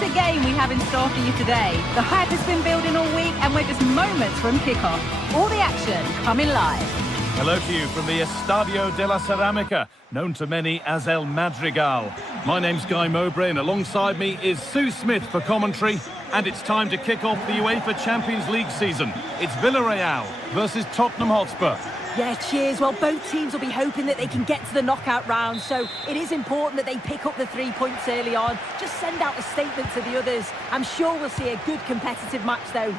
What a game we have in store for you today. The hype has been building all week and we're just moments from kickoff. All the action coming live. Hello to you from the Estadio de la Ceramica, known to many as El Madrigal. My name's Guy Mowbray and alongside me is Sue Smith for commentary. And it's time to kick off the UEFA Champions League season. It's Villarreal versus Tottenham Hotspur. Yeah, cheers. Well, both teams will be hoping that they can get to the knockout round, so it is important that they pick up the 3 points early on. Just send out a statement to the others. I'm sure we'll see a good competitive match, though.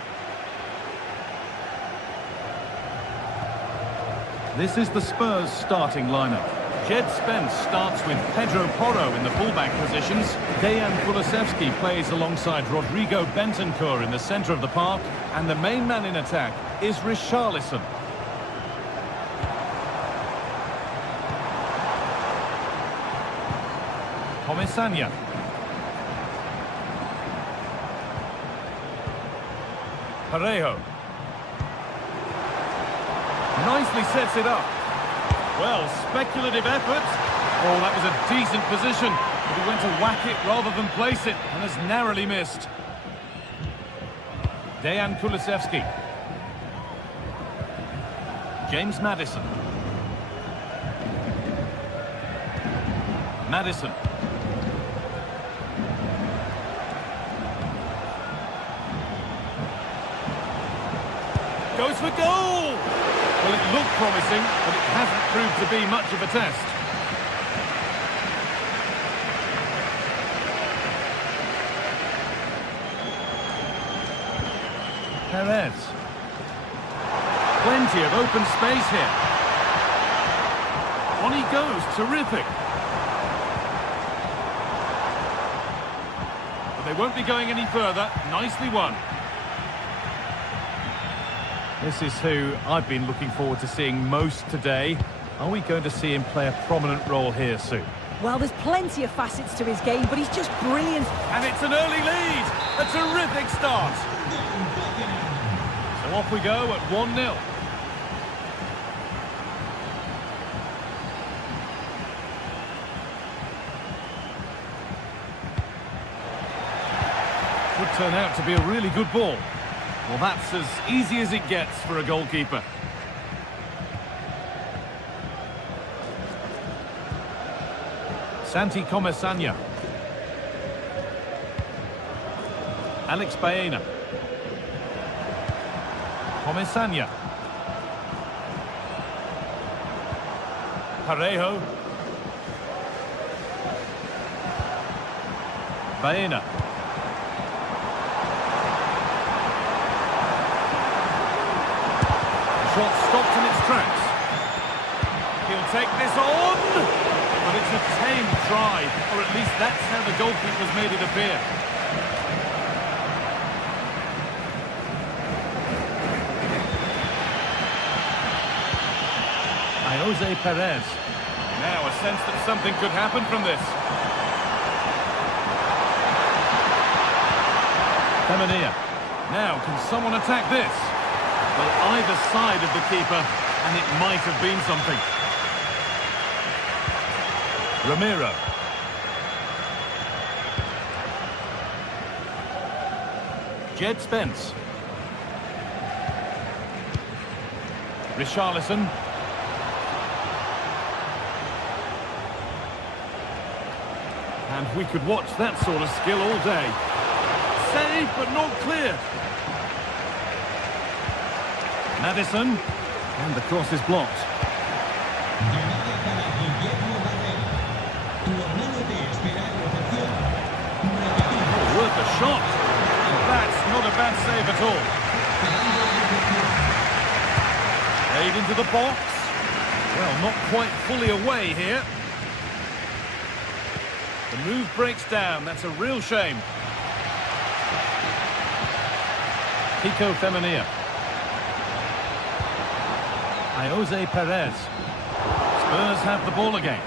This is the Spurs starting lineup. Jed Spence starts with Pedro Porro in the fullback positions. Dejan Kulusevski plays alongside Rodrigo Bentancur in the centre of the park. And the main man in attack is Richarlison. Comesaña. Parejo. Nicely sets it up. Well, speculative effort. Oh, that was a decent position. But he went to whack it rather than place it and has narrowly missed. Dejan Kulusevski. James Maddison. Maddison. Goes for goal! Well, it looked promising, but it hasn't proved to be much of a test. Perez. Plenty of open space here. On he goes, terrific. But they won't be going any further. Nicely won. This is who I've been looking forward to seeing most today. Are we going to see him play a prominent role here, Sue? Well, there's plenty of facets to his game, but he's just brilliant. And it's an early lead. A terrific start. So off we go at 1-0. Could turn out to be a really good ball. Well, that's as easy as it gets for a goalkeeper. Santi Comesaña. Alex Baena. Comesaña. Parejo. Baena. Shot stopped in its tracks. He'll take this on, but it's a tame try, or at least that's how the goalkeeper's made it appear. Jose Perez. Now a sense that something could happen from this. Femenia. Now, can someone attack this? Well, either side of the keeper, and it might have been something. Ramiro. Jed Spence. Richarlison. And we could watch that sort of skill all day. Save, but not clear. Maddison, and the cross is blocked. Oh, worth a shot. That's not a bad save at all. Played into the box. Well, not quite fully away here. The move breaks down. That's a real shame. Pico Femenia. Jose Perez. Spurs have the ball again.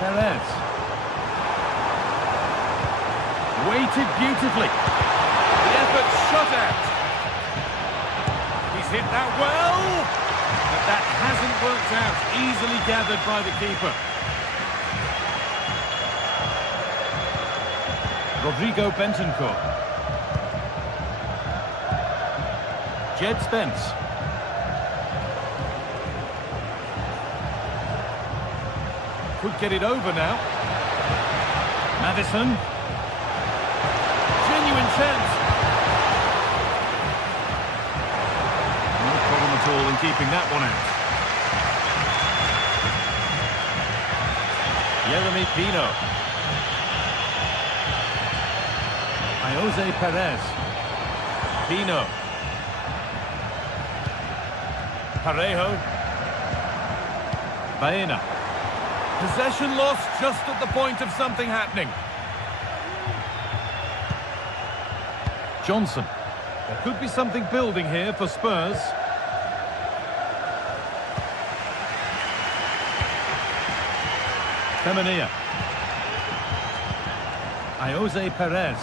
Perez. Weighted beautifully. The effort shut out. He's hit that well. The That hasn't worked out. Easily gathered by the keeper. Rodrigo Bentancur. Jed Spence. Could get it over now. Maddison. Genuine chance. No problem at all in keeping that one out. Yeremy Pino. Jose Perez. Pino. Parejo. Baena. Possession lost just at the point of something happening. Johnson. There could be something building here for Spurs. Femenia. Jose Perez.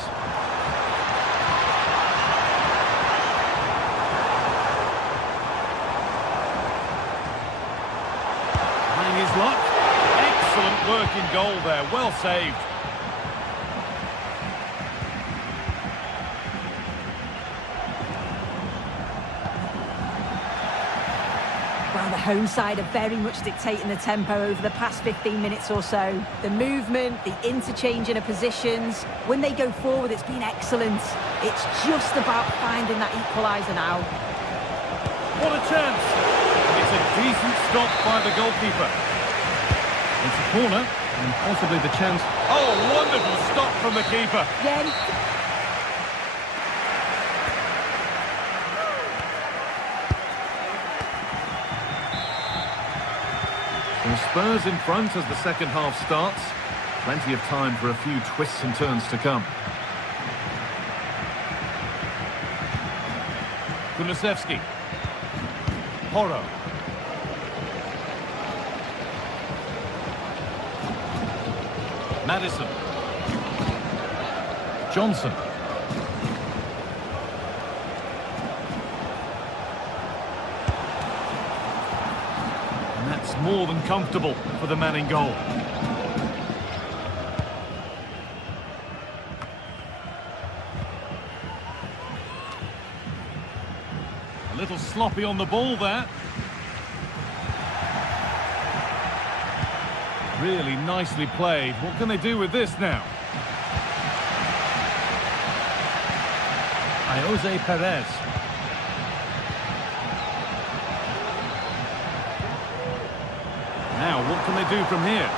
Trying his luck. Excellent work in goal there. Well saved. Well, the home side are very much dictating the tempo over the past 15 minutes or so. The movement, the interchanging of positions. When they go forward, it's been excellent. It's just about finding that equaliser now. What a chance! It's a decent stop by the goalkeeper. It's a corner, and possibly the chance. Oh, wonderful stop from the keeper. Yeah. And Spurs in front as the second half starts. Plenty of time for a few twists and turns to come. Kulusevski. Porro. Maddison. Johnson. And that's more than comfortable for the man in goal. A little sloppy on the ball there. Really nicely played. What can they do with this now? Jose Perez. Now, what can they do from here?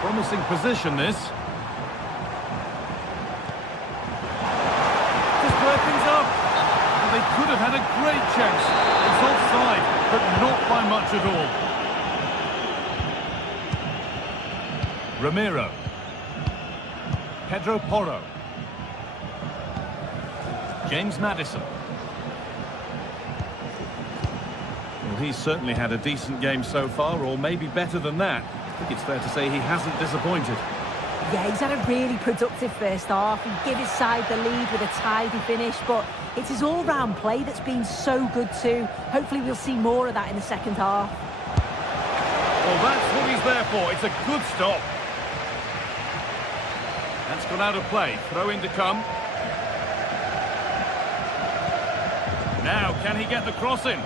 Promising position, this. Just things up. They could have had a great chance. It's offside, but not by much at all. Ramiro. Pedro Porro. James Maddison. Well, he's certainly had a decent game so far, or maybe better than that. I think it's fair to say he hasn't disappointed. Yeah, he's had a really productive first half. He gave his side the lead with a tidy finish, but it's his all-round play that's been so good too. Hopefully we'll see more of that in the second half. Well, that's what he's there for. It's a good stop. That's gone out of play. Throw in to come. Now, can he get the cross in?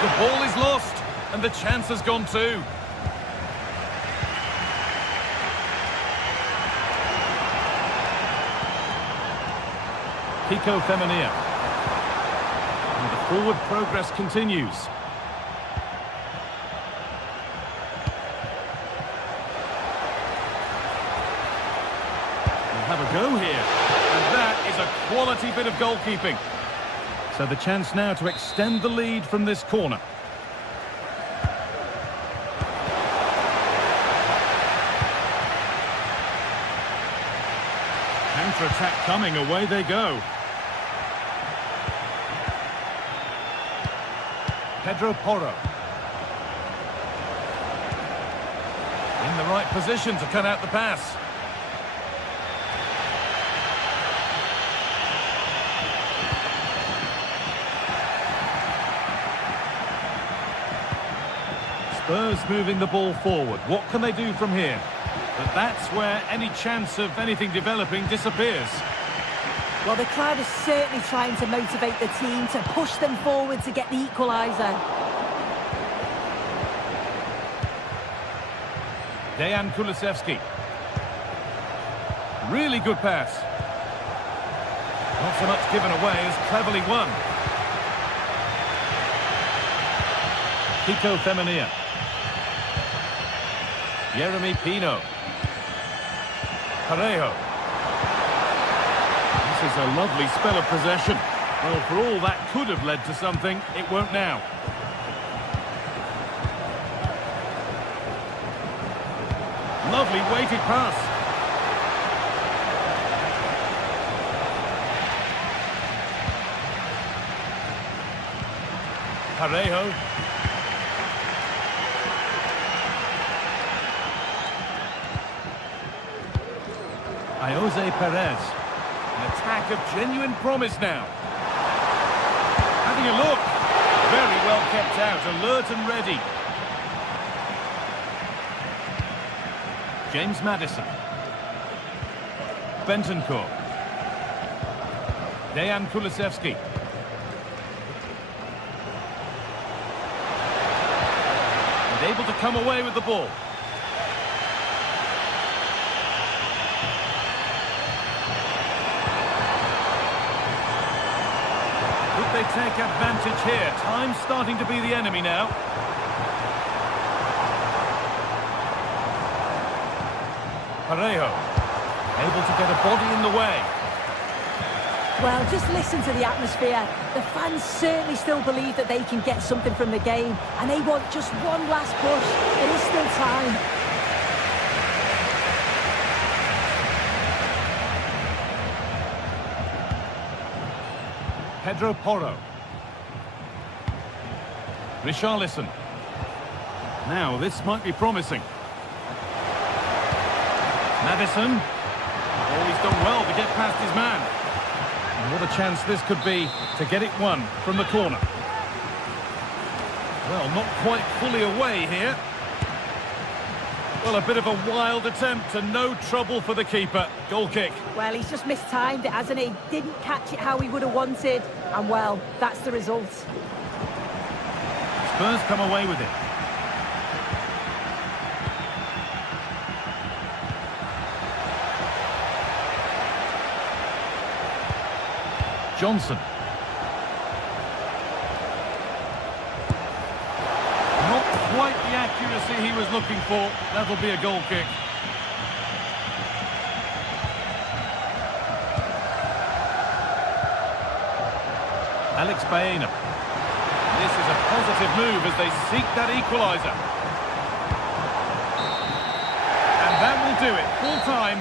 The ball is lost, and the chance has gone too. Kiko Femenia. And the forward progress continues. We'll have a go here. And that is a quality bit of goalkeeping. So the chance now to extend the lead from this corner. Counter-attack coming, away they go. Pedro Porro. In the right position to cut out the pass. Spurs moving the ball forward. What can they do from here? But that's where any chance of anything developing disappears. Well, the crowd is certainly trying to motivate the team to push them forward to get the equaliser. Dejan Kulusevski. Really good pass. Not so much given away as cleverly won. Kiko Femenia. Jeremy Pino. Parejo. This is a lovely spell of possession. Well, for all that could have led to something, it won't now. Lovely weighted pass. Parejo. Jose Perez. An attack of genuine promise now. Having a look. Very well kept out, alert and ready. James Maddison. Bentancur. Dejan Kulusevski. And able to come away with the ball. They take advantage here. Time's starting to be the enemy now. Parejo, able to get a body in the way. Well, just listen to the atmosphere. The fans certainly still believe that they can get something from the game, and they want just one last push. There is still time. Pedro Porro. Richarlison. Now, this might be promising. Maddison. Oh, he's done well to get past his man. And what a chance this could be to get it won from the corner. Well, not quite fully away here. Well, a bit of a wild attempt and no trouble for the keeper. Goal kick. Well, he's just mistimed it, hasn't he? Didn't catch it how he would have wanted. And, well, that's the result. Spurs come away with it. Johnson. Not quite the accuracy he was looking for. That'll be a goal kick. Alex Baena. This is a positive move as they seek that equaliser. And that will do it. Full time.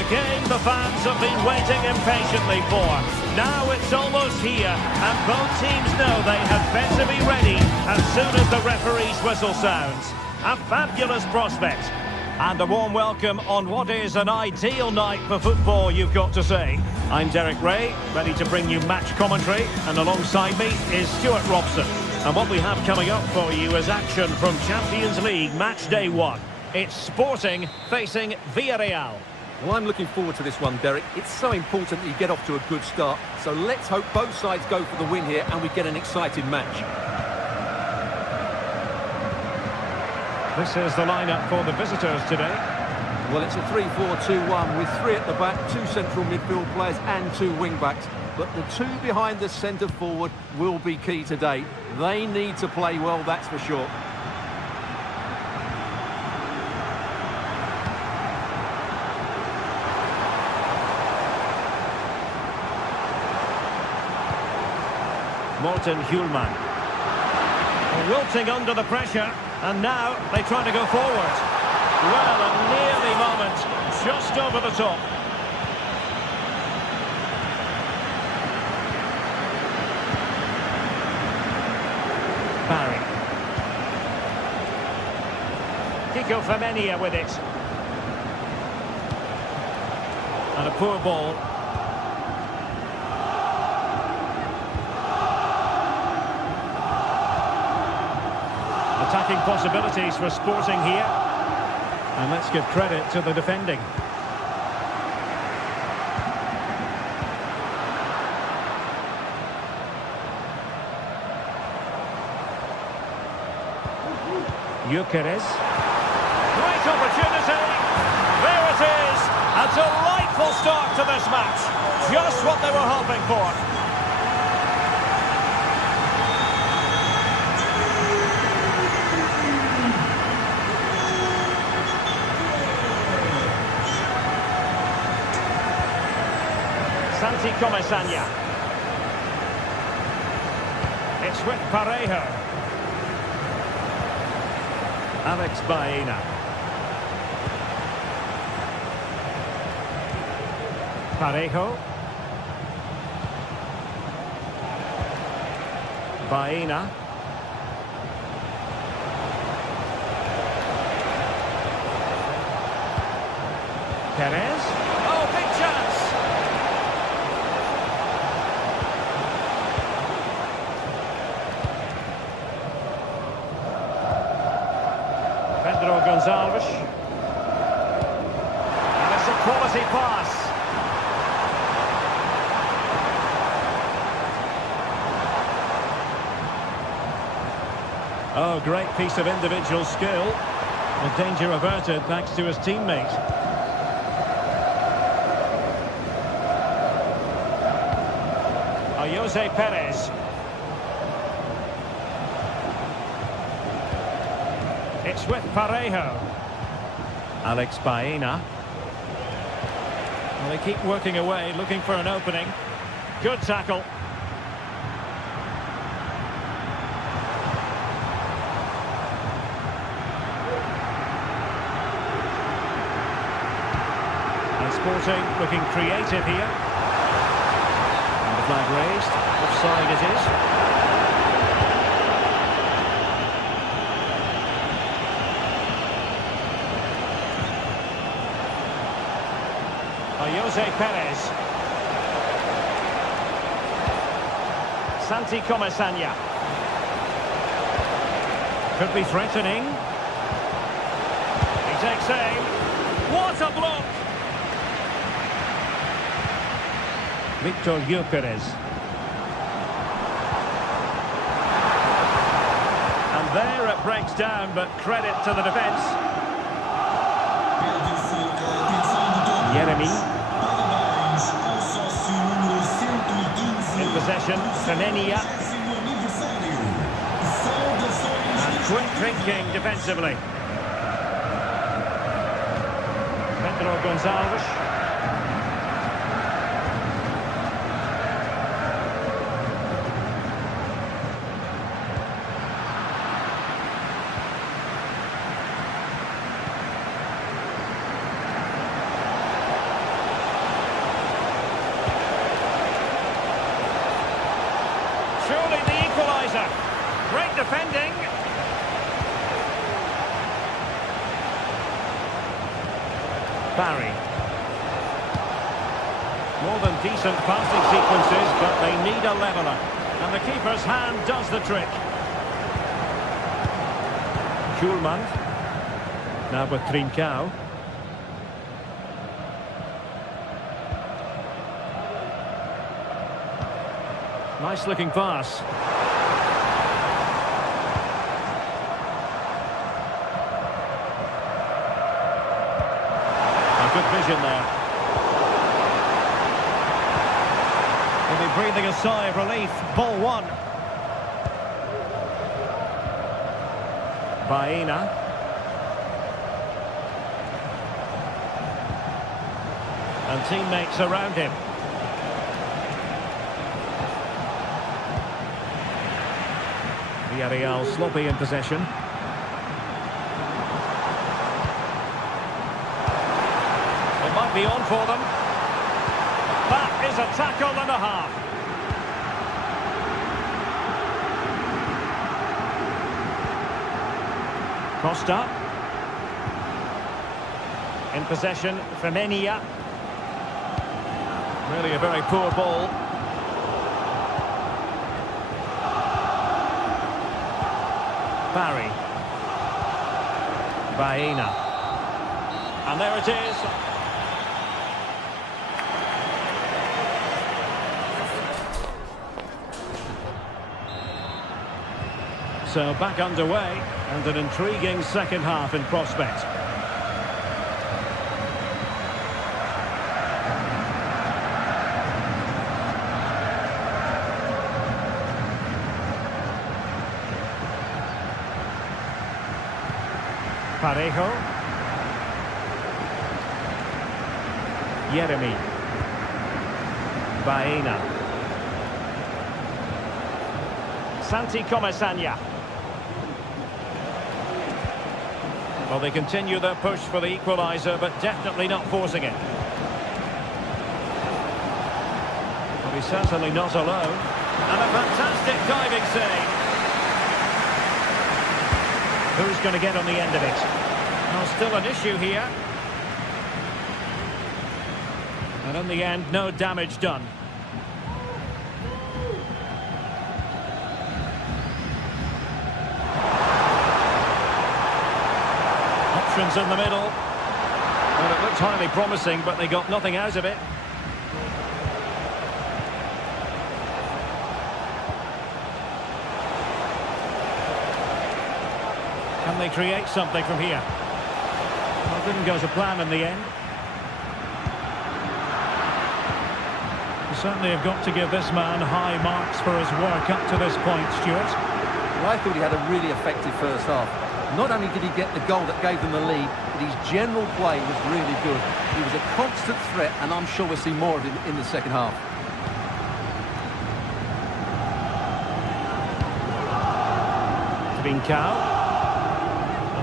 The game the fans have been waiting impatiently for. Now it's almost here, and both teams know they had better be ready as soon as the referee's whistle sounds. A fabulous prospect. And a warm welcome on what is an ideal night for football, you've got to say. I'm Derek Ray, ready to bring you match commentary, and alongside me is Stuart Robson. And what we have coming up for you is action from Champions League Match Day 1. It's Sporting facing Villarreal. Well, I'm looking forward to this one, Derek. It's so important that you get off to a good start. So let's hope both sides go for the win here and we get an exciting match. This is the lineup for the visitors today. Well, it's a 3-4-2-1 with 3 at the back, 2 central midfield players and 2 wing-backs. But the 2 behind the centre forward will be key today. They need to play well, that's for sure. Morten Hjulman. Wilting under the pressure, and now they try to go forward. Well, a nearly moment, just over the top. Barry. Kiko Femenia with it. And a poor ball. Attacking possibilities for Sporting here. And let's give credit to the defending. Gyökeres. Great opportunity. There it is. A delightful start to this match. Just what they were hoping for. Santi Comesaña. It's with Parejo. Alex Baena. Parejo. Baena. Perez. Oh, big chance. Gonzalez. And it's a quality pass. Oh, great piece of individual skill. The danger averted thanks to his teammate. Jose Perez. It's with Parejo. Alex Baena. Well, they keep working away, looking for an opening. Good tackle. And Sporting looking creative here. And the flag raised. Offside it is. Jose Perez. Santi Comesaña. Could be threatening. He takes aim. What a block! Victor Gyökeres. And there it breaks down, but credit to the defence. Jeremy. In possession, Femenia. And quick thinking defensively. Pedro Gonzalez. Great defending. Barry. More than decent passing sequences, but they need a leveller. And the keeper's hand does the trick. Schulman. Now with Trincao. Nice looking pass. A good vision there. He'll be breathing a sigh of relief. Ball one. Baena. And teammates around him. Villarreal sloppy in possession. It might be on for them. That is a tackle and a half. Costa. In possession, Femenia. Really a very poor ball. Barry. Baena. And there it is. So back underway, and an intriguing second half in prospect. Parejo. Yeremi. Baena. Santi Comesaña. Well, they continue their push for the equaliser, but definitely not forcing it. Well, he's certainly not alone. And a fantastic diving save. Who's going to get on the end of it? Well, still an issue here. And in the end, no damage done. Options in the middle. Well, it looked highly promising, but they got nothing out of it. Can they create something from here? Well, it didn't go to plan in the end. You certainly have got to give this man high marks for his work up to this point, Stuart. Well, I thought he had a really effective first half. Not only did he get the goal that gave them the lead, but his general play was really good. He was a constant threat, and I'm sure we'll see more of him in the second half. Trincao.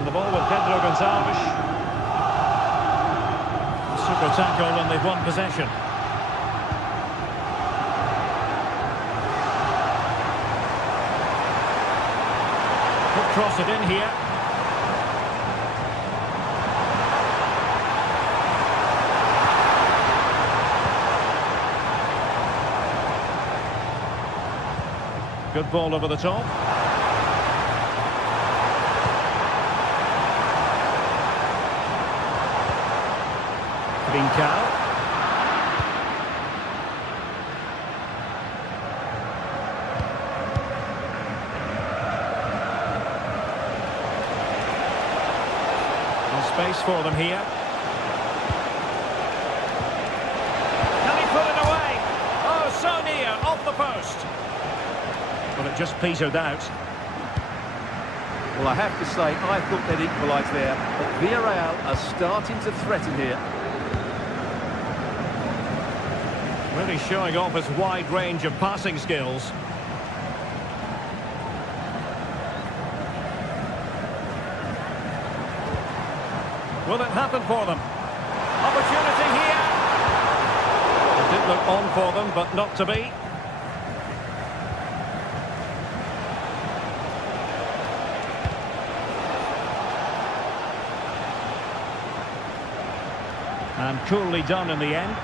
The ball with Pedro Gonçalves. Super tackle, and they've won possession. Could cross it in here. Good ball over the top. Trincao. No space for them here. Can he put it away? Oh, so near, off the post. Well, it just petered out. Well, I have to say, I thought they'd equalise there, but Villarreal are starting to threaten here. Really showing off his wide range of passing skills. Will it happen for them? Opportunity here. It did look on for them, but not to be. And coolly done in the end.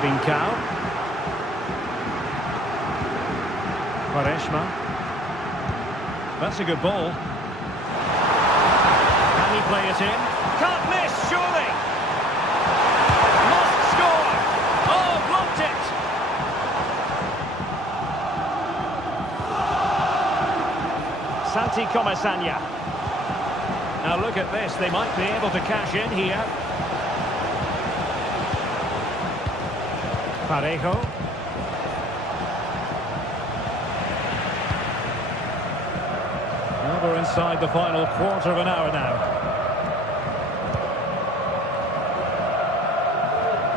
Trincao. Quaresma. That's a good ball. Can he play it in? Can't miss, surely! Must score! Oh, blocked it! Santi Comasagna. Now look at this, they might be able to cash in here. Parejo. Well, we're inside the final quarter of an hour now.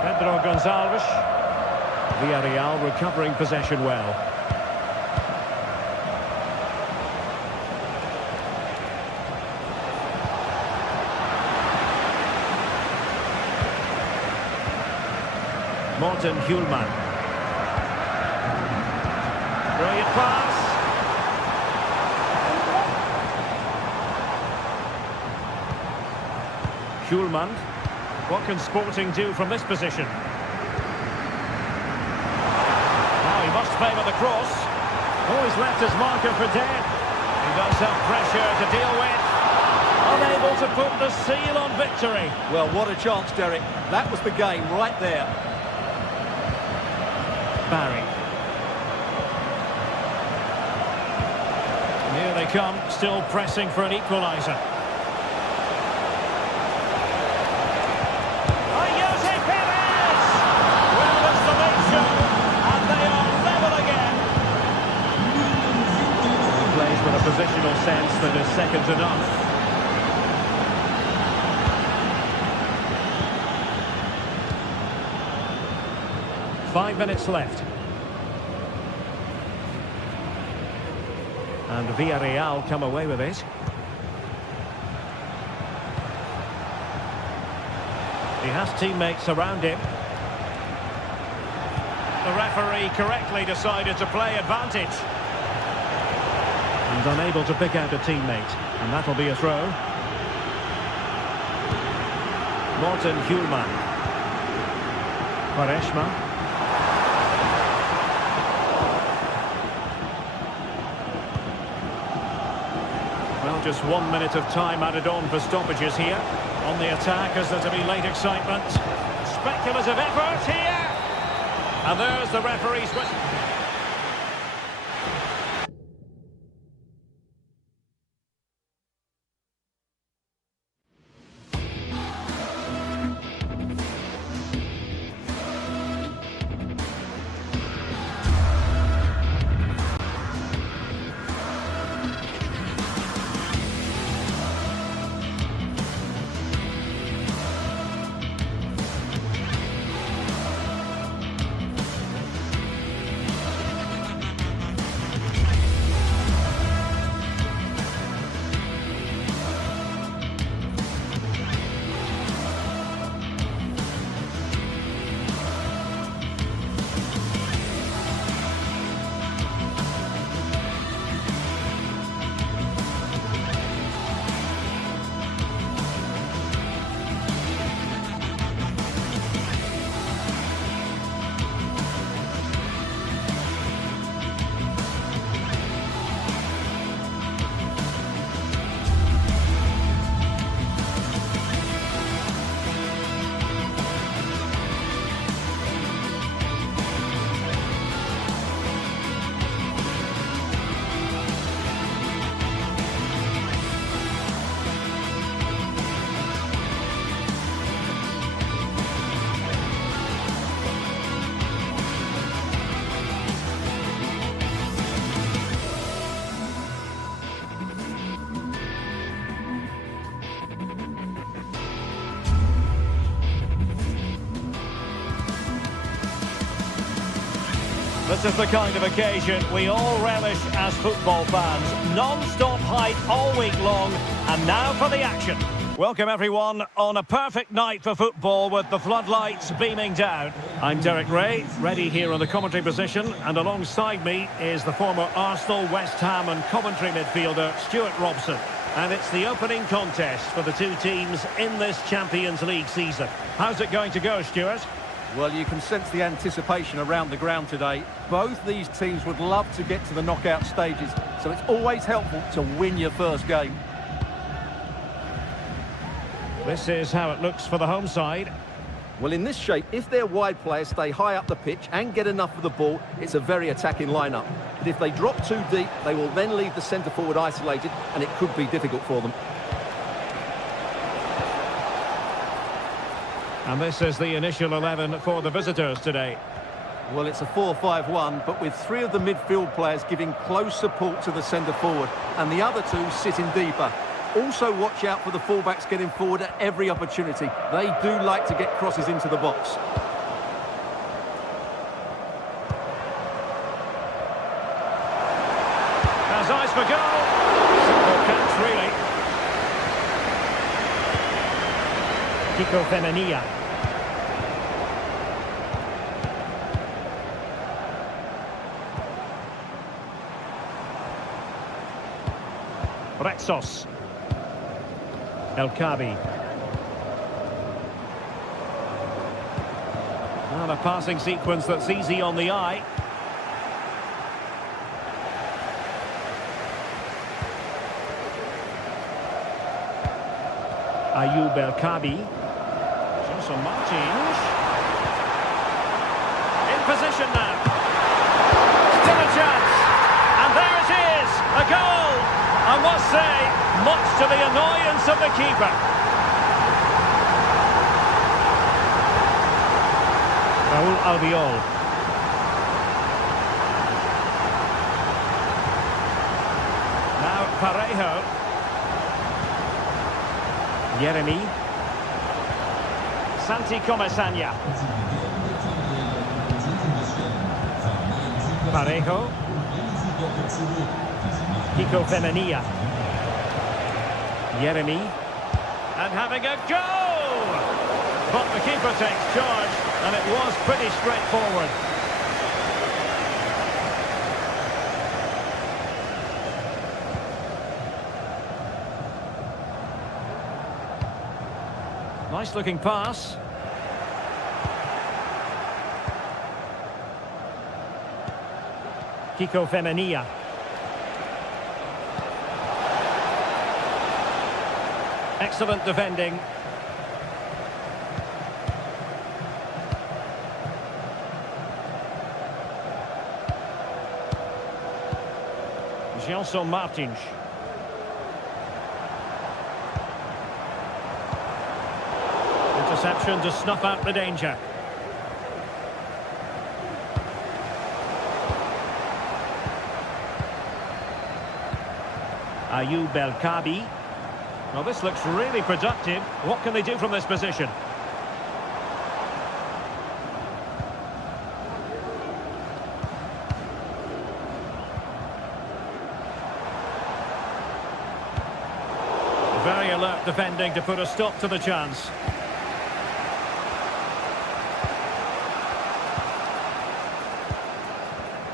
Pedro Gonçalves. Villarreal recovering possession well. Morten Hjulman. Brilliant pass. Hjulman. What can Sporting do from this position? Now he must favour the cross. Oh, he's left his marker for dead. He does have pressure to deal with. Unable to put the seal on victory. Well, what a chance, Derek. That was the game right there. Barry. And here they come, still pressing for an equaliser. Jose Perez! Well, that's the late show, and they are level again. He plays with a positional sense that is second to none. Five minutes left. And Villarreal come away with it. He has teammates around him. The referee correctly decided to play advantage. And unable to pick out a teammate. And that'll be a throw. Morten Hjulman. Quaresma. Well, just 1 minute of time added on for stoppages here. On the attack as there to be late excitement. Speculative effort here. And there's the referee's whistle. This is the kind of occasion we all relish as football fans. Non-stop hype all week long, and now for the action. Welcome everyone on a perfect night for football with the floodlights beaming down. I'm Derek Ray, ready here on the commentary position, and alongside me is the former Arsenal, West Ham and Coventry midfielder Stuart Robson. And it's the opening contest for the two teams in this Champions League season. How's it going to go, Stuart? Well, you can sense the anticipation around the ground today. Both these teams would love to get to the knockout stages, so it's always helpful to win your first game. This is how it looks for the home side. Well, in this shape, if their wide players stay high up the pitch and get enough of the ball, it's a very attacking lineup. But if they drop too deep, they will then leave the centre forward isolated, and it could be difficult for them. And this is the initial 11 for the visitors today. Well, it's a 4-5-1, but with three of the midfield players giving close support to the centre forward, and the other two sitting deeper. Also watch out for the fullbacks getting forward at every opportunity. They do like to get crosses into the box. Has eyes for goal. Simple catch, really. Kiko Femenia. Retsos. El Kabi. Well, a passing sequence that's easy on the eye. Ayoub El Kabi. Johnson Martins. In position now. Still a chance. And there it is. A goal. I must say, much to the annoyance of the keeper. Raúl Albiol. Now Parejo. Yeremy. Santi Comesaña. Parejo. Kiko Femenia. Yeremy. And having a go! But the keeper takes charge, and it was pretty straightforward. Nice looking pass. Kiko Femenia. Excellent defending. Johnson Martins. Interception to snuff out the danger. Ayoub El Kabi. Well, this looks really productive. What can they do from this position? Very alert defending to put a stop to the chance.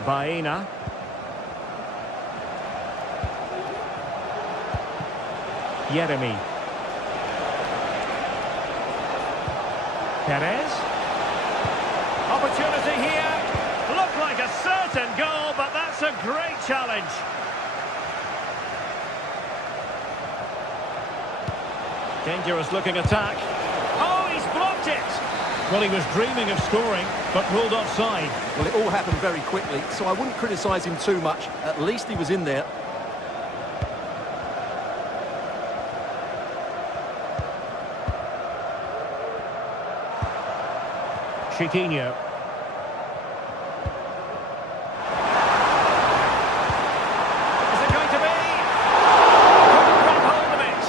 Baena. Yeremy. Perez. Opportunity here. Looked like a certain goal, but that's a great challenge. Dangerous looking attack. Oh, he's blocked it. Well, he was dreaming of scoring, but ruled offside. Well, it all happened very quickly, so I wouldn't criticise him too much. At least he was in there. Chiquinho. Is it going to be? Couldn't grab hold of it.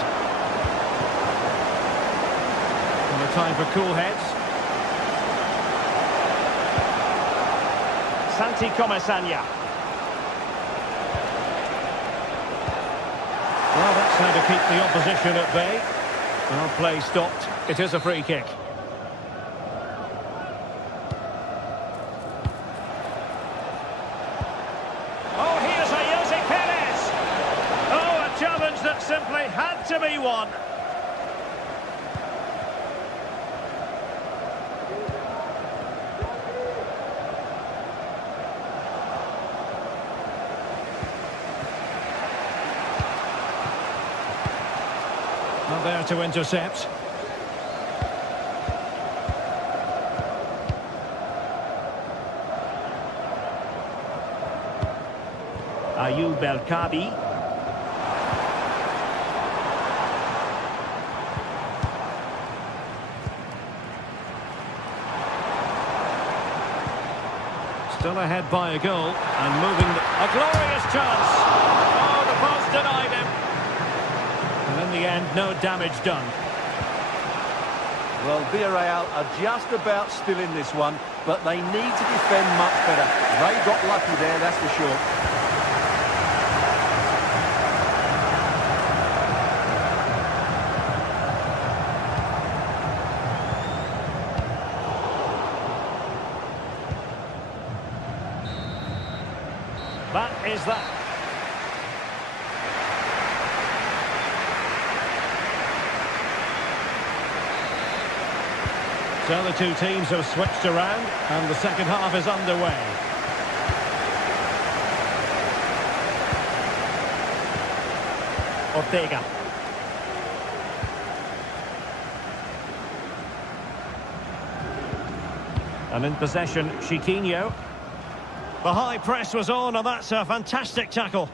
And a time for cool heads. Santi Comesaña. Well, that's how to keep the opposition at bay. Well, play stopped. It is a free kick. Oh, here's a Jose Perez. Oh, a challenge that simply had to be won. Not there to intercept. Ayoub El-Kabi. Still ahead by a goal and moving. A glorious chance. Oh, the post denied him. And in the end, no damage done. Well, Villarreal are just about still in this one, but they need to defend much better. They got lucky there, that's for sure. That is that. So the two teams have switched around and the second half is underway. Ortega. And in possession, Chiquinho. The high press was on, and that's a fantastic tackle.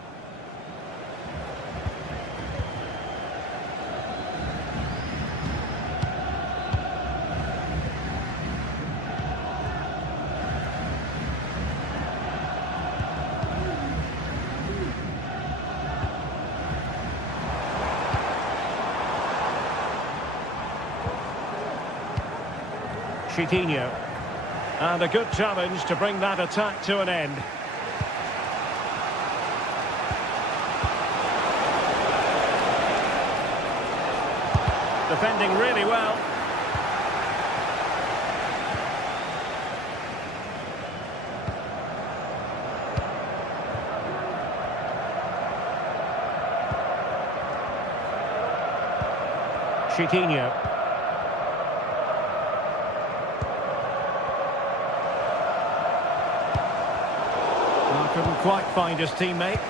Chiquinho. And a good challenge to bring that attack to an end. Defending really well. Chiquinho. Couldn't quite find his teammate.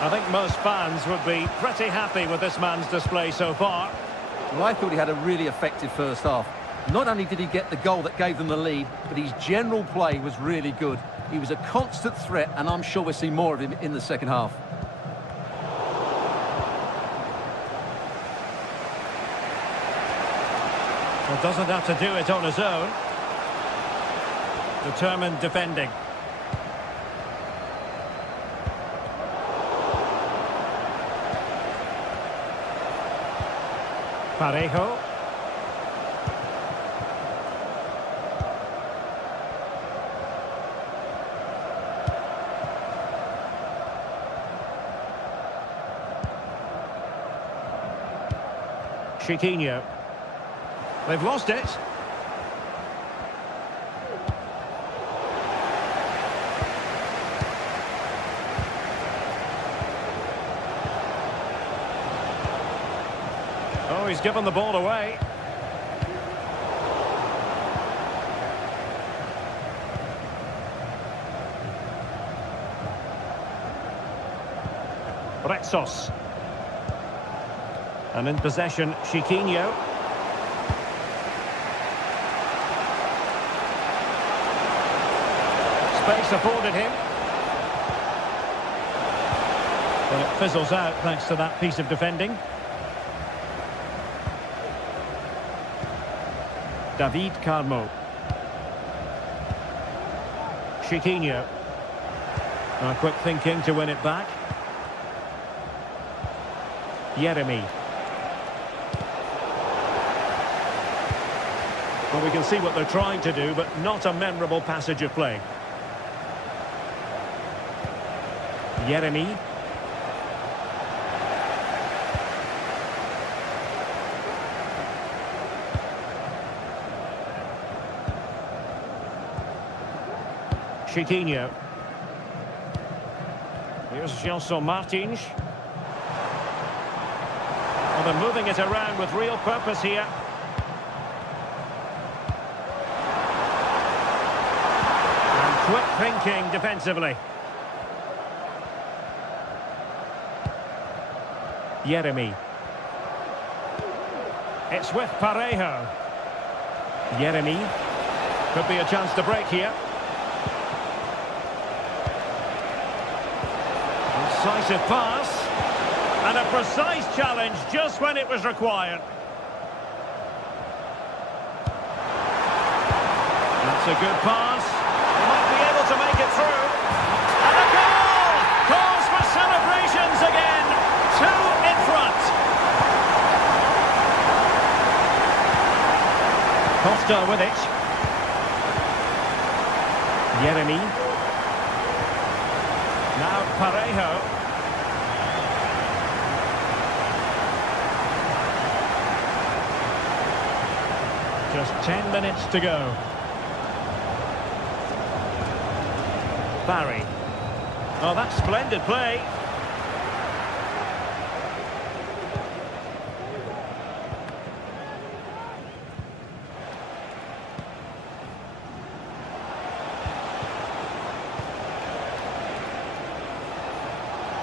I think most fans would be pretty happy with this man's display so far. Well, I thought he had a really effective first half. Not only did he get the goal that gave them the lead, but his general play was really good. He was a constant threat, and I'm sure we'll see more of him in the second half. Well, doesn't have to do it on his own. Determined defending. Parejo. Chiquinho. They've lost it. Oh, he's given the ball away. Retsos. And in possession, Chiquinho. Space afforded him. Well, it fizzles out thanks to that piece of defending. David Carmo. Chiquinho. Quick thinking to win it back. Yeremy. Well, we can see what they're trying to do, but not a memorable passage of play. Yeremy. Chiquinho. Here's Gelson Martins. Well, they're moving it around with real purpose here. And quick thinking defensively. Yeremy. It's with Parejo. Yeremy. Could be a chance to break here. Decisive pass. And a precise challenge just when it was required. That's a good pass. He might be able to make it through. And a goal! Cause for celebrations again. 2 in front. Costa with it. Yeremy. Now Parejo. Just 10 minutes to go. Barry. Oh, that's splendid play.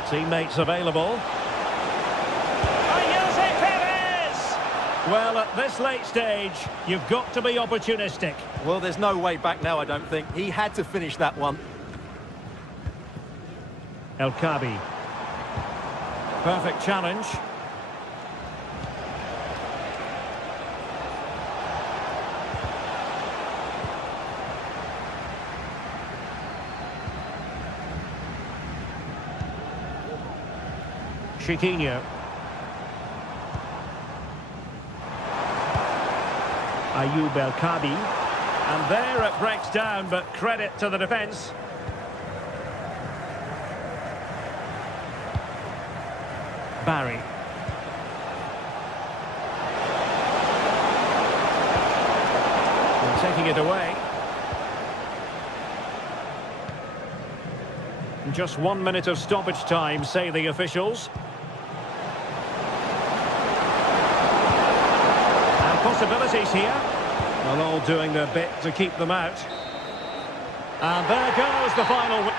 Teammates available. Well, at this late stage, you've got to be opportunistic. Well, there's no way back now, I don't think. He had to finish that one. El Kabi. Perfect challenge. Chiquinho. Ayoub El Kabi. And there it breaks down, but credit to the defence. Barry. And taking it away. Just 1 minute of stoppage time, say the officials. And possibilities here. Well, all doing their bit to keep them out. And there goes the final.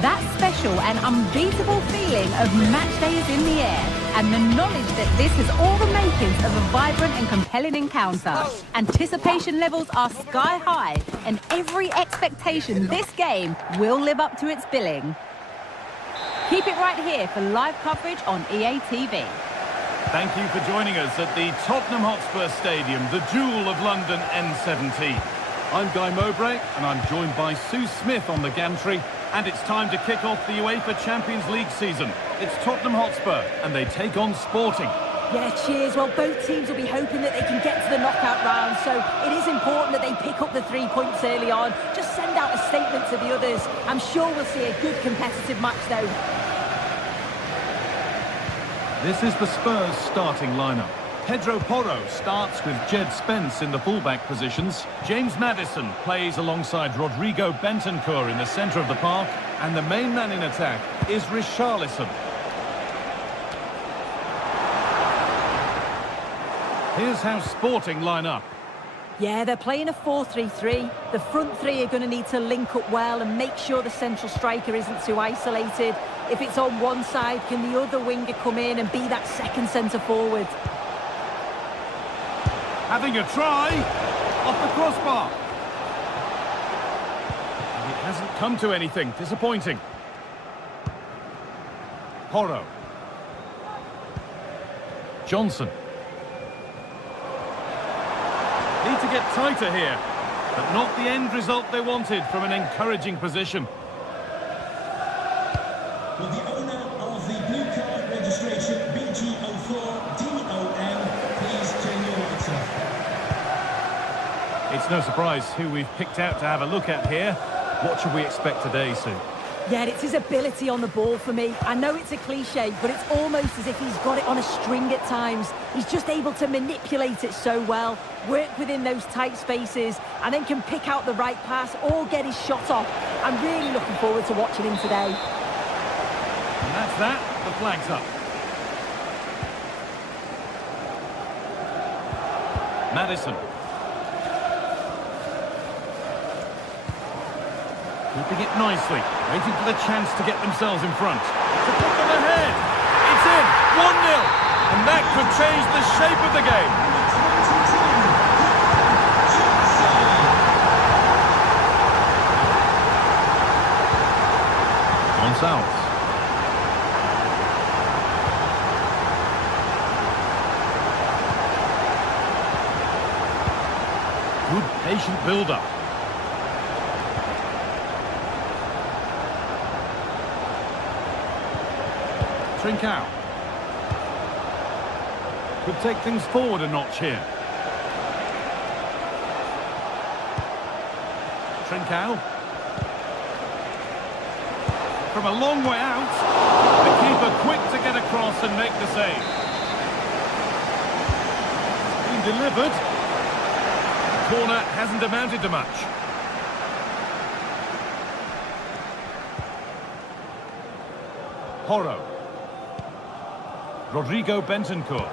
That special and unbeatable feeling of match day is in the air and the knowledge that this has all the makings of a vibrant and compelling encounter. Anticipation levels are sky high, and every expectation this game will live up to its billing. Keep it right here for live coverage on EA TV. Thank you for joining us at the Tottenham Hotspur Stadium, the jewel of London N17. I'm Guy Mowbray, and I'm joined by Sue Smith on the gantry, and it's time to kick off the UEFA Champions League season. It's Tottenham Hotspur, and they take on Sporting. Yeah, cheers. Well, both teams will be hoping that they can get to the knockout round, so it is important that they pick up the 3 points early on. Just send out a statement to the others. I'm sure we'll see a good competitive match, though. This is the Spurs starting lineup. Pedro Porro starts with Jed Spence in the fullback positions. James Maddison plays alongside Rodrigo Bentancur in the centre of the park. And the main man in attack is Richarlison. Here's how Sporting line up. Yeah, they're playing a 4-3-3. The front three are going to need to link up well and make sure the central striker isn't too isolated. If it's on one side, can the other winger come in and be that second centre-forward? Having a try off the crossbar. And it hasn't come to anything. Disappointing. Porro. Johnson. Need to get tighter here, but not the end result they wanted from an encouraging position. Will the owner of the blue card registration BG04DOM please turn your lights off? It's no surprise who we've picked out to have a look at here. What should we expect today, Sue? Yeah, it's his ability on the ball for me. I know it's a cliche, but it's almost as if he's got it on a string at times. He's just able to manipulate it so well, work within those tight spaces, and then can pick out the right pass or get his shot off. I'm really looking forward to watching him today. And that's that. The flag's up. Maddison. Keeping it nicely, waiting for the chance to get themselves in front. To put them ahead. It's in. 1-0. And that could change the shape of the game. Gonçalves. Good patient build-up. Trincao. Could take things forward a notch here. Trincao. From a long way out. The keeper quick to get across and make the save. It's been delivered. The corner hasn't amounted to much. Porro. Rodrigo Bentancur.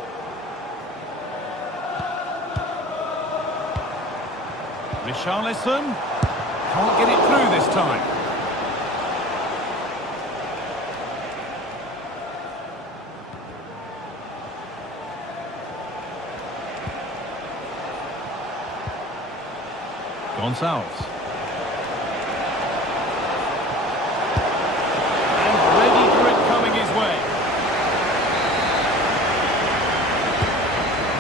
Richarlison. Can't get it through this time. Gonçalves. And ready for it coming his way.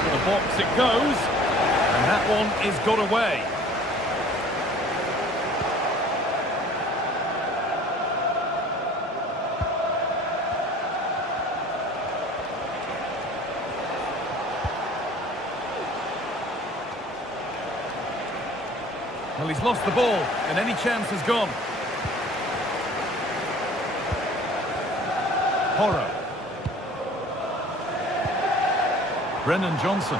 To the box it goes. And that one is got away. Well, he's lost the ball, and any chance is gone. Porro. Brennan Johnson.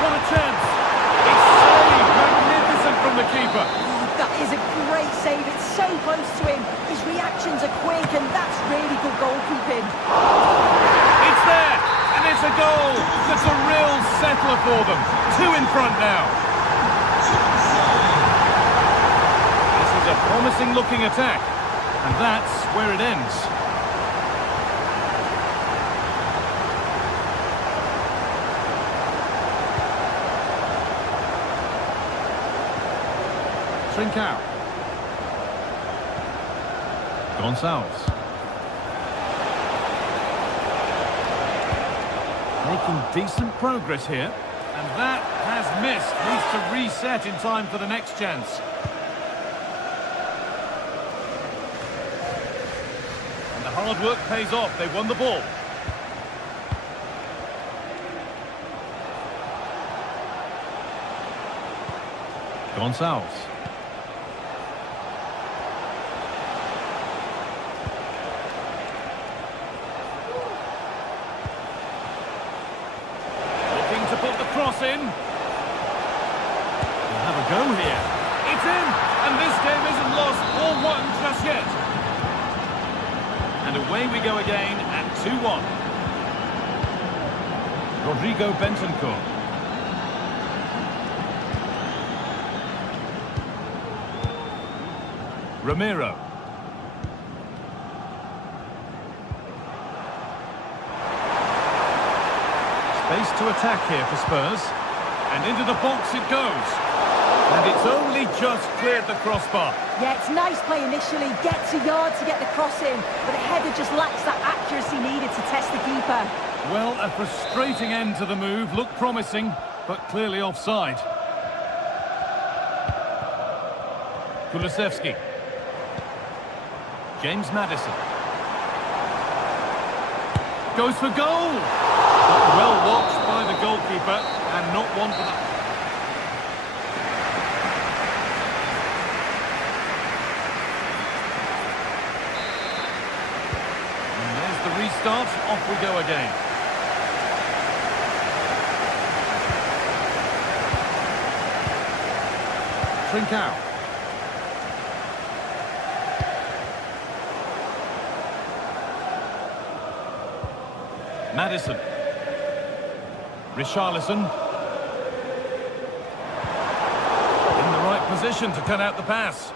What a chance! It's saved! Magnificent from the keeper. Oh, that is a great save. It's so close to him. His reactions are quick, and that's really good goalkeeping. It's there! And it's a goal that's a real settler for them. 2 in front now. This is a a promising-looking attack. And that's where it ends. Trincao. Gonçalves. Making decent progress here. And that has missed. Needs to reset in time for the next chance. And the hard work pays off. They won the ball. Gonçalves. To put the cross in. We'll have a go here. It's in! And this game isn't lost or won just yet. And away we go again at 2-1. Rodrigo Bentancur. Ramiro. Space to attack here for Spurs. And into the box it goes. And it's only just cleared the crossbar. Yeah, it's nice play initially, gets a yard to get the cross in, but the header just lacks that accuracy needed to test the keeper. Well, a frustrating end to the move. Looked promising, but clearly offside. Kulusevski. James Maddison. Goes for goal! But well watched by the goalkeeper, and not one for the... And there's the restart. Off we go again. Trincao. Maddison. Richarlison. In the right position to cut out the pass.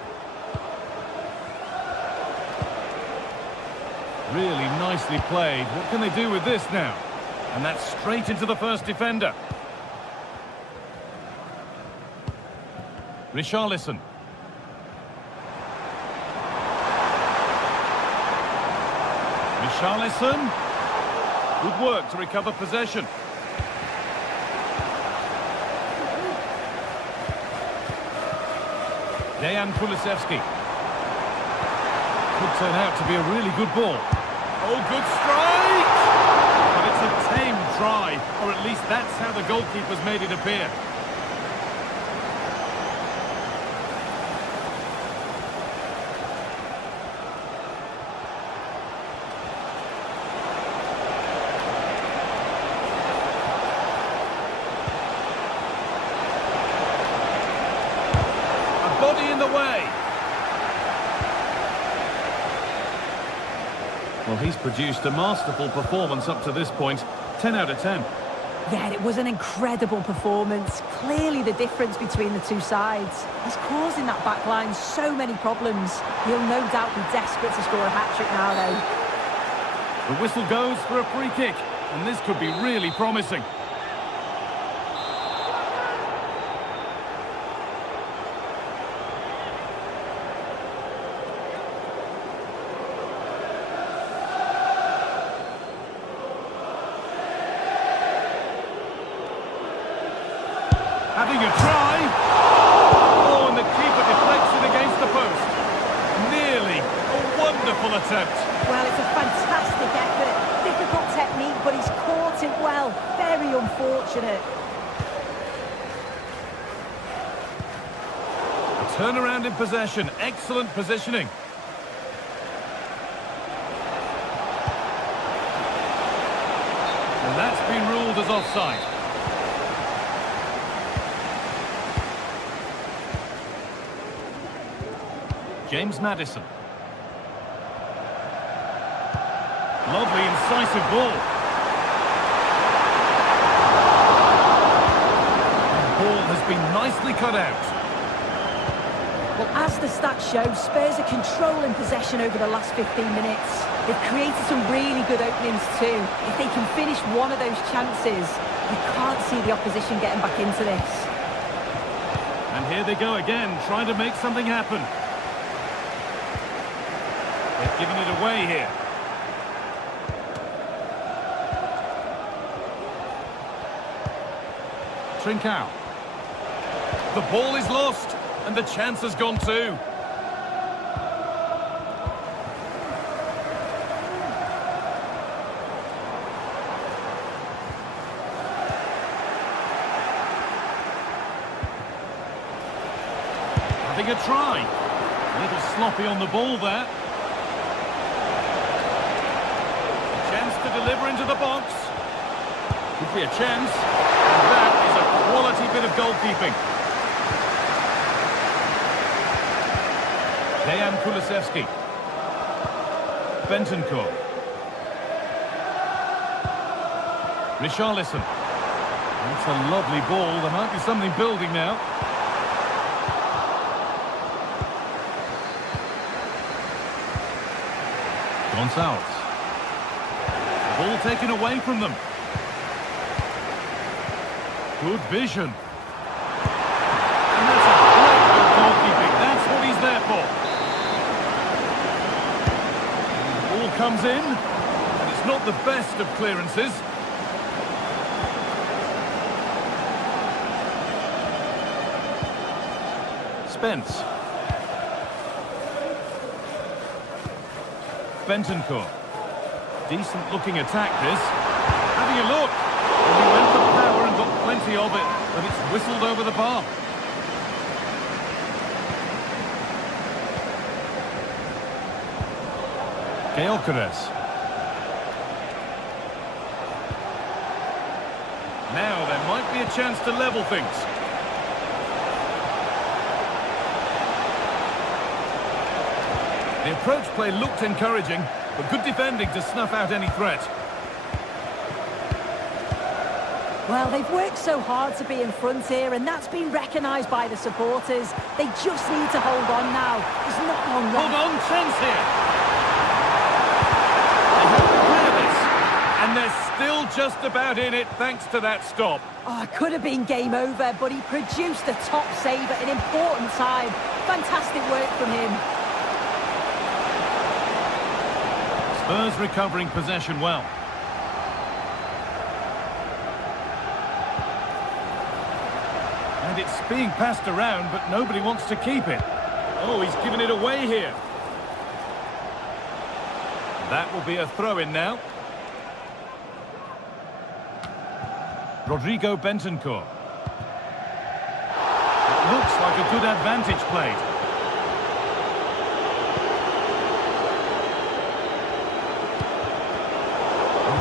Really nicely played. What can they do with this now? And that's straight into the first defender. Richarlison. Richarlison. Good work to recover possession. Dejan Kulusevski. Could turn out to be a really good ball. Oh, good strike! But it's a tame try, or at least that's how the goalkeeper's made it appear. Body in the way. Well, he's produced a masterful performance up to this point. 10 out of 10. Yeah, it was an incredible performance. Clearly the difference between the two sides. He's causing that back line so many problems. He'll no doubt be desperate to score a hat-trick now, though. The whistle goes for a free kick, and this could be really promising. Having a try. Oh, and the keeper deflects it against the post. Nearly. A wonderful attempt. Well, it's a fantastic effort. Difficult technique, but he's caught it well. Very unfortunate. A turnaround in possession. Excellent positioning. And that's been ruled as offside. James Maddison. Lovely, incisive ball. And the ball has been nicely cut out. Well, as the stats show, Spurs are controlling possession over the last 15 minutes. They've created some really good openings too. If they can finish one of those chances, you can't see the opposition getting back into this. And here they go again, trying to make something happen. They've given it away here. Trincao. The ball is lost, and the chance has gone too. Having a try. A little sloppy on the ball there. A chance to deliver into the box. Could be a chance. And that is a quality bit of goalkeeping. Dejan Kulusevski. Bentancur. Richarlison. That's a lovely ball. There might be something building now. Gonçalves. Ball taken away from them. Good vision. And that's a great bit of goalkeeping. That's what he's there for. The ball comes in, and it's not the best of clearances. Spence. Bentancur. Decent looking attack this. Having a look. And he went for power and got plenty of it, but it's whistled over the bar. Gyökeres. Now there might be a chance to level things. The approach play looked encouraging, but good defending to snuff out any threat. Well, they've worked so hard to be in front here, and that's been recognised by the supporters. They just need to hold on now. There's not long left. Hold on, chance here. They have to clear this, and they're still just about in it thanks to that stop. Oh, it could have been game over, but he produced a top save at an important time. Fantastic work from him. Spurs recovering possession well. And it's being passed around, but nobody wants to keep it. Oh, he's given it away here. That will be a throw-in now. Rodrigo Bentancur. It looks like a good advantage played.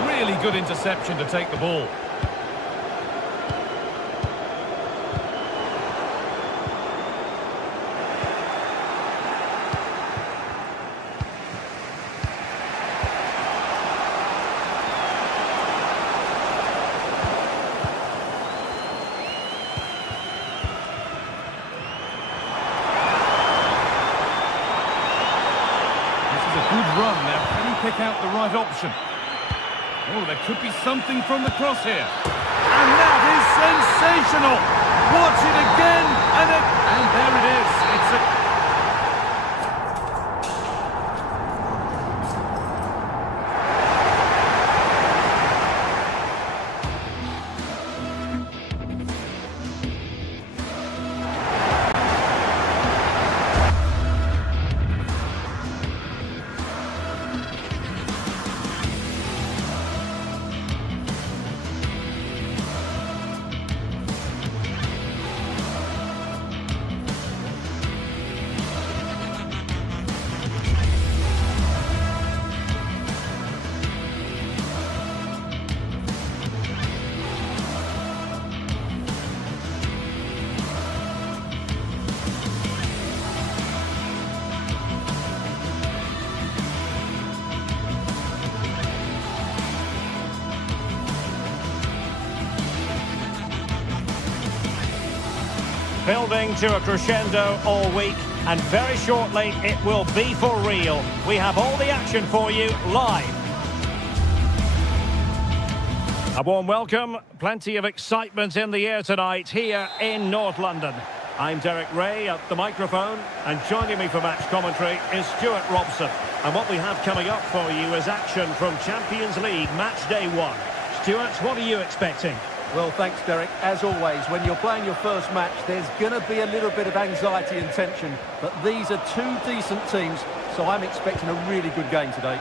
Really good interception to take the ball. This is a good run. Now, can he pick out the right option? Oh, there could be something from the cross here. And that is sensational! Watch it again, and there it is. It's a... Building to a crescendo all week. and very shortly it will be for real. We have all the action for you live. A warm welcome, plenty of excitement in the air tonight here in North London. I'm Derek Ray at the microphone, and joining me for match commentary is Stuart Robson. And what we have coming up for you is action from Champions League match day 1. Stuart, what are you expecting? Well, thanks, Derek. As always, when you're playing your first match, there's going to be a little bit of anxiety and tension. But these are two decent teams, so I'm expecting a really good game today.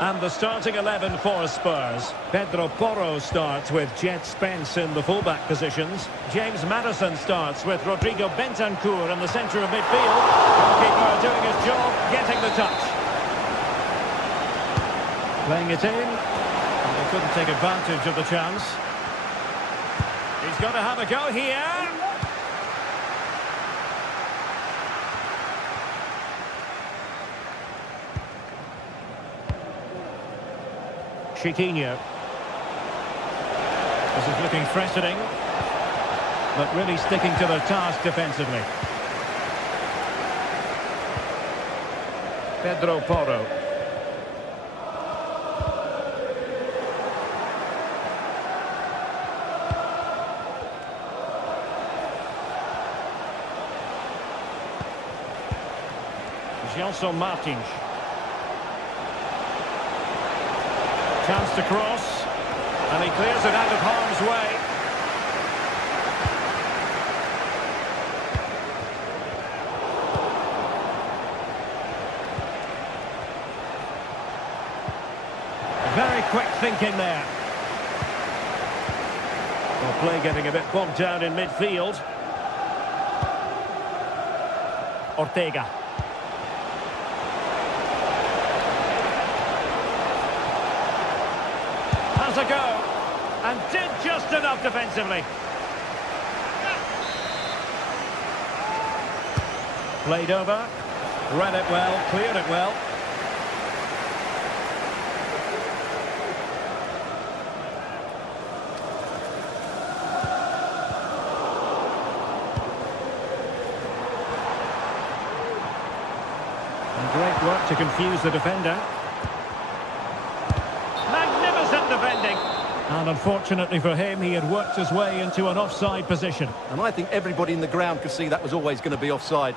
And the starting 11 for Spurs. Pedro Porro starts with Jet Spence in the fullback positions. James Maddison starts with Rodrigo Bentancur in the centre of midfield. Goalkeeper doing his job, getting the touch. Playing it in. And they couldn't take advantage of the chance. He's going to have a go here. Chiquinho. This is looking threatening, but really sticking to their task defensively. Pedro Porro. Gelson Martins. Chance to cross, and he clears it out of harm's way. Very quick thinking there. Well, play getting a bit bogged down in midfield. Ortega. A go, and did just enough defensively. Played over, read it well, cleared it well. And great work to confuse the defender. Defending. And unfortunately for him, he had worked his way into an offside position. And I think everybody in the ground could see that was always going to be offside.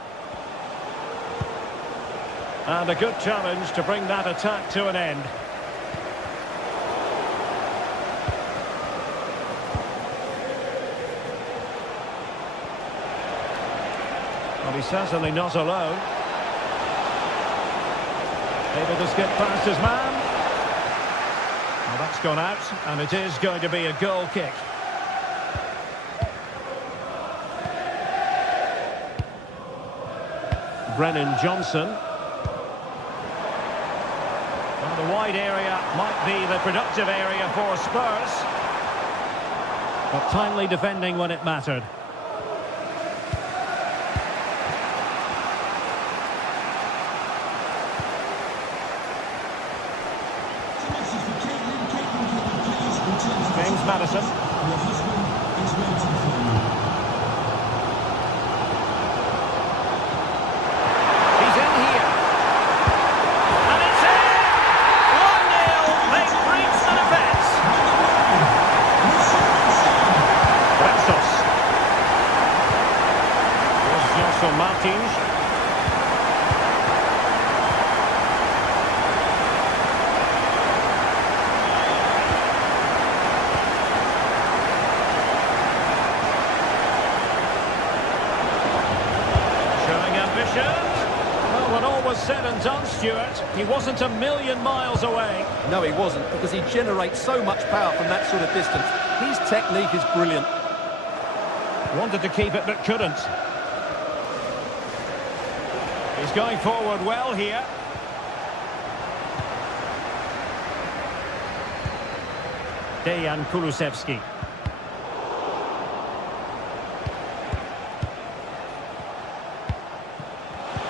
And a good challenge to bring that attack to an end. Well, he's certainly not alone. Able to skip past his man. Well, that's gone out, and it is going to be a goal kick. Brennan Johnson. Well, the wide area might be the productive area for Spurs, but timely defending when it mattered. James Maddison. He's in here. And it's in! 1-0. They breach the defence. Rapsos. Here's Gelson Martins. Well, when all was said and done, Stuart, he wasn't a million miles away. No, he wasn't, because he generates so much power from that sort of distance. His technique is brilliant. Wanted to keep it, but couldn't. He's going forward well here. Dejan Kulusevski.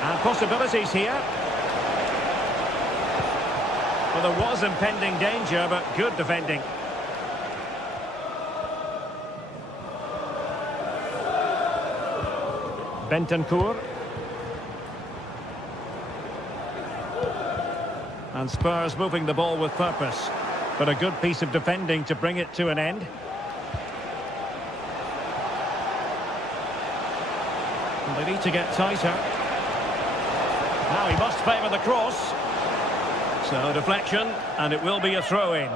And possibilities here. Well, there was impending danger, but good defending. Bentancur. And Spurs moving the ball with purpose. But a good piece of defending to bring it to an end. And they need to get tighter. Now he must favour the cross. So deflection, and it will be a throw-in.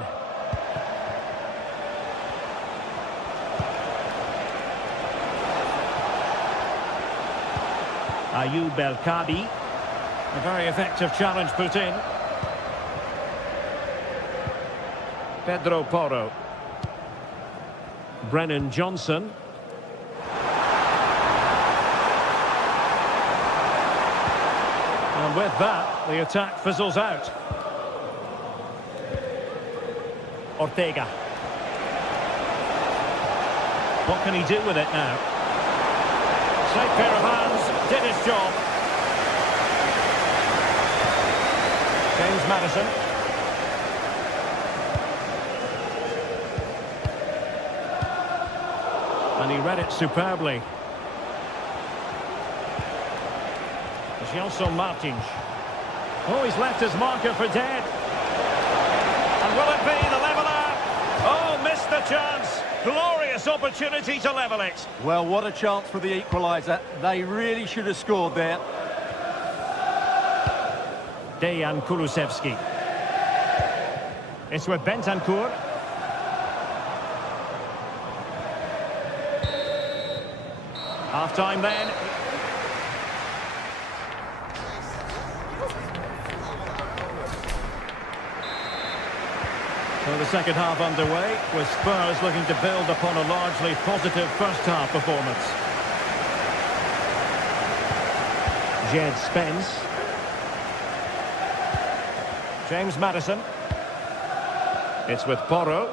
Ayoub El Kadi. A very effective challenge put in. Pedro Porro. Brennan Johnson. And with that, the attack fizzles out. Ortega. What can he do with it now? Safe pair of hands, did his job. James Maddison. And he read it superbly. Gelson Martins. Oh, he's left his marker for dead. And will it be the leveller? Oh, missed the chance. Glorious opportunity to level it. Well, what a chance for the equaliser. They really should have scored there. Dejan Kulusevski. It's with Bentancur. Half-time then. So the second half underway, with Spurs looking to build upon a largely positive first-half performance. Jed Spence. James Maddison. It's with Porro.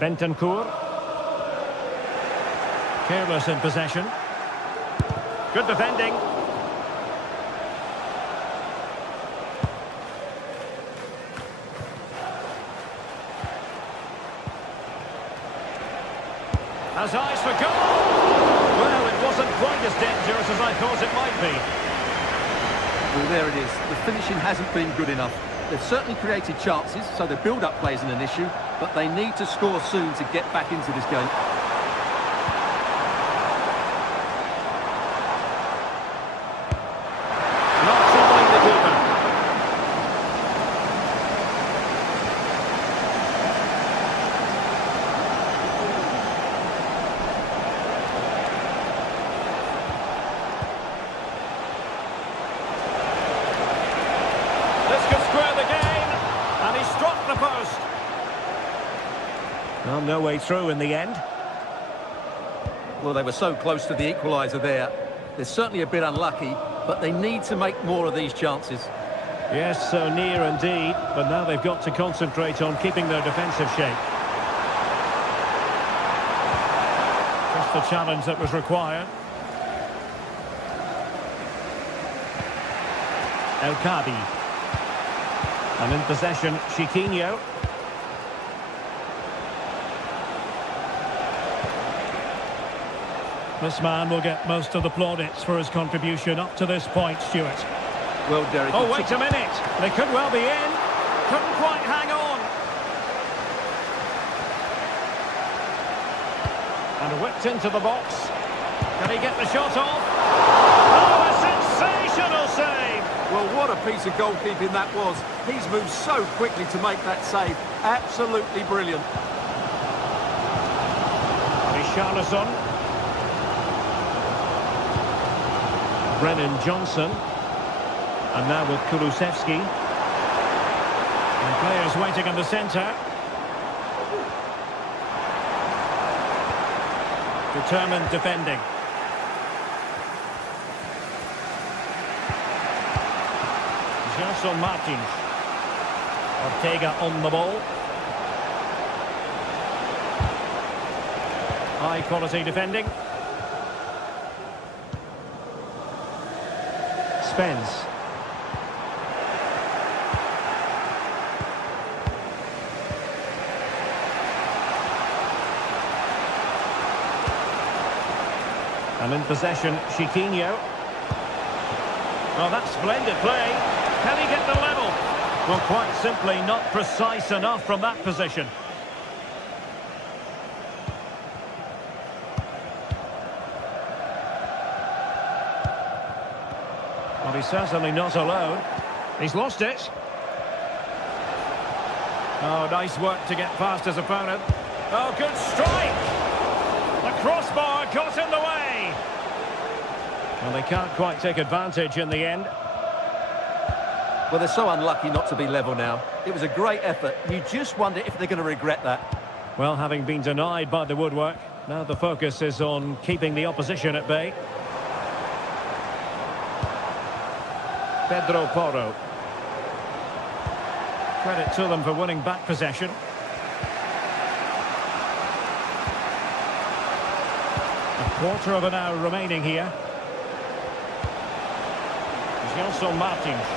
Bentancur. Careless in possession. Good defending. Has eyes for goal. Well, it wasn't quite as dangerous as I thought it might be. Well, there it is. The finishing hasn't been good enough. They've certainly created chances, so the build-up play isn't an issue, but they need to score soon to get back into this game. Not troubling the keeper. This could square the game, and he struck the post. Well, no way through in the end. Well, they were so close to the equaliser there. They're certainly a bit unlucky, but they need to make more of these chances. Yes, so near indeed, but now they've got to concentrate on keeping their defensive shape. Just the challenge that was required. El Kadi. And in possession, Chiquinho. This man will get most of the plaudits for his contribution up to this point, Stuart. Well, Derek... Oh, wait a minute. They could well be in. Couldn't quite hang on. And whipped into the box. Can he get the shot off? Oh, a sensational save! Well, what a piece of goalkeeping that was. He's moved so quickly to make that save. Absolutely brilliant. Richarlison. Brennan Johnson. And now with Kulusevski. And players waiting in the centre. Determined defending. Gelson Martins. Ortega on the ball. High quality defending. Spence. And in possession, Chiquinho. Oh, that's splendid play. Can he get the level? Well, quite simply not precise enough from that position. Well, he's certainly not alone. He's lost it. Oh, nice work to get past his opponent. Oh, good strike! The crossbar got in the way. Well, they can't quite take advantage in the end. Well, they're so unlucky not to be level now. It was a great effort. You just wonder if they're going to regret that. Well, having been denied by the woodwork, now the focus is on keeping the opposition at bay. Pedro Porro. Credit to them for winning back possession. A quarter of an hour remaining here. Gelson Martins.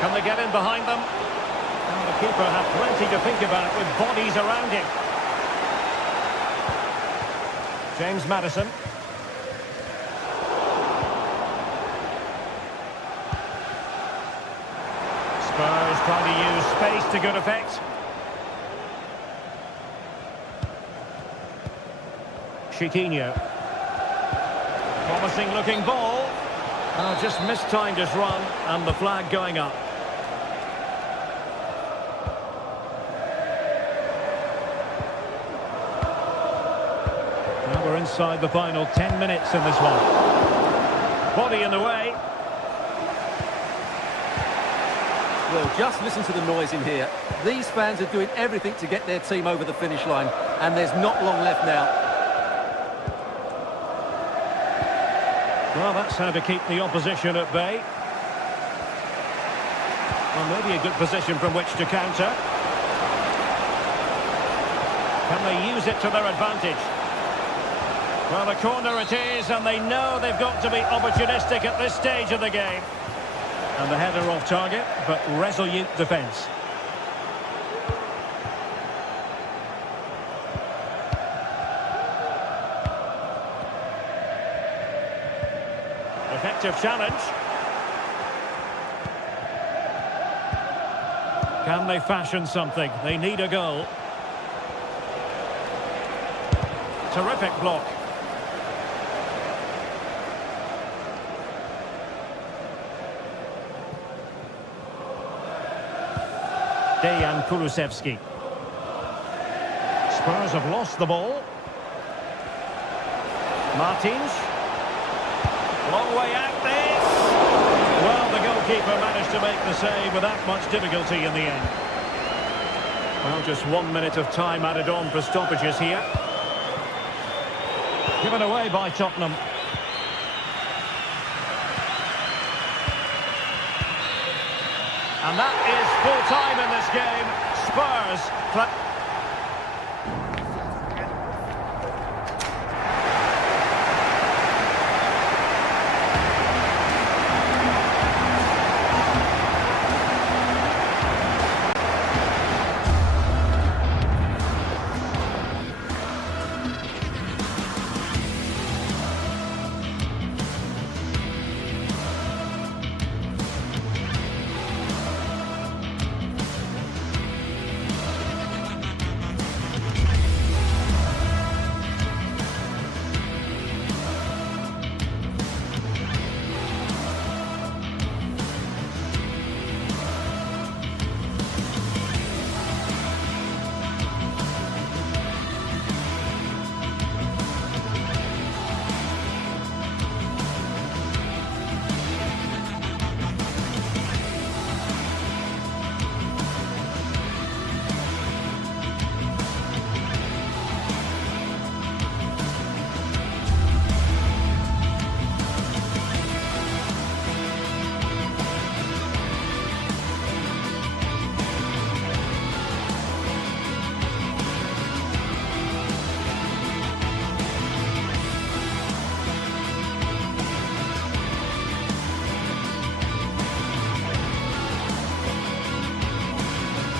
Can they get in behind them? Well, the keeper had plenty to think about with bodies around him. James Maddison. Spurs trying to use space to good effect. Chiquinho. Promising looking ball. Oh, just mistimed his run and the flag going up. Now we're inside the final 10 minutes in this one. Body in the way. Well, just listen to the noise in here. These fans are doing everything to get their team over the finish line, and there's not long left now. Well, that's how to keep the opposition at bay. Well, maybe a good position from which to counter. Can they use it to their advantage? Well, a corner it is, and they know they've got to be opportunistic at this stage of the game. And the header off target, but resolute defence. Effective challenge. Can they fashion something? They need a goal. Terrific block. Dejan Kulusevski. Spurs have lost the ball. Martins. Long way out this. Well, the goalkeeper managed to make the save without much difficulty in the end. Well, just 1 minute of time added on for stoppages here. Given away by Tottenham. And that is full time in this game. Spurs play.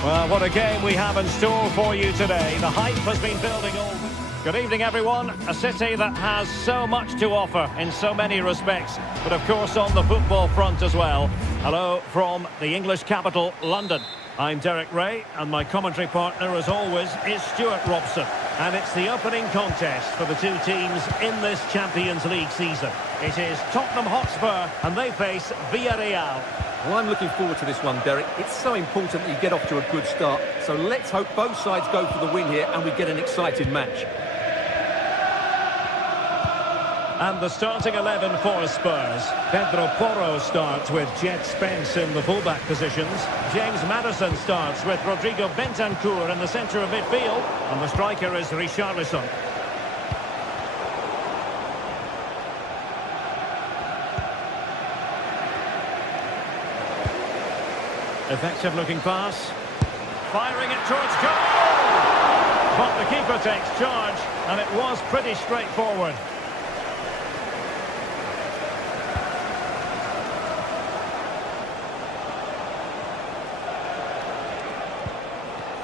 Well, what a game we have in store for you today. The hype has been building all week. Good evening, everyone. A city that has so much to offer in so many respects, but of course on the football front as well. Hello from the English capital, London. I'm Derek Ray, and my commentary partner, as always, is Stuart Robson. And it's the opening contest for the two teams in this Champions League season. It is Tottenham Hotspur, and they face Villarreal. Well, I'm looking forward to this one, Derek. It's so important that you get off to a good start. So let's hope both sides go for the win here and we get an exciting match. And the starting 11 for Spurs. Pedro Porro starts with Jet Spence in the fullback positions. James Maddison starts with Rodrigo Bentancur in the centre of midfield. And the striker is Richarlison. Effective looking pass. Firing it towards goal! But the keeper takes charge, and it was pretty straightforward.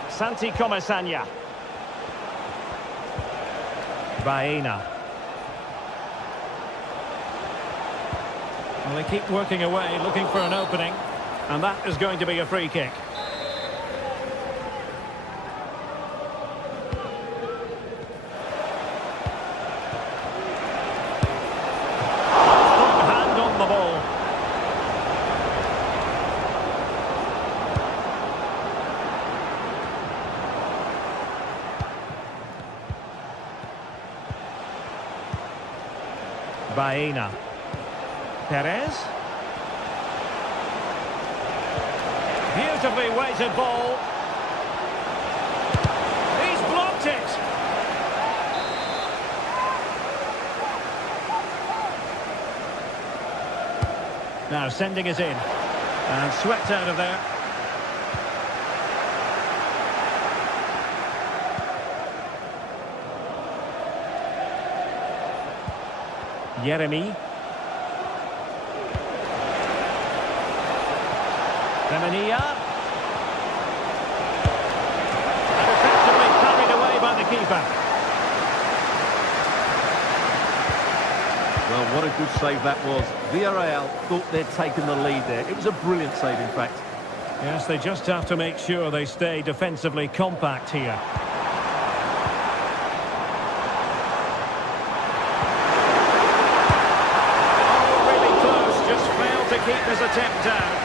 Santi Comesaña. Baena. Well, they keep working away, looking for an opening. And that is going to be a free kick. Strong hand on the ball. Baena. Perez. Beautifully weighted ball. He's blocked it. Now sending it in. And swept out of there. Yeremy. Femenia. And effectively carried away by the keeper. Well, what a good save that was. Villarreal thought they'd taken the lead there. It was a brilliant save, in fact. Yes, they just have to make sure they stay defensively compact here. Oh, really close. Just failed to keep his attempt down.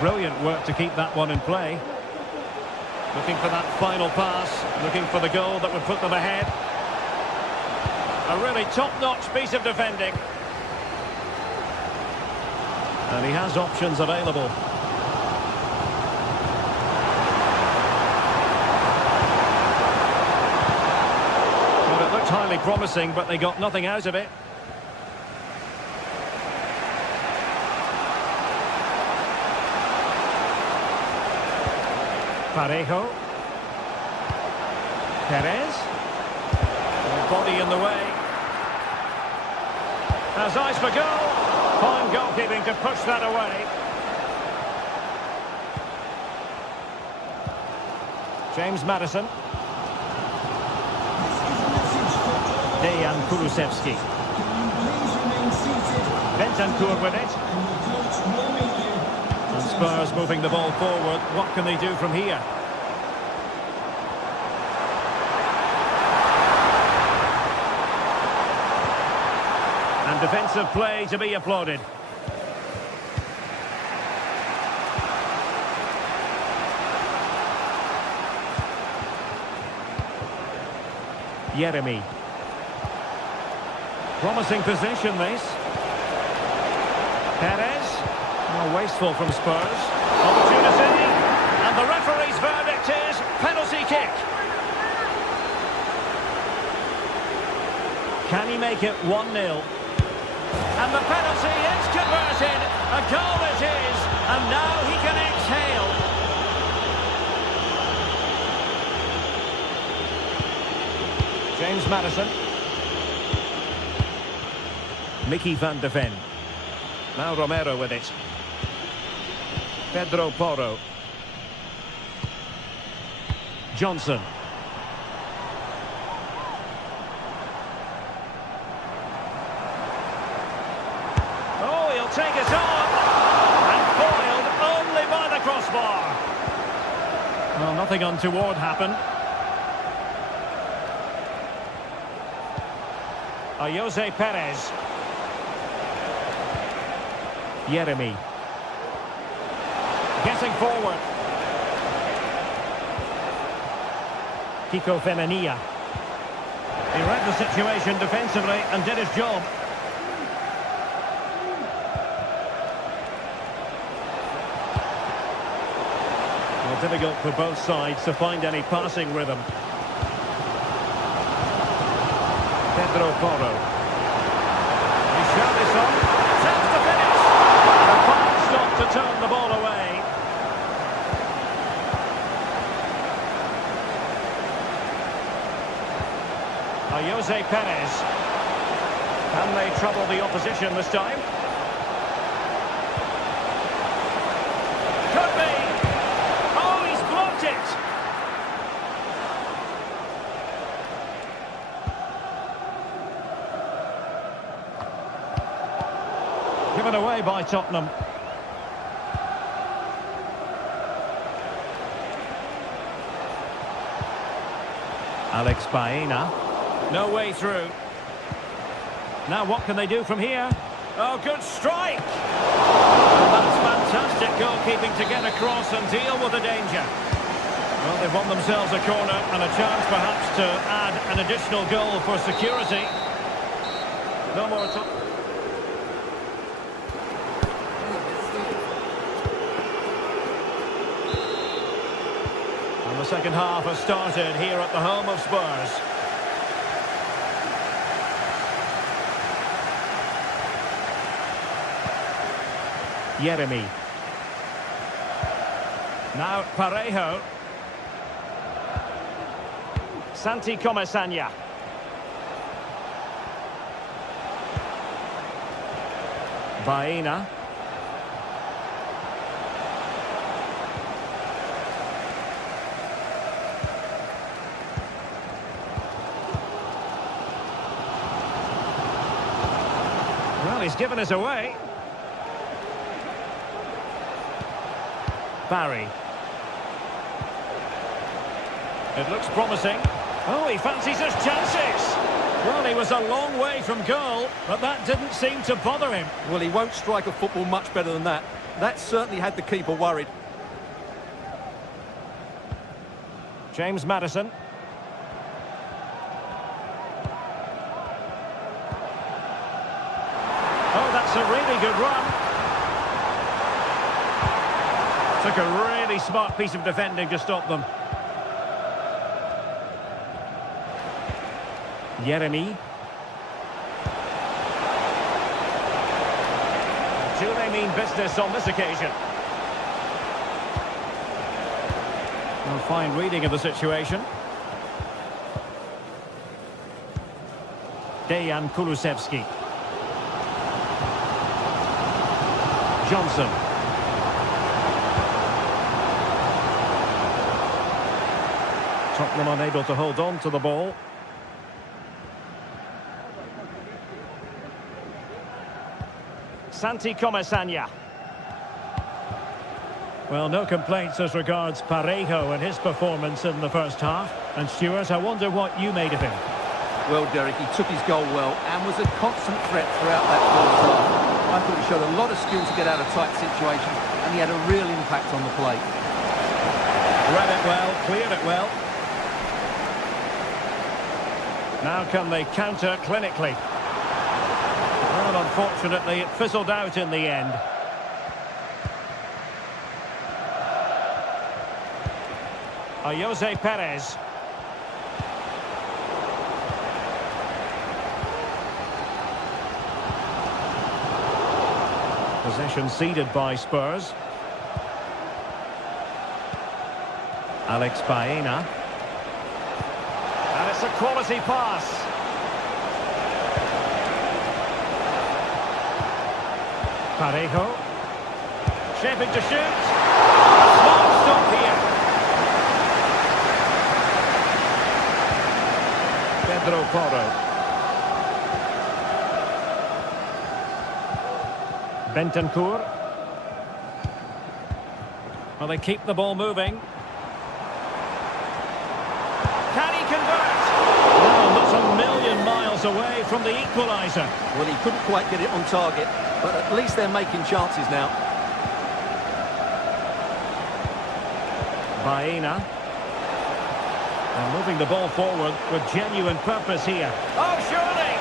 Brilliant work to keep that one in play. Looking for that final pass, looking for the goal that would put them ahead. A really top-notch piece of defending. And he has options available. Well, it looked highly promising, but they got nothing out of it. Parejo. Perez. Body in the way. Has eyes for goal. Fine goalkeeping to push that away. James Maddison. Dejan Kulusevski. Bentancur with it. And Spurs moving the ball forward. What can they do from here? And defensive play to be applauded. Yeremy. Promising position, this. Perez. Oh, wasteful from Spurs. Opportunity. And the referee's verdict is penalty kick. Can he make it 1-0? And the penalty is converted. A goal it is. And now he can exhale. James Maddison. Mickey van de Ven. Now Romero with it. Pedro Porro. Johnson. Oh, he'll take it on. And foiled only by the crossbar. Well, nothing untoward happened. Jose Perez. Yeremy. Getting forward. Kiko Femenia. He read the situation defensively and did his job. Well, difficult for both sides to find any passing rhythm. Pedro Porro. Richarlison attempts to finish. A fine stop to turn the ball away. Jose Perez. Can they trouble the opposition this time? Could be. Oh, he's blocked it. Given away by Tottenham. Alex Baena. No way through. Now what can they do from here? Oh, good strike! And that's fantastic goalkeeping to get across and deal with the danger. Well, they've won themselves a corner and a chance perhaps to add an additional goal for security. No more time. And the second half has started here at the home of Spurs. Yeremy. Now Parejo. Santi Comesaña. Baena. Well, he's given us away. Barry. It looks promising. Oh, he fancies his chances. Well, he was a long way from goal, but that didn't seem to bother him. Well, he won't strike a football much better than that. That certainly had the keeper worried. James Maddison. Oh, that's a really good run. Took a really smart piece of defending to stop them. Yeremy. Do they mean business on this occasion? Well, fine reading of the situation. Dejan Kulusevski. Johnson. Tottenham unable to hold on to the ball. Santi Comesaña. Well, no complaints as regards Parejo and his performance in the first half. And Stuart, I wonder what you made of him. Well, Derek, he took his goal well and was a constant threat throughout that first half. I thought he showed a lot of skill to get out of tight situations, and he had a real impact on the play. Read it well, cleared it well. Now can they counter clinically? Well, unfortunately, it fizzled out in the end. Jose Perez. Possession ceded by Spurs. Alex Baena. And it's a quality pass. Parejo. Shaping to shoot. stop here. Pedro Porro. Bentancur. Well, they keep the ball moving. Can he convert? Well, not a million miles away from the equaliser. Well, he couldn't quite get it on target, but at least they're making chances now. Baena. And moving the ball forward with genuine purpose here. Oh, surely!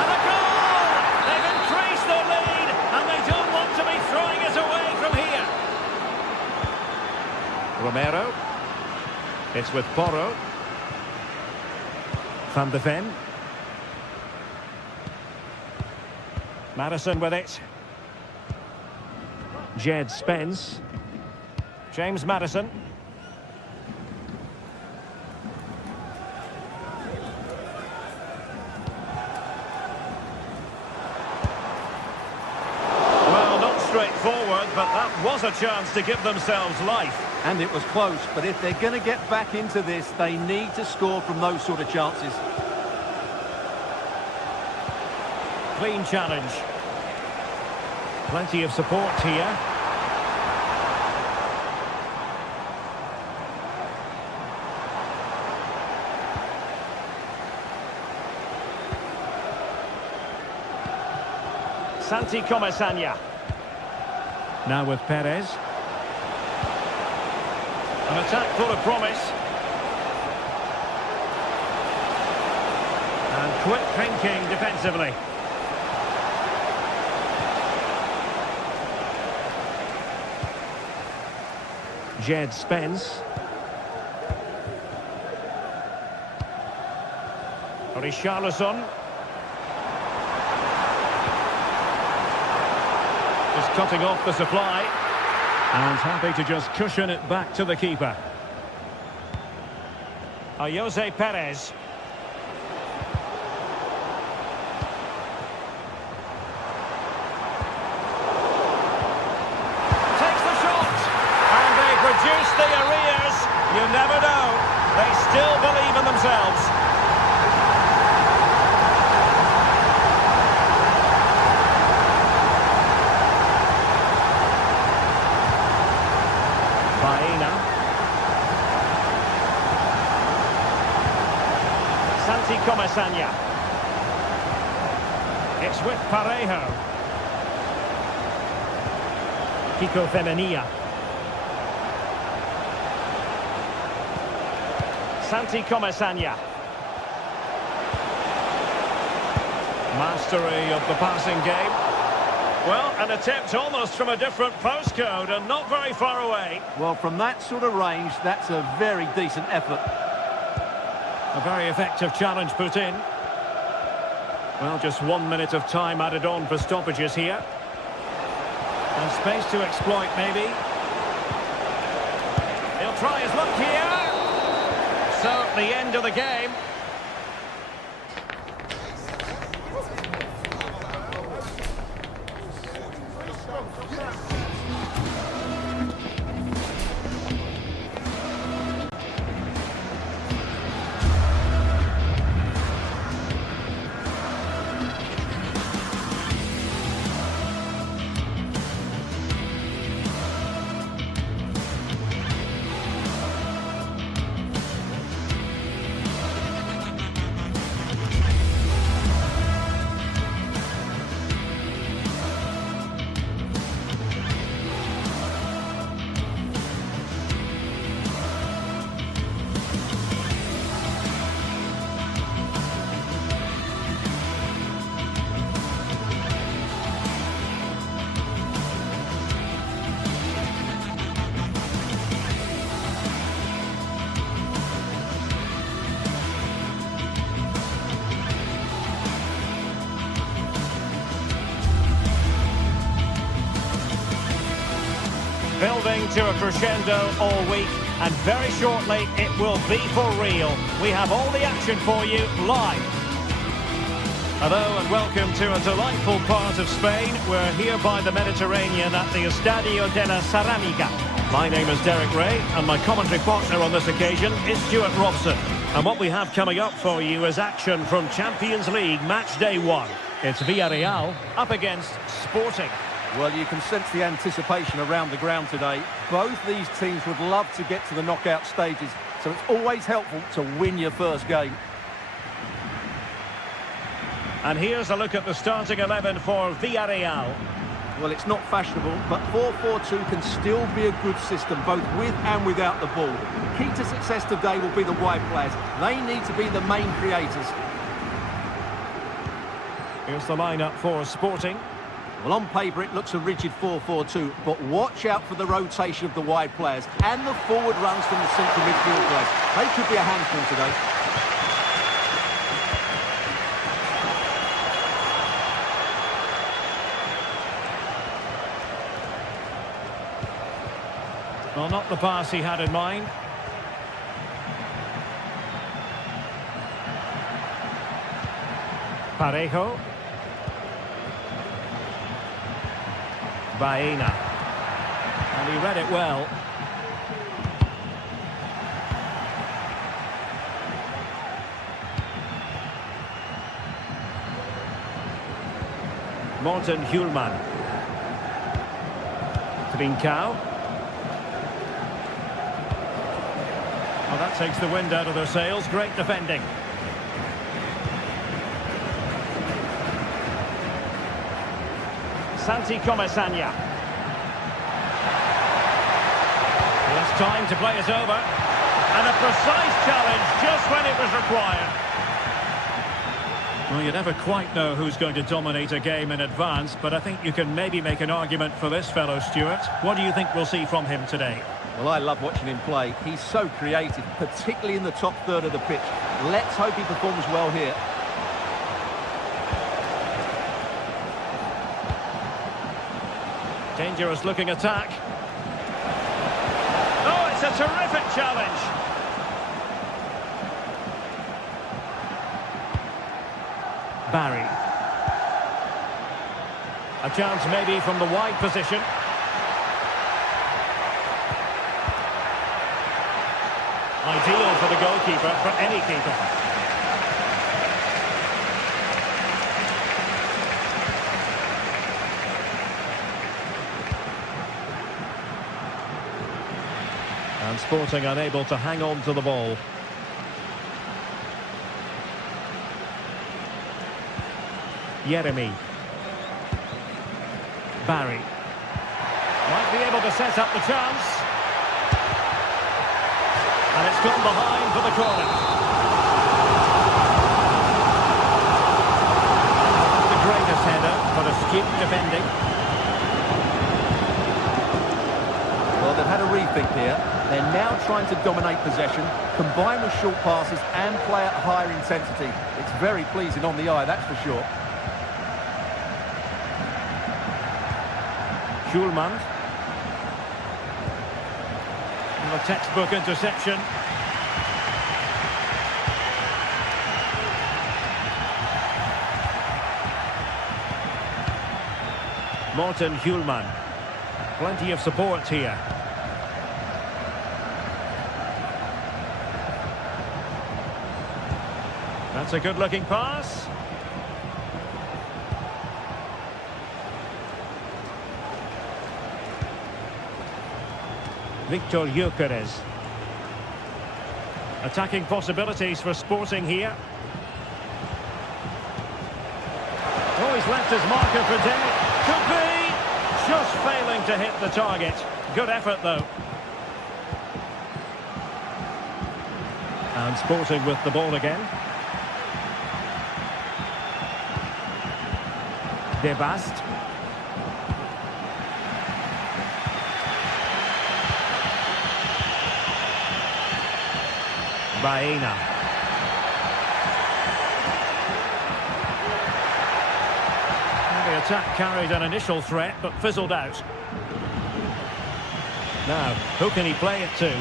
And a goal! They've increased their lead, and they don't want to be throwing it away from here. Romero. It's with Porro. Van de Ven. Madison with it. Jed Spence. James Madison. Well, not straightforward, but that was a chance to give themselves life. And it was close, but if they're going to get back into this, they need to score from those sort of chances. Clean challenge. Plenty of support here. Santi Comesaña. Now with Perez. An attack full of promise. And quick thinking defensively. Jed Spence. Richarlison. Just cutting off the supply. And happy to just cushion it back to the keeper. Jose Perez. Takes the shot. And they produce the arrears. You never know. They still believe in themselves. Baena. Santi Comesaña. It's with Parejo. Kiko Femenia. Santi Comesaña. Mastery of the passing game. Well, an attempt almost from a different postcode and not very far away. Well, from that sort of range, that's a very decent effort. A very effective challenge put in. Well, just 1 minute of time added on for stoppages here. And space to exploit, maybe. He'll try his luck here. So, the end of the game. Building to a crescendo all week, and very shortly it will be for real. We have all the action for you live. Hello and welcome to a delightful part of Spain. We're here by the Mediterranean at the Estadio de la Ceramica. My name is Derek Ray, and my commentary partner on this occasion is Stuart Robson. And what we have coming up for you is action from Champions League Match Day 1. It's Villarreal up against Sporting. Well, you can sense the anticipation around the ground today. Both these teams would love to get to the knockout stages, so it's always helpful to win your first game. And here's a look at the starting 11 for Villarreal. Well, it's not fashionable, but 4-4-2 can still be a good system, both with and without the ball. Key to success today will be the wide players. They need to be the main creators. Here's the lineup for Sporting. Well, on paper, it looks a rigid 4-4-2, but watch out for the rotation of the wide players and the forward runs from the central midfield players. They could be a handful today. Well, not the pass he had in mind. Parejo. Baena. And he read it well. Morten Hjulman. Trincao. Well, that takes the wind out of their sails. Great defending. Santi Comesaña. Less time to play it over. And a precise challenge just when it was required. Well, you never quite know who's going to dominate a game in advance, but I think you can maybe make an argument for this fellow, Stuart. What do you think we'll see from him today? Well, I love watching him play. He's so creative, particularly in the top third of the pitch. Let's hope he performs well here. Dangerous looking attack. Oh, it's a terrific challenge. Barry. A chance maybe from the wide position. Ideal for the goalkeeper, for any keeper. And Sporting unable to hang on to the ball. Yeremy. Barry. Might be able to set up the chance. And it's gone behind for the corner. The greatest header, but astute defending. Well, they've had a rethink here. They're now trying to dominate possession, combine with short passes and play at higher intensity. It's very pleasing on the eye, that's for sure. Hjulman. And a textbook interception. Morten Hjulman. Plenty of support here. That's a good-looking pass. Victor Gyökeres. Attacking possibilities for Sporting here. Oh, he's left his marker for dead. Could be! Just failing to hit the target. Good effort, though. And Sporting with the ball again. De Bast. Baena. The attack carried an initial threat, but fizzled out. Now, who can he play it to?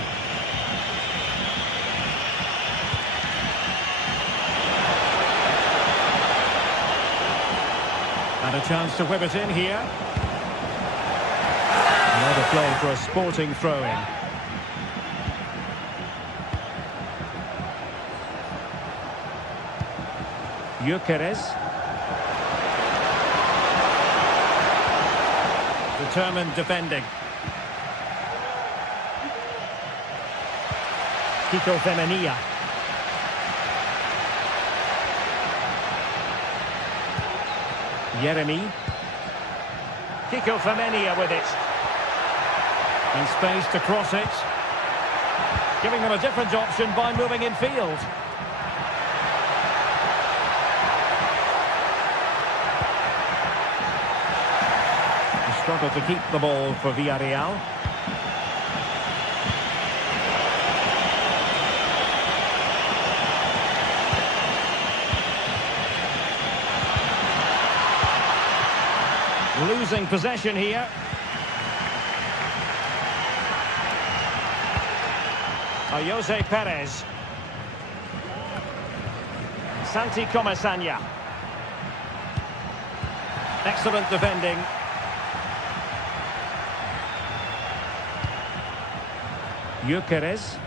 And a chance to whip it in here. Now the play for a Sporting throw-in. Gyökeres. Determined defending. Kiko Femenia. Jeremy. Kiko Femenia with it. In space to cross it. Giving them a different option by moving in field. Struggle to keep the ball for Villarreal. Losing possession here. Jose Perez. Santi Comesaña. Excellent defending. Gyökeres.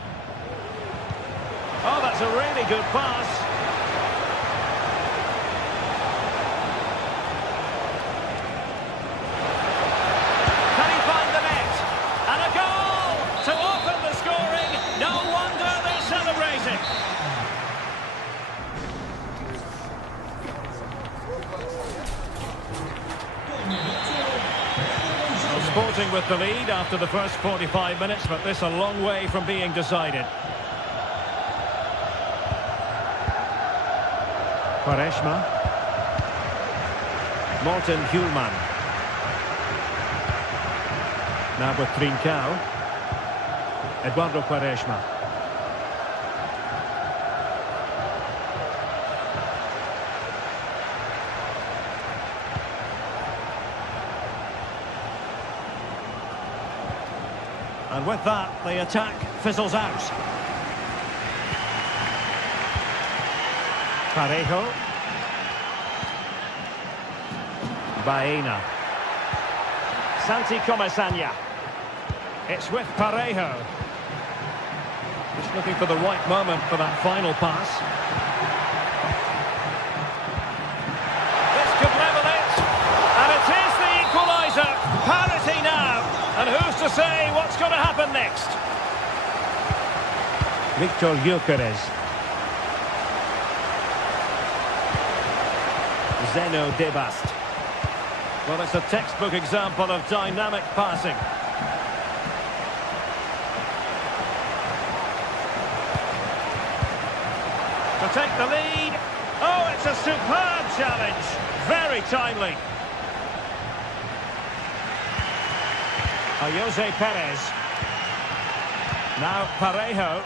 Oh, that's a really good pass. Can he find the net? And a goal to open the scoring. No wonder they're celebrating. Sporting with the lead after the first 45 minutes, but this a long way from being decided. Quaresma. Morten Hjulman. Now with Trincao. Eduardo Quaresma. And with that, the attack fizzles out. Parejo. Baena. Santi Comesaña. It's with Parejo. Just looking for the right moment for that final pass. This could level it. And it is the equaliser. Parity now. And who's to say what's going to happen next? Victor Gyökeres. Zeno Debast. Well, it's a textbook example of dynamic passing. To take the lead. Oh, it's a superb challenge. Very timely. Jose Perez. Now Parejo.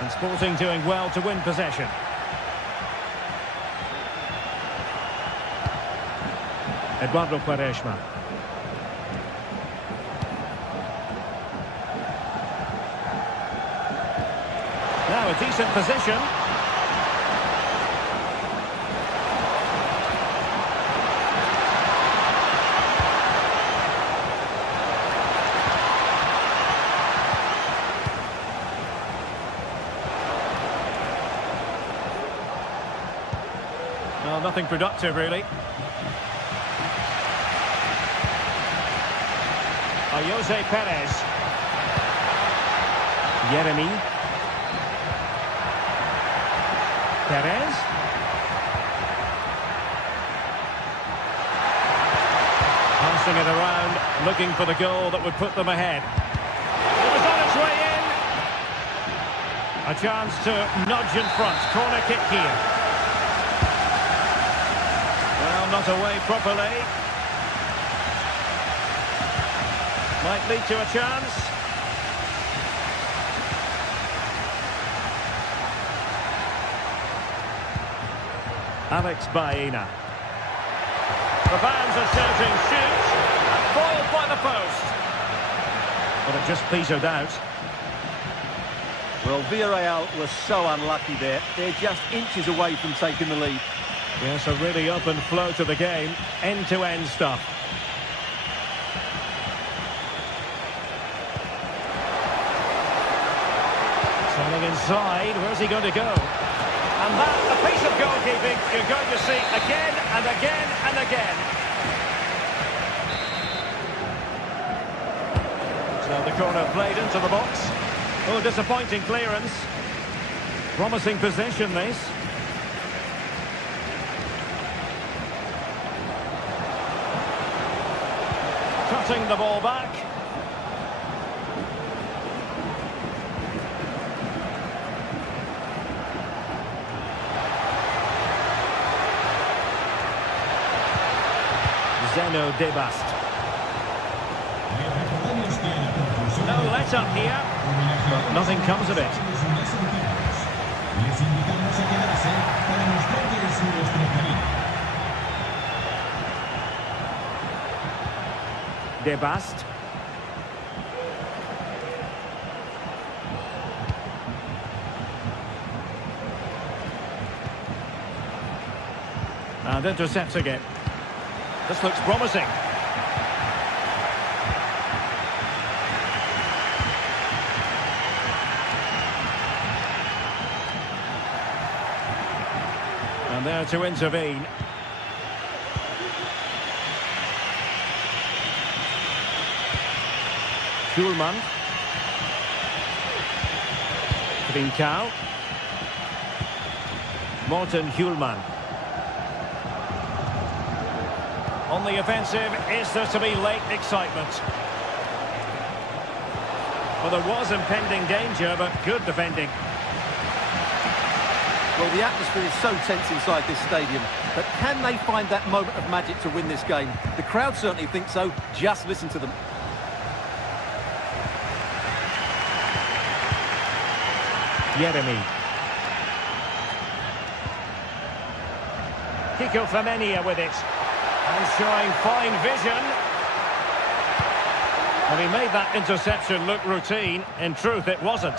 And Sporting doing well to win possession. Eduardo Quaresma. Now a decent position. Well, nothing productive, really. Jose Perez. Jeremy. Perez. Passing it around, looking for the goal that would put them ahead. It was on its way in. A chance to nudge in front. Corner kick here. Well, not away properly. Might lead to a chance. Alex Baena. The fans are shouting shoot, and foiled by the post. But it just petered out. Well, Villarreal was so unlucky there. They're just inches away from taking the lead. Yes, a really open flow to the game, end-to-end stuff. Turning inside, where's he going to go? And that, a piece of goalkeeping you're going to see again and again and again. So the corner played into the box. Oh, disappointing clearance. Promising possession, this. Cutting the ball back. Zeno Debast. No let-up here, but nothing comes of it. Debast. And intercepting it. This looks promising. And there to intervene. Schulman. Trincao. Morten Schulman. On the offensive, is there to be late excitement? Well, there was impending danger, but good defending. Well, the atmosphere is so tense inside this stadium, but can they find that moment of magic to win this game? The crowd certainly think so. Just listen to them. Yeremy. Kiko Femenia with it. And showing fine vision. And he made that interception look routine. In truth, it wasn't.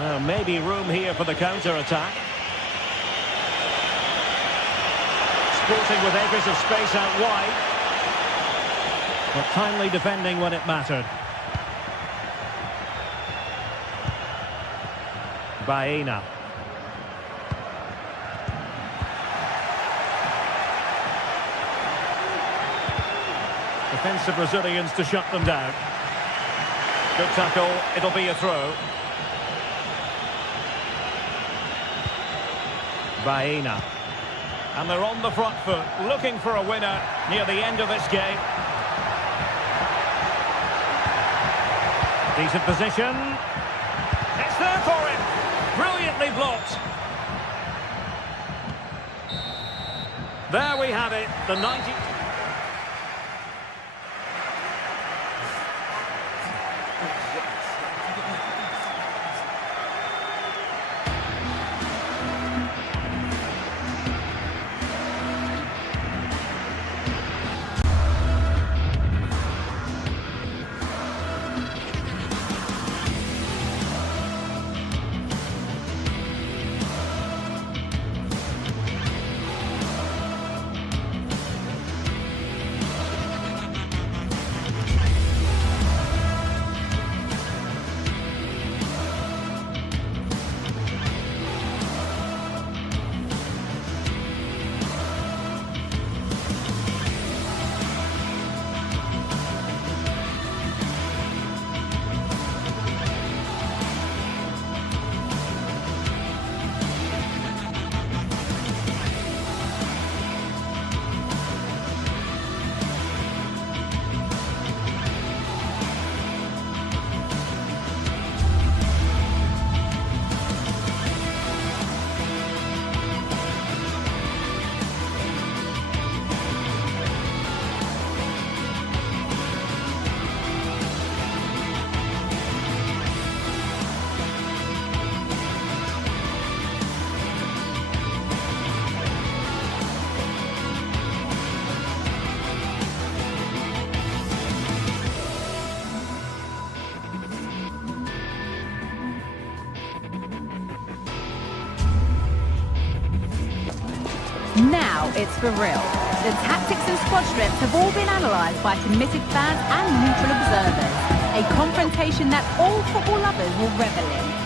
Now, maybe room here for the counter-attack. Sporting with acres of space out wide. But timely defending when it mattered. Baena. Defensive Brazilians to shut them down. Good tackle, it'll be a throw. Baena. And they're on the front foot, looking for a winner near the end of this game. Decent position. It's there for him. Brilliantly blocked. There we have it, the 90th. Now it's for real. The tactics and squad strengths have all been analysed by committed fans and neutral observers. A confrontation that all football lovers will revel in.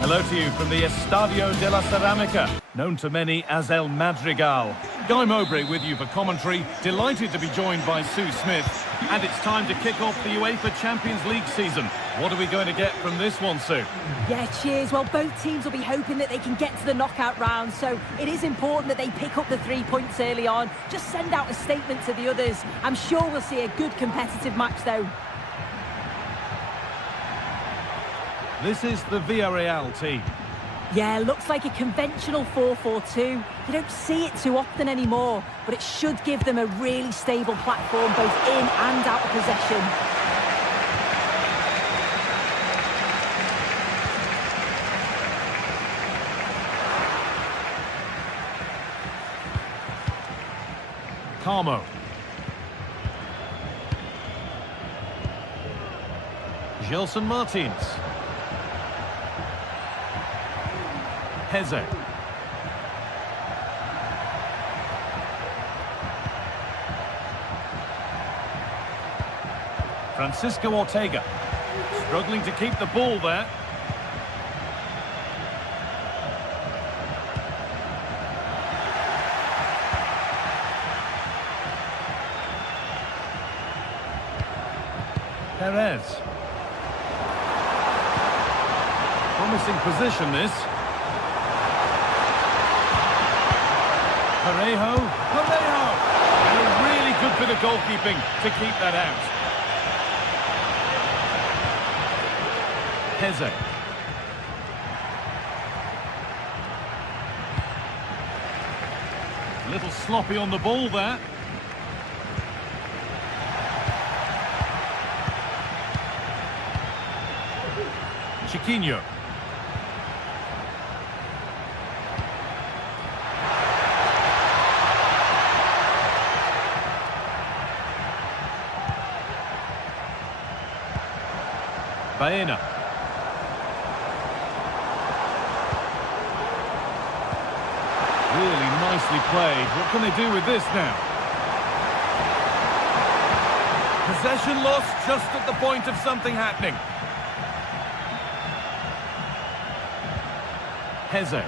Hello to you from the Estadio de la Ceramica, known to many as El Madrigal. Guy Mowbray with you for commentary, delighted to be joined by Sue Smith. And it's time to kick off the UEFA Champions League season. What are we going to get from this one, Sue? Yeah, cheers. Well, both teams will be hoping that they can get to the knockout round, so it is important that they pick up the 3 points early on. Just send out a statement to the others. I'm sure we'll see a good competitive match, though. This is the Villarreal team. Yeah, looks like a conventional 4-4-2. You don't see it too often anymore, but it should give them a really stable platform both in and out of possession. Carmo. Gelson Martins. Heze. Francisco Ortega. Struggling to keep the ball there. Perez. Promising position, this. Parejo. And a really good bit of goalkeeping to keep that out. Heze. A little sloppy on the ball there. Chiquinho. Baena. Really nicely played. What can they do with this now? Possession lost just at the point of something happening. Heze.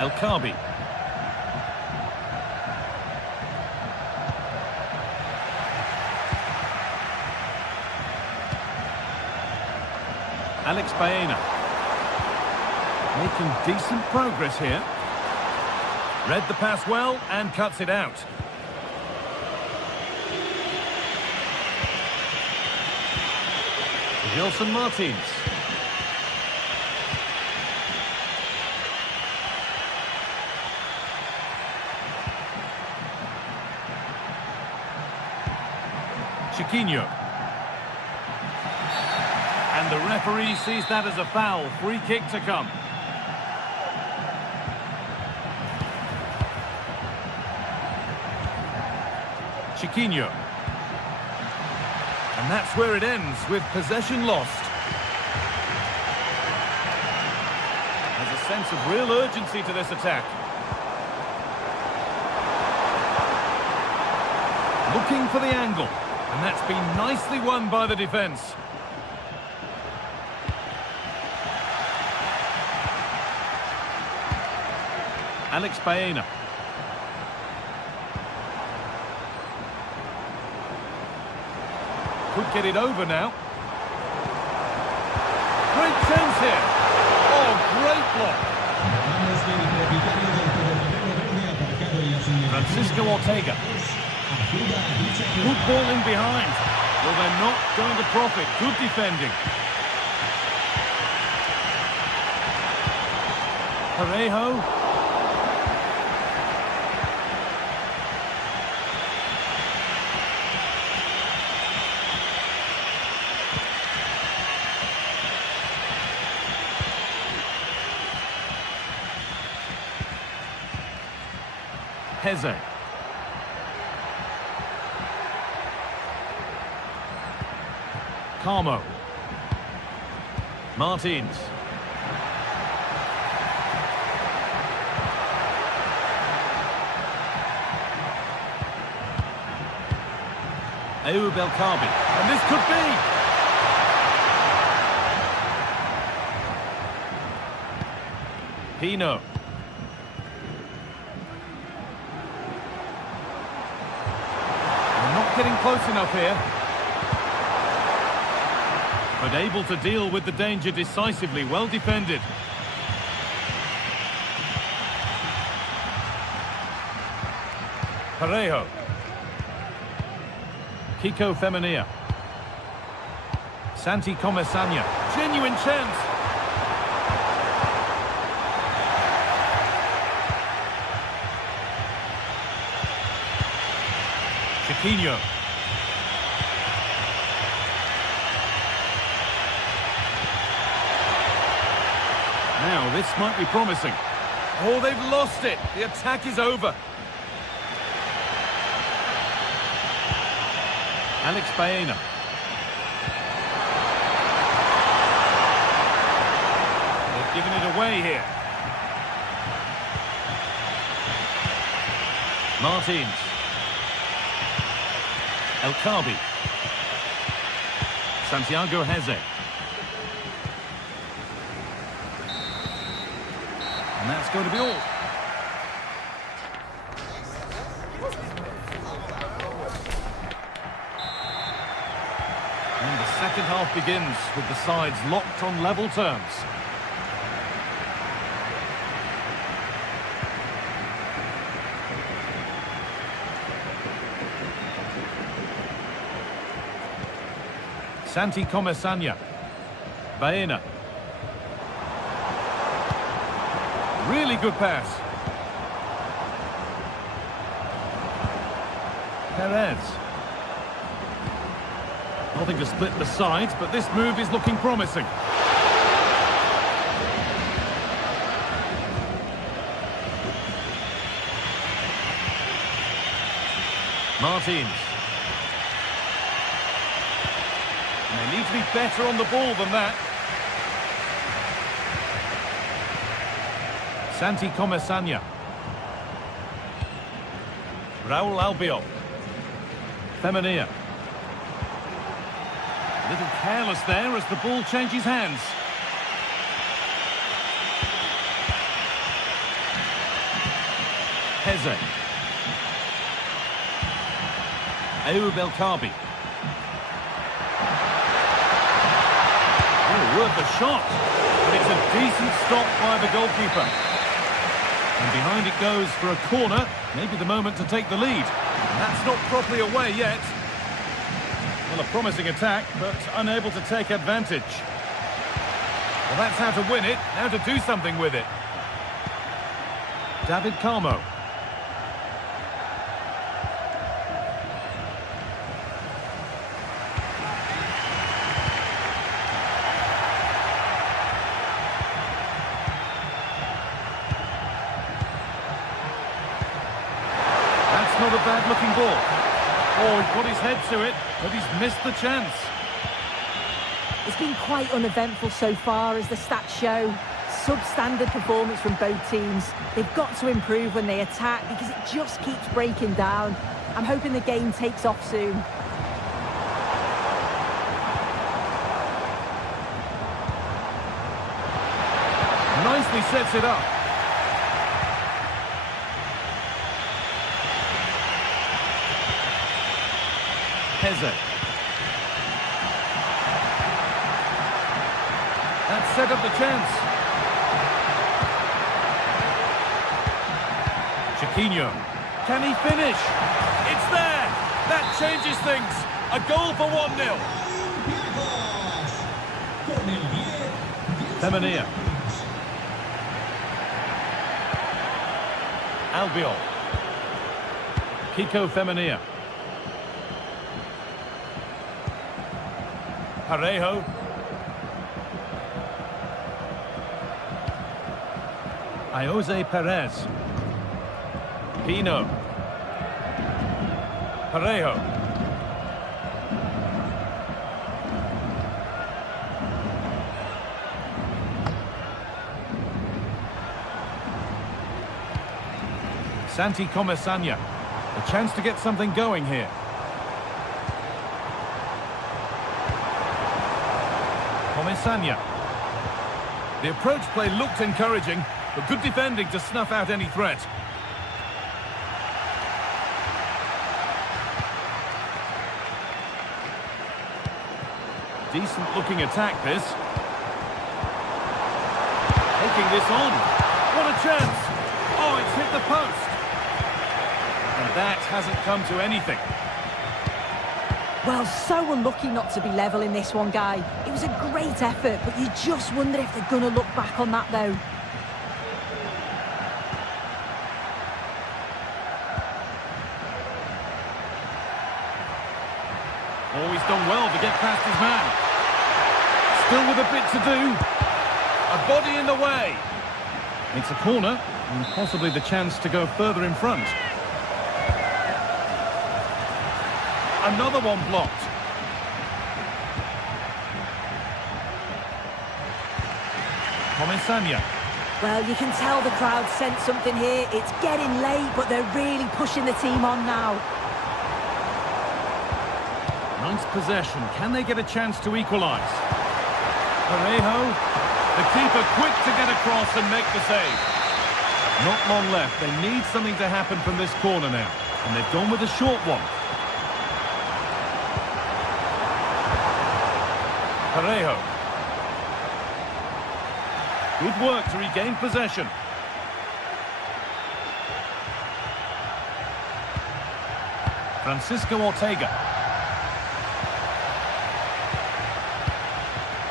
El Khabi. Alex Baena. Making decent progress here. Read the pass well and cuts it out. Gelson Martins. Chiquinho. And the referee sees that as a foul. Free kick to come. Chiquinho. And that's where it ends, with possession lost. There's a sense of real urgency to this attack. Looking for the angle. And that's been nicely won by the defence. Alex Baena. Could get it over now. Great chance here. Oh, great block. Francisco Ortega. Good ball in behind. Well, they're not going to profit. Good defending. Parejo. Heze. Carmo. Martins. Belkabi, and this could be. Pino. They're not getting close enough here. But able to deal with the danger decisively, well defended. Parejo. Kiko Femenia. Santi Comesania. Genuine chance. Chiquinho. Now, this might be promising. Oh, they've lost it. The attack is over. Alex Baena. They've given it away here. Martins. El Kabi. Santiago Heze. And that's going to be all. And the second half begins with the sides locked on level terms. Santi Comesania. Baena. Really good pass. Perez. Nothing to split the sides, but this move is looking promising. Martins. And they need to be better on the ball than that. Santi Comesania. Raul Albiol. Femenia. A little careless there as the ball changes hands. Heze. Belkabi. Oh, worth a shot. And it's a decent stop by the goalkeeper. And behind it goes for a corner. Maybe the moment to take the lead. And that's not properly away yet. Well, a promising attack, but unable to take advantage. Well, that's how to win it. Now to do something with it. David Carmo. Not a bad-looking ball. Oh, he put his head to it, but he's missed the chance. It's been quite uneventful so far, as the stats show. Substandard performance from both teams. They've got to improve when they attack because it just keeps breaking down. I'm hoping the game takes off soon. Nicely sets it up. Heze. That set up the chance. Chiquinho. Can he finish? It's there! That changes things. A goal for 1-0. Femenia. Albiol. Kiko Femenia. Parejo. Jose Perez. Pino. Parejo. Santi Comesania. A chance to get something going here. Comesaña. The approach play looked encouraging, but good defending to snuff out any threat. Decent looking attack this. Taking this on. What a chance! Oh, it's hit the post. And that hasn't come to anything. Well, so unlucky not to be level in this one, Guy. It was a great effort, but you just wonder if they're going to look back on that, though. Always done well to get past his man. Still with a bit to do. A body in the way. It's a corner, and possibly the chance to go further in front. Another one blocked. Comesaña. Well, you can tell the crowd sensed something here. It's getting late, but they're really pushing the team on now. Nice possession. Can they get a chance to equalise? Parejo. The keeper quick to get across and make the save. Not long left. They need something to happen from this corner now. And they've gone with a short one. Parejo. Good work to regain possession. Francisco Ortega.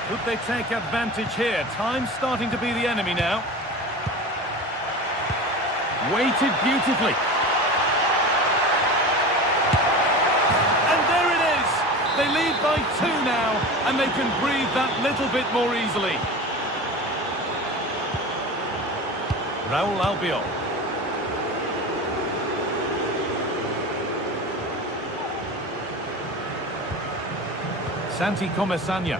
Could they take advantage here? Time's starting to be the enemy now. Weighted beautifully. And there it is! They lead by 2 now, and they can breathe that little bit more easily. Raúl Albiol. Santi Comesaña.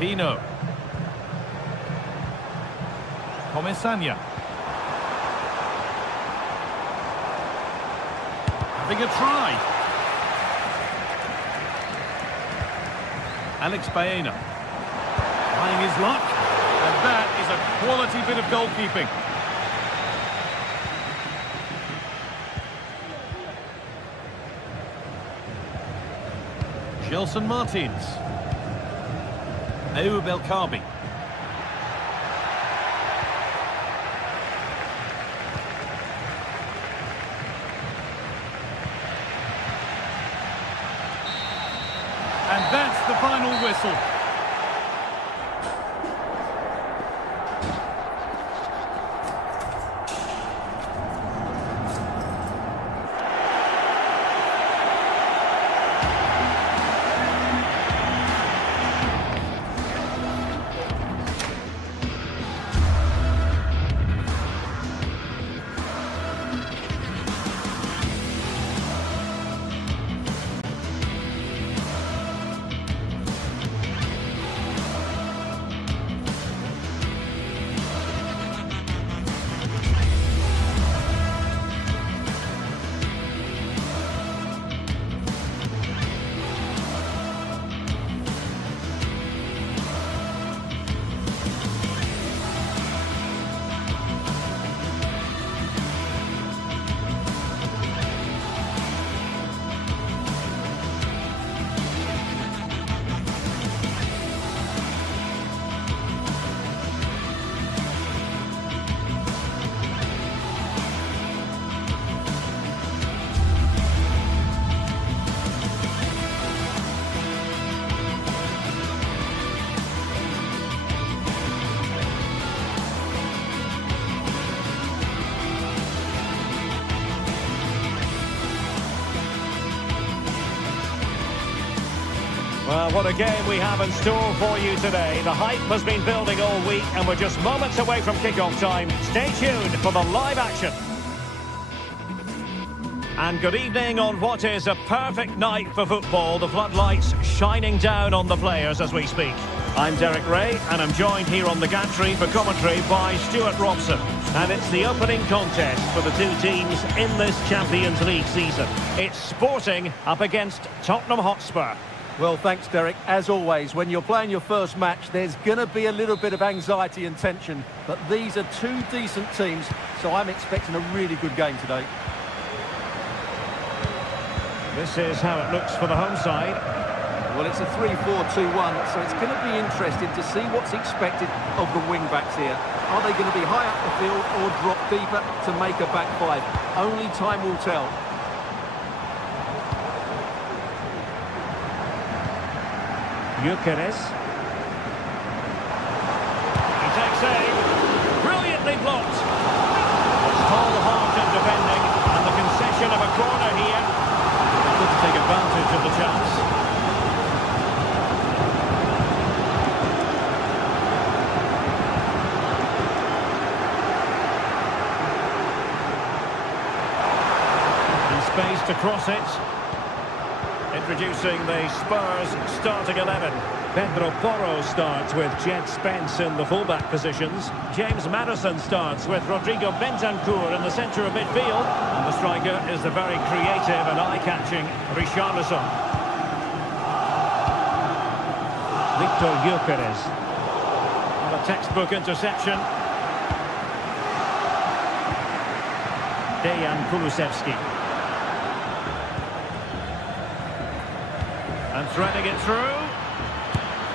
Pino. Comesaña. Having a try. Alex Baena. Trying his luck. And that is a quality bit of goalkeeping. Gelson Martins. Ayoub El Kaabi. And that's the final whistle. Well, what a game we have in store for you today. The hype has been building all week and we're just moments away from kick-off time. Stay tuned for the live action. And good evening on what is a perfect night for football. The floodlights shining down on the players as we speak. I'm Derek Ray and I'm joined here on the gantry for commentary by Stuart Robson. And it's the opening contest for the two teams in this Champions League season. It's Sporting up against Tottenham Hotspur. Well, thanks, Derek. As always, when you're playing your first match, there's going to be a little bit of anxiety and tension. But these are two decent teams, so I'm expecting a really good game today. This is how it looks for the home side. Well, it's a 3-4-2-1, so it's going to be interesting to see what's expected of the wing-backs here. Are they going to be high up the field or drop deeper to make a back five? Only time will tell. Gyökeres. He takes aim. Brilliantly blocked. It's wholehearted defending, and the concession of a corner here. Couldn't take advantage of the chance. In space to cross it. Introducing the Spurs starting 11. Pedro Porro starts with Jed Spence in the fullback positions. James Maddison starts with Rodrigo Bentancur in the centre of midfield. And the striker is the very creative and eye-catching Richarlison. Victor Gyökeres. And a textbook interception. Dejan Kulusevski. And threading it through.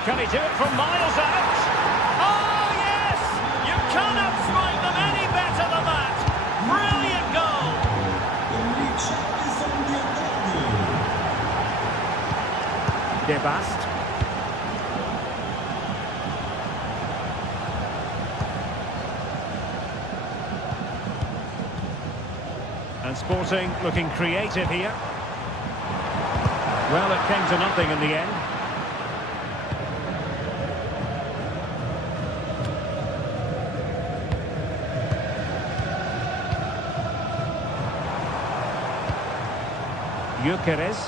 Can he do it from miles out? Oh, yes! You cannot strike them any better than that. Brilliant goal. Debast. And Sporting looking creative here. Well, it came to nothing in the end. Gyökeres.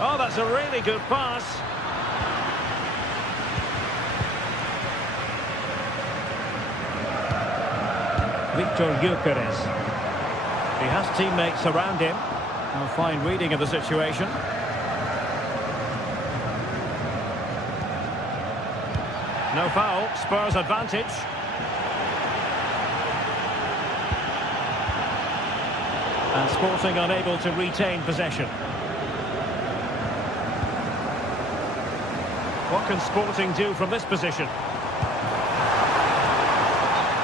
Oh, that's a really good pass. Victor Gyökeres. He has teammates around him. A fine reading of the situation. No foul, Spurs advantage. And Sporting unable to retain possession. What can Sporting do from this position?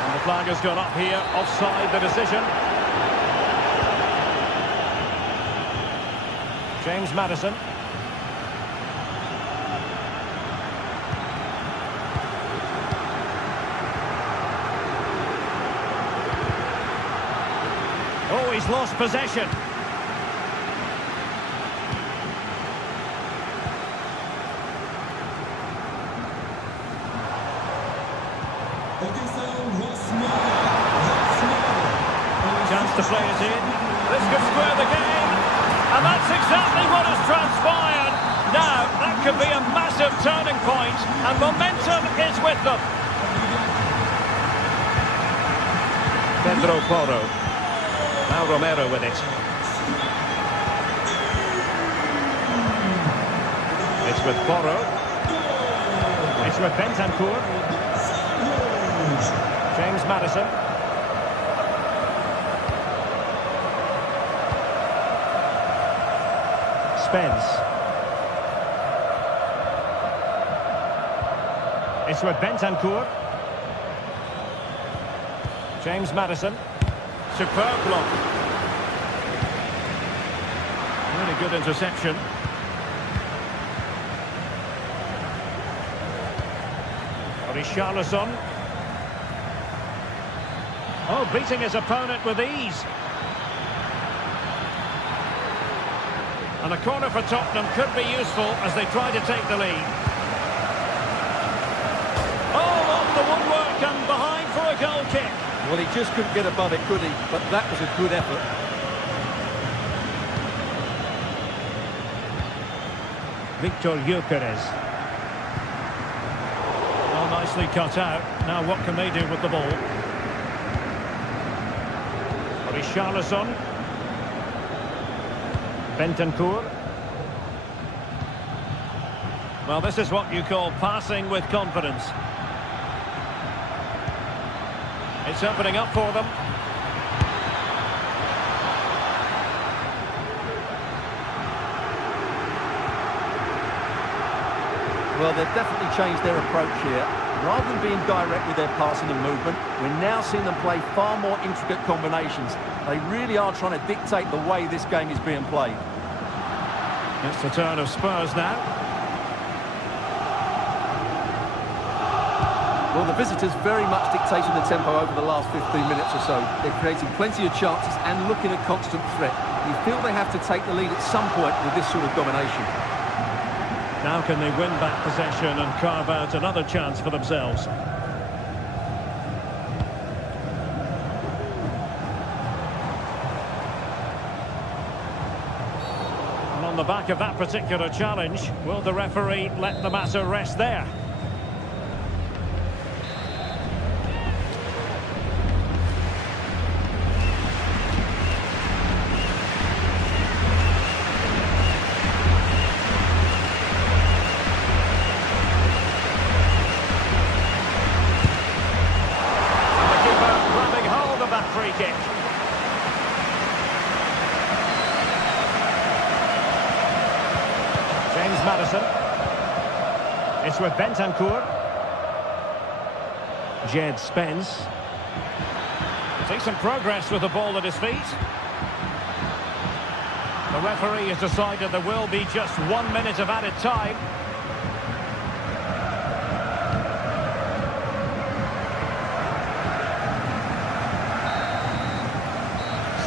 And the flag has gone up here, offside the decision. James Maddison. Oh, he's lost possession. Chance to play it in. This could square the game. And that's exactly what has transpired. Now, that could be a massive turning point, and momentum is with them. Pedro Porro. Now Romero with it. It's with Porro. It's with Bentancur. James Maddison. Spence. It's with Bentancur. James Maddison. Superb block. Really good interception. Richarlison. Oh, beating his opponent with ease. And a corner for Tottenham could be useful as they try to take the lead. Oh, off the woodwork and behind for a goal kick. Well, he just couldn't get above it, could he? But that was a good effort. Victor Gyökeres. Oh, nicely cut out. Now what can they do with the ball? Richarlison. Bentancur. Well, this is what you call passing with confidence. It's opening up for them. Well, they've definitely changed their approach here. Rather than being direct with their passing and movement, we're now seeing them play far more intricate combinations. They really are trying to dictate the way this game is being played. It's the turn of Spurs now. Well, the visitors very much dictating the tempo over the last 15 minutes or so. They're creating plenty of chances and looking a constant threat. You feel they have to take the lead at some point with this sort of domination. Now can they win back possession and carve out another chance for themselves? And on the back of that particular challenge, will the referee let the matter rest there? Free kick. James Maddison. It's with Bentancur. Jed Spence. Takes some progress with the ball at his feet. The referee has decided there will be just 1 minute of added time.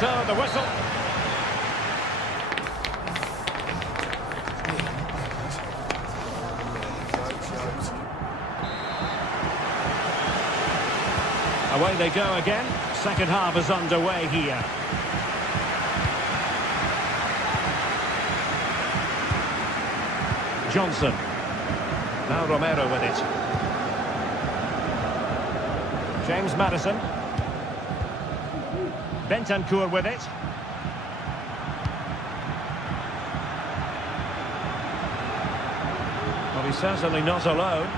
So the whistle. Away they go again. Second half is underway here. Johnson. Now Romero with it. James Maddison. Bentancur with it. Well, he's certainly not alone.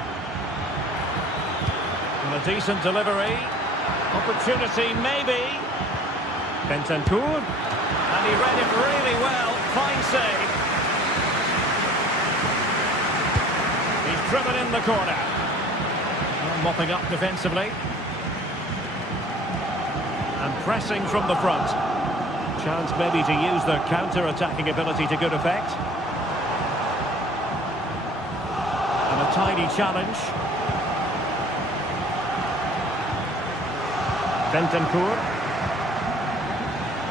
And a decent delivery. Opportunity, maybe. Bentancur. And he read it really well. Fine save. He's driven in the corner. And mopping up defensively. And pressing from the front. Chance maybe to use their counter-attacking ability to good effect. And a tidy challenge. Bentancur.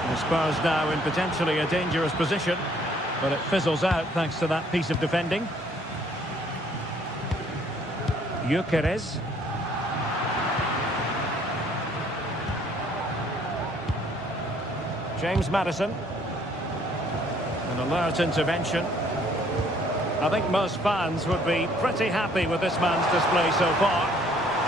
The Spurs now in potentially a dangerous position, but it fizzles out thanks to that piece of defending. Gyökeres. James Maddison. An alert intervention. I think most fans would be pretty happy with this man's display so far.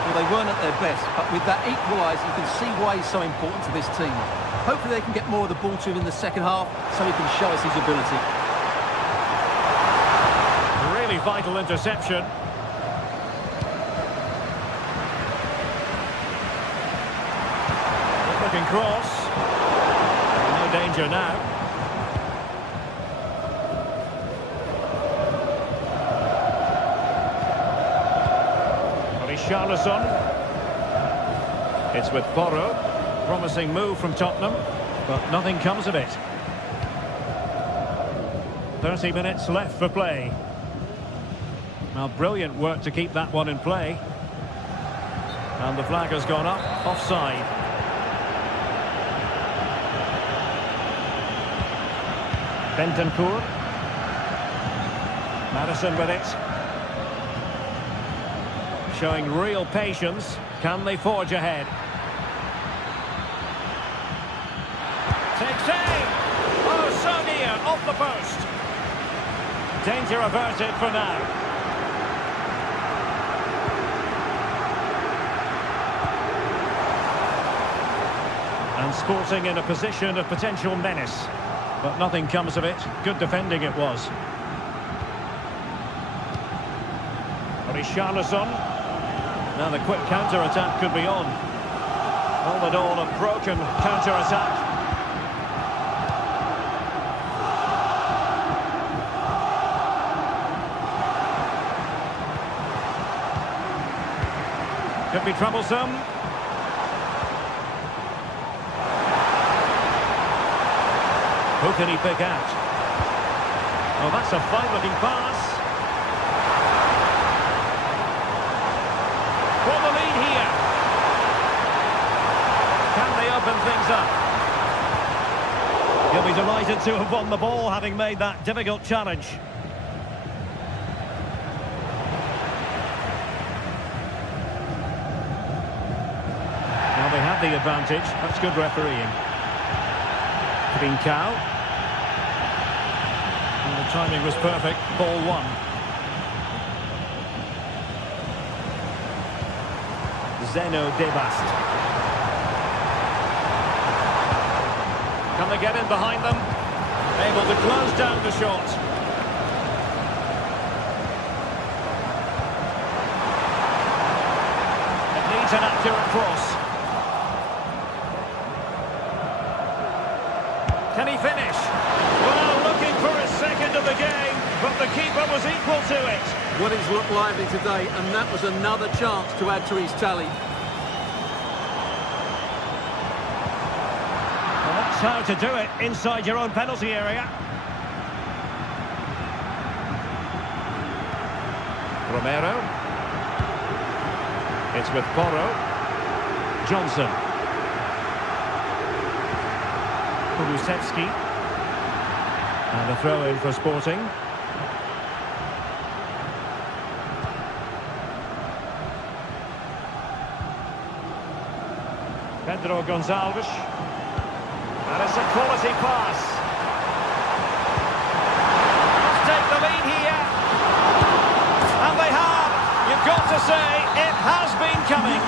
Well, they weren't at their best, but with that equaliser, you can see why he's so important to this team. Hopefully they can get more of the ball to him in the second half so he can show us his ability. A really vital interception. Looking cross. No danger now. Richarlison. It's with Porro. Promising move from Tottenham, but nothing comes of it. 30 minutes left for play. Now, brilliant work to keep that one in play. And the flag has gone up, offside. Bentancur. Maddison with it. Showing real patience. Can they forge ahead? Takes aim! Oh, so near, off the post. Danger averted for now. And Sporting in a position of potential menace. But nothing comes of it. Good defending it was. Richarlison. Now the quick counter-attack could be on. All in all, a broken counter-attack. Could be troublesome. Who can he pick out? Oh, that's a fine-looking pass. For the lead here. Can they open things up? He'll be delighted to have won the ball, having made that difficult challenge. Well, they had the advantage. That's good refereeing. Trincao. And the timing was perfect. Ball one. Zeno Debast. Can they get in behind them? Able to close down the shot. It needs an accurate cross. Can he finish? Well, looking for a second of the game, but the keeper was equal to it. Well, he's looked lively today, and that was another chance to add to his tally. Well, that's how to do it inside your own penalty area. Romero. It's with Porro. Johnson. Kulusevski. And a throw-in for Sporting. Pedro Gonçalves. And it's a quality pass. Let's take the lead here. And they have. You've got to say, it has been coming.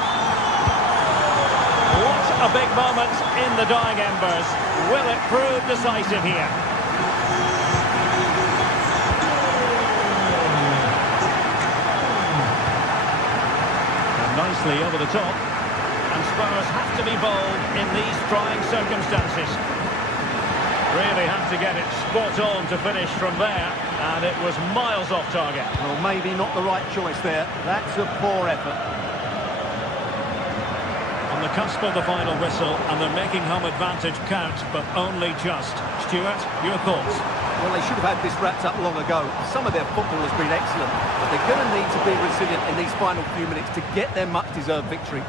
What a big moment in the dying embers. Will it prove decisive here? And nicely over the top. And Spurs have to be bold in these trying circumstances. Really have to get it spot on to finish from there. And it was miles off target. Well, maybe not the right choice there. That's a poor effort. On the cusp of the final whistle, and they're making home advantage count, but only just. Stuart, your thoughts? Well, they should have had this wrapped up long ago. Some of their football has been excellent, but they're going to need to be resilient in these final few minutes to get their much-deserved victory.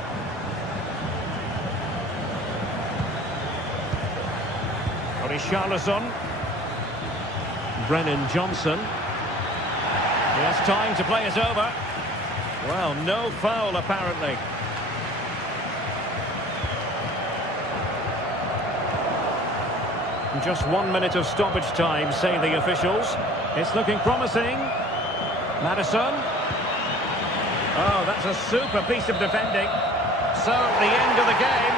Richarlison. Brennan Johnson. He has time to play it over. Well, no foul apparently. Just 1 minute of stoppage time, say the officials. It's looking promising. Maddison. Oh, that's a super piece of defending. So, the end of the game.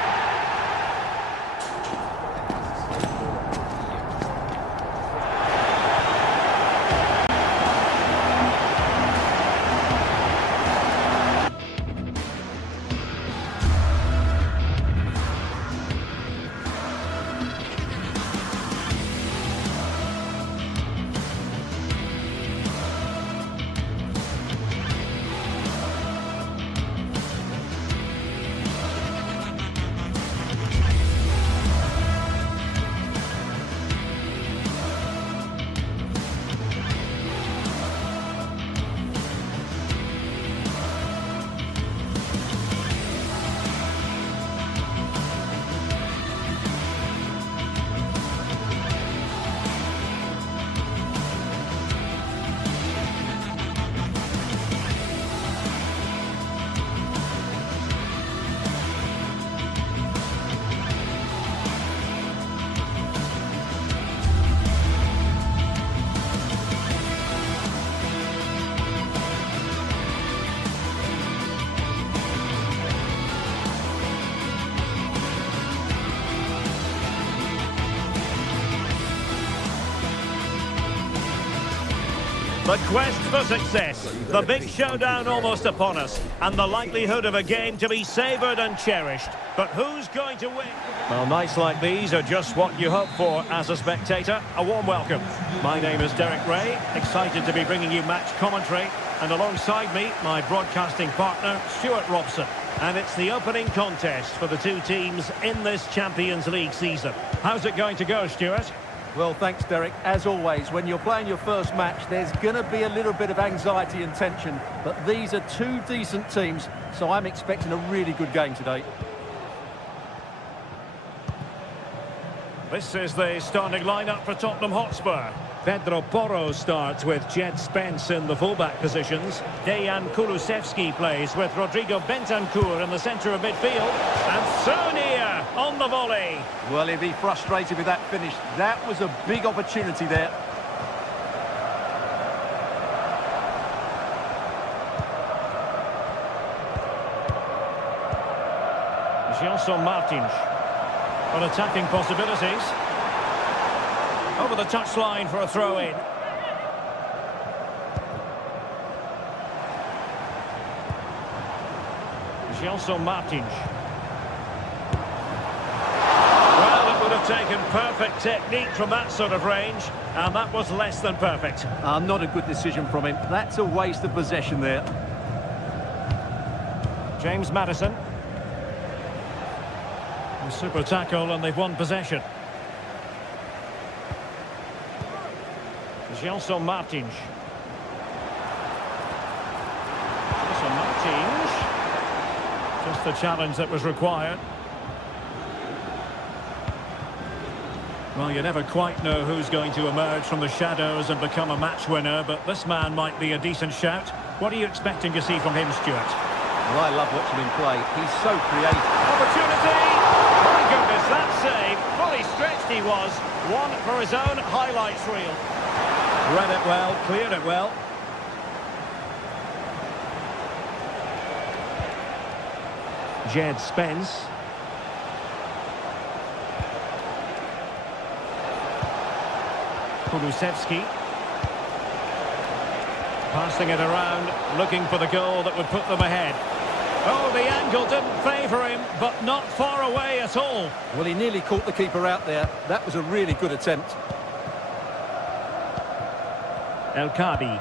The quest for success, the big showdown almost upon us, and the likelihood of a game to be savoured and cherished. But who's going to win? Well, nights like these are just what you hope for as a spectator. A warm welcome. My name is Derek Ray, excited to be bringing you match commentary, and alongside me, my broadcasting partner, Stuart Robson. And it's the opening contest for the two teams in this Champions League season. How's it going to go, Stuart? Well, thanks, Derek. As always, when you're playing your first match, there's going to be a little bit of anxiety and tension. But these are two decent teams, so I'm expecting a really good game today. This is the starting lineup for Tottenham Hotspur. Pedro Porro starts with Jed Spence in the fullback positions. Dejan Kulusevski plays with Rodrigo Bentancur in the centre of midfield. And Sonia on the volley. Well, he'll be frustrated with that finish. That was a big opportunity there. Gelson Martins on attacking possibilities. Over the touchline for a throw-in. Gelson Martins. Well, it would have taken perfect technique from that sort of range, and that was less than perfect. Not a good decision from him. That's a waste of possession there. James Maddison. A super tackle, and they've won possession. Gelson Martins. Gelson Martins. Just the challenge that was required. Well, you never quite know who's going to emerge from the shadows and become a match winner, but this man might be a decent shout. What are you expecting to see from him, Stuart? Well, I love watching him play. He's so creative. Opportunity! My goodness, that save. Fully stretched he was. One for his own highlights reel. Read it well, cleared it well. Jed Spence. Kulusevski. Passing it around, looking for the goal that would put them ahead. Oh, the angle didn't favour him, but not far away at all. Well, he nearly caught the keeper out there. That was a really good attempt. El Kabi.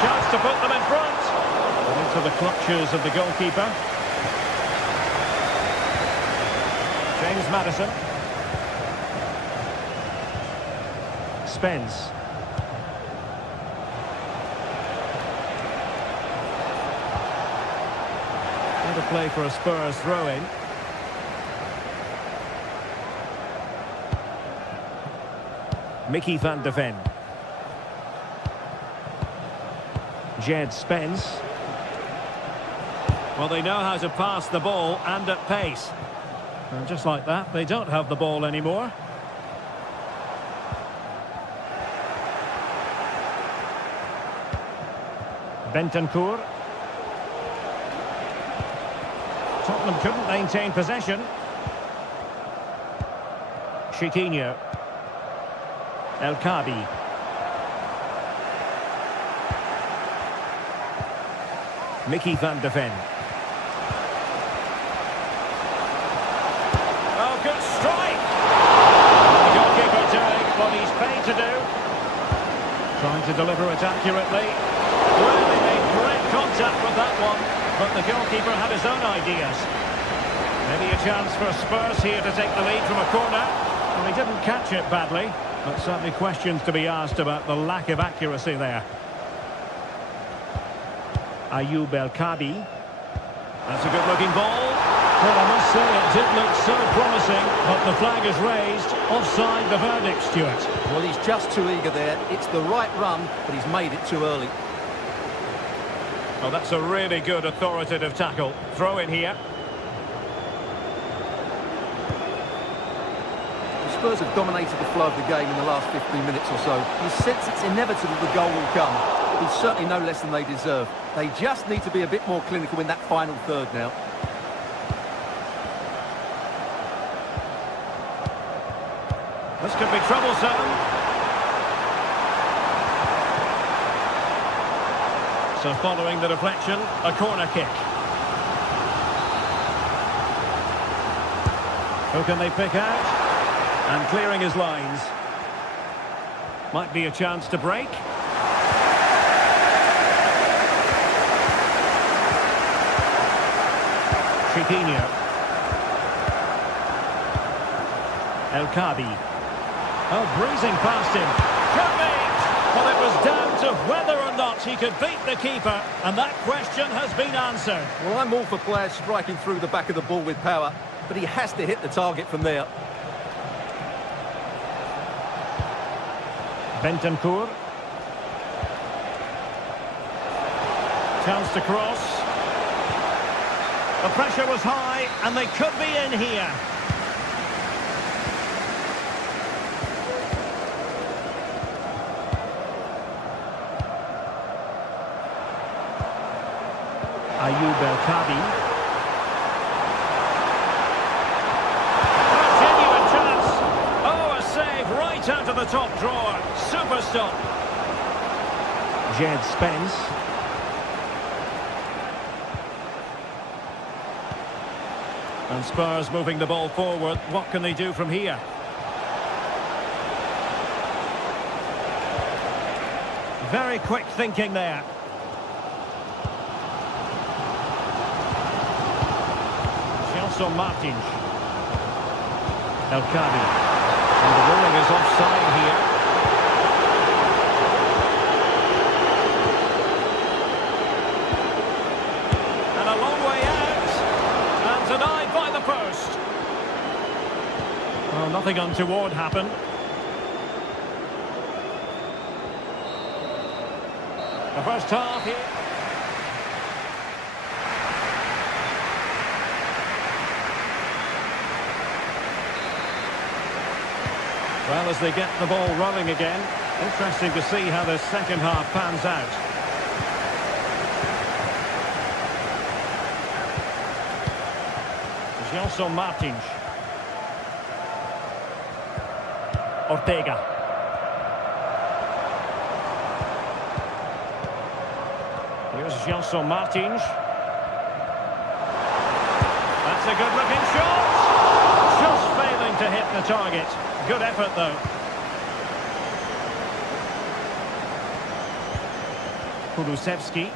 Chance to put them in front. And into the clutches of the goalkeeper. James Maddison. Spence. What a play for a Spurs throw-in. Mickey van de Ven. Jed Spence. Well, they know how to pass the ball and at pace. And just like that, they don't have the ball anymore. Bentancur. Tottenham couldn't maintain possession. Chiquinho. El Kabi. Mickey van de Ven. Oh, good strike! The goalkeeper doing what he's paid to do. Trying to deliver it accurately. Well, they made great contact with that one, but the goalkeeper had his own ideas. Maybe a chance for Spurs here to take the lead from a corner. Well, he didn't catch it badly. But certainly questions to be asked about the lack of accuracy there. Ayoub El Kabi. That's a good-looking ball. Well, I must say it did look so promising, but the flag is raised. Offside the verdict, Stuart. Well, he's just too eager there. It's the right run, but he's made it too early. Oh, that's a really good authoritative tackle. Throw in here. Spurs have dominated the flow of the game in the last 15 minutes or so. You sense it's inevitable the goal will come. It's certainly no less than they deserve. They just need to be a bit more clinical in that final third now. could be troublesome. So following the deflection, a corner kick. Who can they pick out? And clearing his lines. Might be a chance to break. Chiquinho. El Kabi. Oh, breezing past him. Could be! Well, it was down to whether or not he could beat the keeper, and that question has been answered. Well, I'm all for players striking through the back of the ball with power, but he has to hit the target from there. Bentancur. Chance to cross. The pressure was high, and they could be in here. Ayoub El Kabi. Genuine chance. Oh, a save right out of the top drawer. Super stop. Jed Spence. And Spurs moving the ball forward. What can they do from here? Very quick thinking there. Gelson Martins. El Kabi. And the ruling is offside here. And a long way out. And denied by the post. Well, nothing untoward happened. The first half here. Well, as they get the ball rolling again, interesting to see how the second half pans out. Gelson Martins. Ortega. Here's Gelson Martins. That's a good-looking shot. Just failing to hit the target. Good effort, though. Kulusevski.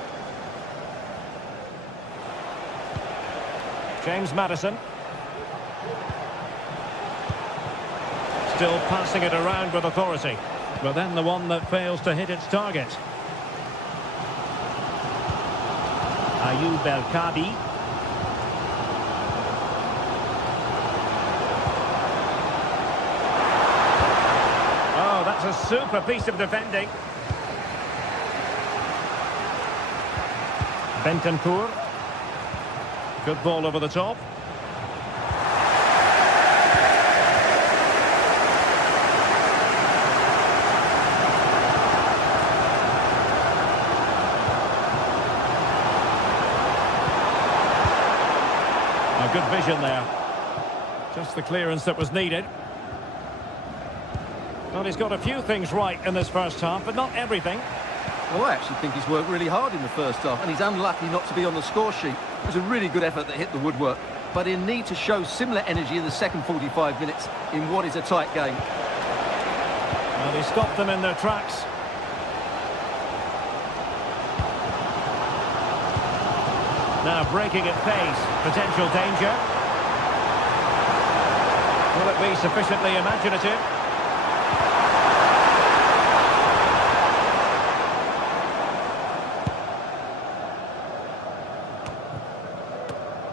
James Maddison. Still passing it around with authority. But then the one that fails to hit its target. Ayoub El Kabi. Oh, that's a super piece of defending. Bentancur. Good ball over the top. Good vision there. Just the clearance that was needed. Well, he's got a few things right in this first half, but not everything. Well, I actually think he's worked really hard in the first half, and he's unlucky not to be on the score sheet. It was a really good effort that hit the woodwork, but he'll need to show similar energy in the second 45 minutes in what is a tight game. Well, he stopped them in their tracks. Now breaking at pace, potential danger. Will it be sufficiently imaginative?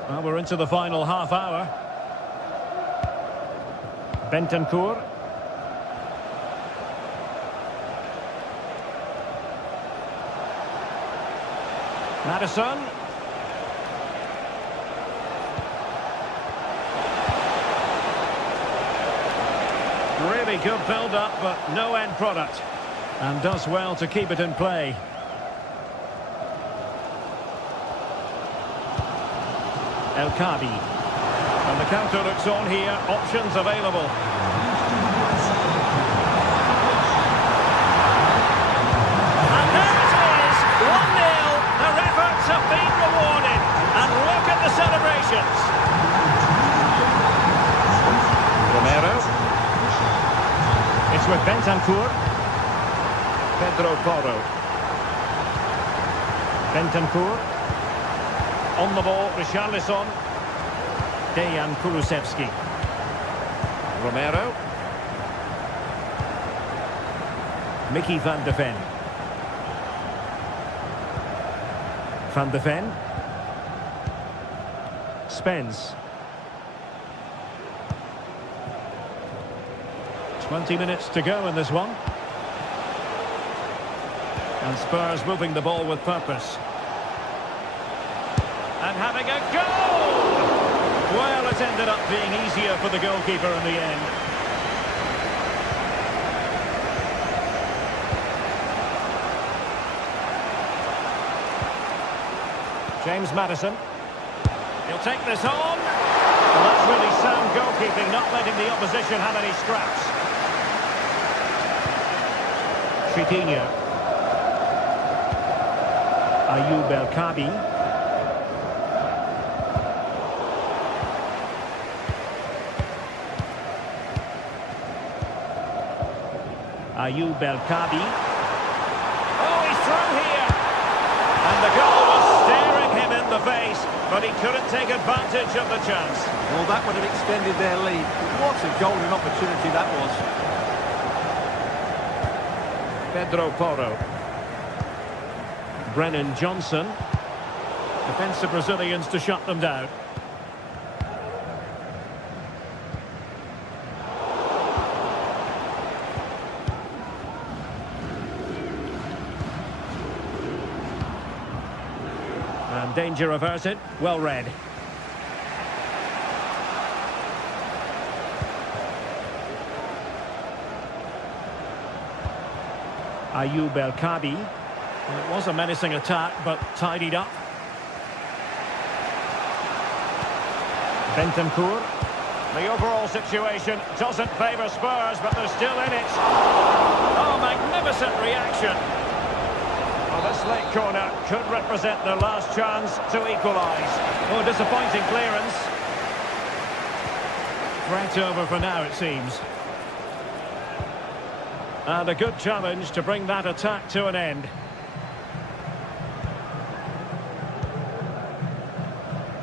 Well, we're into the final half hour. Bentancur. Maddison. Really good build-up, but no end product. And does well to keep it in play. El Kabi. And the counter looks on here. Options available. celebrations. Romero. It's with Bentancur. Pedro Porro. Bentancur. On the ball, Richarlison. Dejan Kulusevski. Romero. Mickey van de Ven. Van de Ven. Spence. 20 minutes to go in this one. And Spurs moving the ball with purpose. And having a goal! Well, it ended up being easier for the goalkeeper in the end. James Maddison. He'll take this on. Well, that's really sound goalkeeping, not letting the opposition have any scraps. Chiquinho. Ayoub El-Kabi. Ayoub El-Kabi. Oh, he's through here! And the goal was staring him in the face, but he couldn't take advantage of the chance. Well, that would have extended their lead. What a golden opportunity that was. Pedro Porro. Brennan Johnson. Defensive Brazilians to shut them down. And danger averted. Well read. Ayoub El-Kabi. Well, it was a menacing attack, but tidied up. Bentancur. The overall situation doesn't favour Spurs, but they're still in it. Oh, magnificent reaction. Well, this late corner could represent their last chance to equalise. Oh, disappointing clearance. Threat over for now, it seems. And a good challenge to bring that attack to an end.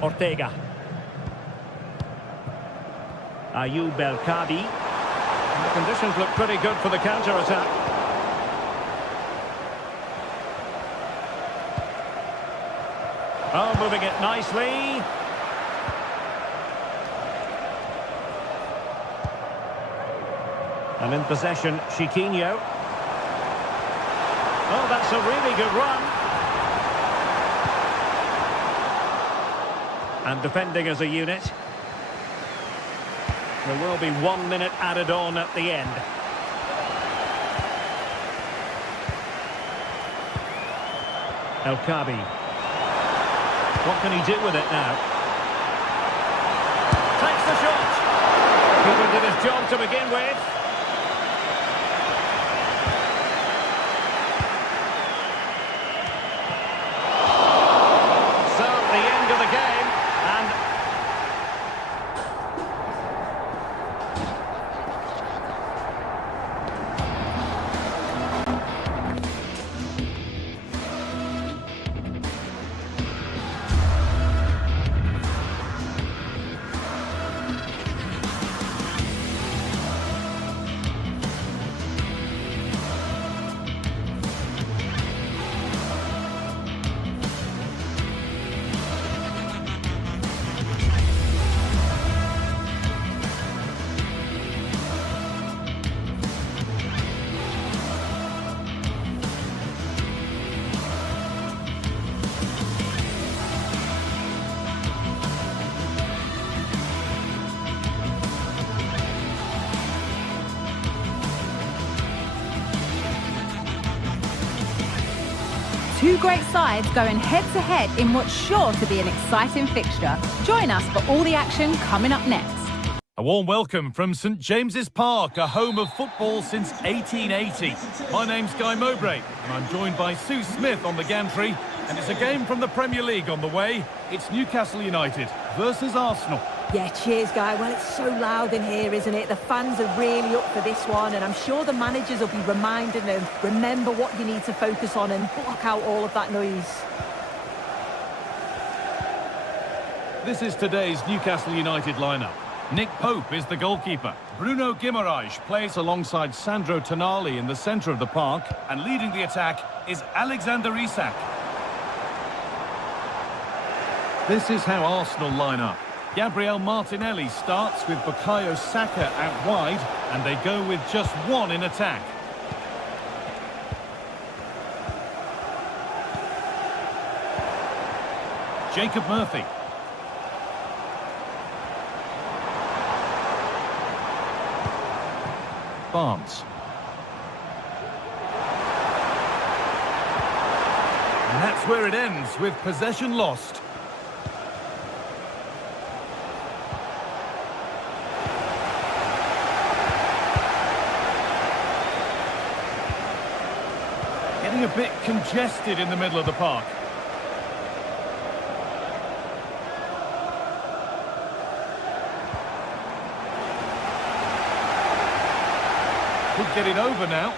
Ortega. Ayoub El-Kabi. The conditions look pretty good for the counter-attack. Oh, moving it nicely. And in possession, Chiquinho. Oh, that's a really good run. And defending as a unit. There will be 1 minute added on at the end. El-Kabi. What can he do with it now? Takes the shot. Keeper did his job to begin with. So, the end of the game, and Two great sides going head-to-head in what's sure to be an exciting fixture. Join us for all the action coming up next. A warm welcome from St James's Park, a home of football since 1880. My name's Guy Mowbray, and I'm joined by Sue Smith on the gantry. And it's a game from the Premier League on the way. It's Newcastle United versus Arsenal. Yeah, cheers, Guy. Well, it's so loud in here, isn't it? The fans are really up for this one, and I'm sure the managers will be reminding them, remember what you need to focus on and block out all of that noise. This is today's Newcastle United lineup. Nick Pope is the goalkeeper. Bruno Guimaraes plays alongside Sandro Tonali in the centre of the park, and leading the attack is Alexander Isak. This is how Arsenal line up. Gabriel Martinelli starts with Bukayo Saka out wide, and they go with just one in attack. Jacob Murphy. Barnes. And that's where it ends, with possession lost. Getting a bit congested in the middle of the park. Could get it over now.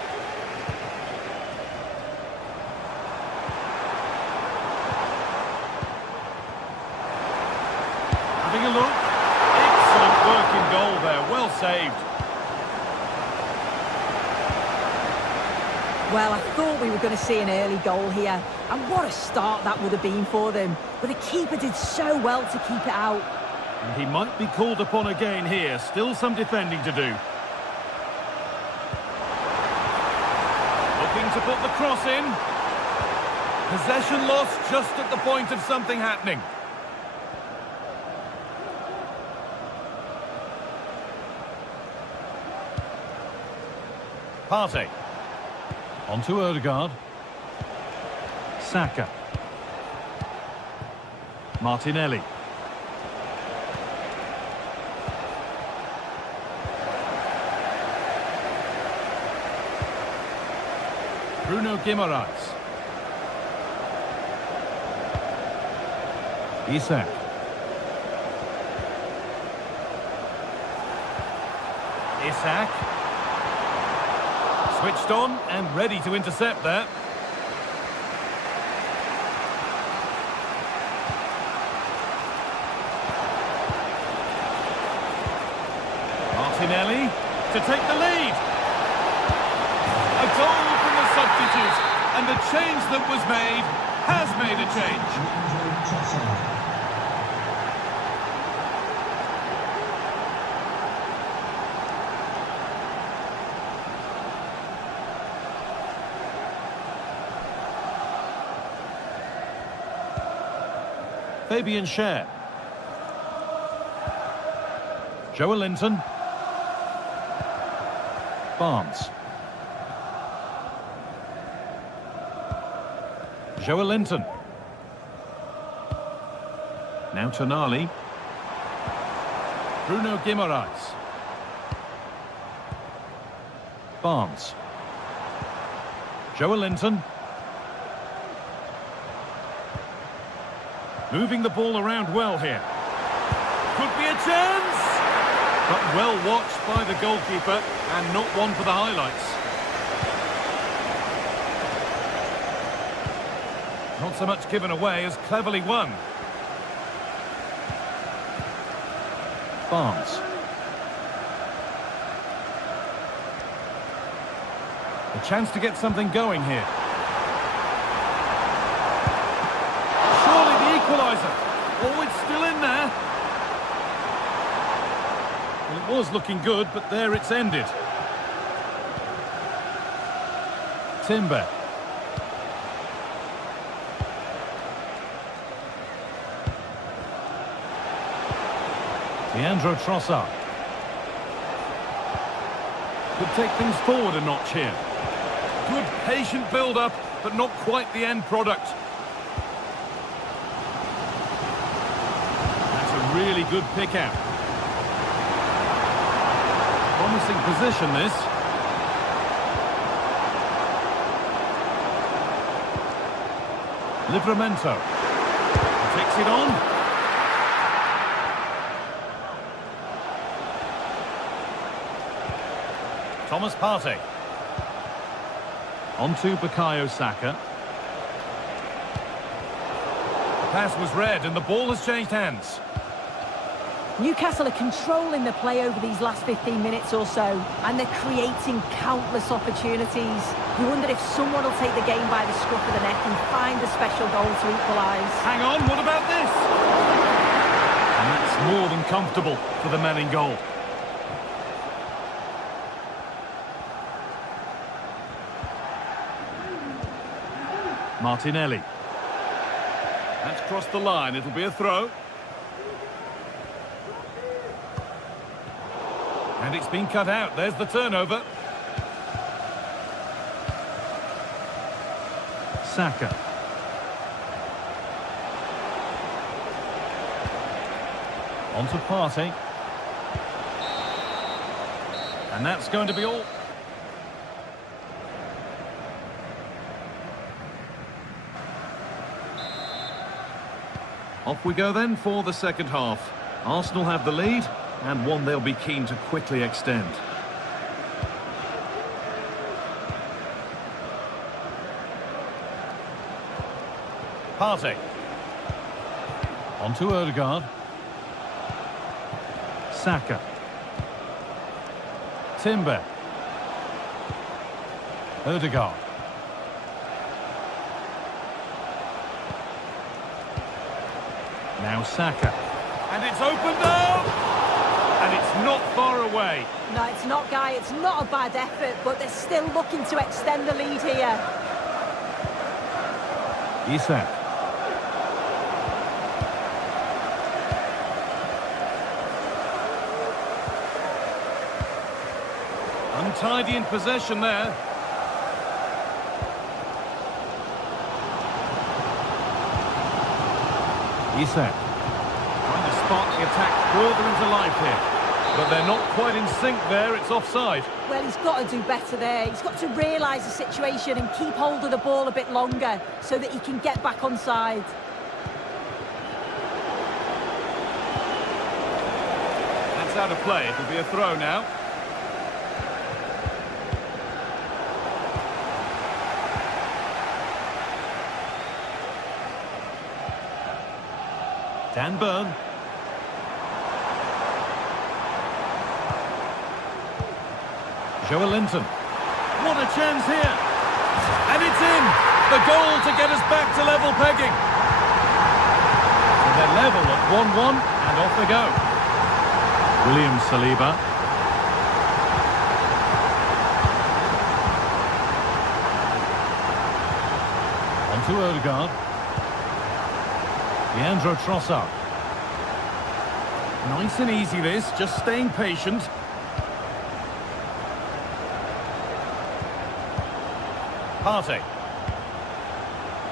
Having a look. Excellent work in goal there. Well saved. Well, I thought we were going to see an early goal here, and what a start that would have been for them. But the keeper did so well to keep it out. And he might be called upon again here. Still some defending to do. Looking to put the cross in. Possession lost just at the point of something happening. Partey. On to Odegaard. Saka. Martinelli. Bruno Guimaraes. Isak. Isak. Switched on and ready to intercept there. Martinelli to take the lead. A goal from the substitute, and the change that was made has made a change. Fabian Schär. Joelinton. Barnes. Joelinton. Now Tonali. Bruno Guimaraes. Barnes. Joelinton. Moving the ball around well here. Could be a chance! But well watched by the goalkeeper, and not one for the highlights. Not so much given away as cleverly won. Barnes. A chance to get something going here. Surely the equaliser. Oh, it's still in there. Well, it was looking good, but there it's ended. Timber. Leandro Trossard. Could take things forward a notch here. Good patient build-up, but not quite the end product. That's a really good pick-out. Promising position, this. Livramento. Takes it on. Thomas Partey. On to Bukayo Saka. The pass was read and the ball has changed hands. Newcastle are controlling the play over these last 15 minutes or so, and they're creating countless opportunities. You wonder if someone will take the game by the scruff of the neck and find a special goal to equalise. Hang on, what about this? And that's more than comfortable for the man in goal. Martinelli. That's crossed the line, it'll be a throw. And it's been cut out, there's the turnover. Saka. On to Partey. And that's going to be all. Off we go then for the second half. Arsenal have the lead, and one they'll be keen to quickly extend. Partey. On to Odegaard. Saka. Timber. Odegaard. Now Saka. And it's opened up! And it's not far away. No, it's not, Guy. It's not a bad effort, but they're still looking to extend the lead here. Isak. Untidy in possession there. Isak. Trying to spark the attack further into life here. But they're not quite in sync there, it's offside. Well, he's got to do better there. He's got to realise the situation and keep hold of the ball a bit longer so that he can get back on side. That's out of play, it'll be a throw now. Dan Burn. Joelinton. What a chance here. And it's in. The goal to get us back to level pegging. So they're level at 1-1 and off they go. William Saliba. On to Odegaard. Leandro Trossard. Nice and easy this, just staying patient. Partey.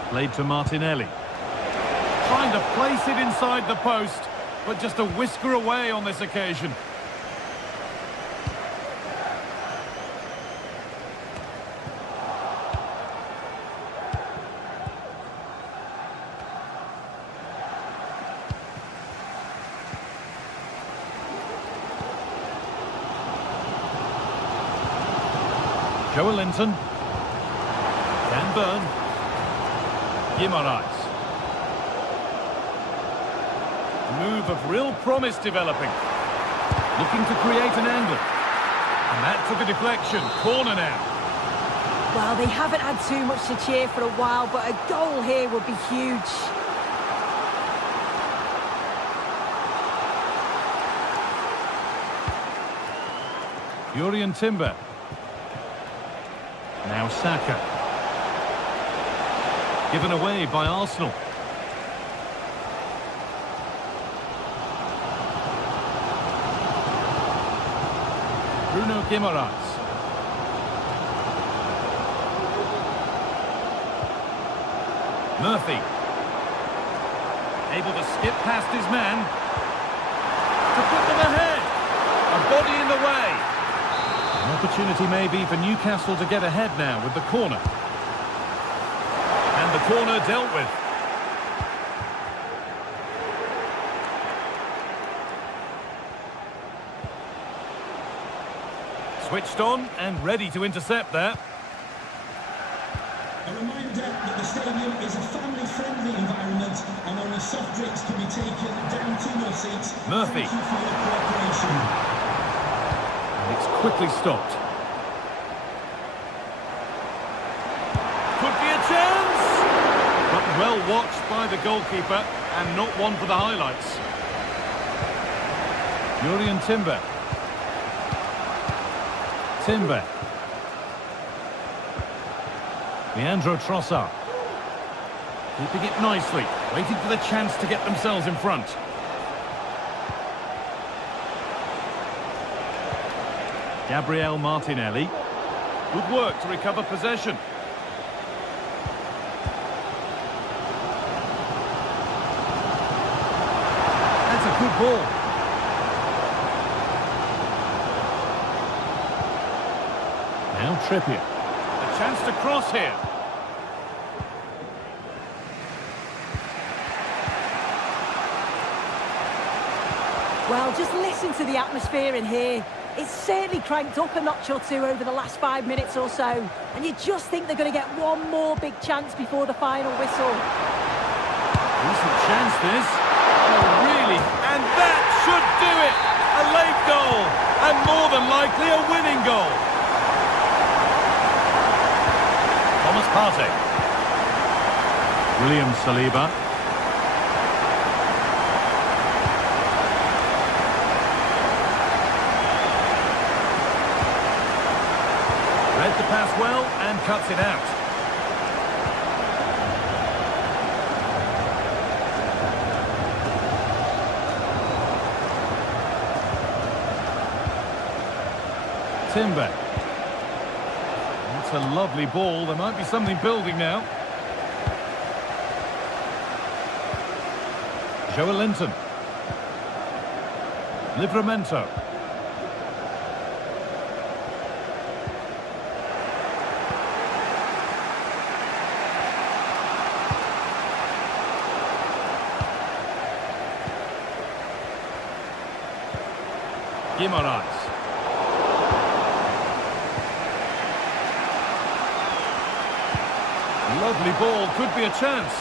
Played to Martinelli. Trying to place it inside the post, but just a whisker away on this occasion. Joelinton. Dan Burn. Guimaraes. Move of real promise developing. Looking to create an angle. And that took a deflection. Corner now. Well, they haven't had too much to cheer for a while, but a goal here would be huge. Jurrien Timber. Now Saka. Given away by Arsenal. Bruno Guimaraes. Murphy. Able to skip past his man. To put them ahead. A body in the way. An opportunity maybe for Newcastle to get ahead now with the corner. And the corner dealt with. Switched on and ready to intercept there. A reminder that the stadium is a family-friendly environment and only soft drinks can be taken down to your seats. Murphy. Thank you for your cooperation. And it's quickly stopped. Could be a chance! But well watched by the goalkeeper and not one for the highlights. Jurien Timber. Timber. Leandro Trossard. Keeping it nicely, waiting for the chance to get themselves in front. Gabriel Martinelli. Good work to recover possession. That's a good ball. Now Trippier. A chance to cross here. Well, just listen to the atmosphere in here. It's certainly cranked up a notch or two over the last 5 minutes or so. And you just think they're going to get one more big chance before the final whistle. Decent chance this. Oh, really? And that should do it! A late goal. And more than likely a winning goal. Thomas Partey. William Saliba. Read the pass well and cuts it out. Timber. That's a lovely ball. There might be something building now. Joe Linton. Livramento. Guimaraes. Lovely ball, could be a chance.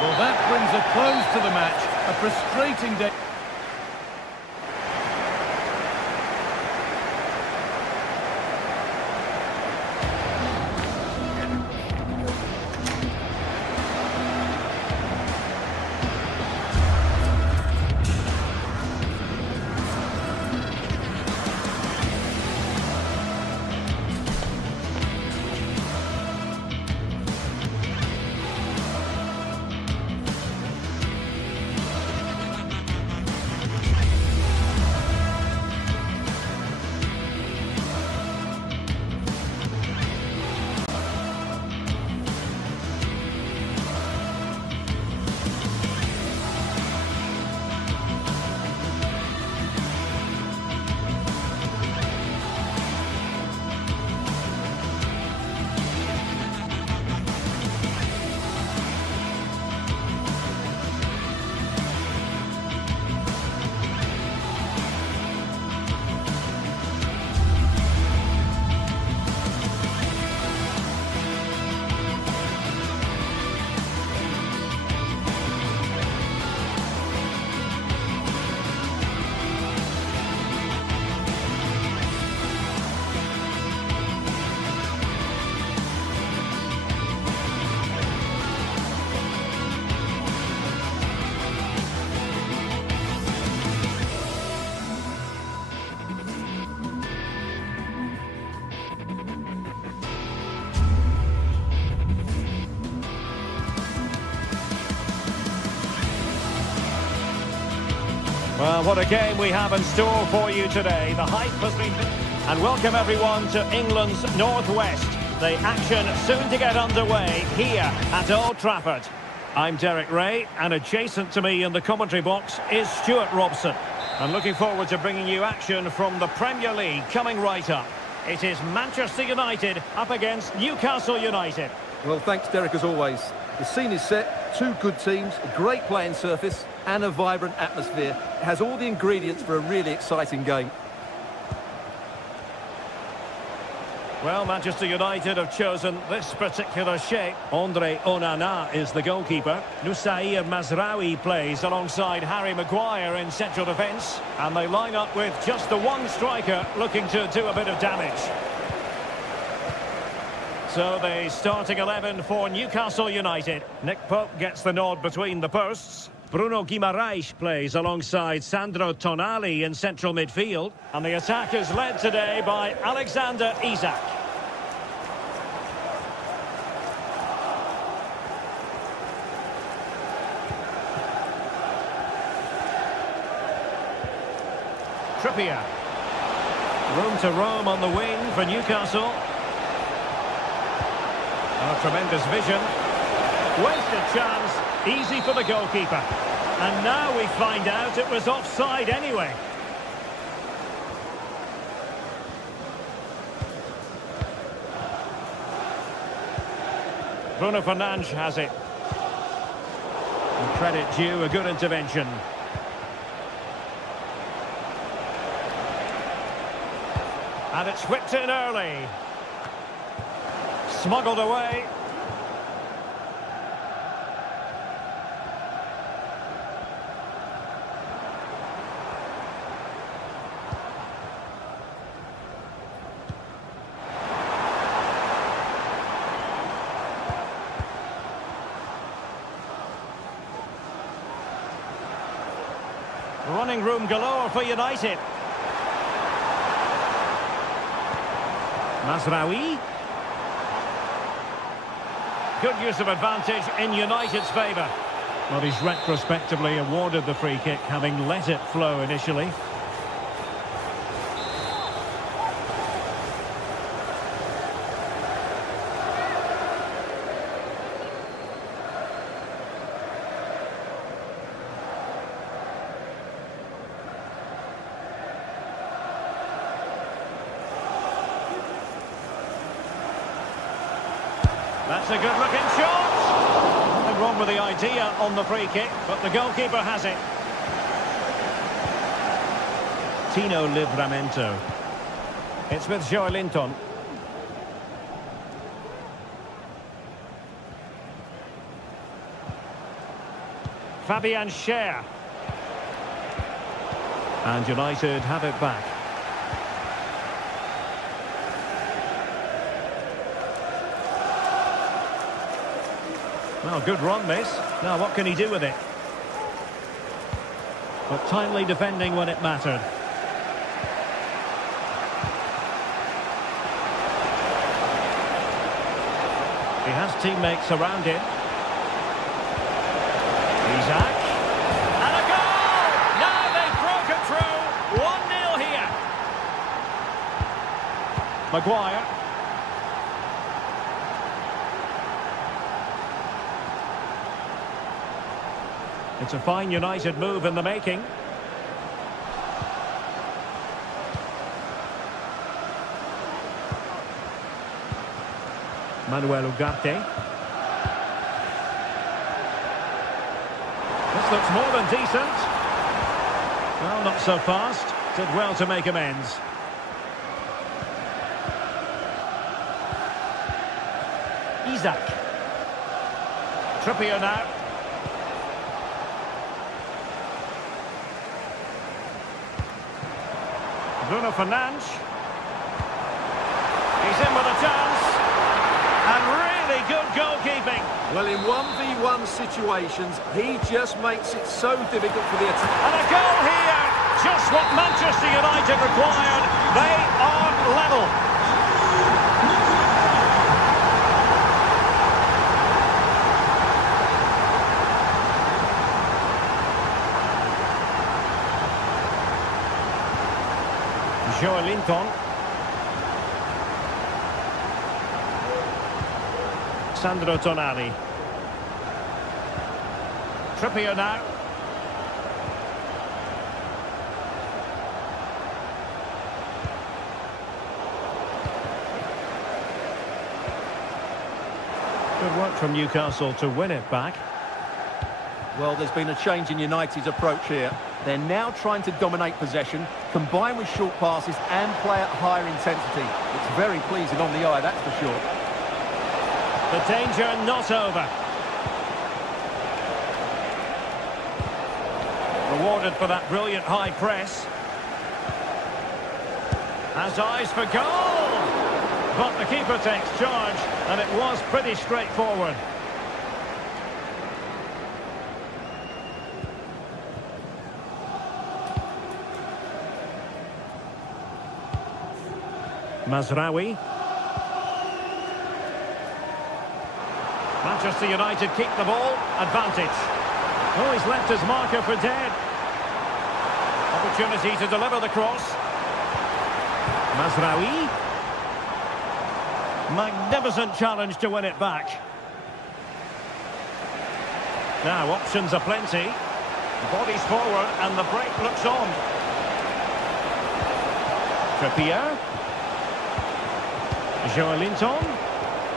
Well, that brings a close to the match. A frustrating day. Well, what a game we have in store for you today. The hype has been... And welcome everyone to England's Northwest. The action soon to get underway here at Old Trafford. I'm Derek Ray, and adjacent to me in the commentary box is Stuart Robson. I'm looking forward to bringing you action from the Premier League coming right up. It is Manchester United up against Newcastle United. Well, thanks, Derek, as always. The scene is set. Two good teams, a great playing surface and a vibrant atmosphere. It has all the ingredients for a really exciting game. Well, Manchester United have chosen this particular shape. Andre Onana is the goalkeeper. Nusair Mazraoui plays alongside Harry Maguire in central defence. And they line up with just the one striker looking to do a bit of damage. So the starting 11 for Newcastle United. Nick Pope gets the nod between the posts. Bruno Guimaraes plays alongside Sandro Tonali in central midfield. And the attack is led today by Alexander Isak. Trippier. Room to roam on the wing for Newcastle. Oh, tremendous vision. Wasted chance. Easy for the goalkeeper. And now we find out it was offside anyway. Bruno Fernandes has it. And credit due, a good intervention. And it's whipped in early. Smuggled away. Running room galore for United. Mazraoui. Good use of advantage in United's favour. Well, he's retrospectively awarded the free kick, having let it flow initially. That's a good-looking shot. Nothing wrong with the idea on the free kick, but the goalkeeper has it. Tino Livramento. It's with Joelinton. Fabian Schär. And United have it back. Well, good run, this. Now, what can he do with it? But timely defending when it mattered. He has teammates around him. Isak. And a goal! Now they've broken through. 1-0 here. Maguire. It's a fine United move in the making. Manuel Ugarte. This looks more than decent. Well, not so fast. Did well to make amends. Isak. Trippier now. Bruno Fernandes. He's in with a chance. And really good goalkeeping. Well, in 1v1 situations, he just makes it so difficult for the attack. And a goal here. Just what Manchester United required. They are level. Joelinton. Sandro Tonali. Trippier now. Good work from Newcastle to win it back. Well, there's been a change in United's approach here. They're now trying to dominate possession, combine with short passes and play at higher intensity. It's very pleasing on the eye, that's for sure. The danger not over. Rewarded for that brilliant high press. Has eyes for goal! But the keeper takes charge, and it was pretty straightforward. Mazraoui. Manchester United keep the ball. Advantage. Oh, he's left his marker for dead. Opportunity to deliver the cross. Mazraoui. Magnificent challenge to win it back. Now, options are plenty. Bodies forward and the break looks on. Trippier. Joelinton.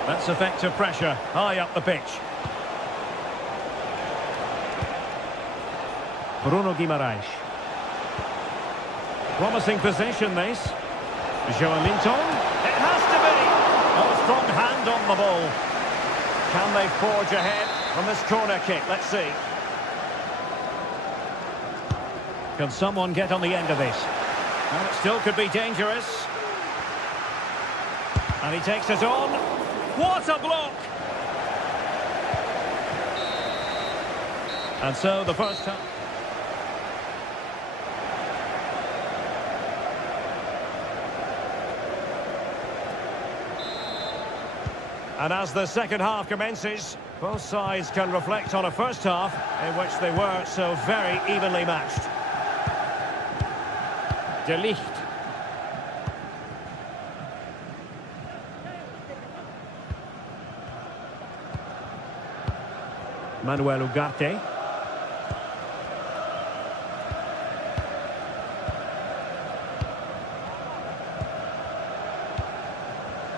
That's effective pressure high up the pitch. Bruno Guimaraes. Promising possession this. Joelinton. It has to be. Oh, strong hand on the ball. Can they forge ahead from this corner kick? Let's see. Can someone get on the end of this? And it still could be dangerous. And he takes it on. What a block! And so the first time. And as the second half commences, both sides can reflect on a first half in which they were so very evenly matched. De Ligt. Manuel Ugarte.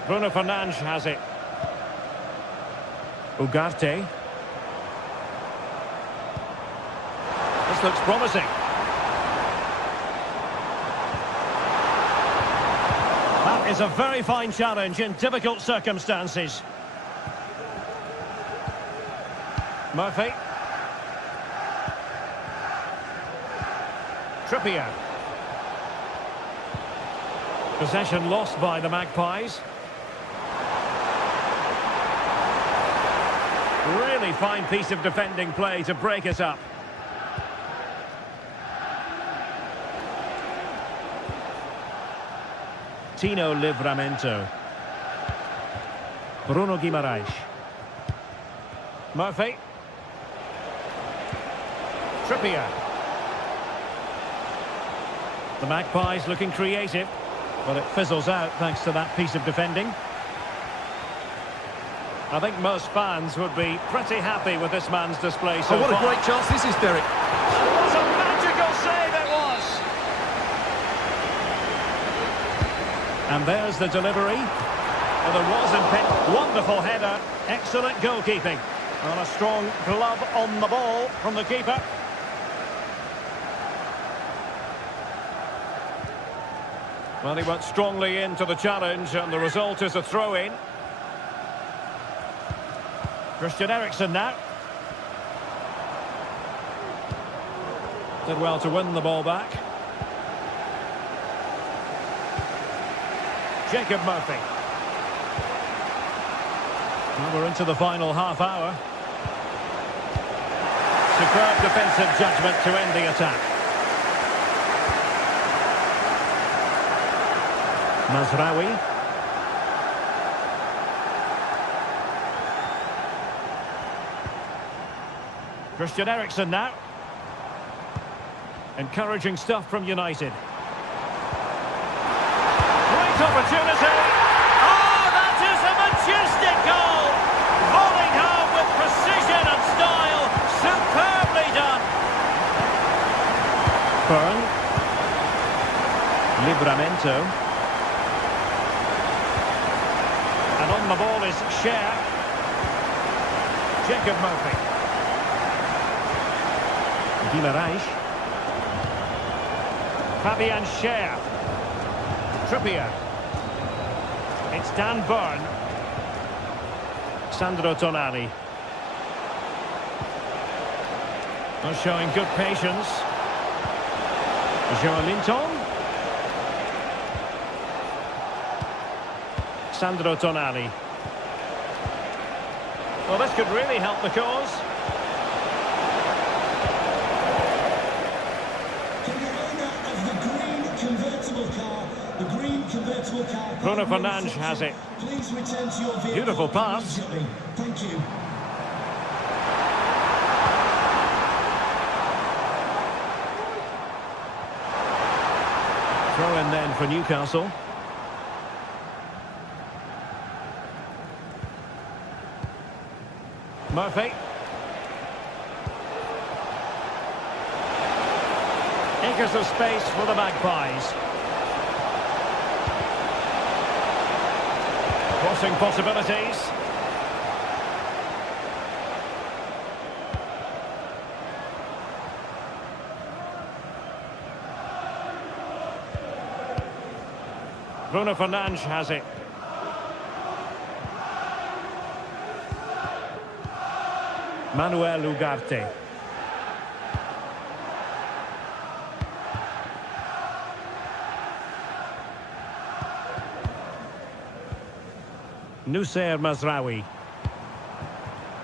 Bruno Fernandes has it. Ugarte. This looks promising. That is a very fine challenge in difficult circumstances. Murphy. Trippier. Possession lost by the Magpies. Really fine piece of defending play to break it up. Tino Livramento. Bruno Guimaraes. Murphy. Trippier. The Magpies looking creative, but it fizzles out thanks to that piece of defending. I think most fans would be pretty happy with this man's display so what far. a great chance this is, Derek. What a magical save it was! And there's the delivery. Well, there was impending. Wonderful header. Excellent goalkeeping. And a strong glove on the ball from the keeper. Well, he went strongly into the challenge, and the result is a throw-in. Christian Eriksen now. Did well to win the ball back. Jacob Murphy. Well, we're into the final half hour. Superb defensive judgment to end the attack. Mazraoui. Christian Eriksen now. Encouraging stuff from United. Great opportunity. Oh, that is a majestic goal. Volleyed home with precision and style. Superbly done. Byrne. Livramento. And on the ball is Cher. Jacob Murphy. Guimaraes. Fabian Schär. Trippier. It's Dan Burn. Sandro Tonali. Well, showing good patience. Joelinton. Sandro Tonali. Well, this could really help the cause. Can the owner of the green convertible car, Bruno Fernandes has it. please return to your vehicle. Beautiful pass. immediately. Thank you. Throw in then for Newcastle. Murphy. Acres of space for the Magpies. Crossing possibilities. Bruno Fernandes has it. Manuel Ugarte. Nussair Mazraoui.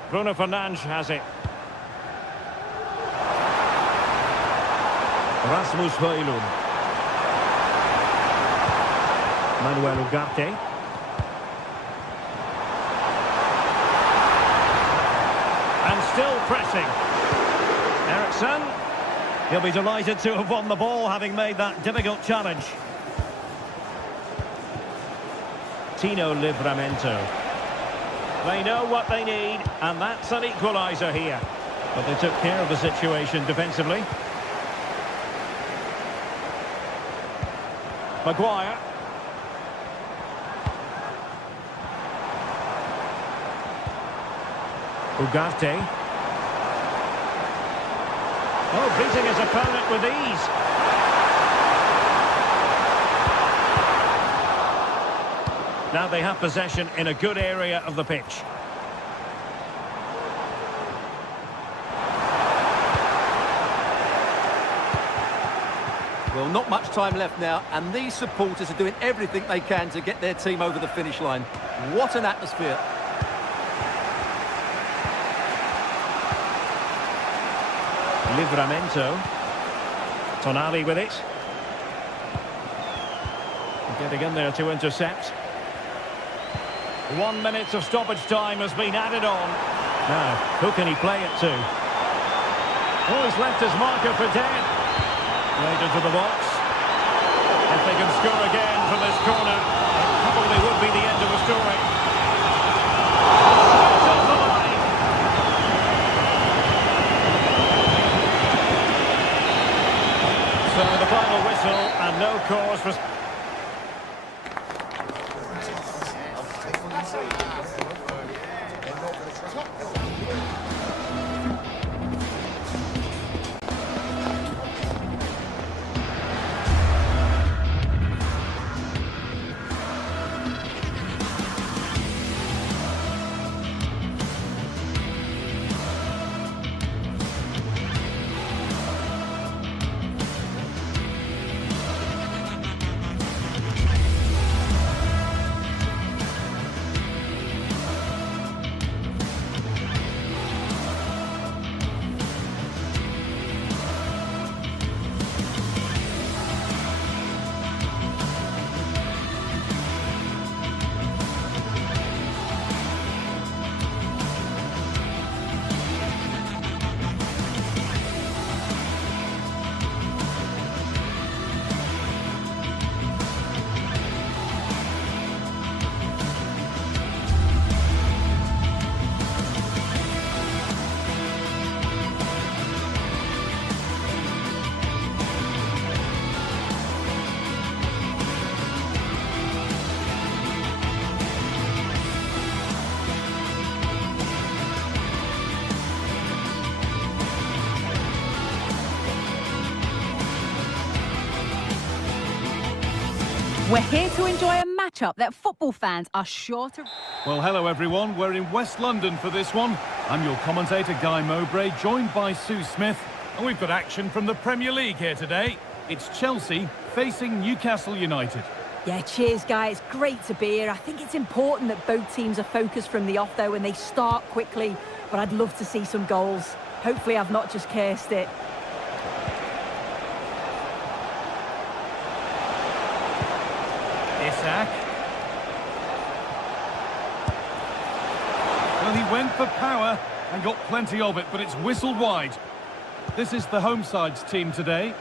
Bruno Fernandes has it. Rasmus Højlund. Manuel Ugarte. And still pressing. Eriksson. He'll be delighted to have won the ball, having made that difficult challenge. Tino Livramento. They know what they need, and that's an equaliser here. But they took care of the situation defensively. Maguire. Ugarte. Oh, beating his opponent with ease. Now they have possession in a good area of the pitch. Well, not much time left now, and these supporters are doing everything they can to get their team over the finish line. What an atmosphere. Livramento. Tonali with it. Getting in there to intercept. 1 minute of stoppage time has been added on. Now, who can he play it to? Oh, he's left his marker for dead. Right into the box. If they can score again from this corner, it probably would be the end of the story. Straight off the line. So the final whistle, and no cause for... We're here to enjoy a matchup that football fans are sure to... Well, hello everyone. We're in West London for this one. I'm your commentator, Guy Mowbray, joined by Sue Smith. And we've got action from the Premier League here today. It's Chelsea facing Newcastle United. Yeah, cheers, Guy. It's great to be here. I think it's important that both teams are focused from the off, though, and they start quickly. But I'd love to see some goals. Hopefully I've not just cursed it. Isak. Well, he went for power and got plenty of it, but it's whistled wide. This is the home side's team today.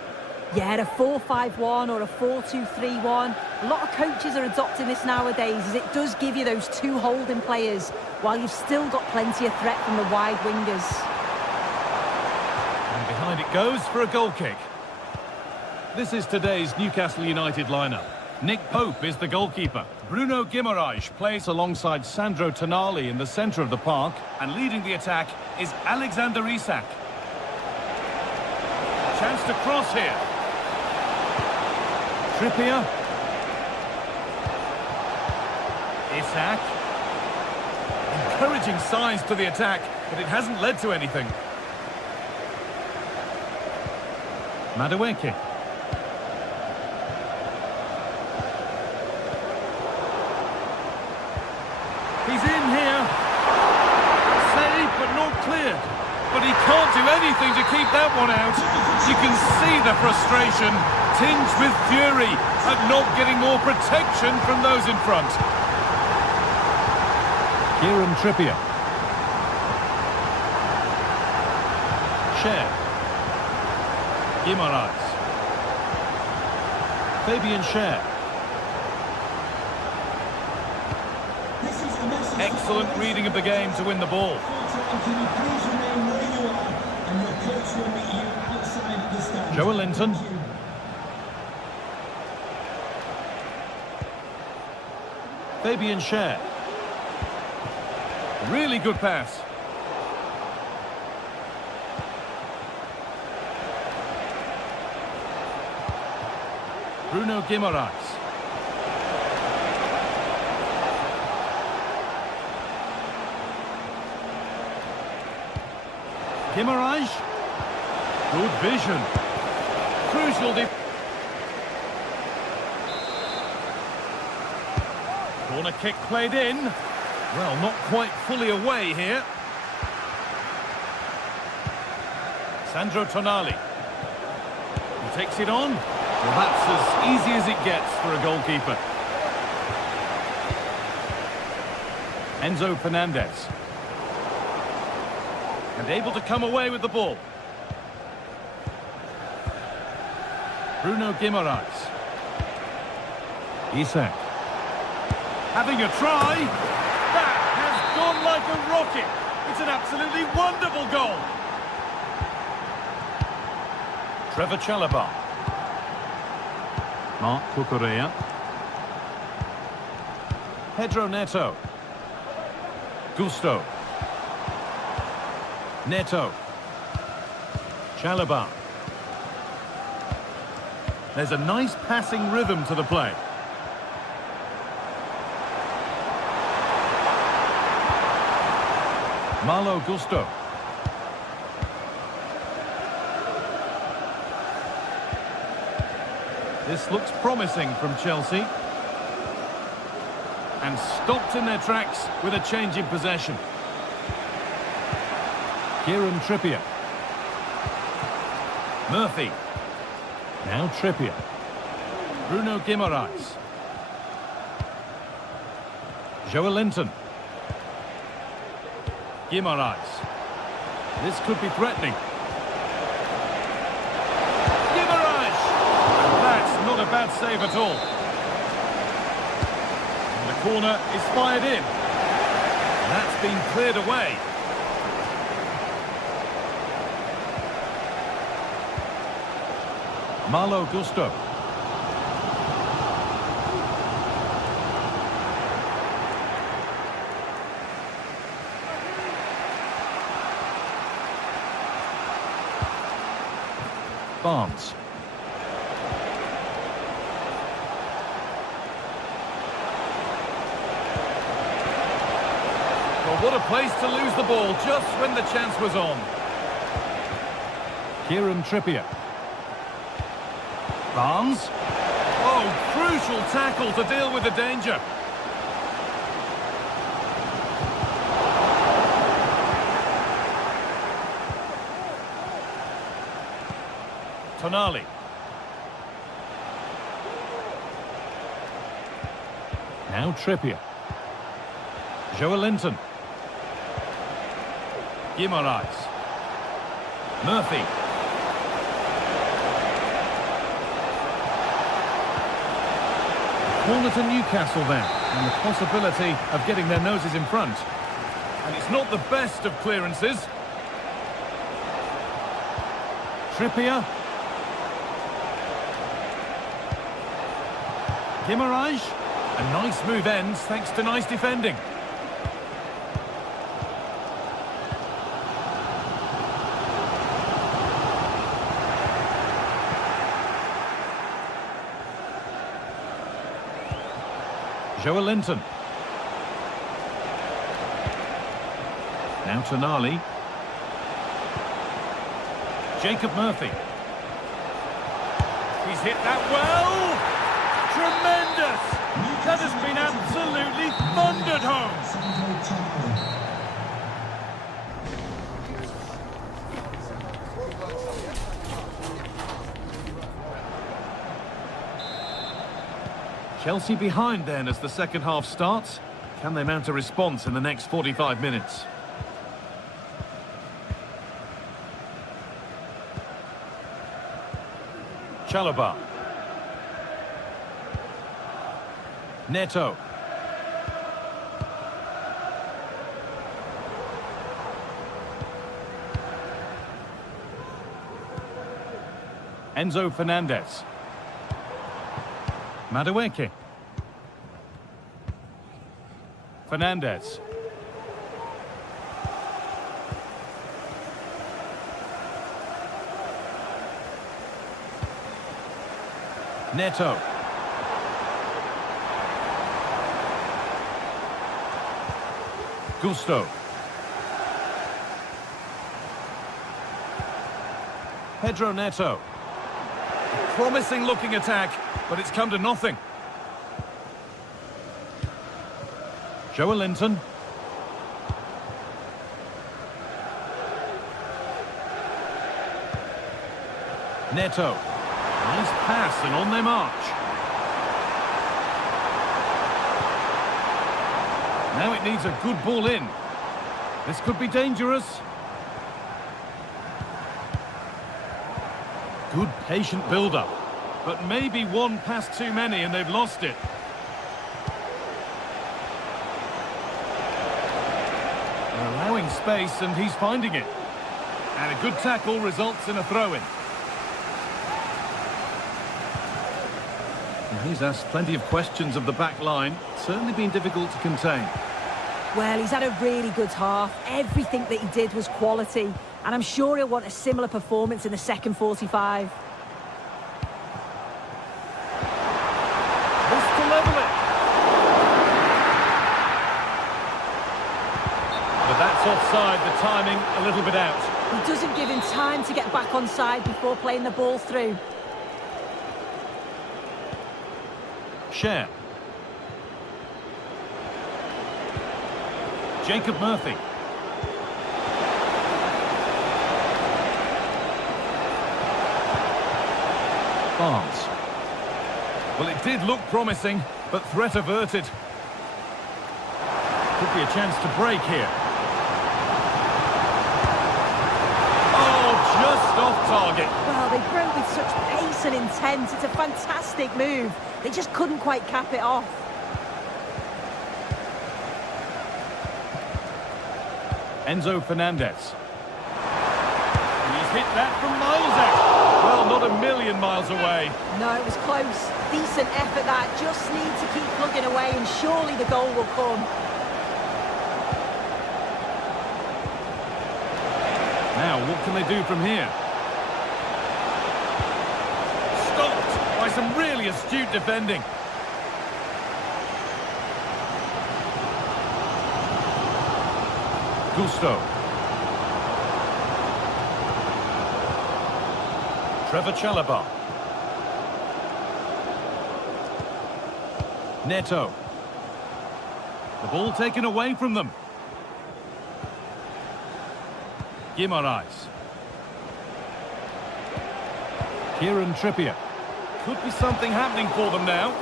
Yeah, a 4-5-1 or a 4-2-3-1. A lot of coaches are adopting this nowadays, as it does give you those two holding players, while you've still got plenty of threat from the wide wingers. And behind it goes for a goal kick. This is today's Newcastle United lineup. Nick Pope is the goalkeeper. Bruno Guimaraes plays alongside Sandro Tonali in the centre of the park, and leading the attack is Alexander Isak. Chance to cross here. Trippier. Isak. Encouraging signs to the attack, but it hasn't led to anything. Madueke. He's in here. Saved, but not cleared. But he can't do anything to keep that one out. You can see the frustration, tinged with fury, at not getting more protection from those in front. Kieran Trippier. Cher. Guimaraes. Fabian Cher. Excellent reading of the game to win the ball. Joe Linton. Fabian Cher. Really good pass. Bruno Guimaraes. Guimaraes. Good vision. Crucial corner kick played in. Well, not quite fully away here. Sandro Tonali. He takes it on. Well, that's as easy as it gets for a goalkeeper. Enzo Fernandez. And able to come away with the ball. Bruno Guimaraes. Isak. Having a try. That has gone like a rocket. It's an absolutely wonderful goal. Trevor Chalobah. Marc Cucurella. Pedro Neto. Gusto. Neto. Chalobah. There's a nice passing rhythm to the play. Malo Gusto. This looks promising from Chelsea. And stopped in their tracks with a change in possession. Kieran Trippier. Murphy. Now Trippier. Bruno Guimaraes. Joe Linton. Guimaraes. This could be threatening. Guimaraes! That's not a bad save at all. And the corner is fired in. That's been cleared away. Malo Gusto. Barnes. what a place to lose the ball just when the chance was on. Kieran Trippier. Barnes. Oh, crucial tackle to deal with the danger. Tonali. Now Trippier. Joelinton. Guimaraes. Murphy. Corner to Newcastle then, and the possibility of getting their noses in front. And it's not the best of clearances. Trippier. Guimaraes. A nice move ends thanks to nice defending. Joelinton. Now Tonali. Jacob Murphy. He's hit that well! Tremendous! That has been absolutely thundered home! Chelsea behind then as the second half starts. Can they mount a response in the next 45 minutes? Chalobah. Neto. Enzo Fernandez. Madueke. Fernandez. Neto. Gusto. Pedro Neto. A promising looking attack, but it's come to nothing. Joelinton. Neto. Nice pass and on their march. Now it needs a good ball in. This could be dangerous. Good patient build-up. But maybe one pass too many and they've lost it. They're allowing space and he's finding it. And a good tackle results in a throw-in. He's asked plenty of questions of the back line. Certainly been difficult to contain. Well, he's had a really good half. Everything that he did was quality. And I'm sure he'll want a similar performance in the second 45. This to level it. But that's offside, the timing a little bit out. He doesn't give him time to get back on side before playing the ball through. Share. Jacob Murphy. Barnes. Well, it did look promising, but threat averted. Could be a chance to break here. Oh, just off target. Well, they broke with such pace and intent. It's a fantastic move. They just couldn't quite cap it off. Enzo Fernandez. He's hit that from miles out. Well, not a million miles away. No, it was close. Decent effort that. Just need to keep plugging away and surely the goal will come. Now, what can they do from here? Stopped by some really astute defending. Gusto. Trevor Chalobah. Neto. The ball taken away from them. Guimaraes. Kieran Trippier. Could be something happening for them now.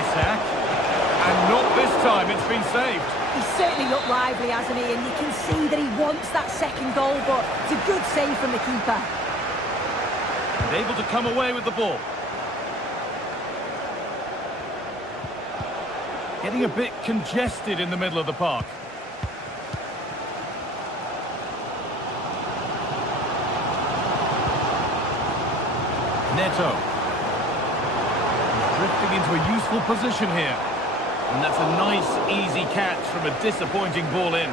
Isak. And not this time, it's been saved. He's certainly looked lively, hasn't he? And you can see that he wants that second goal, but it's a good save from the keeper. And able to come away with the ball. Getting a bit congested in the middle of the park. Neto. He's drifting into a useful position here. And that's a nice, easy catch from a disappointing ball in.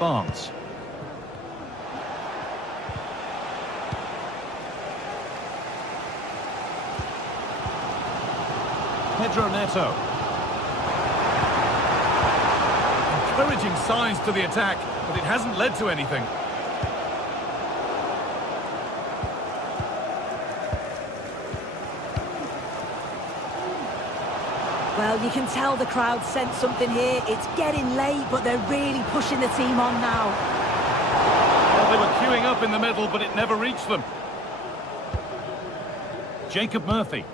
Barnes. Pedro Neto. Encouraging signs to the attack, but it hasn't led to anything. Well, you can tell the crowd sensed something here. It's getting late, but they're really pushing the team on now. Well, they were queuing up in the middle, but it never reached them. Jacob Murphy.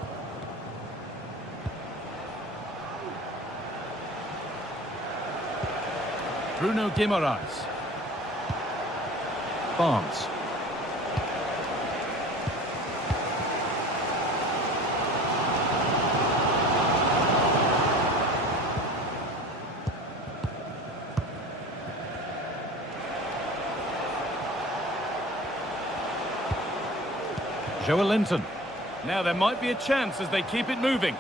Bruno Guimaraes. Barnes. Joelinton. Now there might be a chance as they keep it moving.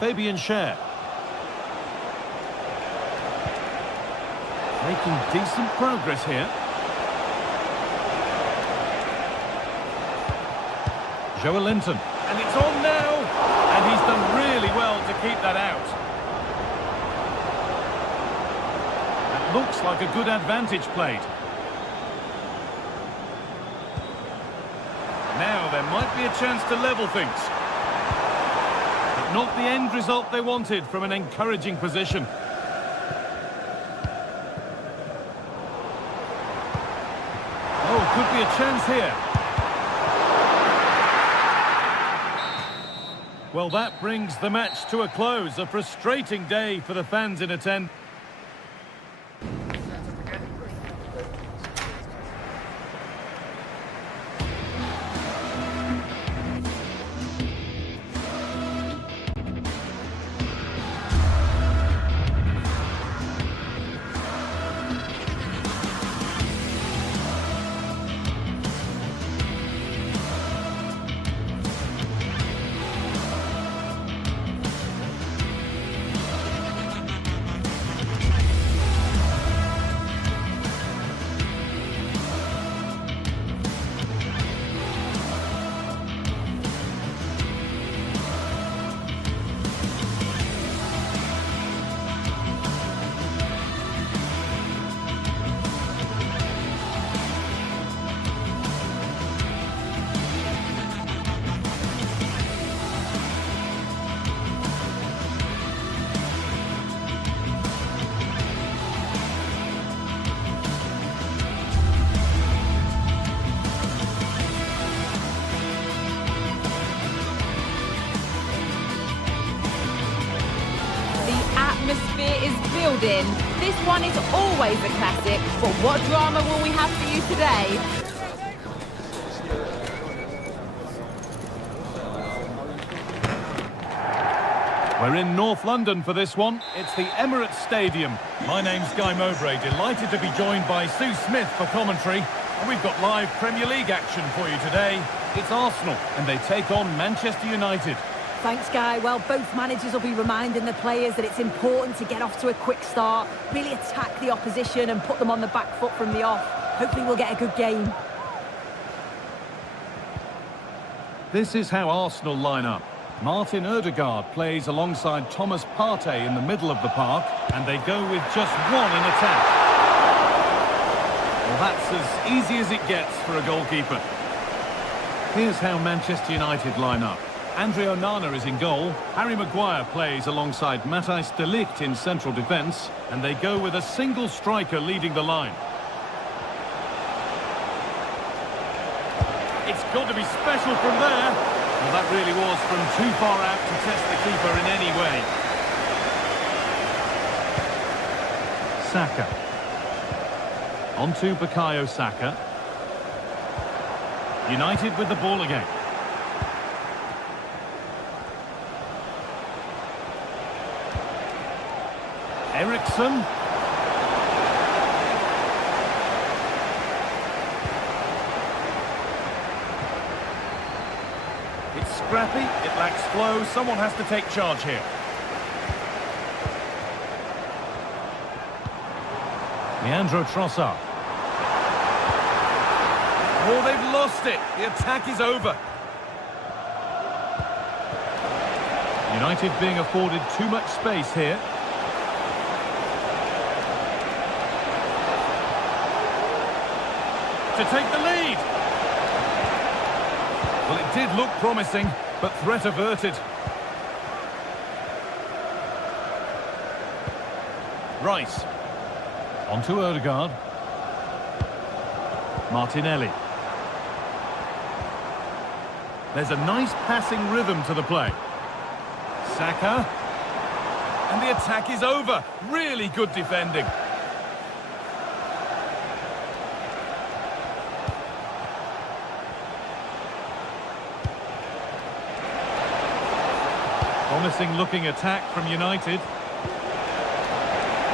Fabian Schär. Making decent progress here. Joelinton. And it's on now. And he's done really well to keep that out. That looks like a good advantage played. Now there might be a chance to level things. But not the end result they wanted from an encouraging position. Oh, could be a chance here. Well, that brings the match to a close. A frustrating day for the fans in attendance. Atmosphere is building. This one is always a classic, but what drama will we have for you today? We're in North London for this one. It's the Emirates Stadium. My name's Guy Mowbray, delighted to be joined by Sue Smith for commentary. And we've got live Premier League action for you today. It's Arsenal, and they take on Manchester United. Thanks, Guy. Well, both managers will be reminding the players that it's important to get off to a quick start, really attack the opposition and put them on the back foot from the off. Hopefully we'll get a good game. This is how Arsenal line up. Martin Ødegaard plays alongside Thomas Partey in the middle of the park, and they go with just one in attack. Well, that's as easy as it gets for a goalkeeper. Here's how Manchester United line up. Andre Onana is in goal. Harry Maguire plays alongside Matthijs de Ligt in central defence, and they go with a single striker leading the line. It's got to be special from there. Well, that really was from too far out to test the keeper in any way. Saka. On to Bukayo Saka. United with the ball again. Eriksson. It's scrappy, it lacks flow, someone has to take charge here. Leandro Trossard. Oh, they've lost it. The attack is over. United being afforded too much space here. To take the lead. Well, it did look promising, but threat averted. Rice. On to Ødegaard. Martinelli. There's a nice passing rhythm to the play. Saka. And the attack is over. Really good defending. Promising looking attack from United.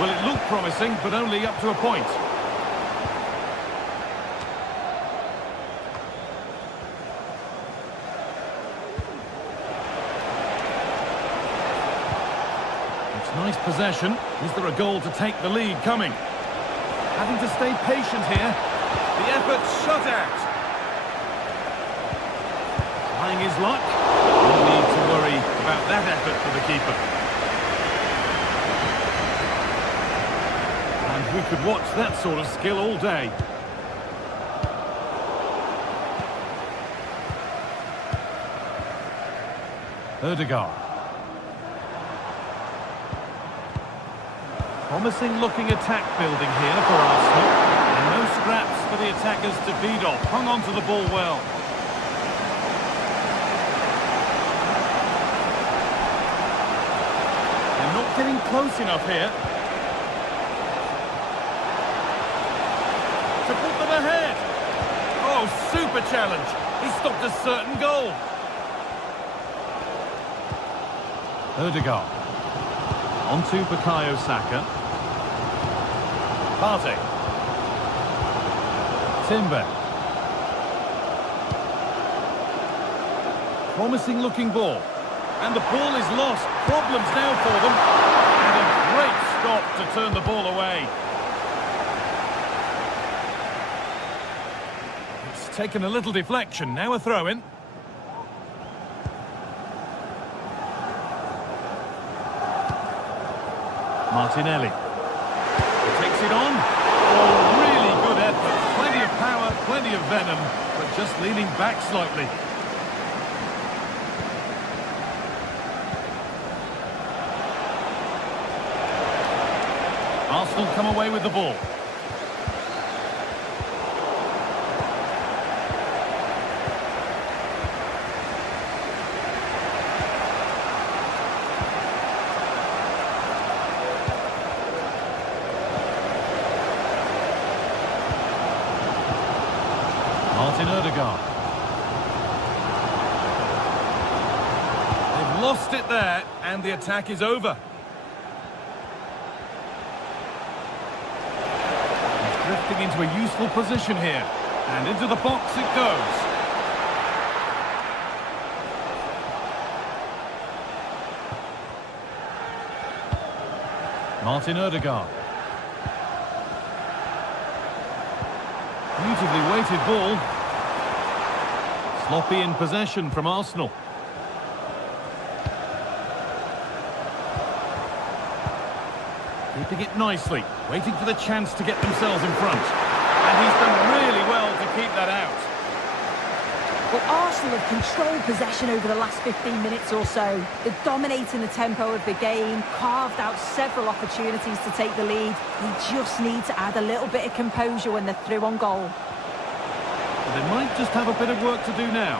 Well, it looked promising, but only up to a point. It's nice possession. Is there a goal to take the lead coming? Having to stay patient here. The effort's shut out. Trying his luck. No need to worry about that effort for the keeper. And we could watch that sort of skill all day. Ødegaard. Promising looking attack building here for Arsenal. And no scraps for the attackers to feed off. Hung on to the ball well. Not getting close enough here. To put them ahead. Oh, super challenge. He stopped a certain goal. Ødegaard. On to Bukayo Saka. Partey. Timber. Promising looking ball. And the ball is lost. Problems now for them. And a great stop to turn the ball away. It's taken a little deflection. Now a throw-in. Martinelli. He takes it on. Oh, really good effort. Plenty of power, plenty of venom, but just leaning back slightly. Arsenal come away with the ball. Martin Ødegaard. They've lost it there, and the attack is over. Drifting into a useful position here. And into the box it goes. Martin Ødegaard. Beautifully weighted ball. Sloppy in possession from Arsenal. Keeping it nicely, waiting for the chance to get themselves in front. And he's done really well to keep that out. Well, Arsenal have controlled possession over the last 15 minutes or so. They're dominating the tempo of the game, carved out several opportunities to take the lead. They just need to add a little bit of composure when they're through on goal. They might just have a bit of work to do now.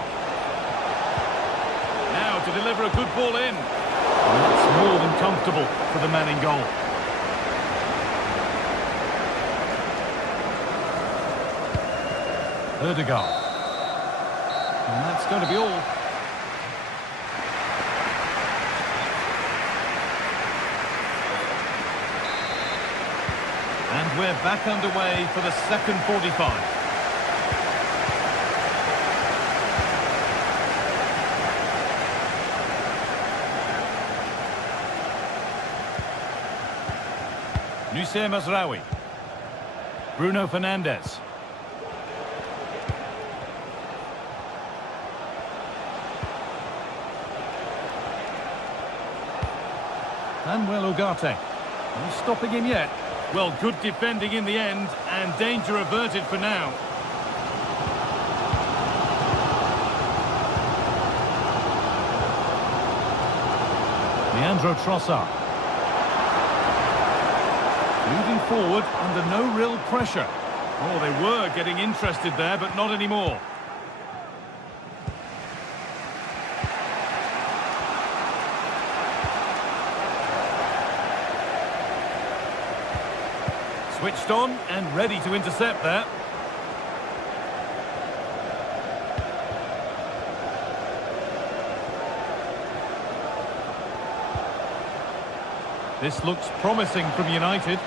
Now to deliver a good ball in. And that's more than comfortable for the man in goal. Ødegaard. And that's going to be all. And we're back underway for the second 45. Nusayr Mazraoui. Bruno Fernandes. Manuel Ugarte. No stopping him yet. Well, good defending in the end, and danger averted for now. Leandro Trossard. Moving forward under no real pressure. Oh, they were getting interested there, but not anymore. Switched on and ready to intercept there. This looks promising from United.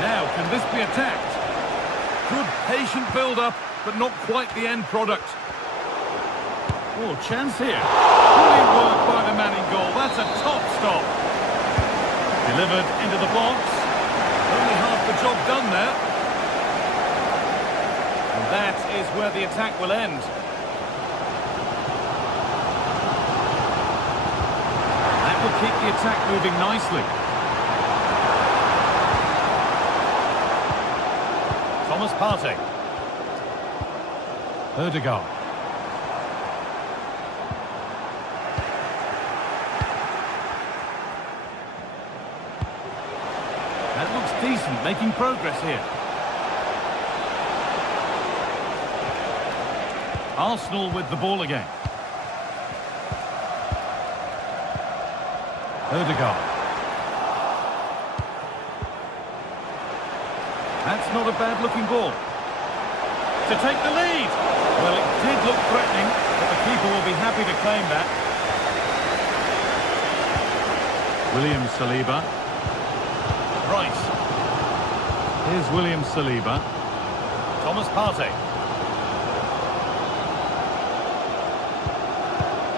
Now, can this be attacked? Good patient build-up, but not quite the end product. Oh, chance here. Brilliant work by the man in goal. That's a top stop. Delivered into the box. Only half the job done there. And that is where the attack will end. That will keep the attack moving nicely. Thomas Partey. Ødegaard. That looks decent, making progress here. Arsenal with the ball again. Ødegaard. That's not a bad-looking ball. To take the lead. Well, it did look threatening, but the keeper will be happy to claim that. William Saliba. Rice. Here's William Saliba. Thomas Partey.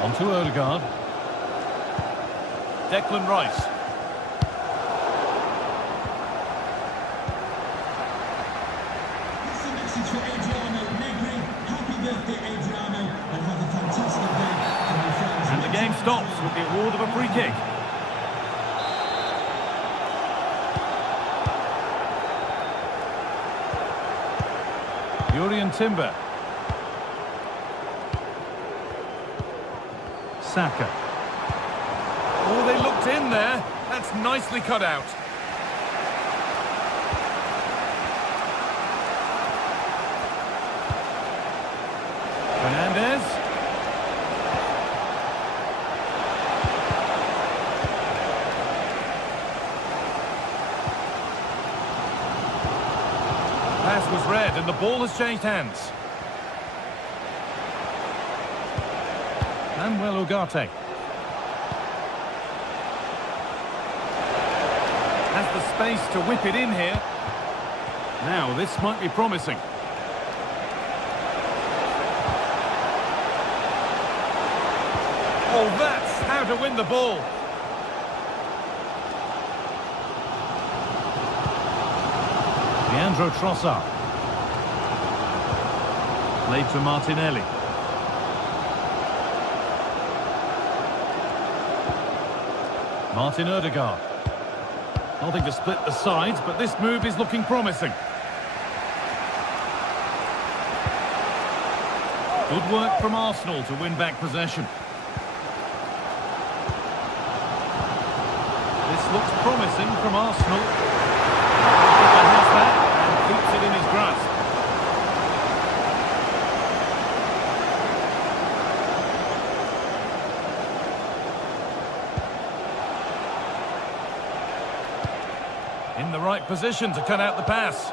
On to Ødegaard. Declan Rice. That's a message for Adriano Negri. Happy birthday, Adriano, and have a fantastic day to my friends. And the game stops with the award of a free kick. Jurriën Timber. Saka. Oh, they looked in there. That's nicely cut out. Fernandes. Pass was read and the ball has changed hands. Manuel Ugarte. Has the space to whip it in here. Now, this might be promising. Oh, that's how to win the ball. Leandro Trossard. Played to Martinelli. Martin Odegaard. Nothing to split the sides, but this move is looking promising. Good work from Arsenal to win back possession. This looks promising from Arsenal. He has that and keeps it in his grasp. In the right position to cut out the pass.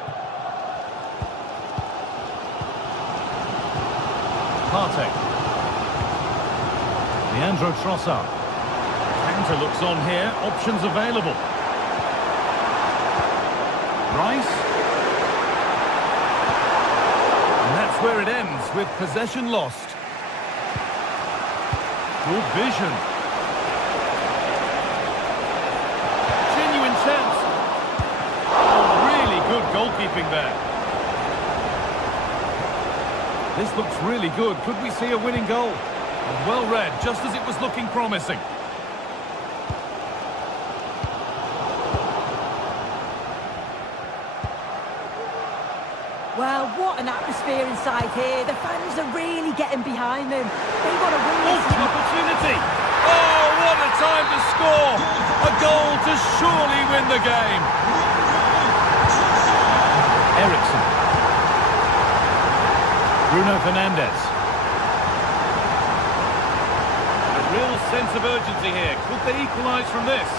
Partey. Leandro Trossard. Counter looks on here. Options available. Rice. And that's where it ends, with possession lost. Good vision. Genuine chance. Oh, really good goalkeeping there. This looks really good. Could we see a winning goal? And well read, just as it was looking promising. Well, what an atmosphere inside here. The fans are really getting behind them. They want to win this. Opportunity! Oh, what a time to score! A goal to surely win the game. Ericsson. Bruno Fernandes. A real sense of urgency here. Could they equalise from this?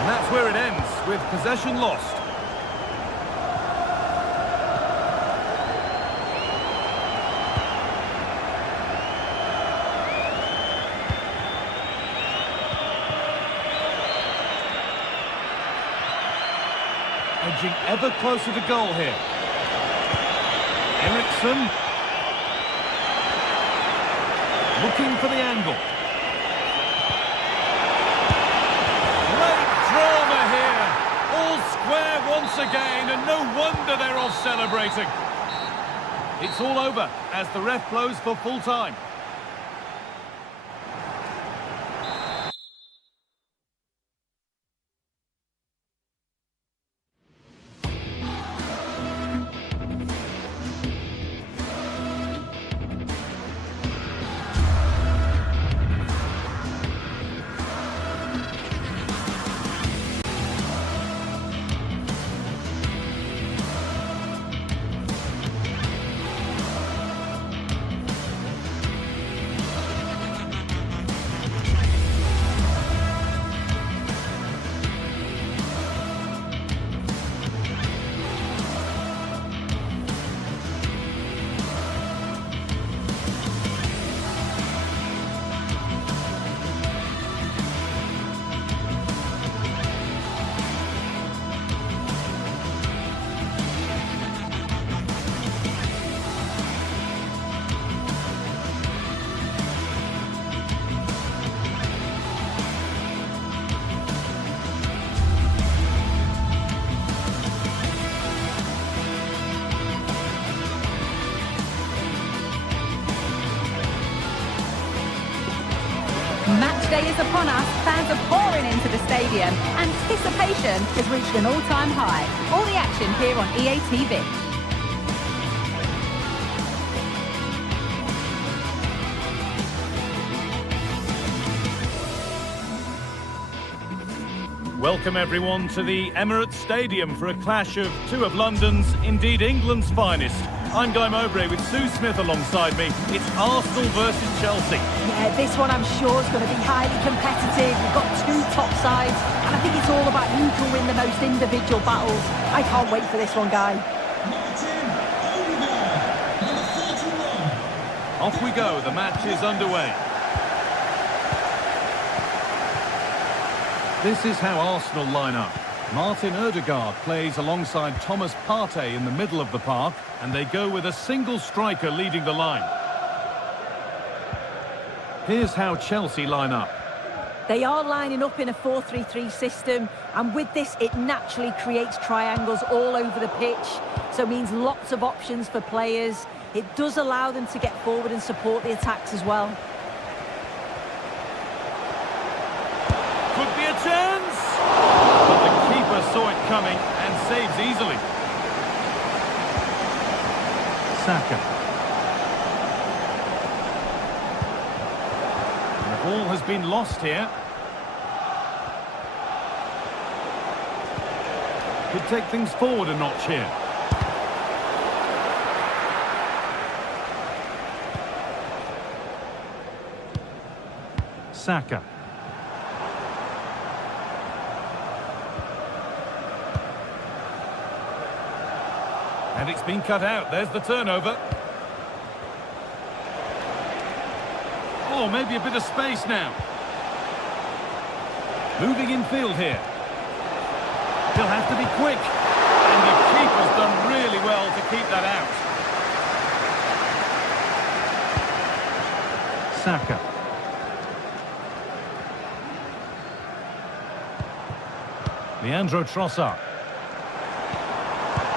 And that's where it ends, with possession lost. Edging ever closer to goal here. Ericsson. Looking for the angle. Great drama here. All square once again, and no wonder they're off celebrating. It's all over as the ref blows for full time. Match day is upon us. Fans are pouring into the stadium. Anticipation has reached an all-time high. All the action here on EA TV. Welcome everyone to the Emirates Stadium for a clash of two of London's, indeed England's finest. I'm Guy Mowbray with Sue Smith alongside me. It's Arsenal versus Chelsea. Yeah, this one I'm sure is going to be highly competitive. We've got two top sides, and I think it's all about who can win the most individual battles. I can't wait for this one, Guy. Off we go, the match is underway. This is how Arsenal line up. Martin Odegaard plays alongside Thomas Partey in the middle of the park, and they go with a single striker leading the line. Here's how Chelsea line up. They are lining up in a 4-3-3 system, and with this, it naturally creates triangles all over the pitch, so it means lots of options for players. It does allow them to get forward and support the attacks as well. Could be a chance! But the keeper saw it coming and saves easily. Saka. And the ball has been lost here. Could take things forward a notch here. Saka. And it's been cut out. There's the turnover. Oh, maybe a bit of space now. Moving in field here. He'll have to be quick. And the keeper's done really well to keep that out. Saka. Leandro Trossard.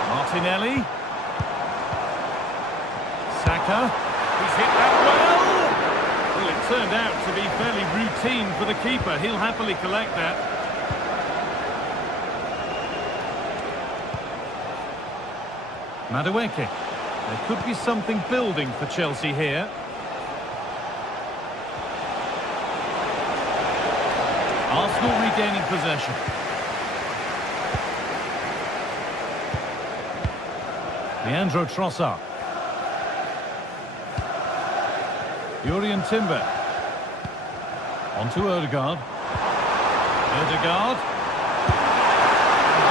Martinelli. Saka. He's hit that well. Well, it turned out to be fairly routine for the keeper. He'll happily collect that. Madueke. There could be something building for Chelsea here. Arsenal regaining possession. Leandro Trossard. Jurrien Timber. On to Ødegaard. Ødegaard.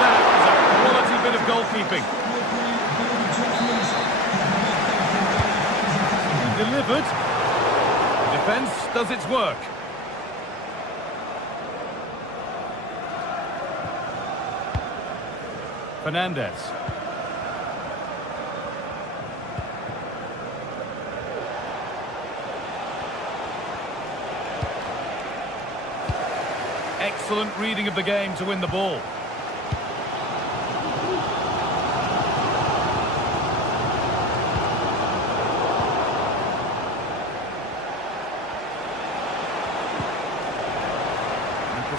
That is a quality bit of goalkeeping. Delivered. The defence does its work. Fernandez. Excellent reading of the game to win the ball.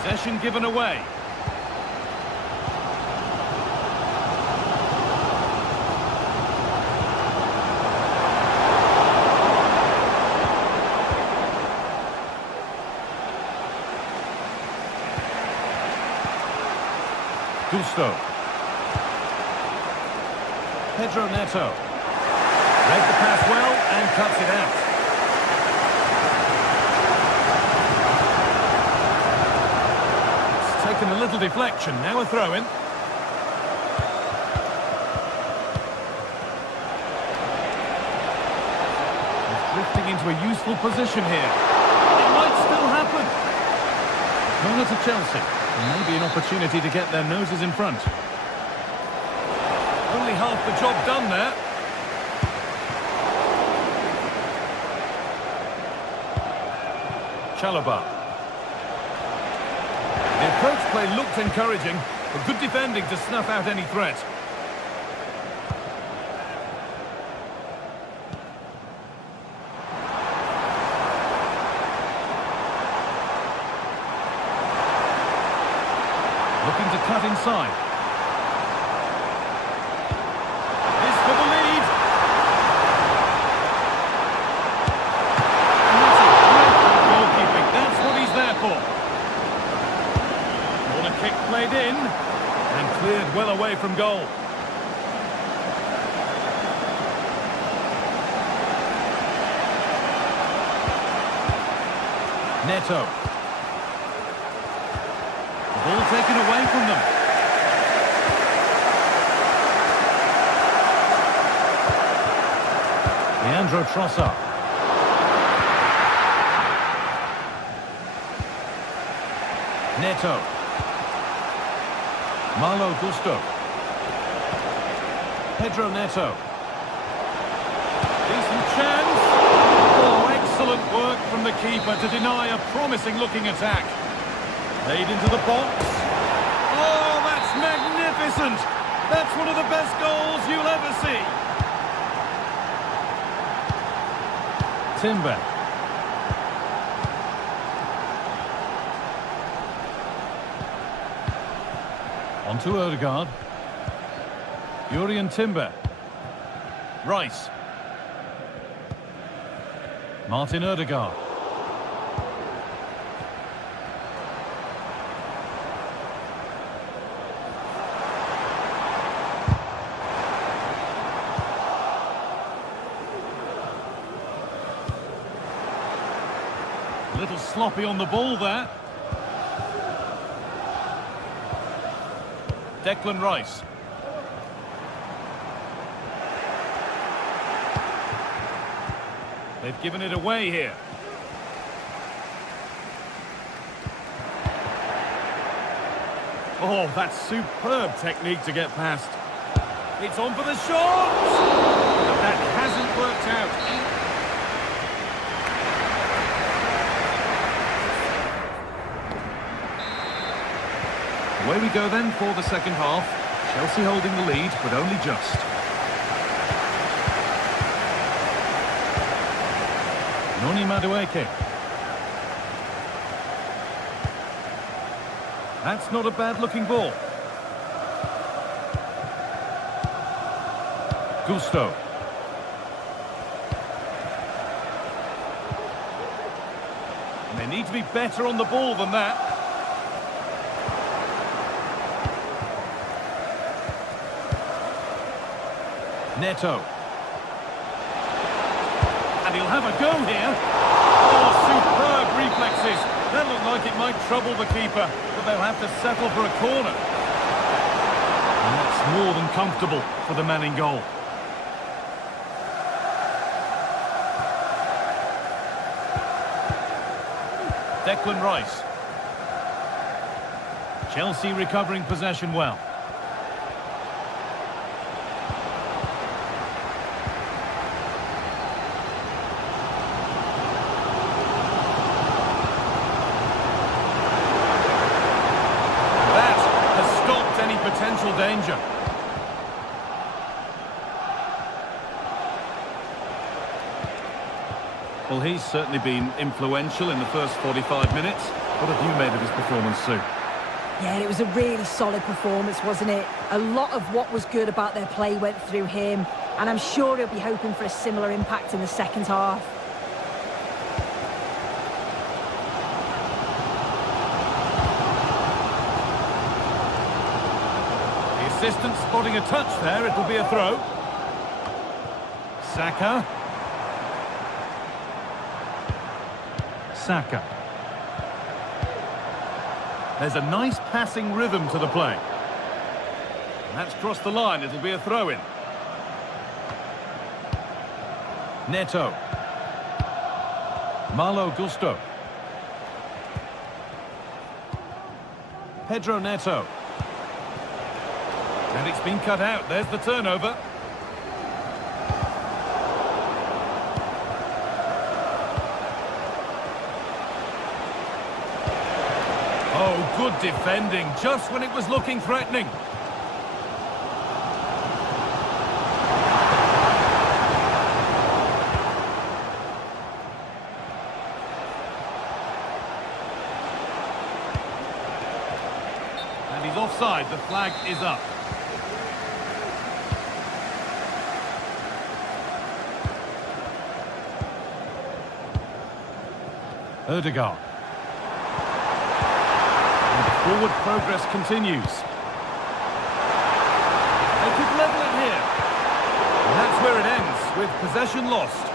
Possession given away. Gusto. Pedro Neto. Read the pass well and cuts it out. Taken a little deflection, now a throw-in. He's drifting into a useful position here. It might still happen. Corner to Chelsea. And maybe an opportunity to get their noses in front. Only half the job done there. Chalobah. The approach play looked encouraging, but good defending to snuff out any threat. Looking to cut inside. This for the lead. And that's a great goalkeeping. That's what he's there for. Kick played in and cleared well away from goal. Neto. The ball taken away from them. Leandro Trossard. Neto. Malo Gusto. Pedro Neto. Decent chance. Oh, excellent work from the keeper to deny a promising looking attack. Played into the box. Oh, that's magnificent! That's one of the best goals you'll ever see. Timber. On to Ødegaard. Urian Timber. Rice. Martin Ødegaard. A little sloppy on the ball there. Declan Rice. They've given it away here. Oh, that's superb technique to get past. It's on for the shot! But that hasn't worked out. Away we go then for the second half. Chelsea holding the lead, but only just. Noni Madueke. That's not a bad-looking ball. Gusto. And they need to be better on the ball than that. Neto. And he'll have a go here. Oh, superb reflexes. That looked like it might trouble the keeper, but they'll have to settle for a corner. And that's more than comfortable for the man in goal. Declan Rice. Chelsea recovering possession well. Potential danger. Well, he's certainly been influential in the first 45 minutes. What have you made of his performance, Sue? Yeah, it was a really solid performance, wasn't it? A lot of what was good about their play went through him, and I'm sure he'll be hoping for a similar impact in the second half. Assistant spotting a touch there, it'll be a throw. Saka. Saka. There's a nice passing rhythm to the play. And that's crossed the line, it'll be a throw-in. Neto. Malo Gusto. Pedro Neto. And it's been cut out. There's the turnover. Oh, good defending, just when it was looking threatening. And he's offside. The flag is up. Ødegaard. And the forward progress continues. They could level it here. And that's where it ends, with possession lost.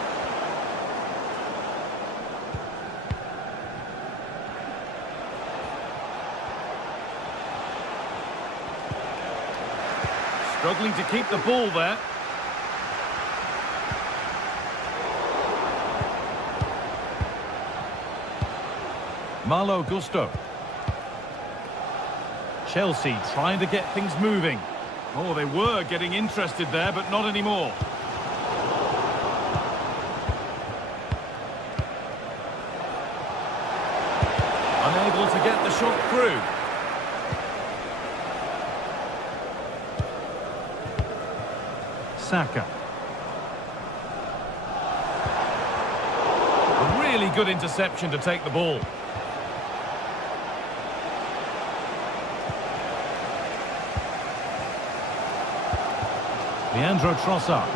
Struggling to keep the ball there. Malo Gusto. Chelsea trying to get things moving. Oh, they were getting interested there, but not anymore. Unable to get the shot through. Saka. A really good interception to take the ball. Leandro Trossard.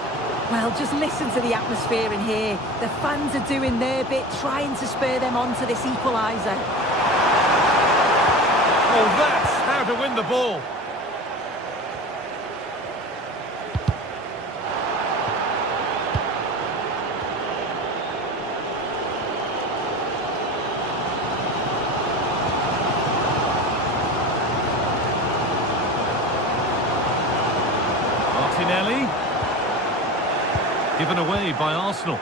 Well, just listen to the atmosphere in here. The fans are doing their bit, trying to spur them on to this equaliser. Oh, that's how to win the ball. Martinelli. Given away by Arsenal.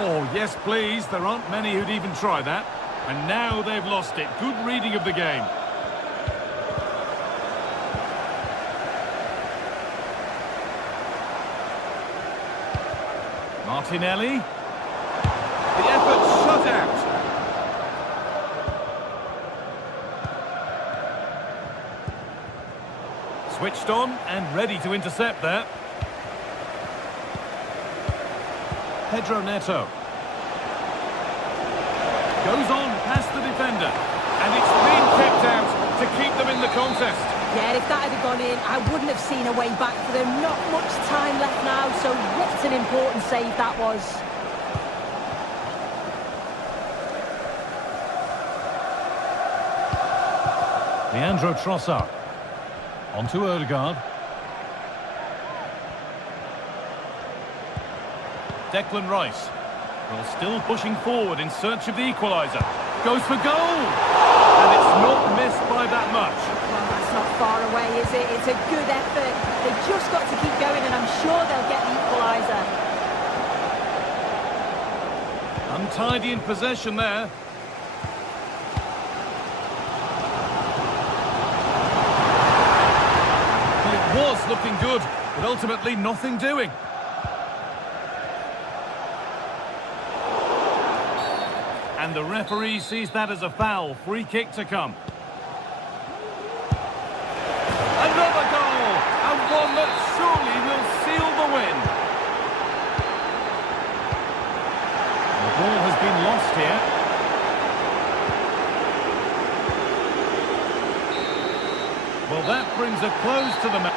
Oh, yes, please. There aren't many who'd even try that. And now they've lost it. Good reading of the game. Martinelli. The effort shut out. Switched on and ready to intercept there. Pedro Neto. Goes on past the defender. And it's been kept out to keep them in the contest. Yeah, if that had gone in, I wouldn't have seen a way back for them. Not much time left now, so what an important save that was. Leandro Trossard. On to Odegaard. Declan Rice. Well, still pushing forward in search of the equaliser. Goes for goal! And it's not missed by that much. Well, that's not far away, is it? It's a good effort. They've just got to keep going, and I'm sure they'll get the equaliser. Untidy in possession there. Was looking good, but ultimately nothing doing. And the referee sees that as a foul. Free kick to come. Another goal! And one that surely will seal the win. The ball has been lost here. Well, that brings a close to the match.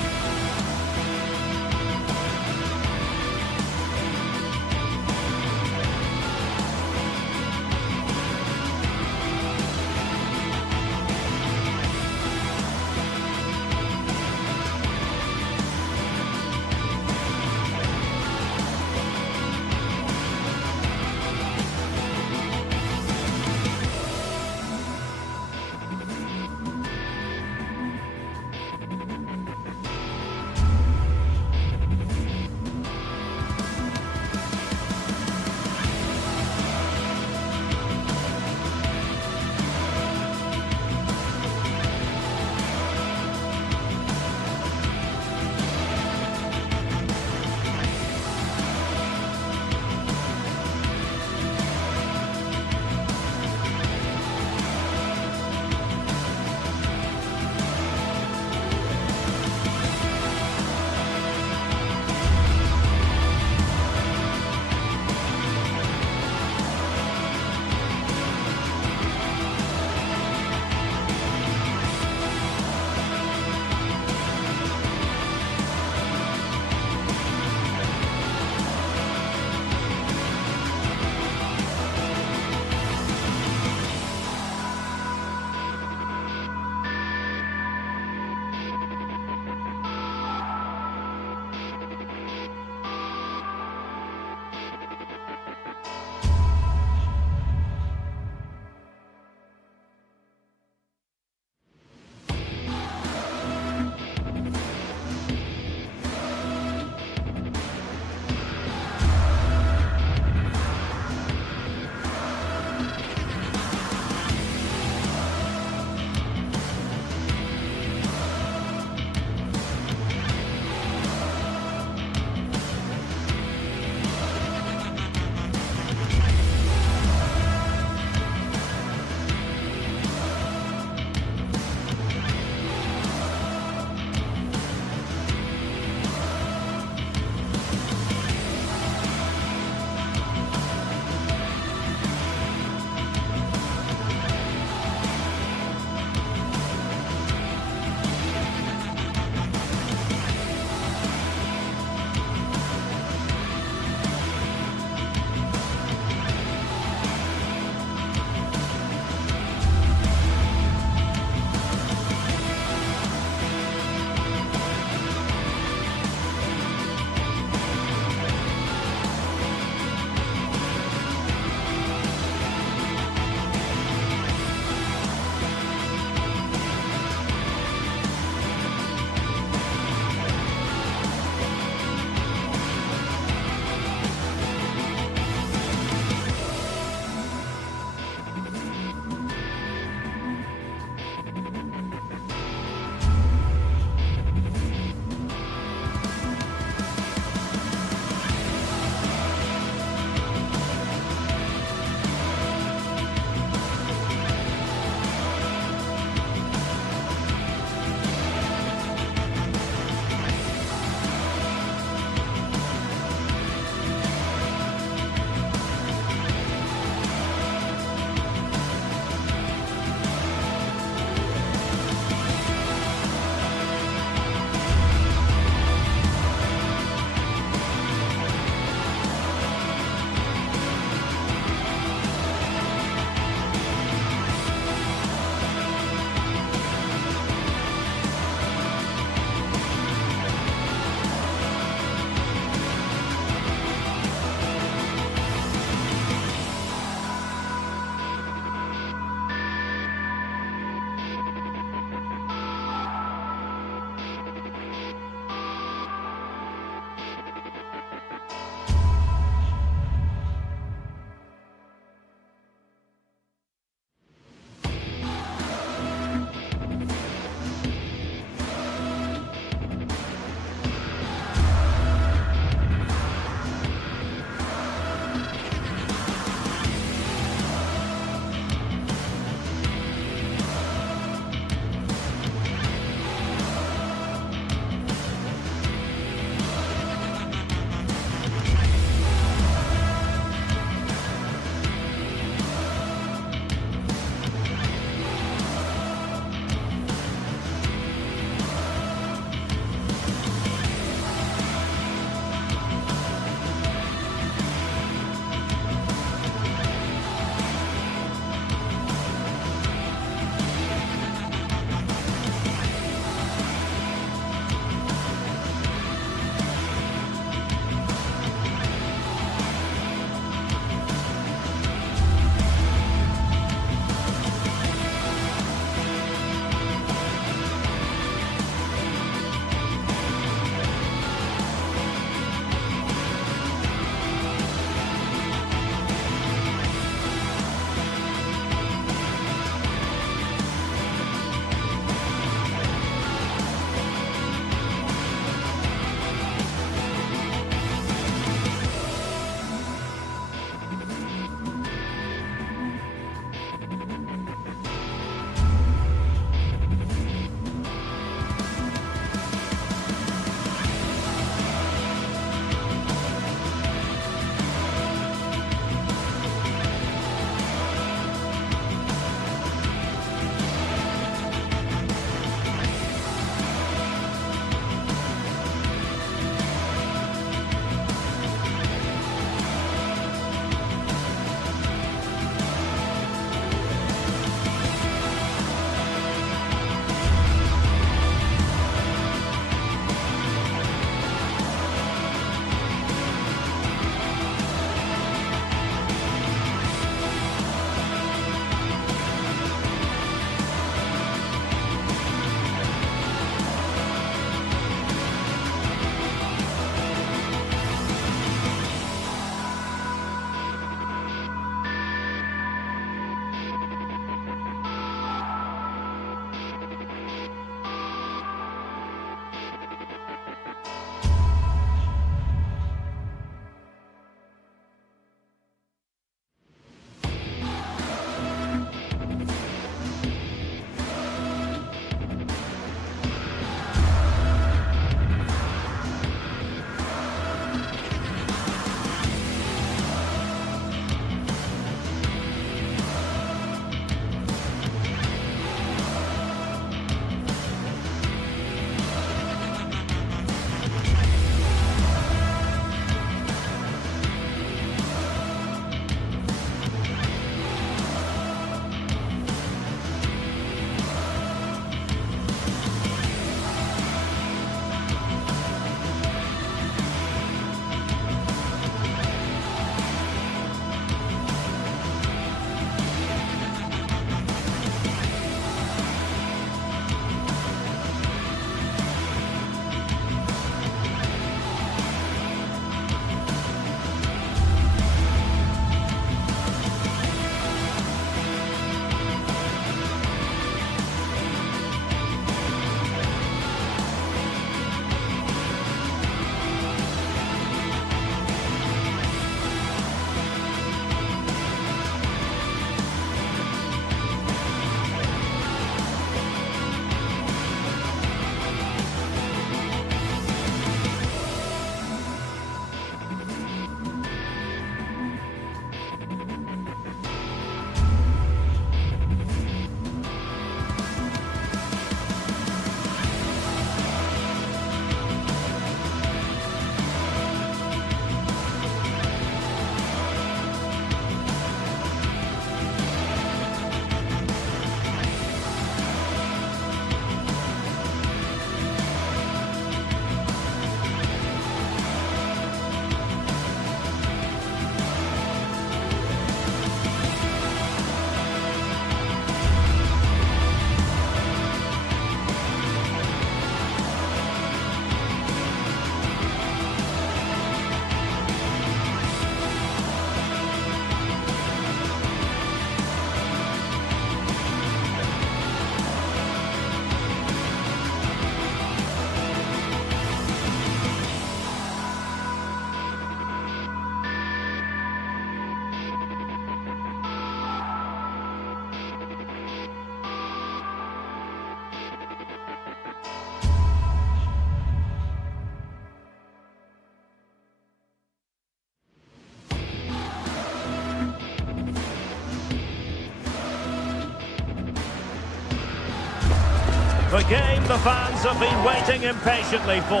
The game the fans have been waiting impatiently for.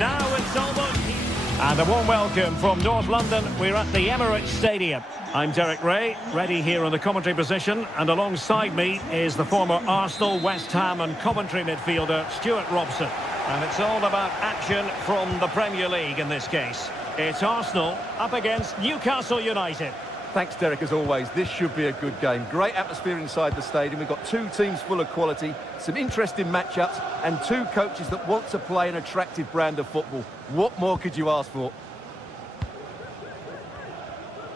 Now it's almost... And a warm welcome from North London. We're at the Emirates Stadium. I'm Derek Ray, ready here on the commentary position, and alongside me is the former Arsenal, West Ham and Coventry midfielder Stuart Robson. And it's all about action from the Premier League in this case. It's Arsenal up against Newcastle United. Thanks, Derek, as always. This should be a good game. Great atmosphere inside the stadium. We've got two teams full of quality, some interesting matchups, and two coaches that want to play an attractive brand of football. What more could you ask for?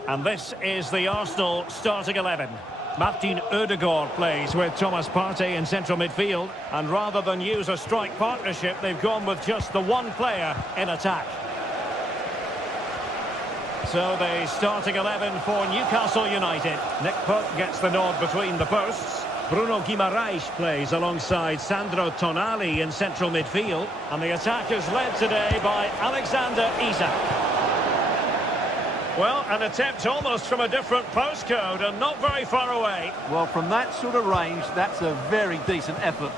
And this is the Arsenal starting 11. Martin Odegaard plays with Thomas Partey in central midfield. And rather than use a strike partnership, they've gone with just the one player in attack. So the starting 11 for Newcastle United. Nick Pope gets the nod between the posts. Bruno Guimaraes plays alongside Sandro Tonali in central midfield. And the attack is led today by Alexander Isak. Well, an attempt almost from a different postcode and not very far away. Well, from that sort of range, that's a very decent effort.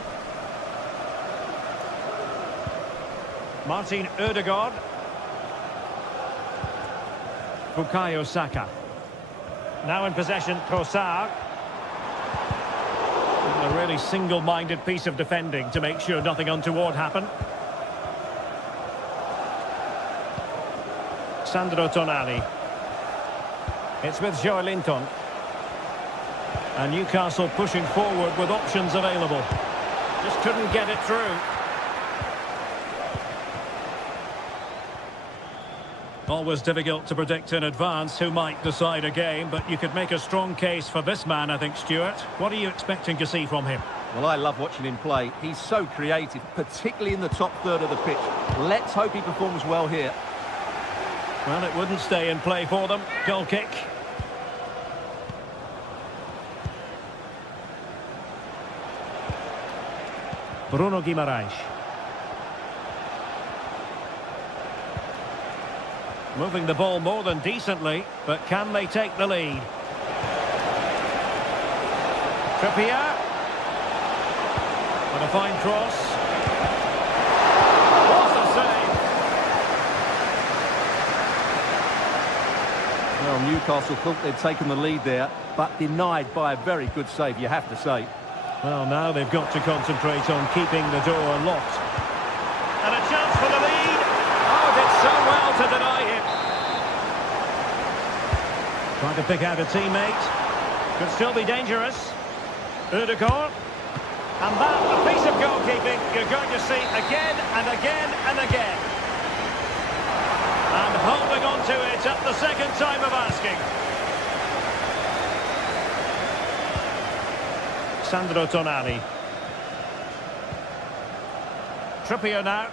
Martin Odegaard. Bukayo Saka. Now in possession, Trossard. A really single-minded piece of defending to make sure nothing untoward happened. Sandro Tonali. It's with Joelinton. And Newcastle pushing forward with options available. Just couldn't get it through. Always difficult to predict in advance who might decide a game, but you could make a strong case for this man, I think, Stuart. What are you expecting to see from him? Well, I love watching him play. He's so creative, particularly in the top third of the pitch. Let's hope he performs well here. Well, it wouldn't stay in play for them. Goal kick. Bruno Guimaraes. Moving the ball more than decently, but can they take the lead? Trippier. What a fine cross. What a save! Well, Newcastle thought they'd taken the lead there, but denied by a very good save, you have to say. Well, now they've got to concentrate on keeping the door locked. And a chance for the lead. Oh, did so well to deny him. Trying to pick out a teammate. Could still be dangerous. Odegaard. And that, a piece of goalkeeping you're going to see again and again and again. And holding on to it at the second time of asking. Sandro Tonali. Trippier now.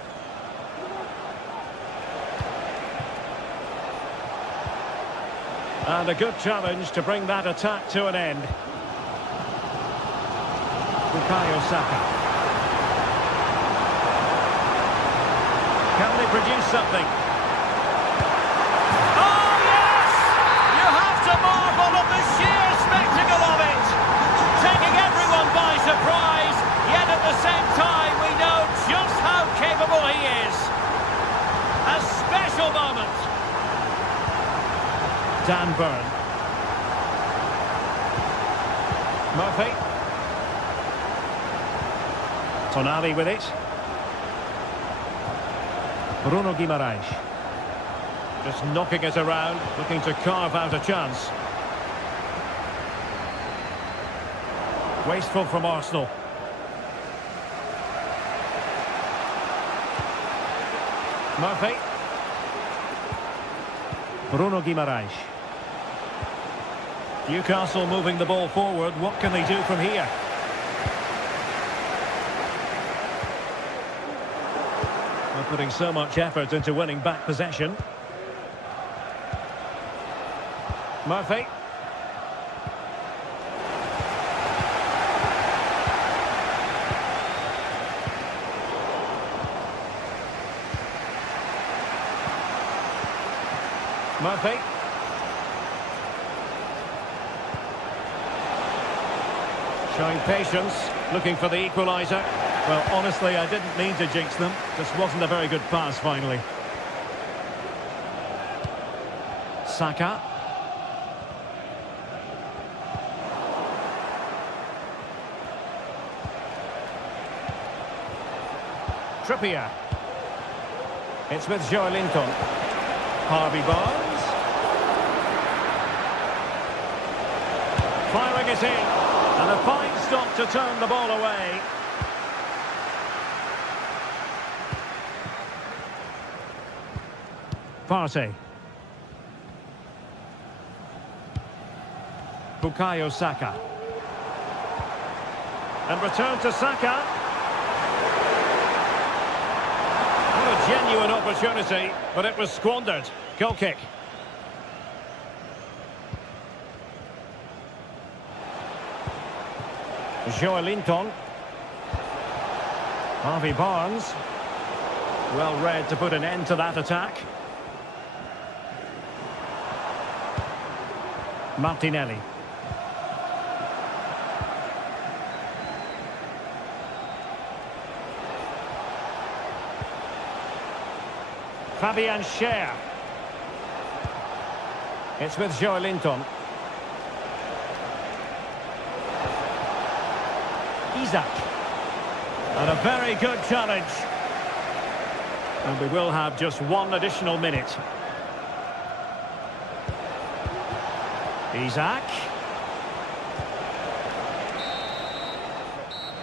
And a good challenge to bring that attack to an end. Bukayo Saka. Can they produce something? Oh, yes! You have to marvel at the sheer spectacle of it! Taking everyone by surprise, yet at the same time we know just how capable he is. A special moment. Dan Burn. Murphy. Tonali with it. Bruno Guimaraes. Just knocking it around, looking to carve out a chance. Wasteful from Arsenal. Murphy. Bruno Guimaraes. Newcastle moving the ball forward. What can they do from here? They're putting so much effort into winning back possession. Murphy. Murphy. Showing patience, looking for the equaliser. Well, honestly, I didn't mean to jinx them. Just wasn't a very good pass, finally. Saka. Trippier. It's with Joelinton. Harvey Barnes. Firing it in. And a fine stop to turn the ball away. Partey. Bukayo Saka. And return to Saka. What a genuine opportunity, but it was squandered. Goal kick. Joelinton. Harvey Barnes. Well read to put an end to that attack. Martinelli. Fabian Schär. It's with Joelinton. Isak. And a very good challenge. And we will have just one additional minute. Isak.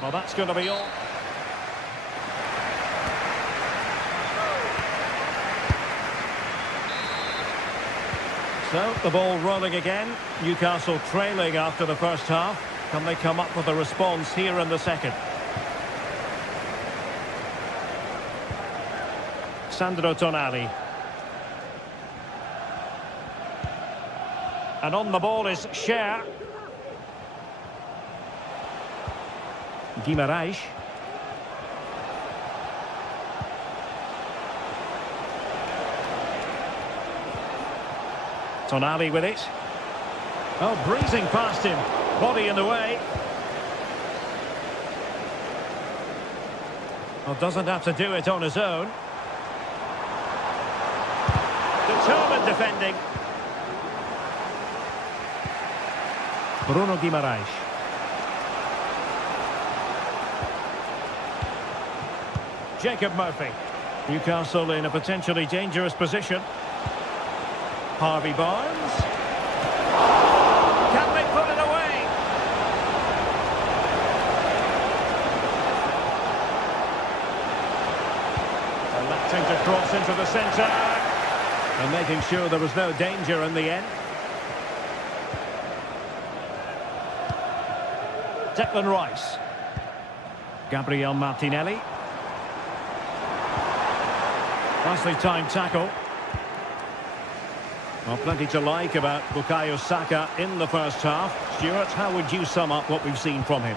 Well, that's going to be all. So, the ball rolling again. Newcastle trailing after the first half. Can they come up with a response here in the second? Sandro Tonali. And on the ball is Schär. Guimarães. Tonali with it. Oh, breezing past him. Body in the way. Well, doesn't have to do it on his own. Determined defending. Bruno Guimarães. Jacob Murphy. Newcastle in a potentially dangerous position. Harvey Barnes. Can they put it away? Electing to cross into the centre. And making sure there was no danger in the end. Declan Rice. Gabriel Martinelli. Nicely timed tackle. Well, plenty to like about Bukayo Saka in the first half. Stuart, how would you sum up what we've seen from him?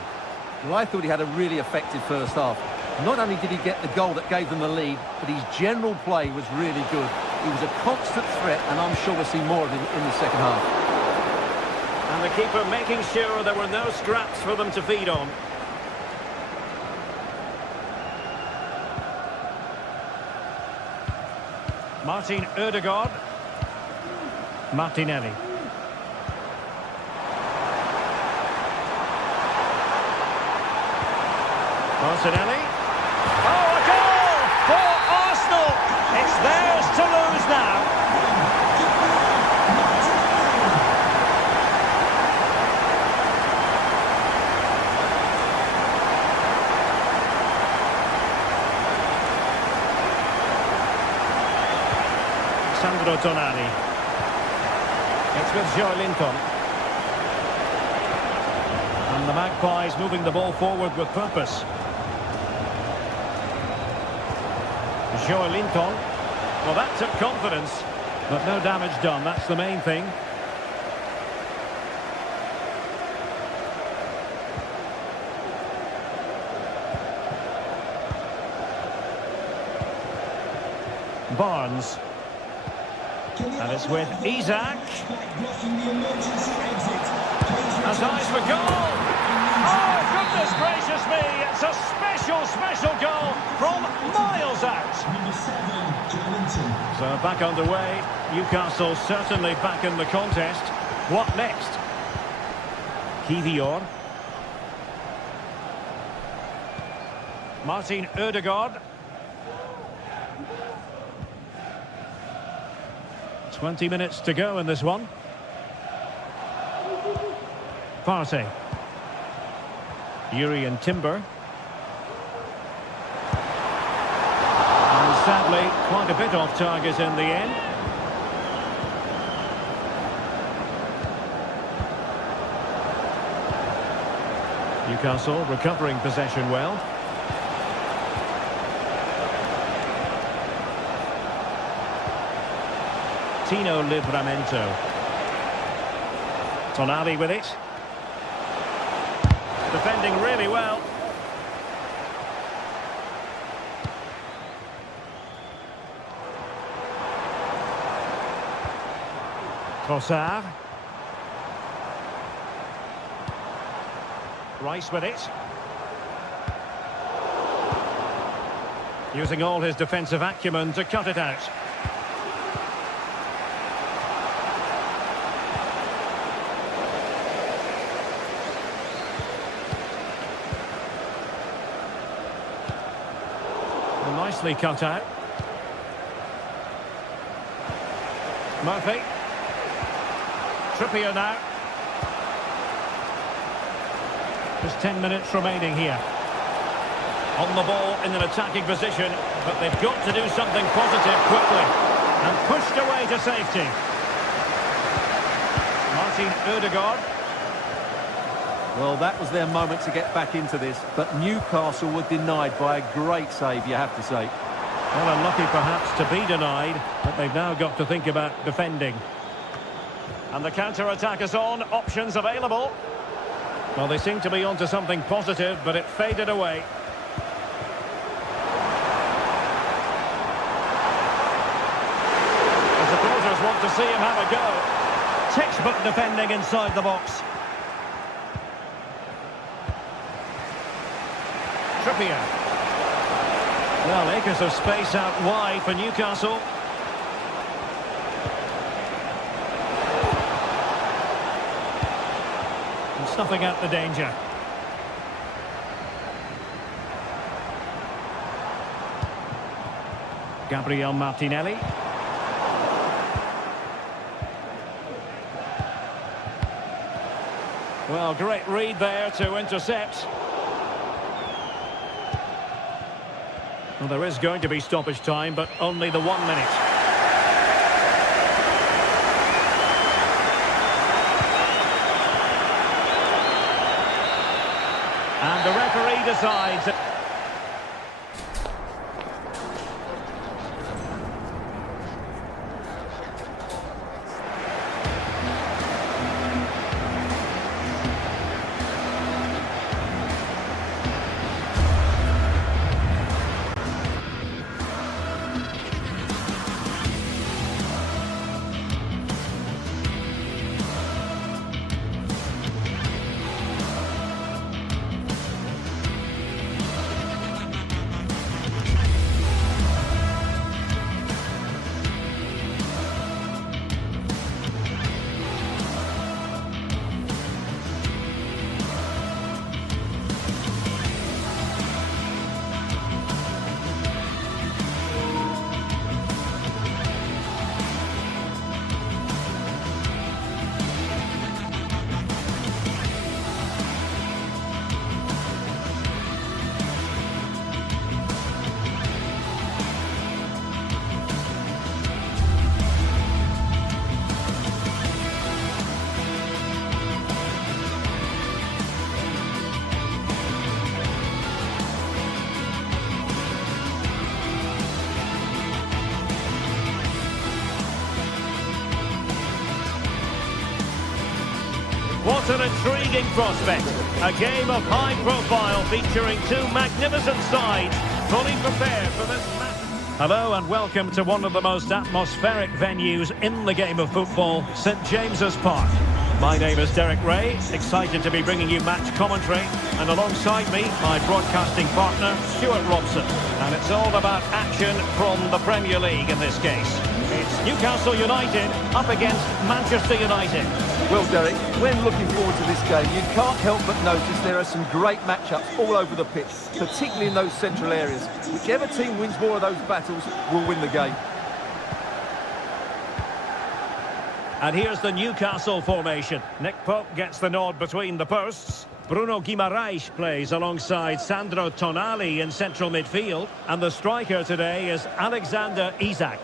Well, I thought he had a really effective first half. Not only did he get the goal that gave them the lead, but his general play was really good. He was a constant threat, and I'm sure we'll see more of him in the second half. And the keeper making sure there were no scraps for them to feed on. Martin Ødegaard. Martinelli. Martinelli. Oh, a goal for Arsenal! It's theirs to lose now. Sandro Tonali. It's with Joelinton. And the Magpies moving the ball forward with purpose. Joelinton. Well, that took confidence, but no damage done. That's the main thing. Barnes. And it's with Isak. Has eyes for goal. Oh, goodness Goodness gracious me, it's a special goal from miles out. Number 7, Joelinton. So back underway, Newcastle certainly back in the contest. What next? Kivior. Martin Ødegaard. 20 minutes to go in this one. Partey. Yuri and Timber. And sadly, quite a bit off target in the end. Newcastle recovering possession well. Tino Livramento. Tonali with it. Defending really well. Trossard. Rice with it. Using all his defensive acumen to cut it out. Nicely cut out. Murphy. Trippier now. Just 10 minutes remaining here. On the ball in an attacking position, but they've got to do something positive quickly. And pushed away to safety. Martin Ødegaard. Well, that was their moment to get back into this, but Newcastle were denied by a great save, you have to say. Well, unlucky perhaps to be denied, but they've now got to think about defending. And the counter-attack is on, options available. Well, they seem to be onto something positive, but it faded away. The supporters want to see him have a go. Textbook defending inside the box. Trippier. Well, acres of space out wide for Newcastle. And snuffing out the danger. Gabriel Martinelli. Well, great read there to intercept. Well, there is going to be stoppage time, but only the 1 minute. And the referee decides. What an intriguing prospect. A game of high profile featuring two magnificent sides fully prepared for this match. Hello and welcome to one of the most atmospheric venues in the game of football, St James's Park. My name is Derek Ray, excited to be bringing you match commentary, and alongside me, my broadcasting partner, Stuart Robson. And it's all about action from the Premier League in this case. It's Newcastle United up against Manchester United. Well, Derek, when looking forward to this game, you can't help but notice there are some great matchups all over the pitch, particularly in those central areas. Whichever team wins more of those battles will win the game. And here's the Newcastle formation. Nick Pope gets the nod between the posts. Bruno Guimaraes plays alongside Sandro Tonali in central midfield. And the striker today is Alexander Isak.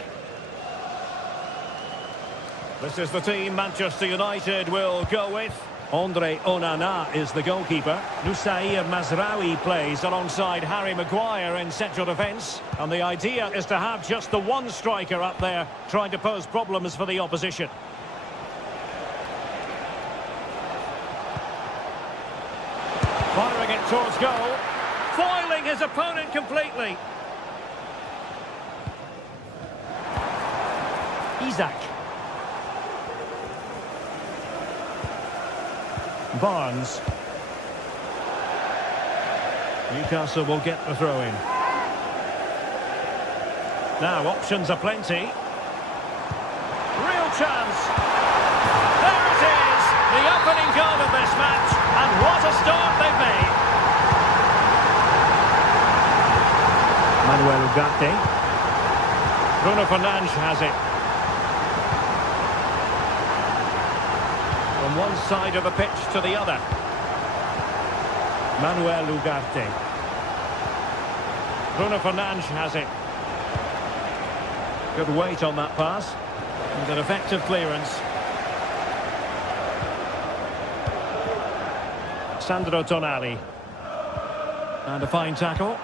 This is the team Manchester United will go with. Andre Onana is the goalkeeper. Nusair Mazraoui plays alongside Harry Maguire in central defence. And the idea is to have just the one striker up there trying to pose problems for the opposition. Firing it towards goal. Foiling his opponent completely. Isak. Barnes. Newcastle will get the throw in. Now options are plenty. Real chance. There it is. The opening goal of this match. And what a start they've made. Manuel Ugarte. Bruno Fernandes has it. From one side of the pitch to the other. Manuel Ugarte. Bruno Fernandes has it. Good weight on that pass. With an effective clearance. Sandro Tonali. And a fine tackle.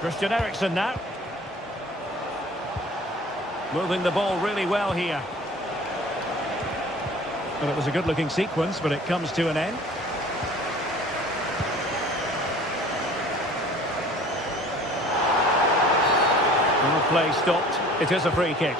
Christian Eriksen now. Moving the ball really well here. Well, it was a good-looking sequence, but it comes to an end. Well, play stopped. It is a free kick.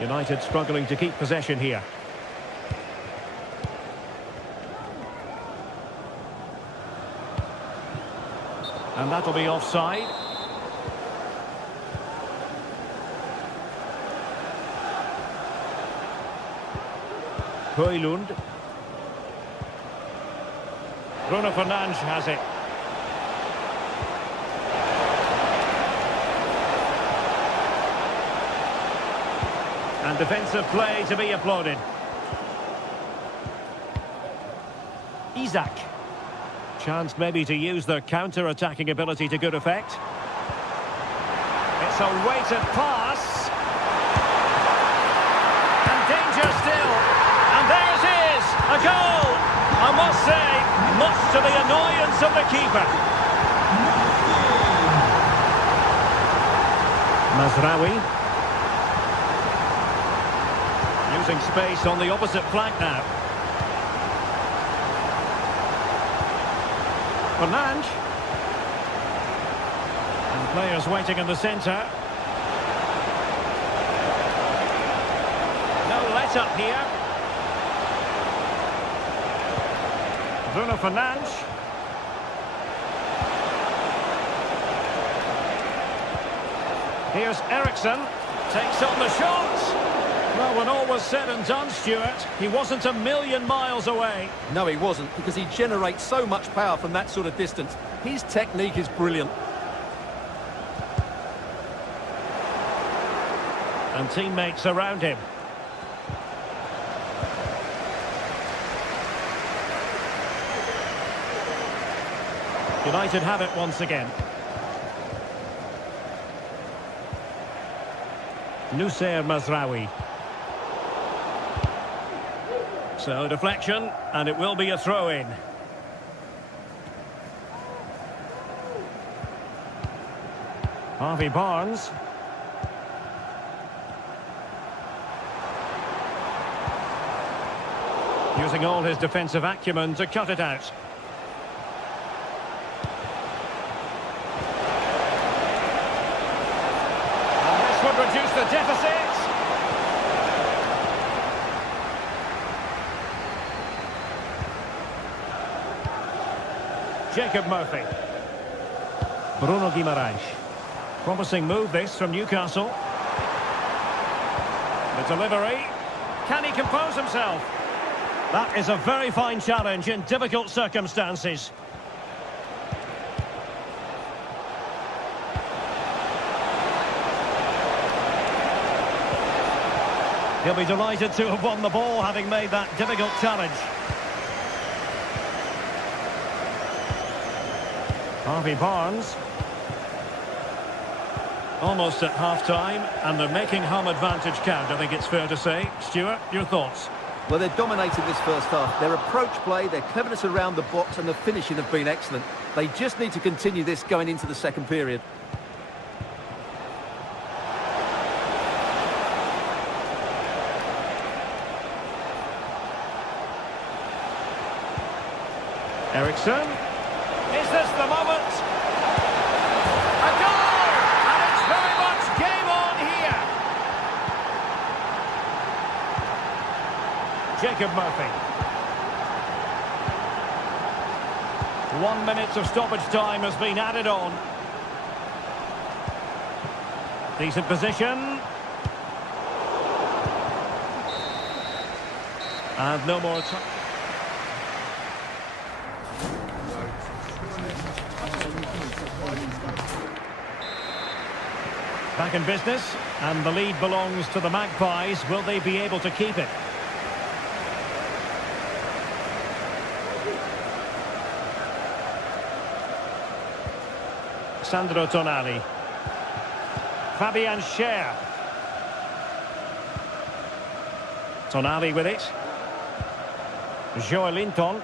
United struggling to keep possession here. And that'll be offside. Højlund. Bruno Fernandes has it. And defensive play to be applauded. Isak. Chance maybe to use their counter-attacking ability to good effect. It's a weighted pass. And danger still. And there it is, a goal. I must say, much to the annoyance of the keeper. Mazraoui. Using space on the opposite flank now. Fernandes. And players waiting in the centre. No let-up here. Bruno Fernandes. Here's Eriksen. Takes on the shot. Well, when all was said and done, Stuart, he wasn't a million miles away. No, he wasn't, because he generates so much power from that sort of distance. His technique is brilliant. And teammates around him. United have it once again. Nusair Mazraoui. So deflection, and it will be a throw-in. Harvey Barnes. Using all his defensive acumen to cut it out. And this would reduce the deficit. Jacob Murphy. Bruno Guimaraes. Promising move this from Newcastle. The delivery. Can he compose himself? That is a very fine challenge in difficult circumstances. He'll be delighted to have won the ball, having made that difficult challenge. Harvey Barnes. Almost at half-time, and they're making home advantage count, I think it's fair to say. Stuart, your thoughts? Well, they're dominating this first half. Their approach play, their cleverness around the box and the finishing have been excellent. They just need to continue this going into the second period. Eriksson. Is this the moment? A goal! And it's very much game on here. Jacob Murphy. 1 minute of stoppage time has been added on. Decent position. And no more time. Back in business, and the lead belongs to the Magpies. Will they be able to keep it? Sandro Tonali. Fabian Schär. Tonali with it. Joelinton.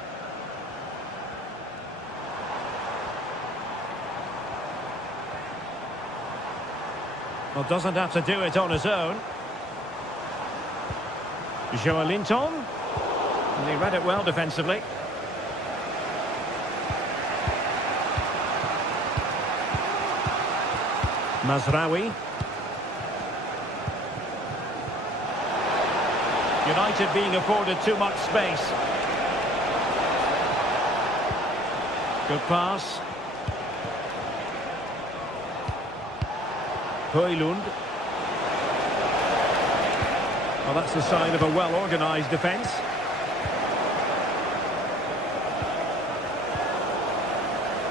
Well, doesn't have to do it on his own. Joelinton. And he read it well defensively. Mazraoui. United being afforded too much space. Good pass. Højlund. Well, that's the sign of a well-organised defence.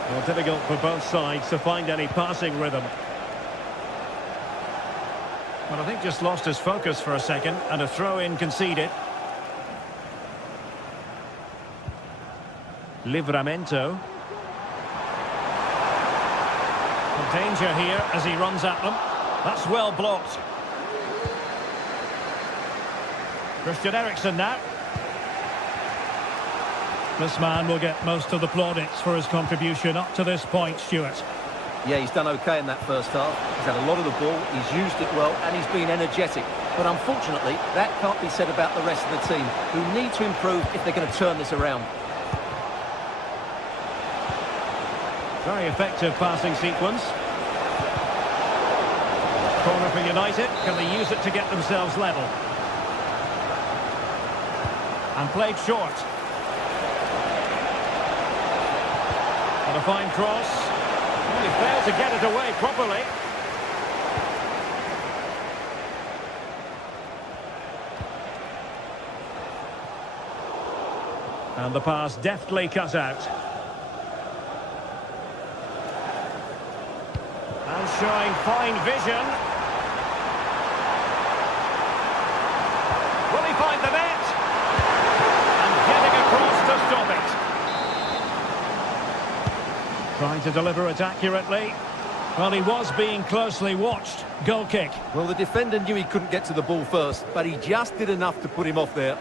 Well, difficult for both sides to find any passing rhythm. Well, I think just lost his focus for a second, and a throw-in conceded. Livramento. Danger here as he runs at them. That's well blocked. Christian Eriksen now. This man will get most of the plaudits for his contribution up to this point, Stuart. Yeah, he's done okay in that first half. He's had a lot of the ball, he's used it well, and he's been energetic. But unfortunately, that can't be said about the rest of the team, who need to improve if they're going to turn this around. Very effective passing sequence. Corner for United. Can they use it to get themselves level? And played short. And a fine cross. Well, he failed to get it away properly. And the pass deftly cut out. And showing fine vision. Will he find the net? And getting across to stop it. Trying to deliver it accurately. Well, he was being closely watched. Goal kick. Well, the defender knew he couldn't get to the ball first, but he just did enough to put him off there.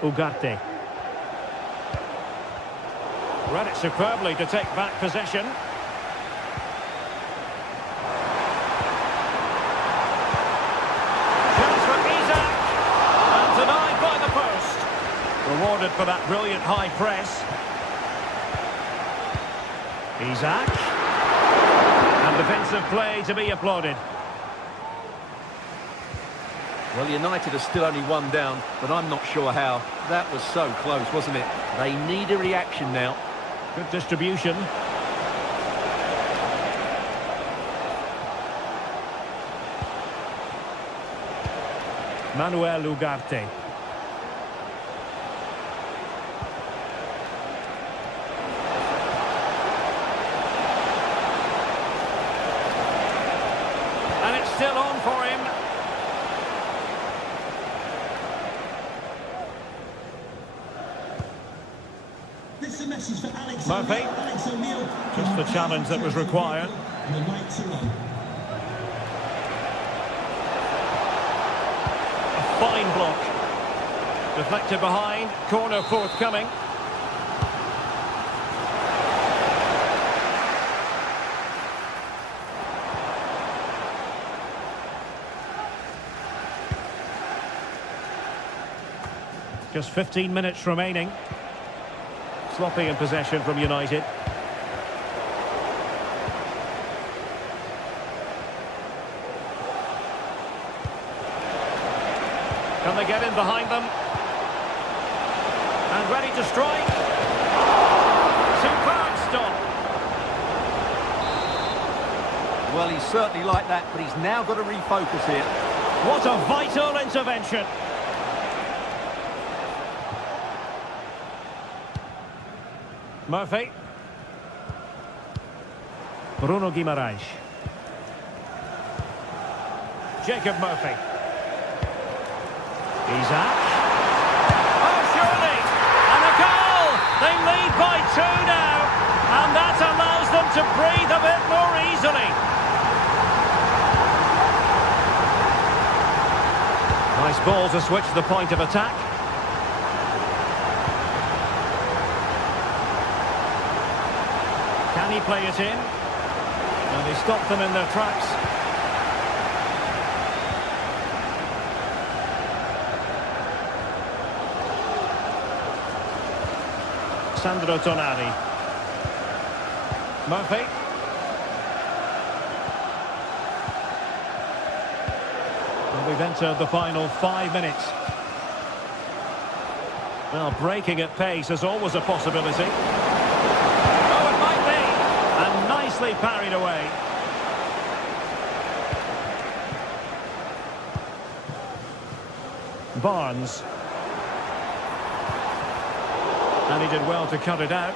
Ugarte. Read it superbly to take back possession. for that brilliant high press. Isaac. And defensive play to be applauded. Well, United are still only one down, but I'm not sure how. That was so close, wasn't it? They need a reaction now. Good distribution. Manuel Ugarte. And it's still on for him. This is a message for Alex Murphy. O'Neill. Alex O'Neill. Just the challenge that was required. And the right to run. A fine block. Deflected behind. Corner forthcoming. Just 15 minutes remaining. Sloppy in possession from United. Can they get in behind them? And ready to strike. Superb stop. Well, he's certainly like that, but he's now got to refocus here. What a vital intervention. Murphy. Bruno Guimaraes. Jacob Murphy. Isaac. Oh, surely! And a goal! They lead by 2 now. And that allows them to breathe a bit more easily. Nice ball to switch the point of attack. Can he play it in? And he stopped them in their tracks. Sandro Tonali. Murphy. And we've entered the final 5 minutes. Well, breaking at pace is always a possibility. And nicely parried away. Barnes. And he did well to cut it out.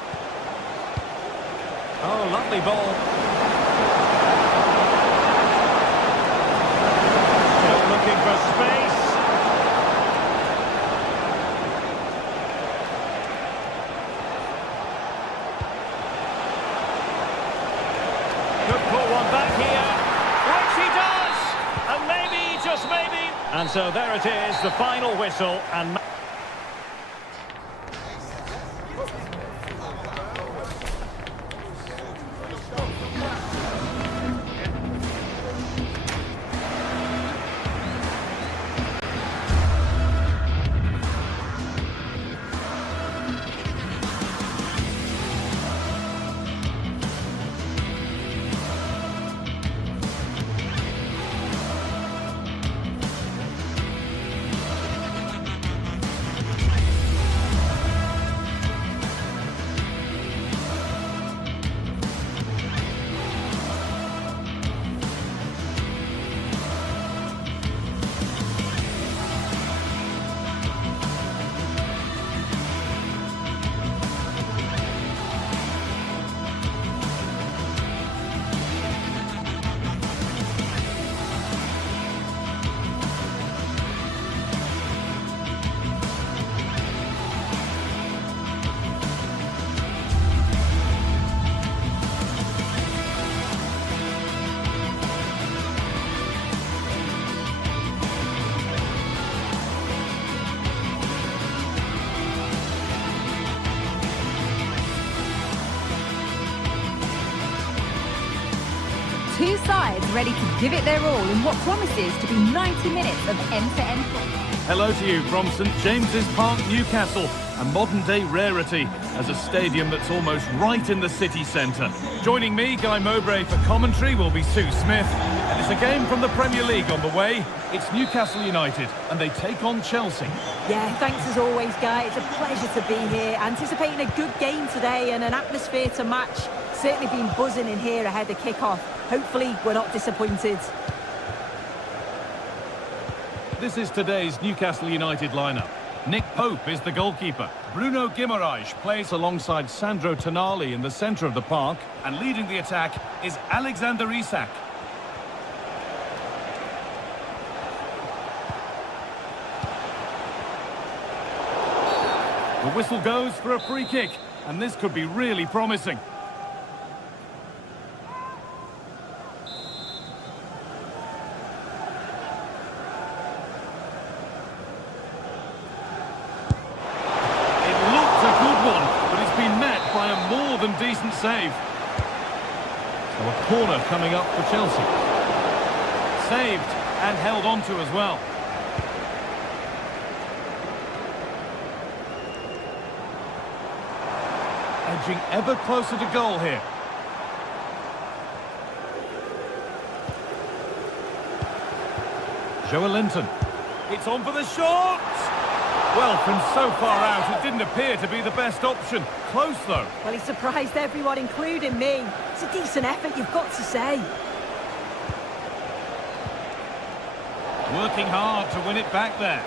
Oh, lovely ball. Still looking for space. Could pull one back here, which he does, and maybe, just maybe. And so there it is, the final whistle, and Two sides ready to give it their all in what promises to be 90 minutes of end-to-end football. Hello to you from St James's Park, Newcastle. a modern-day rarity as a stadium that's almost right in the city centre. Joining me, Guy Mowbray, for commentary will be Sue Smith. And it's a game from the Premier League on the way. It's Newcastle United, and they take on Chelsea. Yeah, thanks as always, Guy. It's a pleasure to be here. Anticipating a good game today and an atmosphere to match. Certainly been buzzing in here ahead of kick-off. Hopefully, we're not disappointed. This is today's Newcastle United lineup. Nick Pope is the goalkeeper. Bruno Guimaraes plays alongside Sandro Tonali in the centre of the park. And leading the attack is Alexander Isak. The whistle goes for a free kick, and this could be really promising. Decent save. So a corner coming up for Chelsea. Saved and held on to as well. Edging ever closer to goal here. Joelinton. It's on for the shot! Well, from so far out, it didn't appear to be the best option. Close, though. Well, he surprised everyone, including me. It's a decent effort, you've got to say. Working hard to win it back there.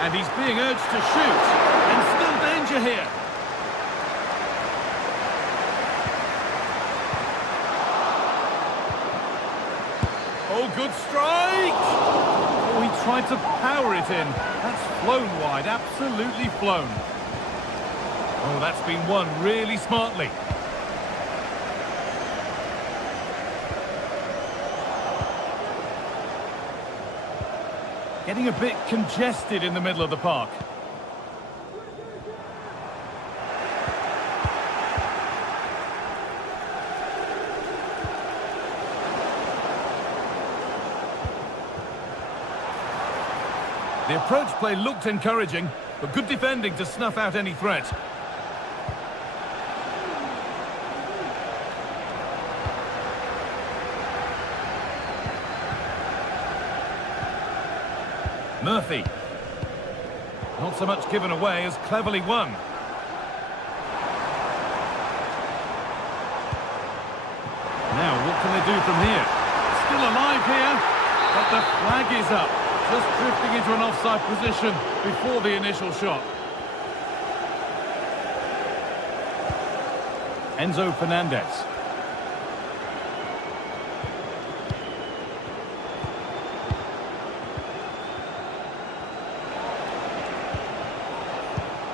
And he's being urged to shoot. And still danger here. Oh, good strike! Oh, he tried to power it in. That's flown wide, absolutely flown. Oh, that's been won really smartly. Getting a bit congested in the middle of the park. The approach play looked encouraging, but good defending to snuff out any threat. Murphy. Not so much given away as cleverly won. Now, what can they do from here? Still alive here, but the flag is up. Just drifting into an offside position before the initial shot. Enzo Fernandez.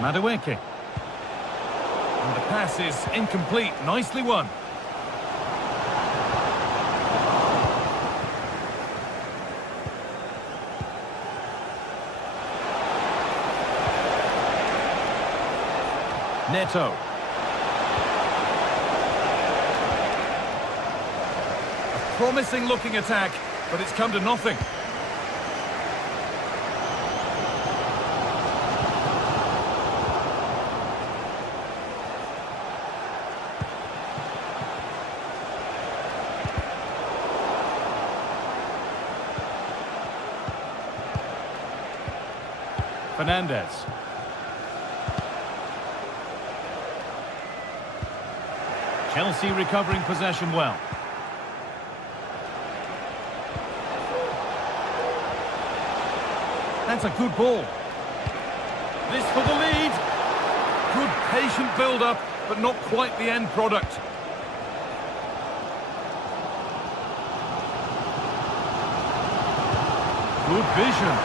Madueke. And the pass is incomplete. Nicely won. Neto. A promising looking attack, but it's come to nothing. Fernandez. Chelsea recovering possession well. That's a good ball. This for the lead. Good patient build-up, but not quite the end product. Good vision.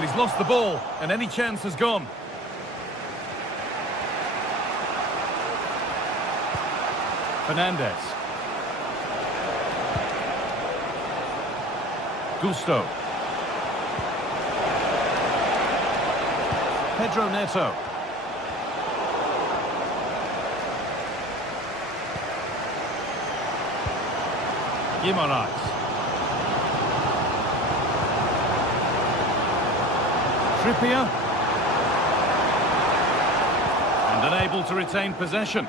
He's lost the ball, and any chance has gone. Fernandez. Gusto. Pedro Neto. Guimaraes. Trippier. And unable to retain possession.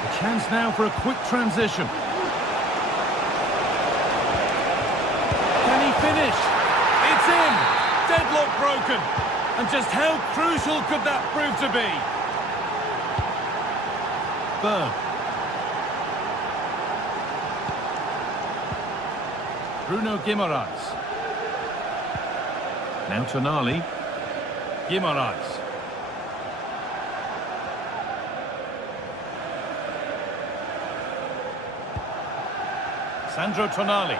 A chance now for a quick transition. Can he finish? It's in! Deadlock broken. And just how crucial could that prove to be? Berg. Bruno Guimaraes. Now Tonali. Guimaraes. Sandro Tonali.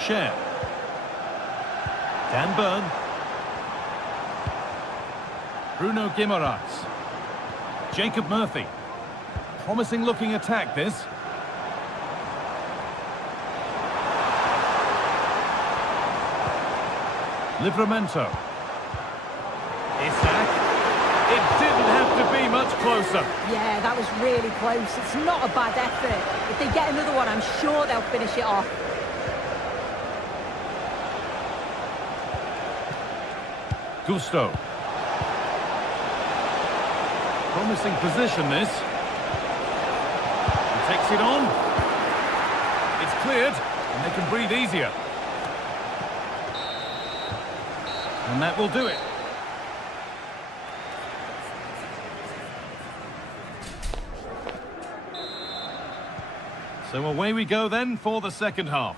Cher. Dan Burn. Bruno Guimaraes. Jacob Murphy. Promising looking attack this. Livramento. Isak. It didn't have to be much closer. Yeah, that was really close. It's not a bad effort. If they get another one, I'm sure they'll finish it off. Gusto. Promising position this. He takes it on. It's cleared, and they can breathe easier. And that will do it. So away we go then for the second half.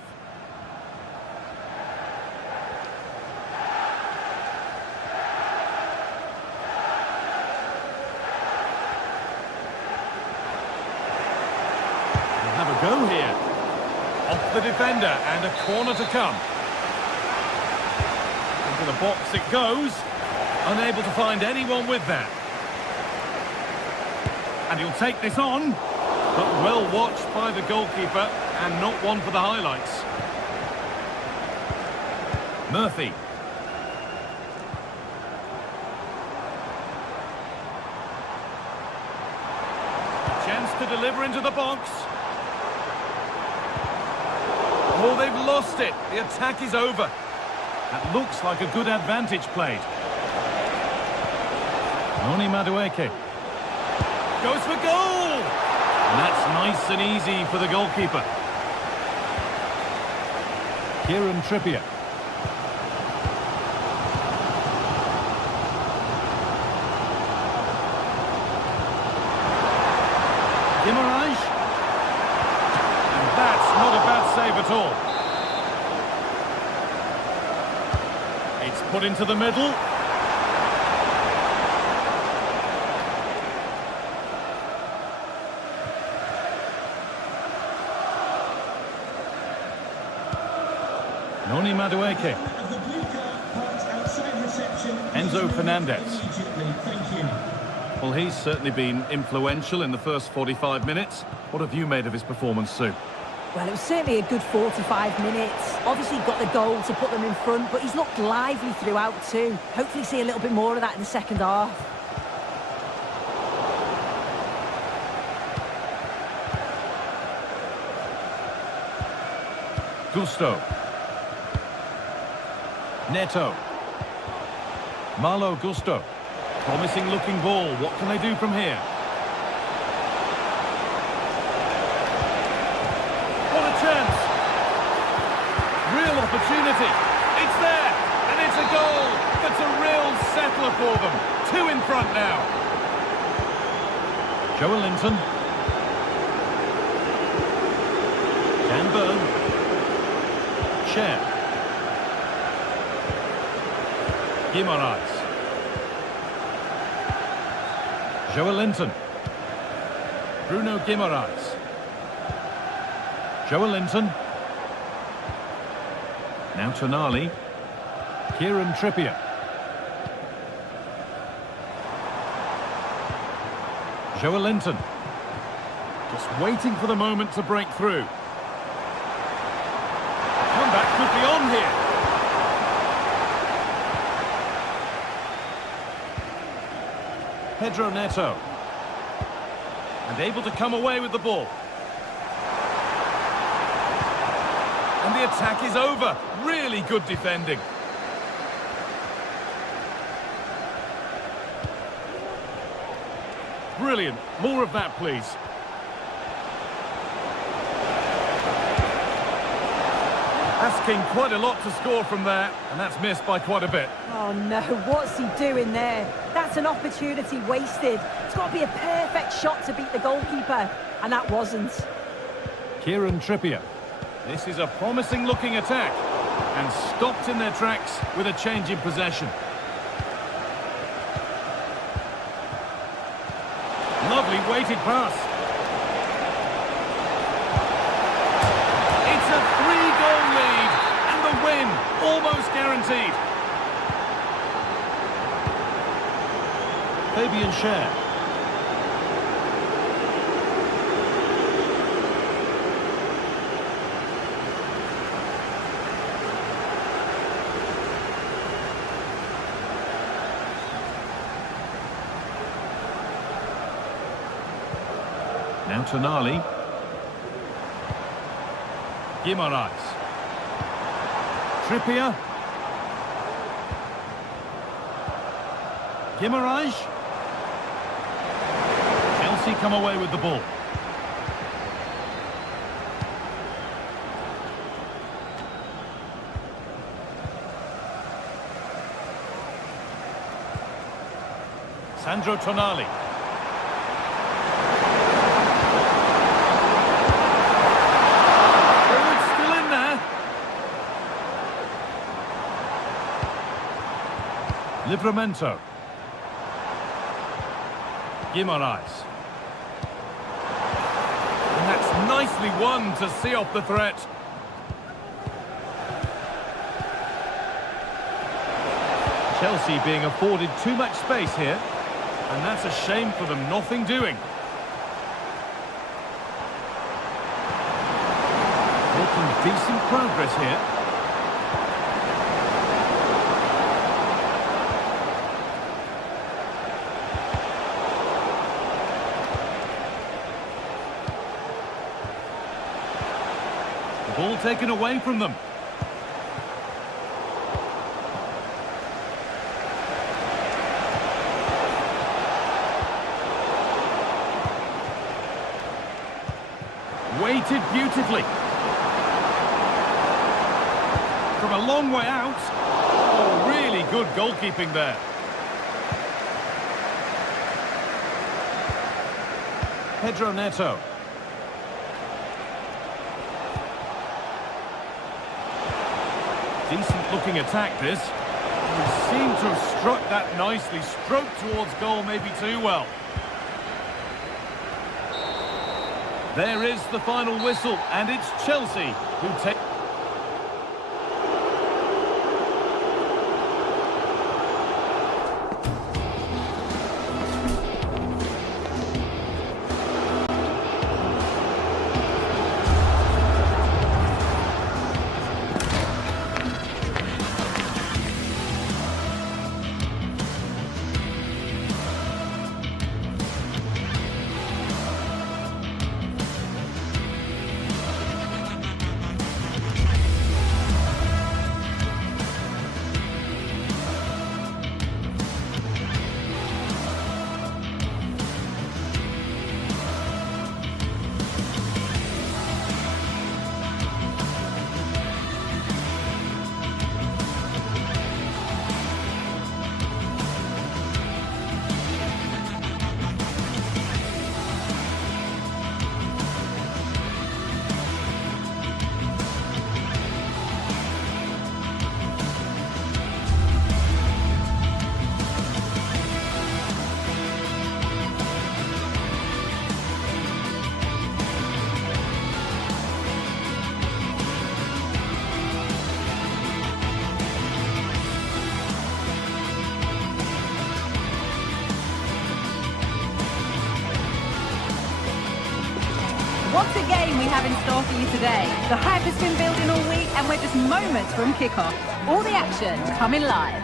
We'll have a go here. Off the defender and a corner to come. Into the box it goes. Unable to find anyone with that. And he'll take this on. But well watched by the goalkeeper and not one for the highlights. Murphy. Chance to deliver into the box. Oh, they've lost it. The attack is over. That looks like a good advantage played. Noni Madueke. Goes for goal! And that's nice and easy for the goalkeeper. Kieran Trippier. Guimaraes. And that's not a bad save at all. It's put into the middle. Noni Madueke. Enzo Fernandez. Well, he's certainly been influential in the first 45 minutes. What have you made of his performance, Sue? Well, it was certainly a good 45 minutes. Obviously got the goal to put them in front, but he's looked lively throughout too. Hopefully see a little bit more of that in the second half. Gusto. Neto. Malo Gusto. Promising looking ball. What can they do from here? What a chance! Real opportunity. It's there, and it's a goal. That's a real settler for them. 2 in front now. Joe Linton. Dan Burn. Cher. Guimaraes. Joe Linton. Bruno Guimaraes. Joe Linton. Now Tonali. Kieran Trippier. Joe Linton. Just waiting for the moment to break through. Comeback could be on here. Pedro Neto. And able to come away with the ball. And the attack is over. Really good defending. Brilliant. More of that, please. Asking quite a lot to score from there, and that's missed by quite a bit. Oh no, what's he doing there? That's an opportunity wasted. It's got to be a perfect shot to beat the goalkeeper, and that wasn't. Kieran Trippier. This is a promising looking attack, and stopped in their tracks with a change in possession. Lovely weighted pass. It's a 3-goal lead, and the win almost guaranteed. Fabian Schär. Now Tonali. Guimaraes. Trippier. Guimaraes. Chelsea come away with the ball. Sandro Tonali. Livramento. Guimaraes. And that's nicely won to see off the threat. Chelsea being afforded too much space here. And that's a shame for them, nothing doing. Making decent progress here. Ball taken away from them. Weighted beautifully. From a long way out. Oh, really good goalkeeping there. Pedro Neto. Decent looking attack this. We seem to have struck that nicely. Stroked towards goal maybe too well. There is the final whistle, and it's Chelsea who take... What a game we have in store for you today. The hype has been building all week and we're just moments from kickoff. All the action coming live.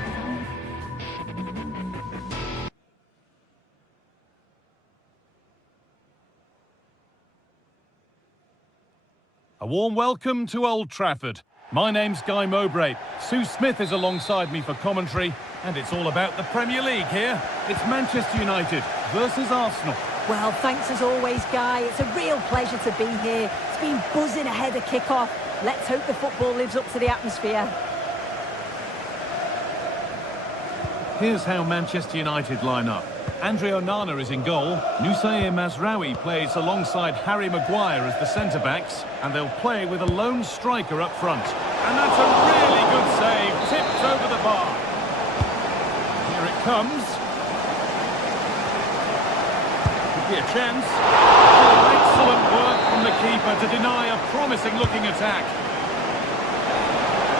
A warm welcome to Old Trafford. My name's Guy Mowbray. Sue Smith is alongside me for commentary, and it's all about the Premier League here. It's Manchester United versus Arsenal. Well, thanks as always, Guy. It's a real pleasure to be here. It's been buzzing ahead of kick-off. Let's hope the football lives up to the atmosphere. Here's how Manchester United line up. Andre Onana is in goal. Nusayr Mazraoui plays alongside Harry Maguire as the centre-backs, and they'll play with a lone striker up front. And that's a really good save, tipped over the bar. Here it comes. Could be a chance. Oh, excellent work from the keeper to deny a promising-looking attack.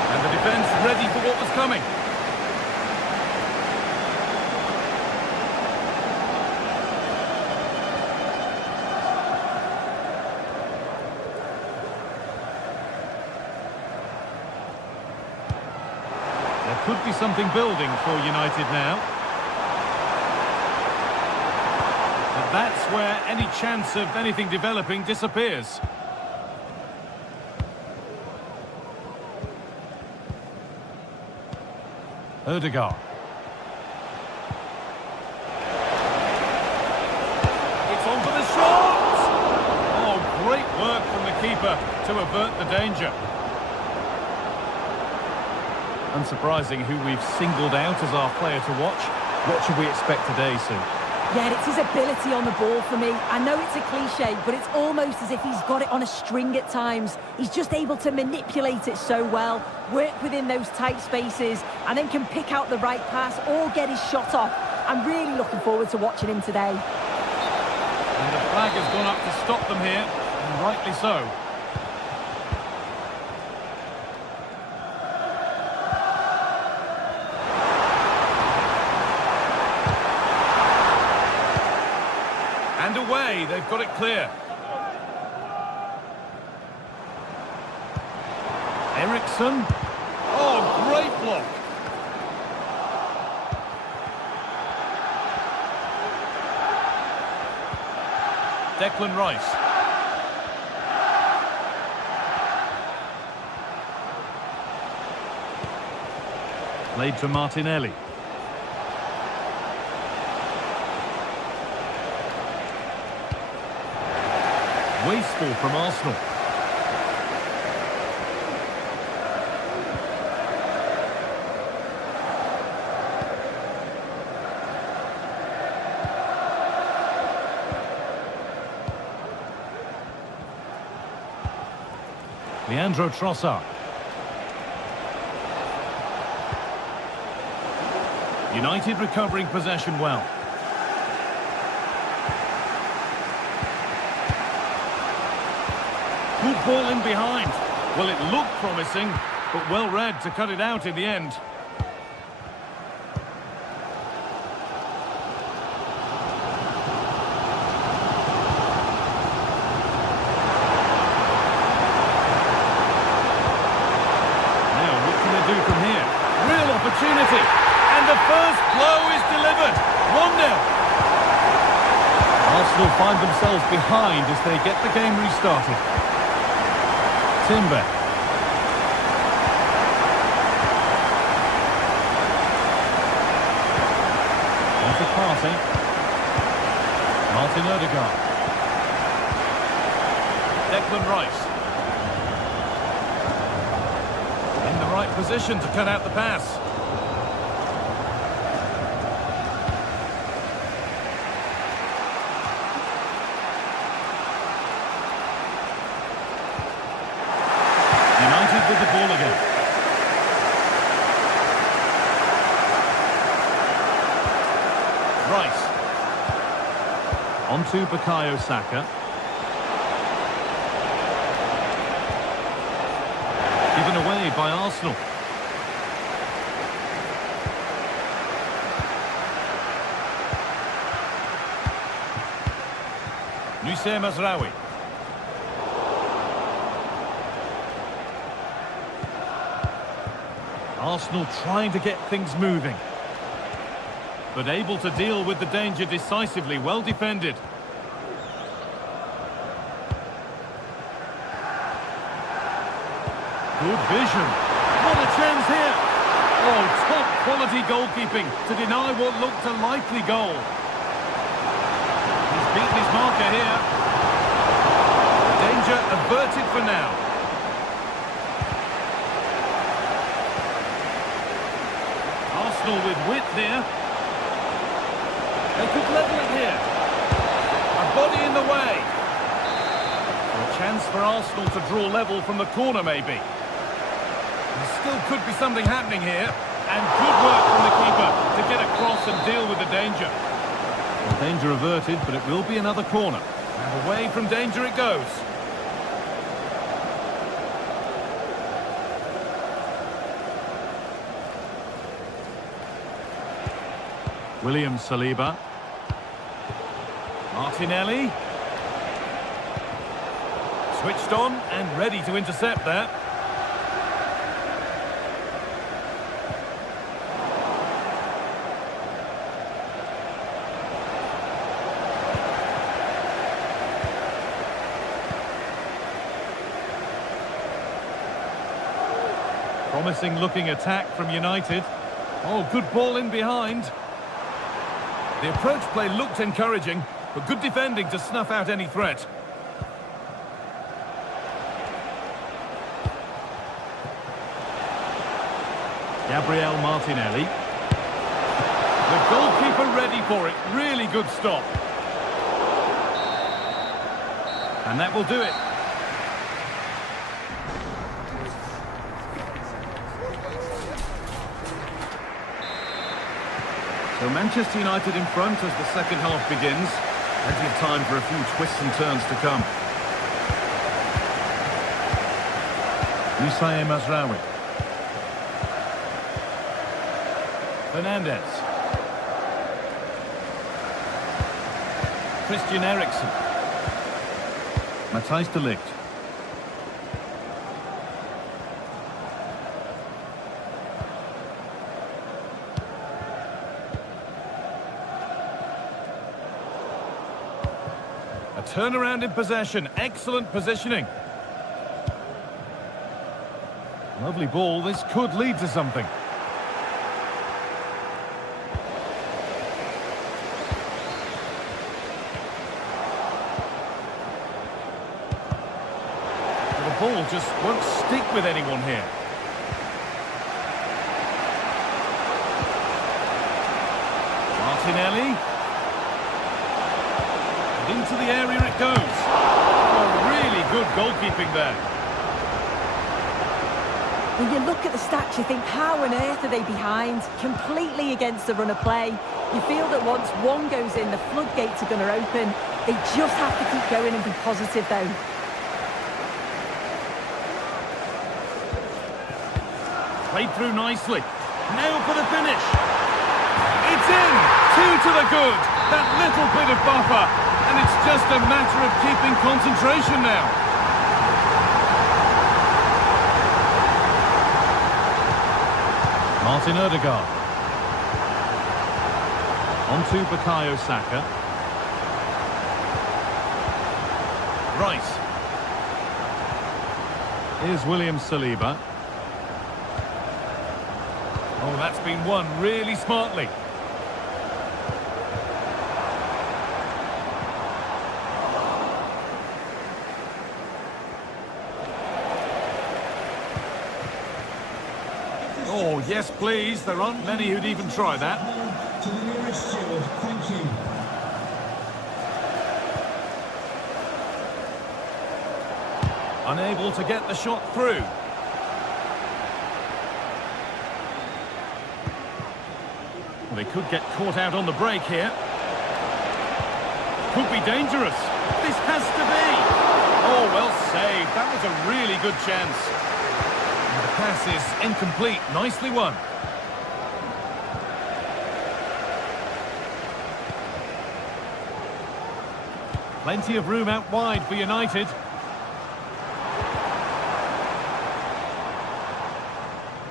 And the defence ready for what was coming. Could be something building for United now. But that's where any chance of anything developing disappears. Odegaard. It's on for the shot! Oh, great work from the keeper to avert the danger. Unsurprising who we've singled out as our player to watch. What should we expect today, Sue? Yeah, it's his ability on the ball for me. I know it's a cliche, but it's almost as if he's got it on a string at times. He's just able to manipulate it so well, work within those tight spaces, and then can pick out the right pass or get his shot off. I'm really looking forward to watching him today. And the flag has gone up to stop them here, and rightly so. And away, they've got it clear. Ericsson. Oh, great block. Declan Rice. Played to Martinelli. Wasteful from Arsenal. Leandro Trossard. United recovering possession well. Good ball in behind. Well, it looked promising, but well read to cut it out in the end. Now, what can they do from here? Real opportunity. And the first blow is delivered. 1-0. Arsenal find themselves behind as they get the game restarted. Timber. Off it passing. Martin Odegaard. Declan Rice. In the right position to cut out the pass. With the ball again. Rice. On to Bukayo Saka. Given away by Arsenal. Nusayr Mazraoui. Arsenal trying to get things moving, but able to deal with the danger decisively. Well defended. Good vision. What a chance here. Oh, top quality goalkeeping to deny what looked a likely goal. He's beaten his marker here. Danger averted for now. Arsenal with width here. They could level it here. A body in the way. A chance for Arsenal to draw level from the corner, maybe. There still could be something happening here. And good work from the keeper to get across and deal with the danger. Well, danger averted, but it will be another corner. And away from danger it goes. William Saliba. Martinelli. Switched on and ready to intercept that. Promising looking attack from United. Oh, good ball in behind. The approach play looked encouraging, but good defending to snuff out any threat. Gabriel Martinelli. The goalkeeper ready for it. Really good stop. And that will do it. So Manchester United in front as the second half begins. Plenty of time for a few twists and turns to come. Musaye Mazraoui. Fernandez. Christian Eriksen. Matthijs de Ligt. A turnaround in possession. Excellent positioning. Lovely ball. This could lead to something. The ball just won't stick with anyone here. Martinelli. Into the area it goes. Oh, really good goalkeeping there. When you look at the stats, you think, how on earth are they behind? Completely against the run of play. You feel that once one goes in, the floodgates are going to open. They just have to keep going and be positive, though. Played through nicely. Now for the finish. It's in. 2 to the good. That little bit of buffer. And it's just a matter of keeping concentration now. Martin Odegaard. On to Bukayo Saka. Rice. Here's William Saliba. Oh, that's been won really smartly. Oh, yes, please. There aren't many who'd even try that. To the nearest steward, thank you. Unable to get the shot through. Well, they could get caught out on the break here. Could be dangerous. This has to be. Oh, well saved. That was a really good chance. And the pass is incomplete. Nicely won. Plenty of room out wide for United.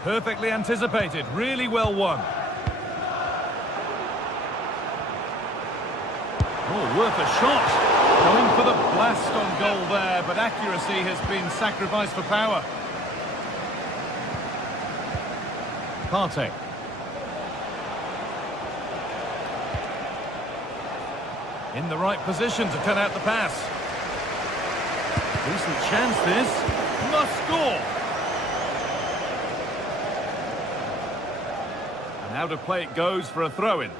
Perfectly anticipated. Really well won. Oh, worth a shot. Going for the blast on goal there, but accuracy has been sacrificed for power. Partey. In the right position to cut out the pass. Decent chance this. Must score. And out of play it goes for a throw-in.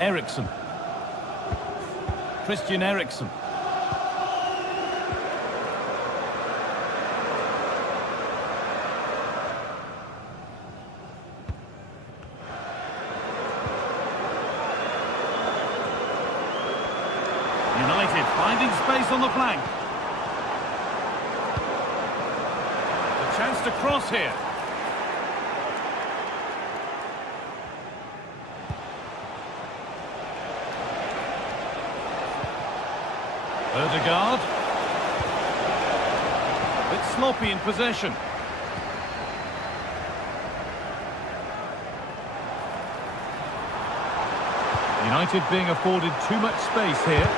Eriksson. Christian Eriksson. United finding space on the flank. A chance to cross here. Ødegaard. A bit sloppy in possession. United being afforded too much space here.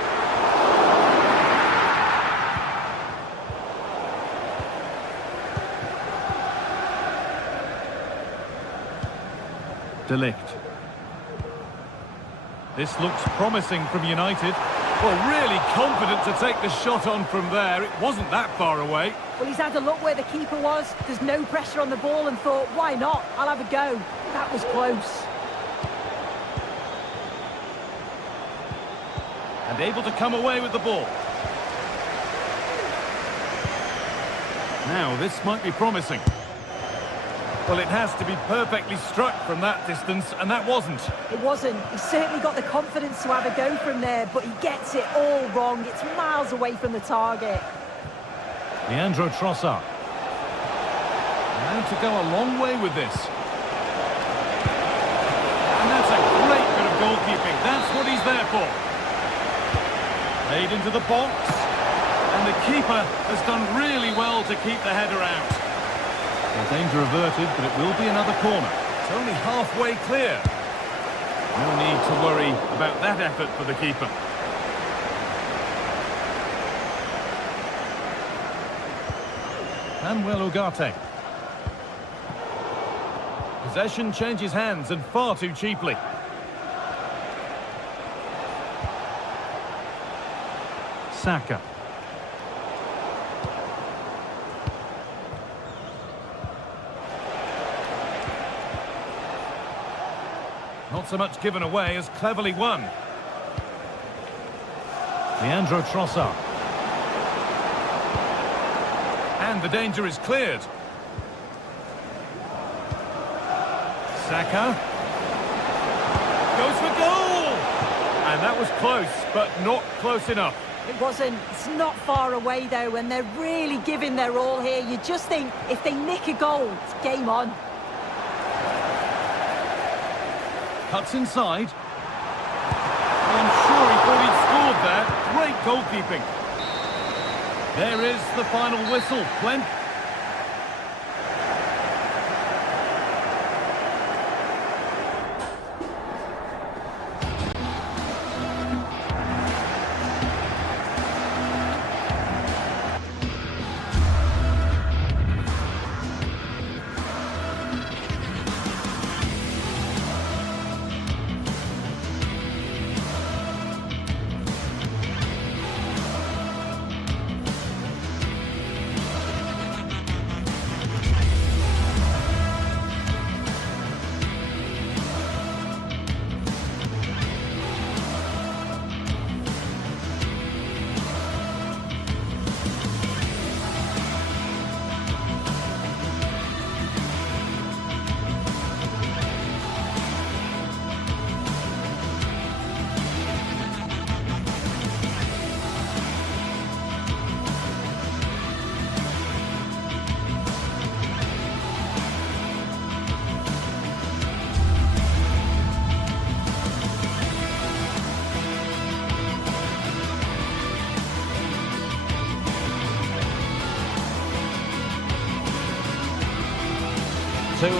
De Ligt. This looks promising from United. Well, really confident to take the shot on from there. It wasn't that far away. Well, he's had a look where the keeper was. There's no pressure on the ball and thought, why not? I'll have a go. That was close. And able to come away with the ball. Now, this might be promising. Well, it has to be perfectly struck from that distance, and that wasn't. It wasn't. He's certainly got the confidence to have a go from there, but he gets it all wrong. It's miles away from the target. Leandro Trossard. Now to go a long way with this. And that's a great bit of goalkeeping. That's what he's there for. Played into the box. And the keeper has done really well to keep the header out. Well, danger averted, but it will be another corner. It's only halfway clear. No need to worry about that effort for the keeper. Manuel Ugarte. Possession changes hands and far too cheaply. Saka. Not so much given away as cleverly won. Leandro Trossard. And the danger is cleared. Saka. Goes for goal! And that was close, but not close enough. It wasn't. It's not far away, though, and they're really giving their all here. You just think, if they nick a goal, it's game on. Cuts inside. Well, I'm sure he thought he'd scored there. Great goalkeeping. There is the final whistle. Glenn.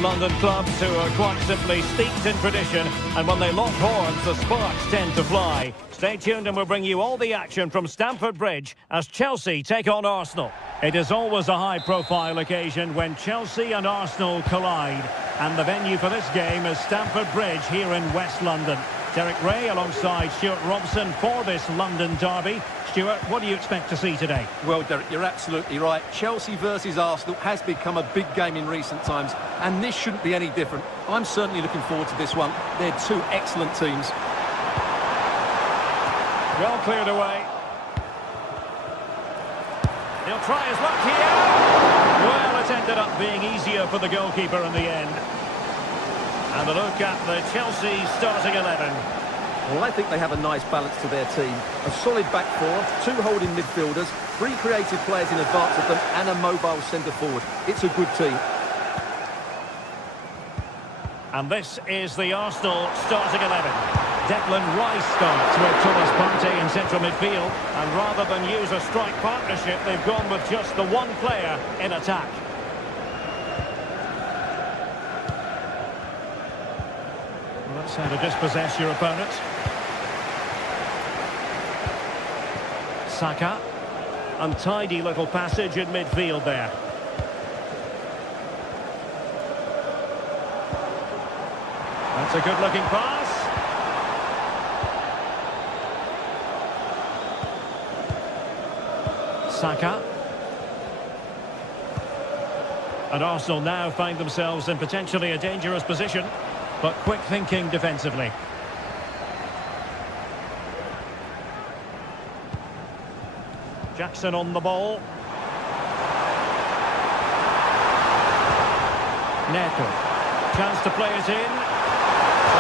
London clubs who are quite simply steeped in tradition, and when they lock horns, the sparks tend to fly. Stay tuned and we'll bring you all the action from Stamford Bridge as Chelsea take on Arsenal. It is always a high-profile occasion when Chelsea and Arsenal collide, and the venue for this game is Stamford Bridge here in West London. Derek Ray alongside Stuart Robson for this London derby. Stuart, what do you expect to see today? Well, Derek, you're absolutely right. Chelsea versus Arsenal has become a big game in recent times, and this shouldn't be any different. I'm certainly looking forward to this one. They're two excellent teams. Well cleared away. He'll try his luck here. Well, it ended up being easier for the goalkeeper in the end. And a look at the Chelsea starting 11. Well, I think they have a nice balance to their team. A solid back four, two holding midfielders, three creative players in advance of them, and a mobile centre-forward. It's a good team. And this is the Arsenal starting 11. Declan Rice starts with Thomas Partey in central midfield. And rather than use a strike partnership, they've gone with just the one player in attack. Well, that's how to dispossess your opponent. Saka. Untidy little passage in midfield there. That's a good-looking pass. Saka. And Arsenal now find themselves in potentially a dangerous position, but quick thinking defensively. Jackson on the ball. Neto. Chance to play it in.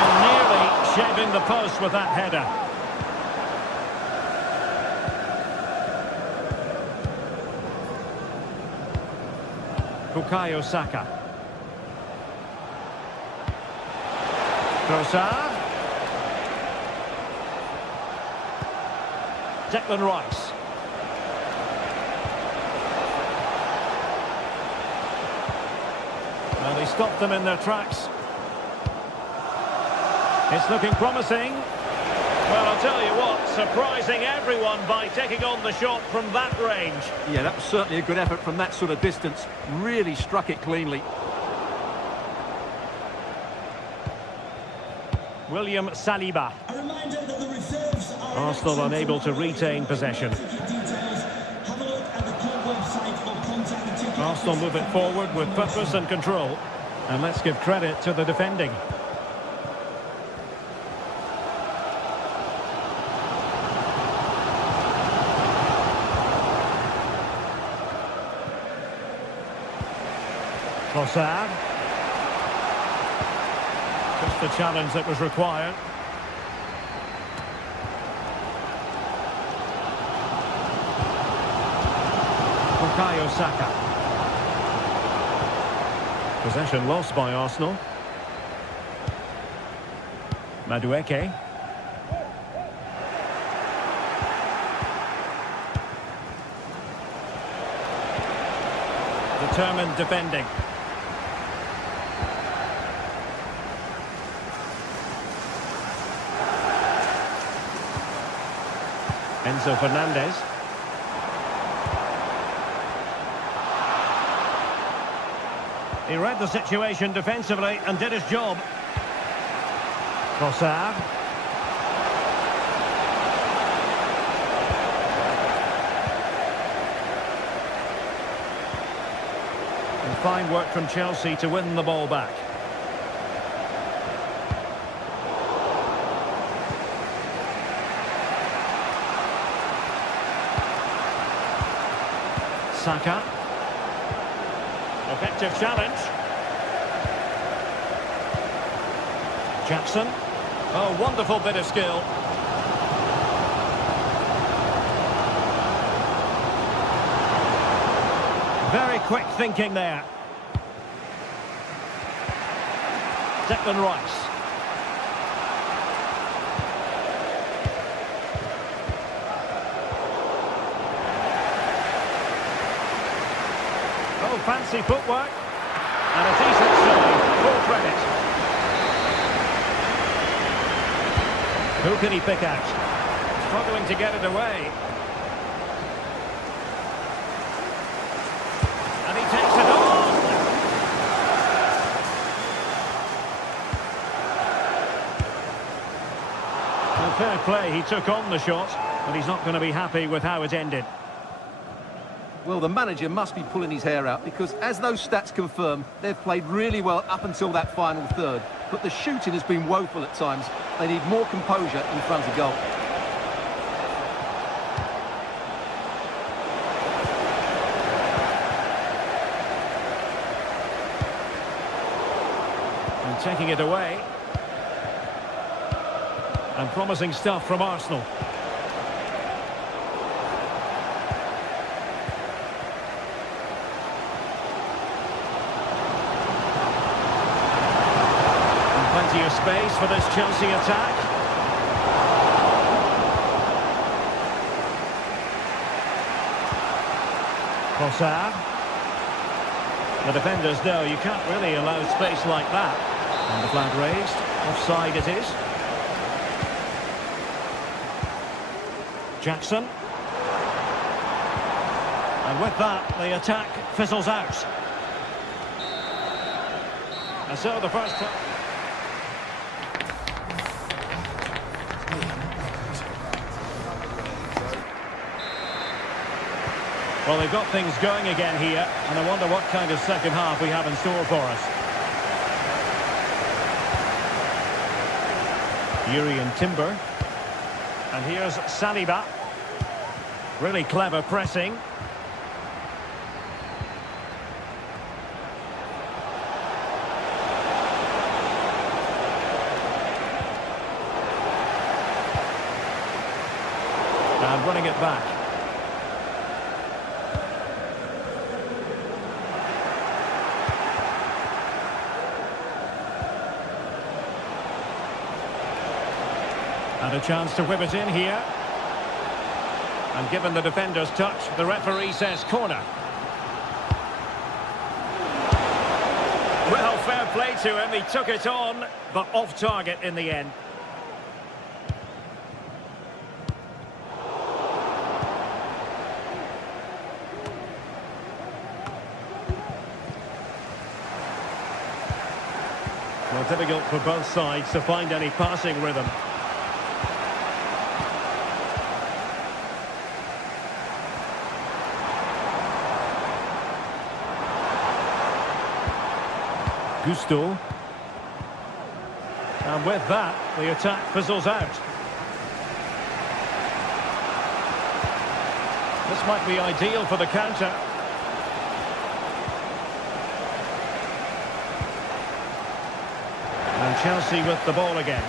And nearly shaving the post with that header. Bukayo Saka. Trossard. Declan Rice. Well, he stopped them in their tracks. It's looking promising. Well, I'll tell you what, surprising everyone by taking on the shot from that range. Yeah, that was certainly a good effort from that sort of distance. Really struck it cleanly. William Saliba. A reminder that the reserves are Arsenal unable to retain possession. Have a look at the club website or contact the ticket. Arsenal move it forward with purpose and control. And let's give credit to the defending. Trossard. Just the challenge that was required. Bukayo Saka. Possession lost by Arsenal. Madueke. Determined defending. Enzo Fernandez. He read the situation defensively and did his job. Trossard. And fine work from Chelsea to win the ball back. Saka. Effective challenge. Jackson. Oh, wonderful bit of skill. Very quick thinking there. Declan Rice. Oh, fancy footwork. And a decent save. Who can he pick out? Struggling to get it away. And he takes it on! Well, fair play, he took on the shot, but he's not going to be happy with how it ended. Well, the manager must be pulling his hair out because, as those stats confirm, they've played really well up until that final third. But the shooting has been woeful at times. They need more composure in front of goal. And taking it away. And promising stuff from Arsenal. Plenty of space for this Chelsea attack. Trossard. The defenders know you can't really allow space like that. And the flag raised. Offside it is. Jackson. And with that, the attack fizzles out. And so the first... Well, they've got things going again here, and I wonder what kind of second half we have in store for us. Urian Timber. And here's Saliba. Really clever pressing. And running it back. And a chance to whip it in here. And given the defender's touch, the referee says corner. Well, fair play to him. He took it on, but off target in the end. Well, difficult for both sides to find any passing rhythm. Gusto. And with that, the attack fizzles out. This might be ideal for the counter. And Chelsea with the ball again.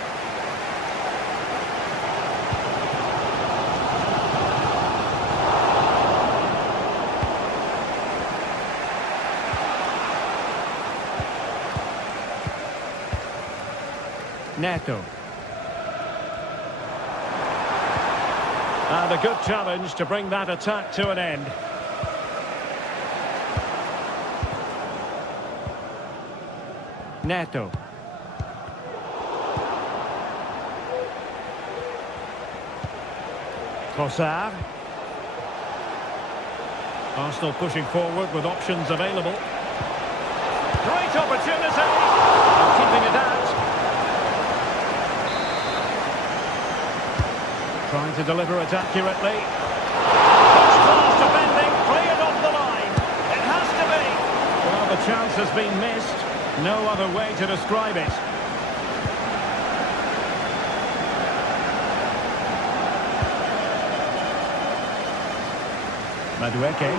Neto. And a good challenge to bring that attack to an end. Neto. Trossard. Arsenal pushing forward with options available. Great opportunity. Keeping it out. Trying to deliver it accurately. First-class defending, cleared off the line. It has to be. Well, the chance has been missed. No other way to describe it. Madueke.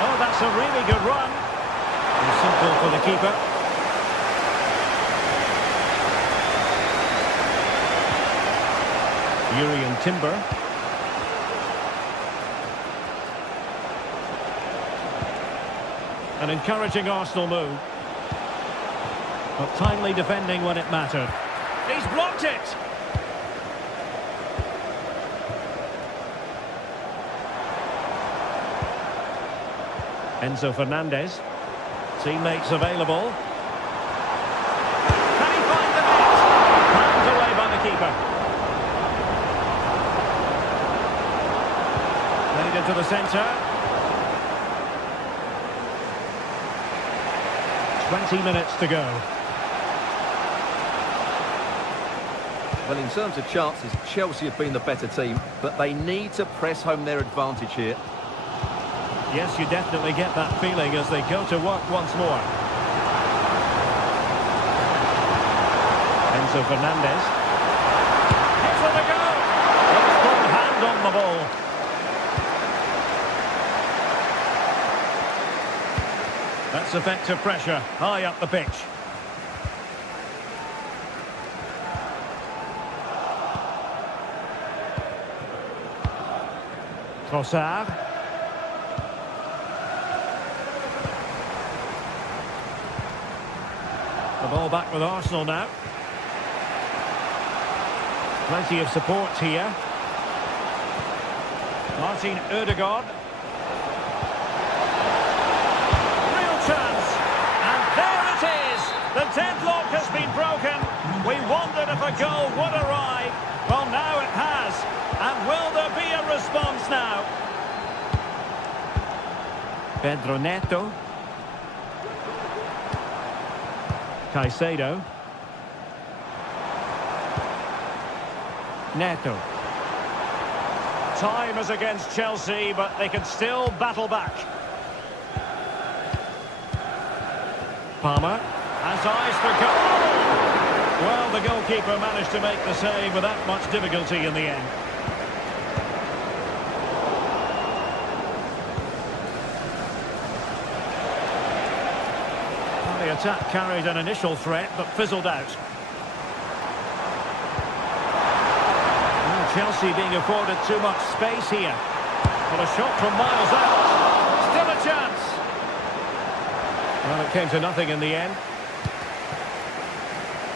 Oh, that's a really good run. And simple for the keeper. Urian Timber. An encouraging Arsenal move. But timely defending when it mattered. He's blocked it! Enzo Fernandez. Teammates available. Can he find the net? Found away by the keeper. into the centre. 20 minutes to go. Well, in terms of chances, Chelsea have been the better team, but they need to press home their advantage here. Yes, you definitely get that feeling as they go to work once more. Enzo Fernandez. Hit for the goal! Full hand on the ball. That's effective pressure, high up the pitch. Trossard. The ball back with Arsenal now. Plenty of support here. Martin Ødegaard. Real chance. And there it is. The deadlock has been broken. We wondered if a goal would arrive. Well, now it has. And will there be a response now? Pedro Neto. Caicedo. Neto. Time is against Chelsea, but they can still battle back. Palmer has eyes for goal. Well, the goalkeeper managed to make the save without much difficulty in the end. The attack carried an initial threat, but fizzled out. Chelsea being afforded too much space here. But a shot from miles out. Still a chance. Well, it came to nothing in the end.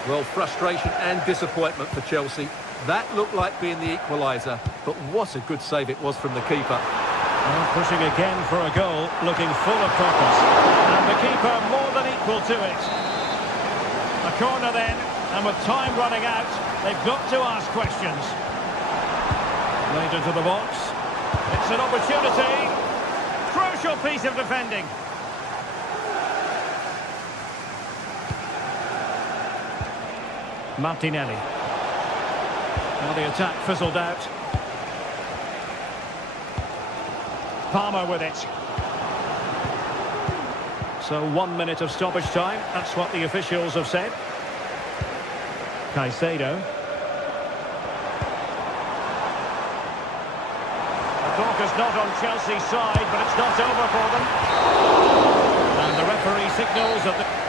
Well, frustration and disappointment for Chelsea. That looked like being the equaliser, but what a good save it was from the keeper. Well, pushing again for a goal, looking full of purpose. And the keeper more than equal to it. A corner then, and with time running out, they've got to ask questions. Laid into the box. It's an opportunity. Crucial piece of defending. Martinelli. Well, the attack fizzled out. Palmer with it. So 1 minute of stoppage time. That's what the officials have said. Caicedo. The talk is not on Chelsea's side, but it's not over for them. And the referee signals that the...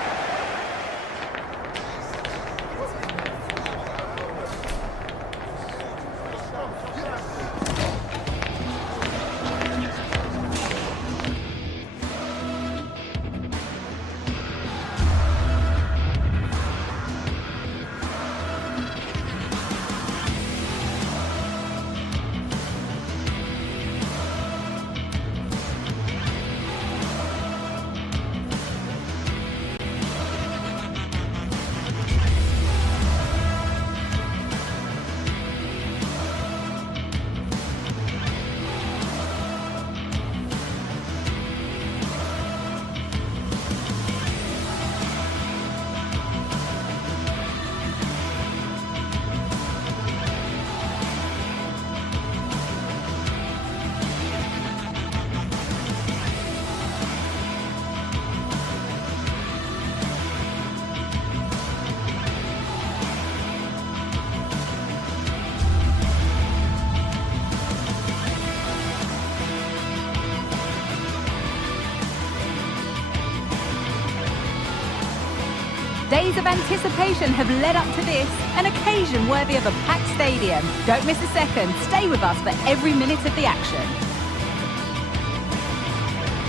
Days of anticipation have led up to this, an occasion worthy of a packed stadium. Don't miss a second. Stay with us for every minute of the action.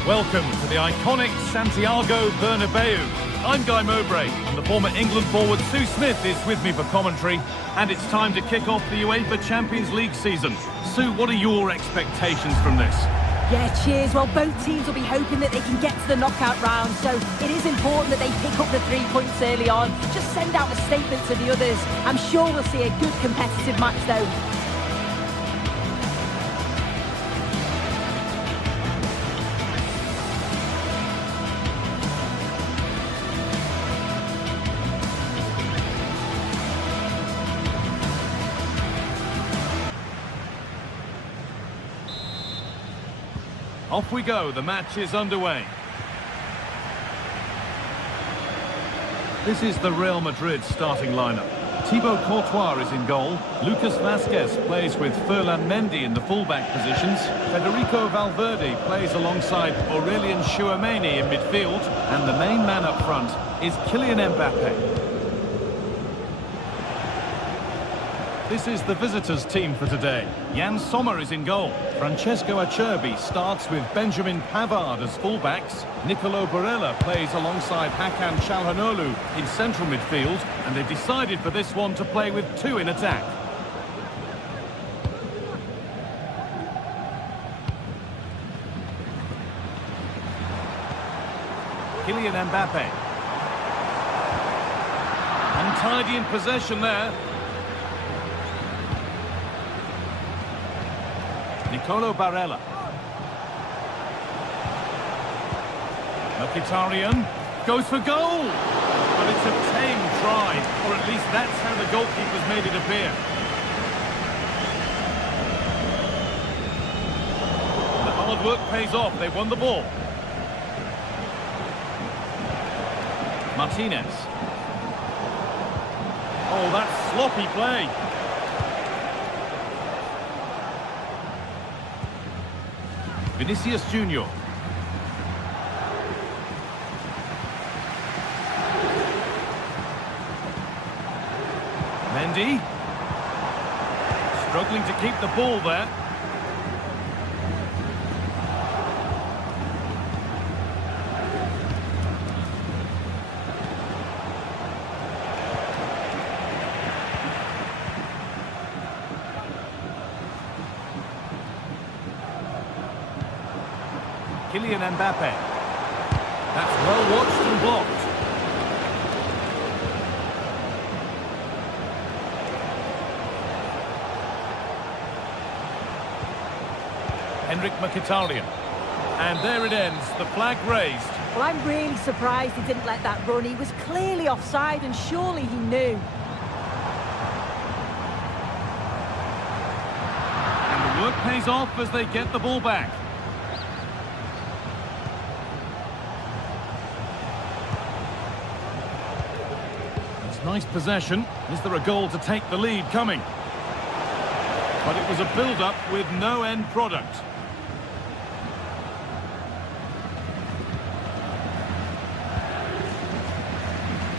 Welcome to the iconic Santiago Bernabeu. I'm Guy Mowbray, and the former England forward Sue Smith is with me for commentary, and it's time to kick off the UEFA Champions League season. Sue, what are your expectations from this? Yeah, cheers. Well, both teams will be hoping that they can get to the knockout round, so it is important that they pick up the 3 points early on. Just send out a statement to the others. I'm sure we'll see a good competitive match, though. Off we go, the match is underway. This is the Real Madrid starting lineup. Thibaut Courtois is in goal. Lucas Vazquez plays with Ferland Mendy in the fullback positions. Federico Valverde plays alongside Aurelien Tchouameni in midfield. And the main man up front is Kylian Mbappe. This is the visitors' team for today. Jan Sommer is in goal. Francesco Acerbi starts with Benjamin Pavard as fullbacks. Nicolo Barella plays alongside Hakan Çalhanoğlu in central midfield. And they've decided for this one to play with two in attack. Kylian Mbappe. Untidy in possession there. Nicolo Barella. Mkhitaryan goes for goal! But it's a tame try, or at least that's how the goalkeeper's made it appear. The hard work pays off, they've won the ball. Martinez. Oh, that's sloppy play. Vinicius Junior. Mendy. Struggling to keep the ball there. Kylian Mbappe. That's well watched and blocked. Henrik Mkhitaryan. And there it ends, the flag raised. Well, I'm really surprised he didn't let that run. He was clearly offside and surely he knew. And the work pays off as they get the ball back. Nice possession. Is there a goal to take the lead coming? But it was a build-up with no end product.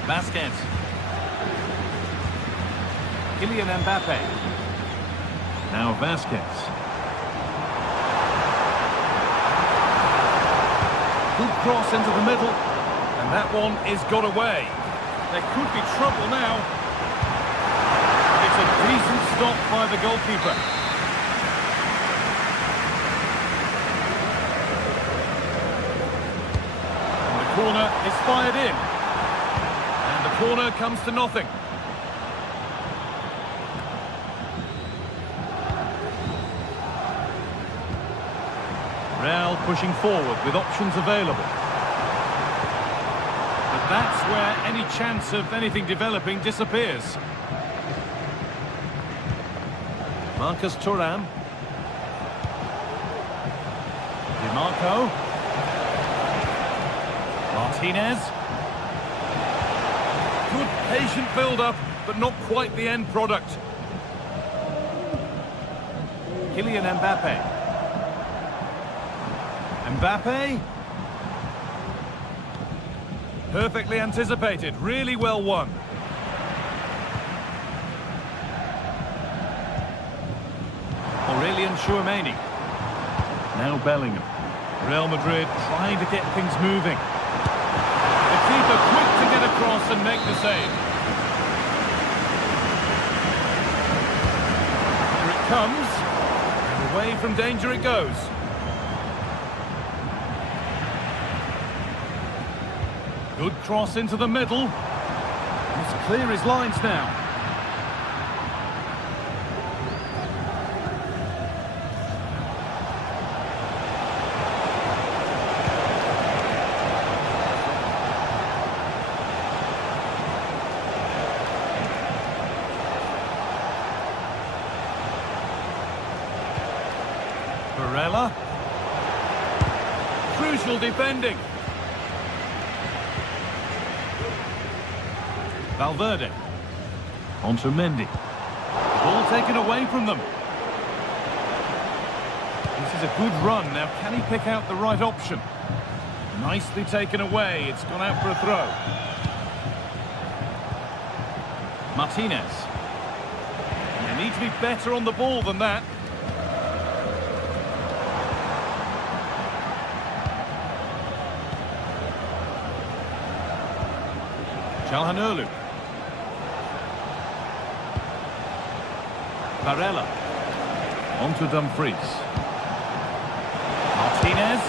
Vazquez. Kylian Mbappe. Now Vazquez. Good cross into the middle. And that one is got away. There could be trouble now. It's a decent stop by the goalkeeper. And the corner is fired in. And the corner comes to nothing. Real pushing forward with options available. That's where any chance of anything developing disappears. Marcus Thuram. Di Marco. Martinez. Good patient build-up, but not quite the end product. Kylian Mbappe. Mbappe. Perfectly anticipated, really well won. Aurelien Tchouameni. Now Bellingham. Real Madrid trying to get things moving. The keeper quick to get across and make the save. Here it comes. And away from danger it goes. Good cross into the middle. It's clear his lines now. Barella. Crucial defending. Valverde. Onto Mendy. Ball taken away from them. This is a good run. Now, can he pick out the right option? Nicely taken away. It's gone out for a throw. Martinez. They need to be better on the ball than that. Calhanoglu. Varela. Onto Dumfries. Martinez.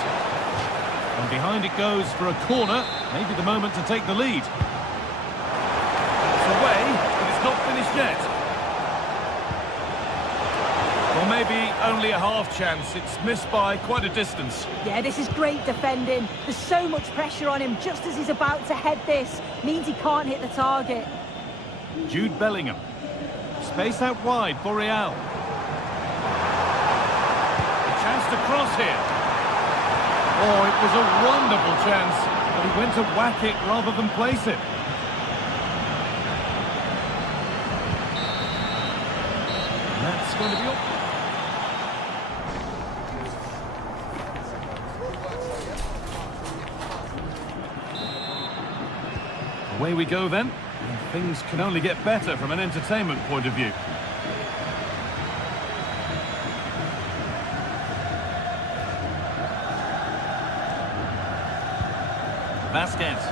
And behind it goes for a corner. Maybe the moment to take the lead. It's away, but it's not finished yet. Or maybe only a half chance. It's missed by quite a distance. Yeah, this is great defending. There's so much pressure on him just as he's about to head this. Means he can't hit the target. Jude Bellingham. Space out wide for Real. A chance to cross here. Oh, it was a wonderful chance, but he went to whack it rather than place it. And that's going to be all. Away we go then. And things can only get better from an entertainment point of view. Vasquez.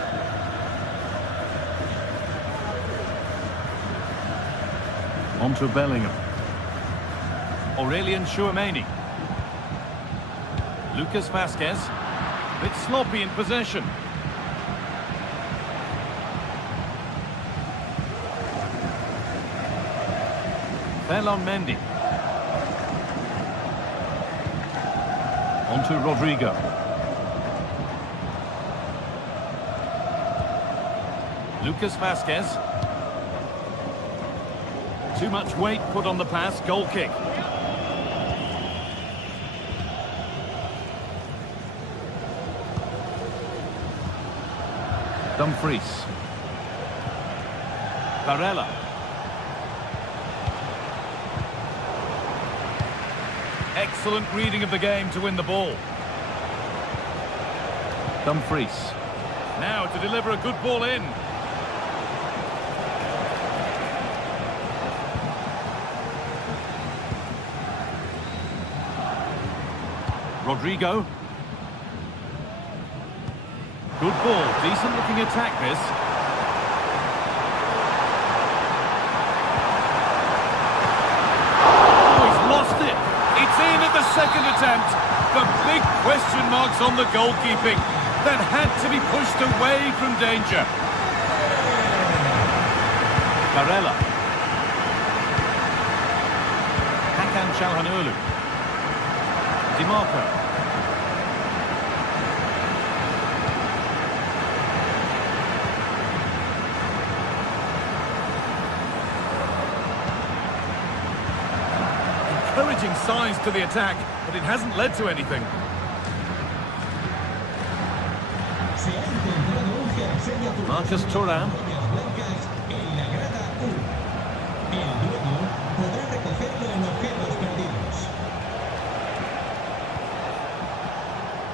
Onto Bellingham. Aurelien Tchouameni. Lucas Vasquez. A bit sloppy in possession. Ferland Mendy. Onto Rodrigo. Lucas Vasquez. Too much weight put on the pass. Goal kick. Dumfries. Varela. Excellent reading of the game to win the ball. Dumfries. Now to deliver a good ball in. Rodrigo. Good ball. Decent looking attack this. Oh, he's lost it. It's in at the second attempt. The big question marks on the goalkeeping. That had to be pushed away from danger. Varela. Hakan Calhanoglu. Di Marco. Encouraging signs to the attack, but it hasn't led to anything. Marcus Thuram.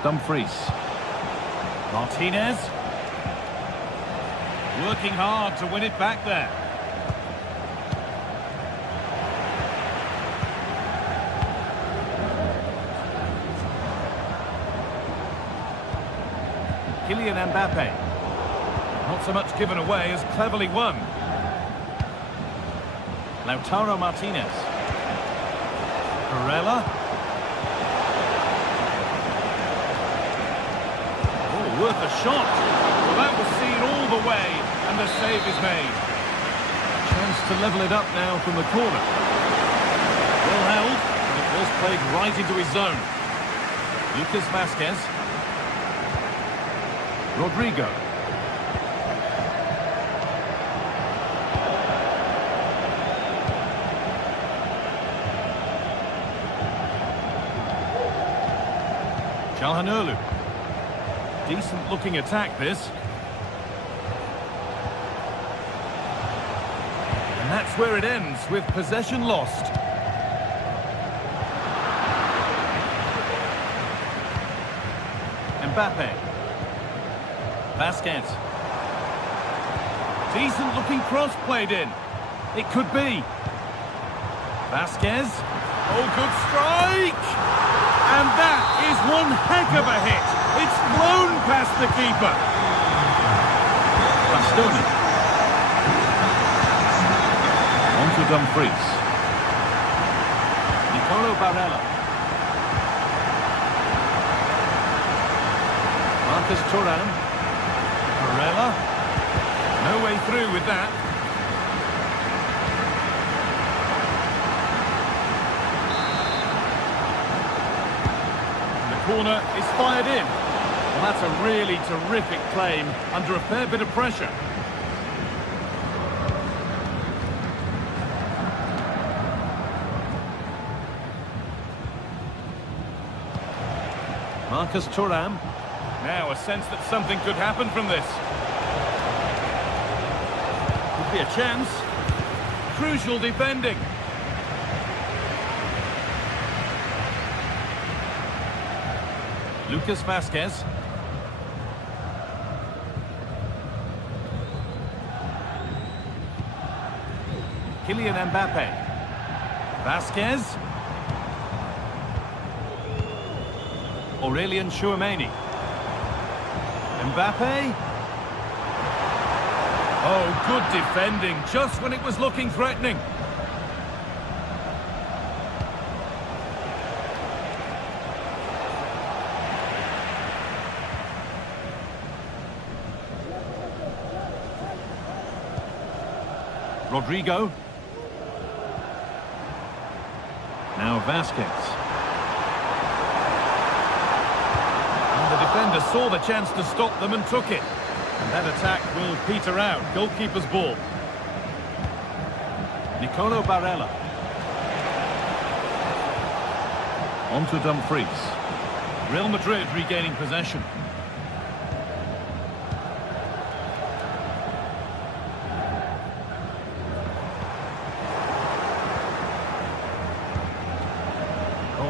Dumfries. Martinez. Working hard to win it back there. Kylian Mbappe. Not so much given away as cleverly won. Lautaro Martinez. Varela. Oh, worth a shot. Well, that was seen all the way, and the save is made. Chance to level it up now from the corner. Well held, but it was played right into his zone. Lucas Vasquez. Rodrigo. Calhanoglu. Decent looking attack, this. And that's where it ends, with possession lost. Mbappe. Vasquez. Decent looking cross played in. It could be. Vasquez. Oh, good strike! And that is one heck of a hit. It's blown past the keeper. Bastoni. On to Dumfries. Nicolo Barella. Marcus Thuram. Barella. No way through with that. Corner is fired in. Well, that's a really terrific claim under a fair bit of pressure. Marcus Thuram. Now a sense that something could happen from this. Could be a chance. Crucial defending. Lucas Vasquez. Kylian Mbappe. Vasquez. Aurelien Tchouameni. Mbappe. Oh, good defending, just when it was looking threatening. Rodrigo. Now Vasquez. And the defender saw the chance to stop them and took it. And that attack will peter out. Goalkeeper's ball. Nicolo Barella. On to Dumfries. Real Madrid regaining possession.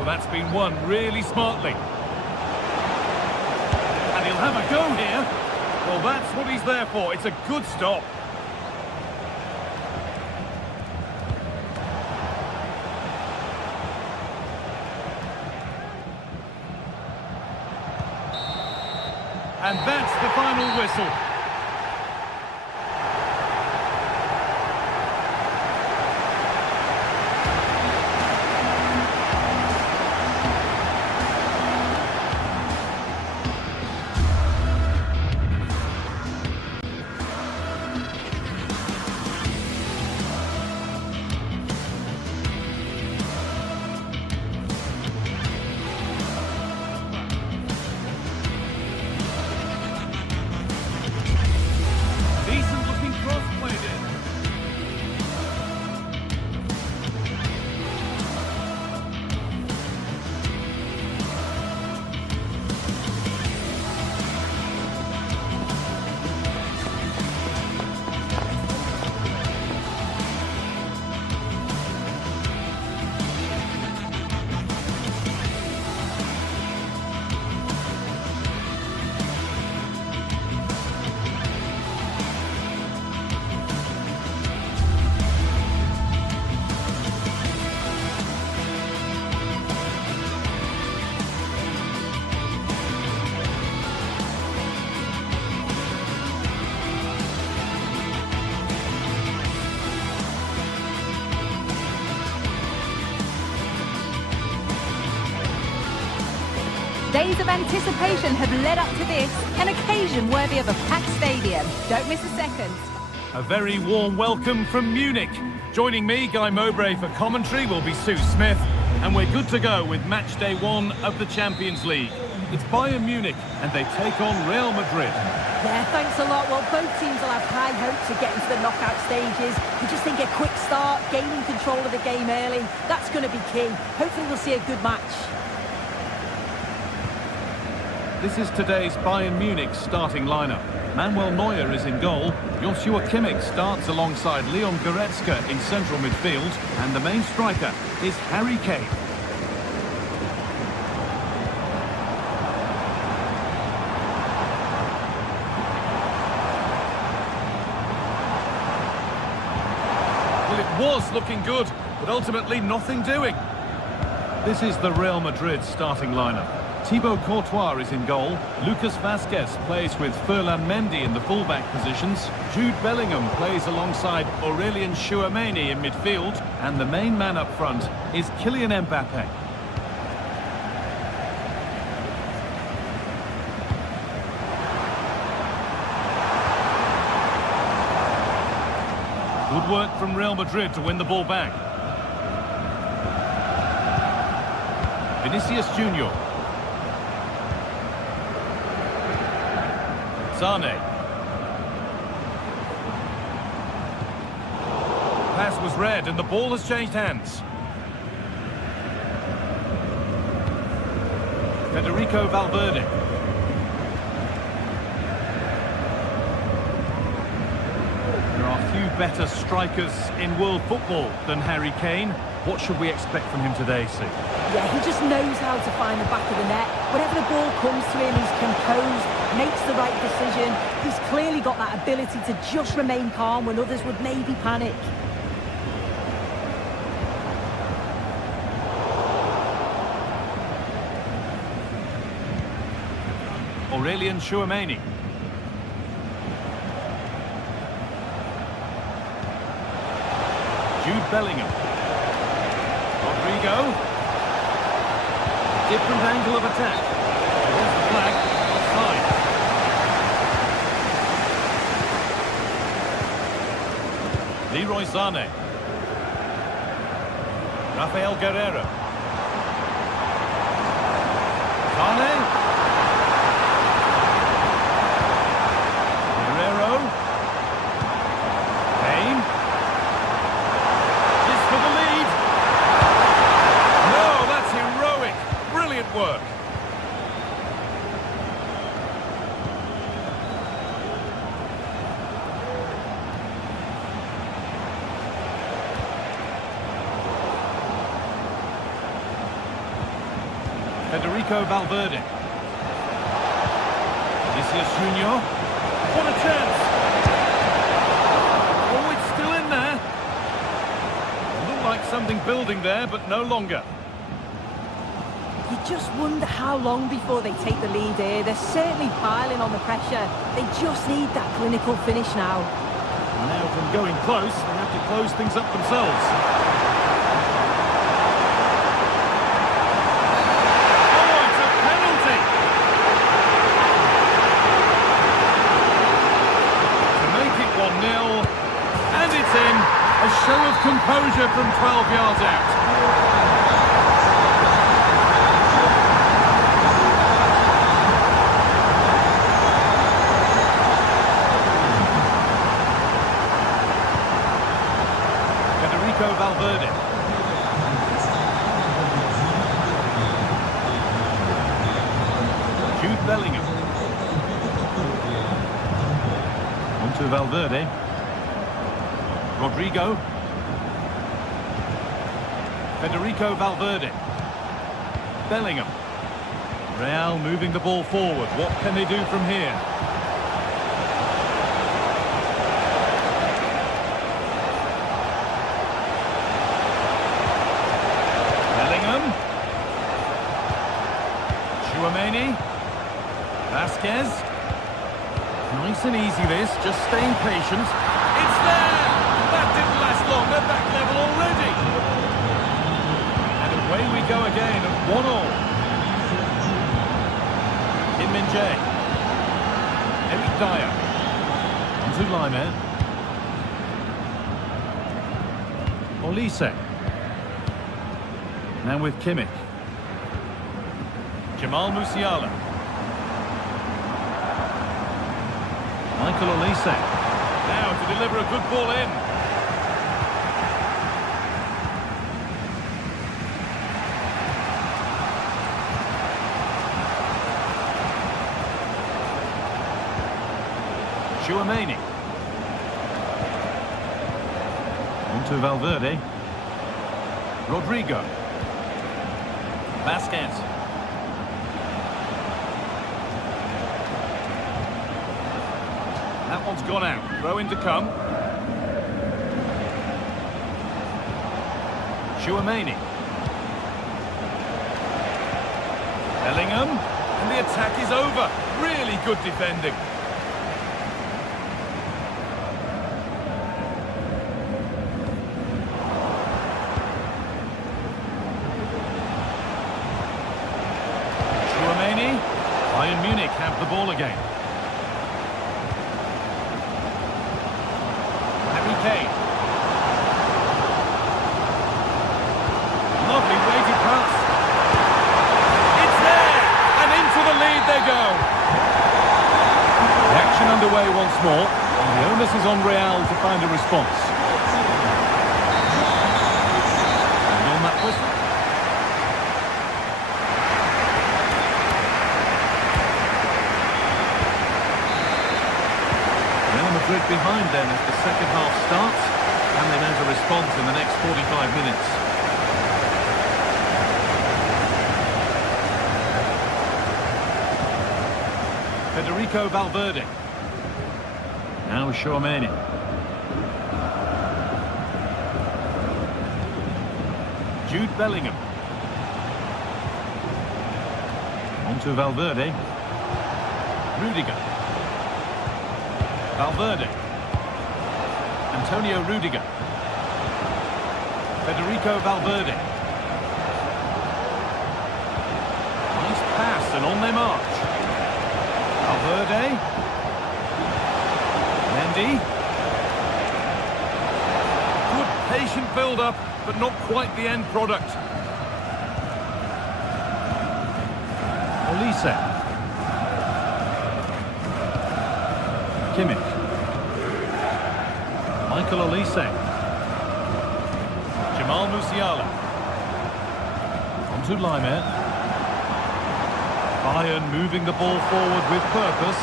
That's been won really smartly. And he'll have a go here. Well, that's what he's there for. It's a good stop. And that's the final whistle. Days of anticipation have led up to this, an occasion worthy of a packed stadium. Don't miss a second. A very warm welcome from Munich. Joining me, Guy Mowbray, for commentary will be Sue Smith, and we're good to go with match day 1 of the Champions League. It's Bayern Munich, and they take on Real Madrid. Yeah, thanks a lot. Well, both teams will have high hopes of getting to the knockout stages. We just think a quick start, gaining control of the game early, that's going to be key. Hopefully we'll see a good match. This is today's Bayern Munich starting lineup. Manuel Neuer is in goal. Joshua Kimmich starts alongside Leon Goretzka in central midfield. And the main striker is Harry Kane. Well, it was looking good, but ultimately nothing doing. This is the Real Madrid starting lineup. Thibaut Courtois is in goal. Lucas Vazquez plays with Ferland Mendy in the fullback positions. Jude Bellingham plays alongside Aurelien Tchouameni in midfield. And the main man up front is Kylian Mbappe. Good work from Real Madrid to win the ball back. Vinicius Junior. Sane. Pass was read and the ball has changed hands. Federico Valverde. There are few better strikers in world football than Harry Kane. What should we expect from him today, Sue? Yeah, he just knows how to find the back of the net. Whenever the ball comes to him, he's composed, makes the right decision. He's clearly got that ability to just remain calm when others would maybe panic. Aurelien Tchouameni. Jude Bellingham. Rodrigo. Different angle of attack. There's the flag. Offside. Leroy Sane. Rafael Guerreiro. Sane. Guerreiro. Kane. This for the lead. No, that's heroic. Brilliant work. Federico Valverde. Vinicius Junior. What a chance! Oh, it's still in there. Looked like something building there, but no longer. You just wonder how long before they take the lead here. They're certainly piling on the pressure. They just need that clinical finish now. Now from going close, they have to close things up themselves. A show of composure from 12 yards out. Federico Valverde. Jude Bellingham. On to Valverde. Rodrigo. Federico Valverde. Bellingham. Real moving the ball forward. What can they do from here? Bellingham. Tchouameni. Vazquez. Nice and easy this, just staying patient. It's there! That didn't last long, they're back level already. And away we go again at 1-1. Kim Min-jae. Eric Dyer. Onto Laimer. Olise. Now with Kimmich. Jamal Musiala. Michael Olise. Now to deliver a good ball in. Chouameni. On to Valverde. Rodrigo. Vasquez. That one's gone out. Throw in to come. Chouameni. Bellingham. And the attack is over. Really good defending. Chouameni. Bayern Munich have the ball again. Harry Kane. Lovely weighted pass. It's there! And into the lead they go. The action underway once more. And the onus is on Real to find a response. And on that whistle. Real Madrid behind then as the second half starts. And they mount a response in the next 45 minutes. Federico Valverde. Now Chouameni. Jude Bellingham. On to Valverde. Rudiger. Valverde. Antonio Rudiger. Federico Valverde. Nice pass and on their march. Valverde. Mendy. Good patient build-up, but not quite the end product. Olise. Kimmich. Michael Olise. Jamal Musiala. On to Laimer. Bayern moving the ball forward with purpose.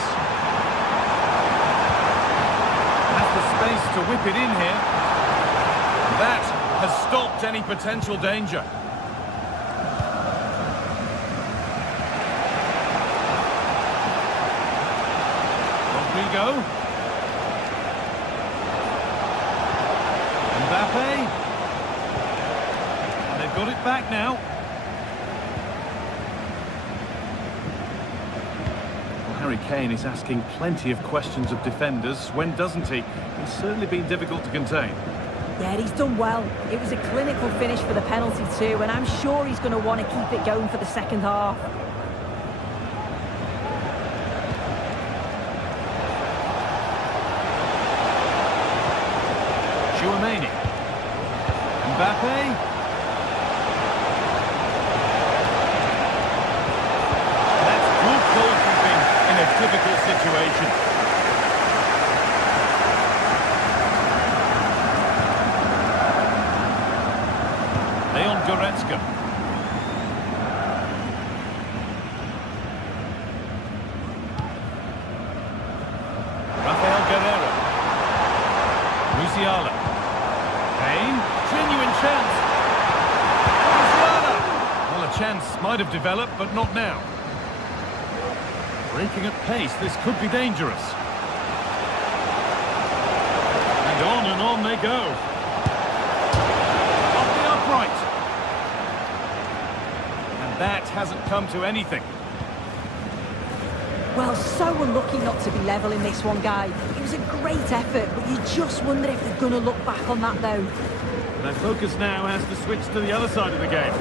Has the space to whip it in here. That has stopped any potential danger. Rodrigo. Mbappe. And they've got it back now. Harry Kane is asking plenty of questions of defenders. When doesn't he? It's certainly been difficult to contain. Yeah, he's done well. It was a clinical finish for the penalty too, and I'm sure he's going to want to keep it going for the second half. Chouameni. Mbappe. Difficult situation. Leon Goretzka. Rafael Guerreiro. Musiala. Kane. Genuine chance. Musiala. Well, a chance might have developed, but not now. Breaking at pace, this could be dangerous. And on they go. Off the upright. And that hasn't come to anything. Well, so unlucky not to be level in this one, Guy. It was a great effort, but you just wonder if they're going to look back on that, though. Their focus now has to switch to the other side of the game.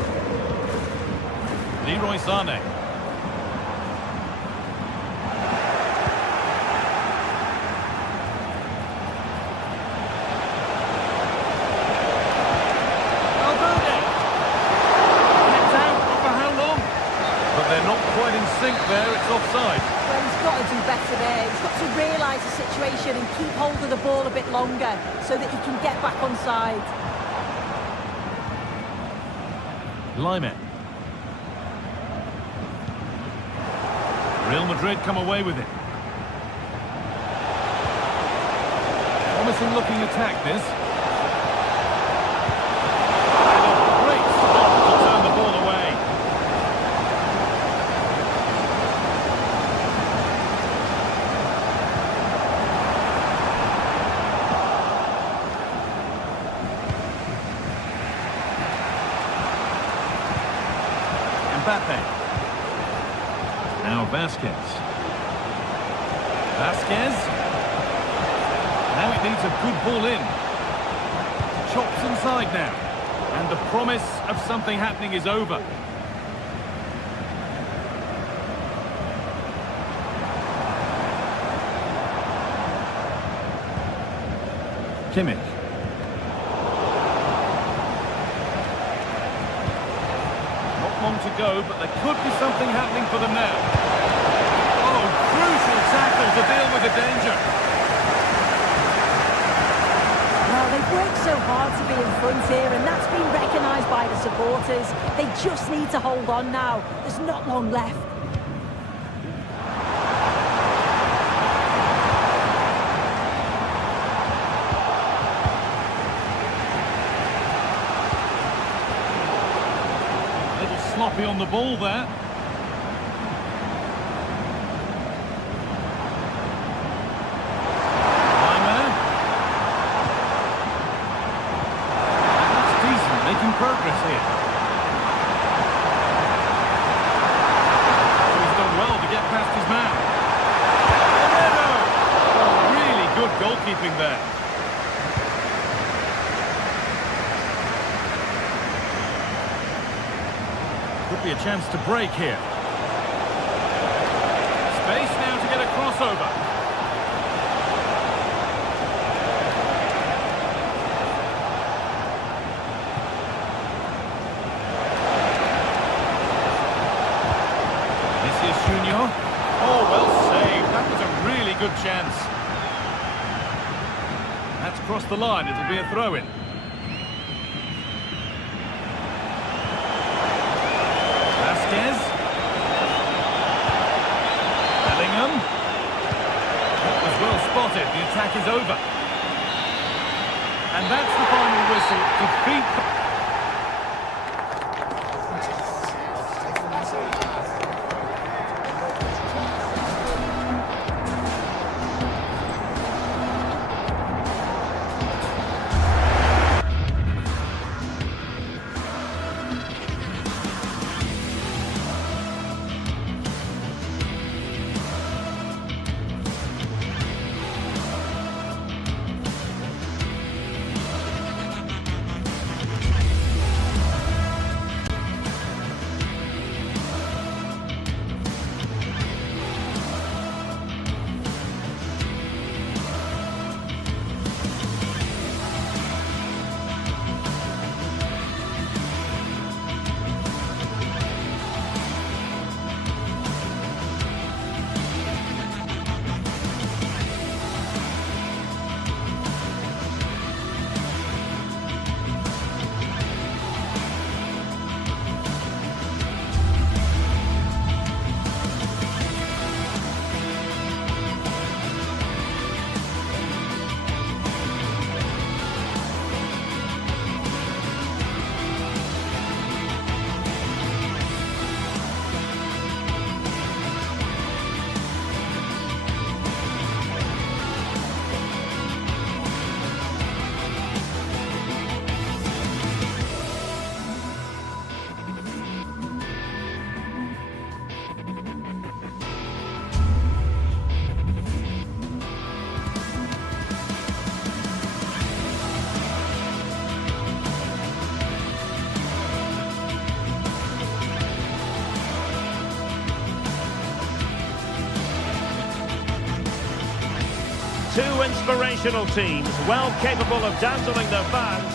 Leroy Sané. There, it's offside. Well, he's got to do better there. He's got to realise the situation and keep hold of the ball a bit longer so that he can get back on side. Laimer. Real Madrid come away with it. promising looking attack, this. And a great stop to turn the ball away. Mbappe. Now Vasquez. Now it needs a good ball in. Chops inside now. And the promise of something happening is over. Kimmich. Not long to go, but there could be something happening for them now. Oh, crucial tackle to deal with the danger. Well, they've worked so hard to be in front here, and that's been recognised by the supporters. They just need to hold on now. There's not long left. A little sloppy on the ball there. Progress here. So he's done well to get past his man. Oh, really good goalkeeping there. Could be a chance to break here. Space now to get a crossover. Oh, well saved. That was a really good chance. That's crossed the line. It'll be a throw-in. Vasquez. Bellingham. That was well spotted. The attack is over. And that's the final whistle. Defeat. Two inspirational teams, well capable of dazzling their fans.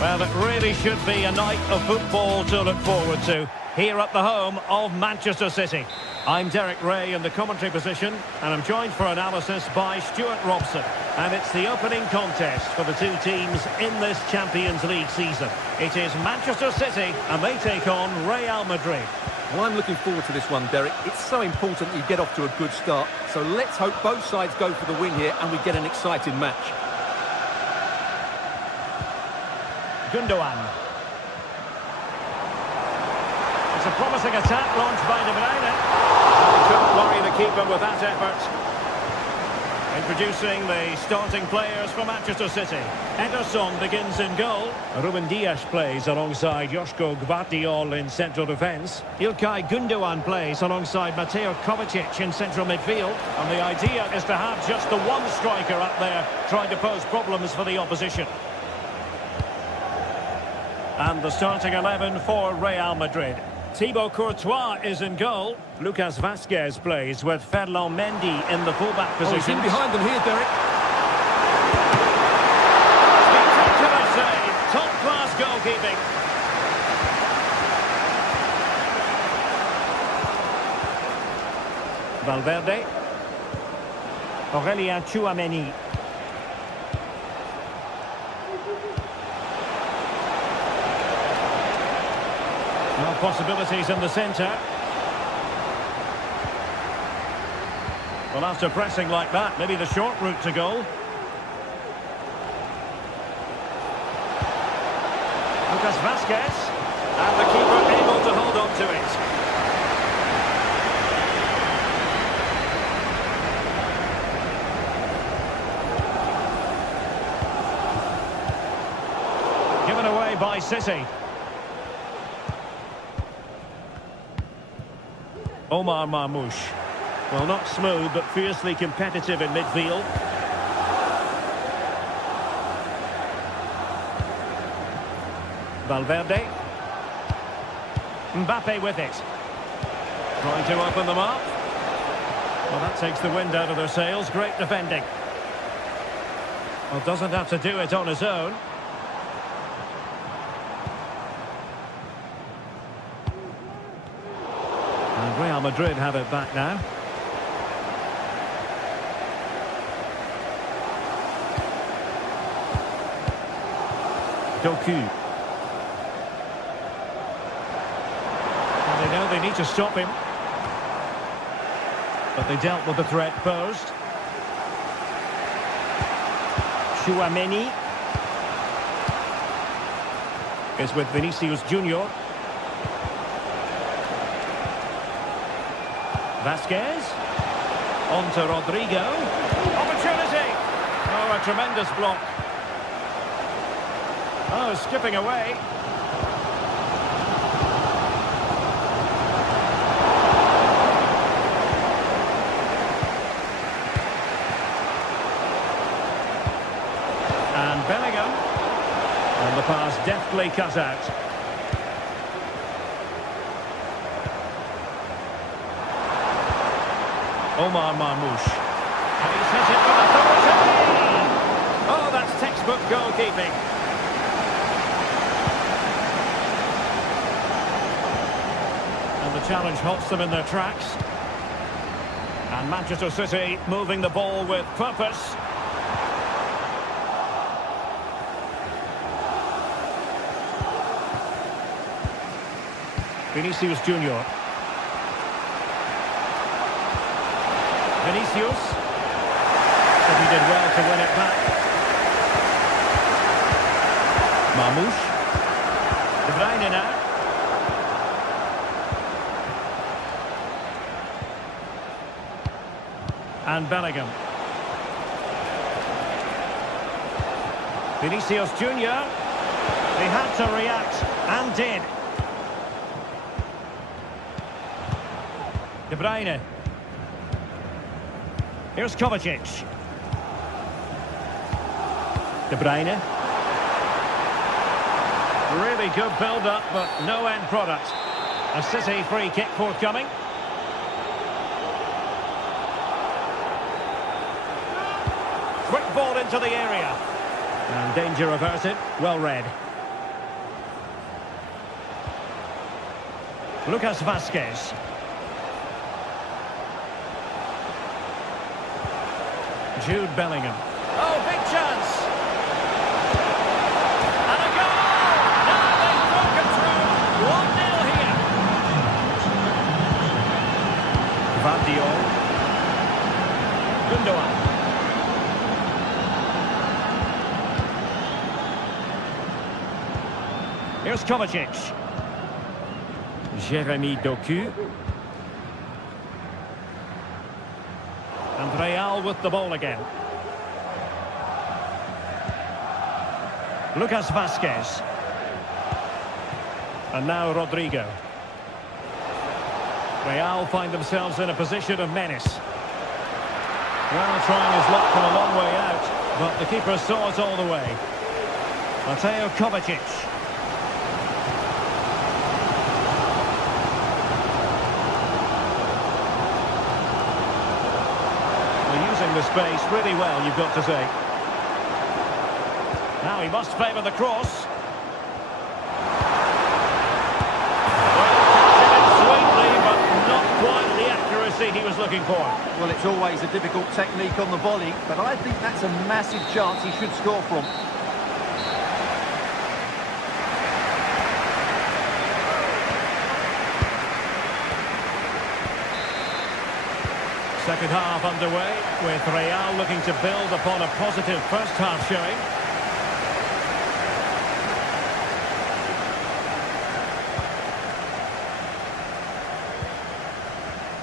Well, it really should be a night of football to look forward to here at the home of Manchester City. I'm Derek Ray in the commentary position, and I'm joined for analysis by Stuart Robson. And it's the opening contest for the two teams in this Champions League season. It is Manchester City, and they take on Real Madrid. Well, I'm looking forward to this one, Derek. It's so important that you get off to a good start. So let's hope both sides go for the win here and we get an exciting match. Gundogan. It's a promising attack launched by De Bruyne. He couldn't worry the keeper with that effort. Introducing the starting players for Manchester City. Ederson begins in goal. Ruben Dias plays alongside Joško Gvardiol in central defence. İlkay Gundogan plays alongside Mateo Kovacic in central midfield. And the idea is to have just the one striker up there trying to pose problems for the opposition. And the starting 11 for Real Madrid. Thibaut Courtois is in goal. Lucas Vazquez plays with Ferland Mendy in the fullback position. He's in behind them here, Derek. Spectacular save. Top-class goalkeeping. Valverde. Aurélien Tchouaméni. No possibilities in the centre. Well, after pressing like that, maybe the short route to goal. Lucas Vazquez. And the keeper able to hold on to it. Given away by City. Omar Marmoush. Well, not smooth, but fiercely competitive in midfield. Valverde. Mbappe with it. Trying to open them up. Well, that takes the wind out of their sails. Great defending. Well, doesn't have to do it on his own. And Real Madrid have it back now. Doku. And they know they need to stop him. But they dealt with the threat posed. Tchouaméni is with Vinicius Junior. Vazquez. On to Rodrigo. Opportunity! Oh, a tremendous block. Oh, skipping away. And Bellingham. And the pass deftly cut out. Omar Marmoush. And he's hit it with authority. Oh, that's textbook goalkeeping. And the challenge halts them in their tracks. And Manchester City moving the ball with purpose. Vinicius Junior. Vinicius. But he did well to win it back. Marmoush. De Bruyne now. And Bellingham. Vinicius Junior. He had to react and did. De Bruyne. Here's Kovacic. De Bruyne. Really good build-up, but no end product. A City free kick forthcoming. Quick ball into the area. And danger averted. Well read. Lucas Vazquez. Jude Bellingham. Oh, big chance! And a goal! Now they've broken through. 1-0 here. Gvardiol. Gundogan. Here's Kovacic. Jeremy Doku. And Real with the ball again. Lucas Vazquez. And now Rodrigo. Real find themselves in a position of menace. Well, trying his luck from a long way out, but the keeper saw it all the way. Mateo Kovacic. They're using the space really well, you've got to say. Now he must favour the cross. He was looking for. Well, it's always a difficult technique on the volley, but I think that's a massive chance he should score from. Second half underway, with Real looking to build upon a positive first half showing.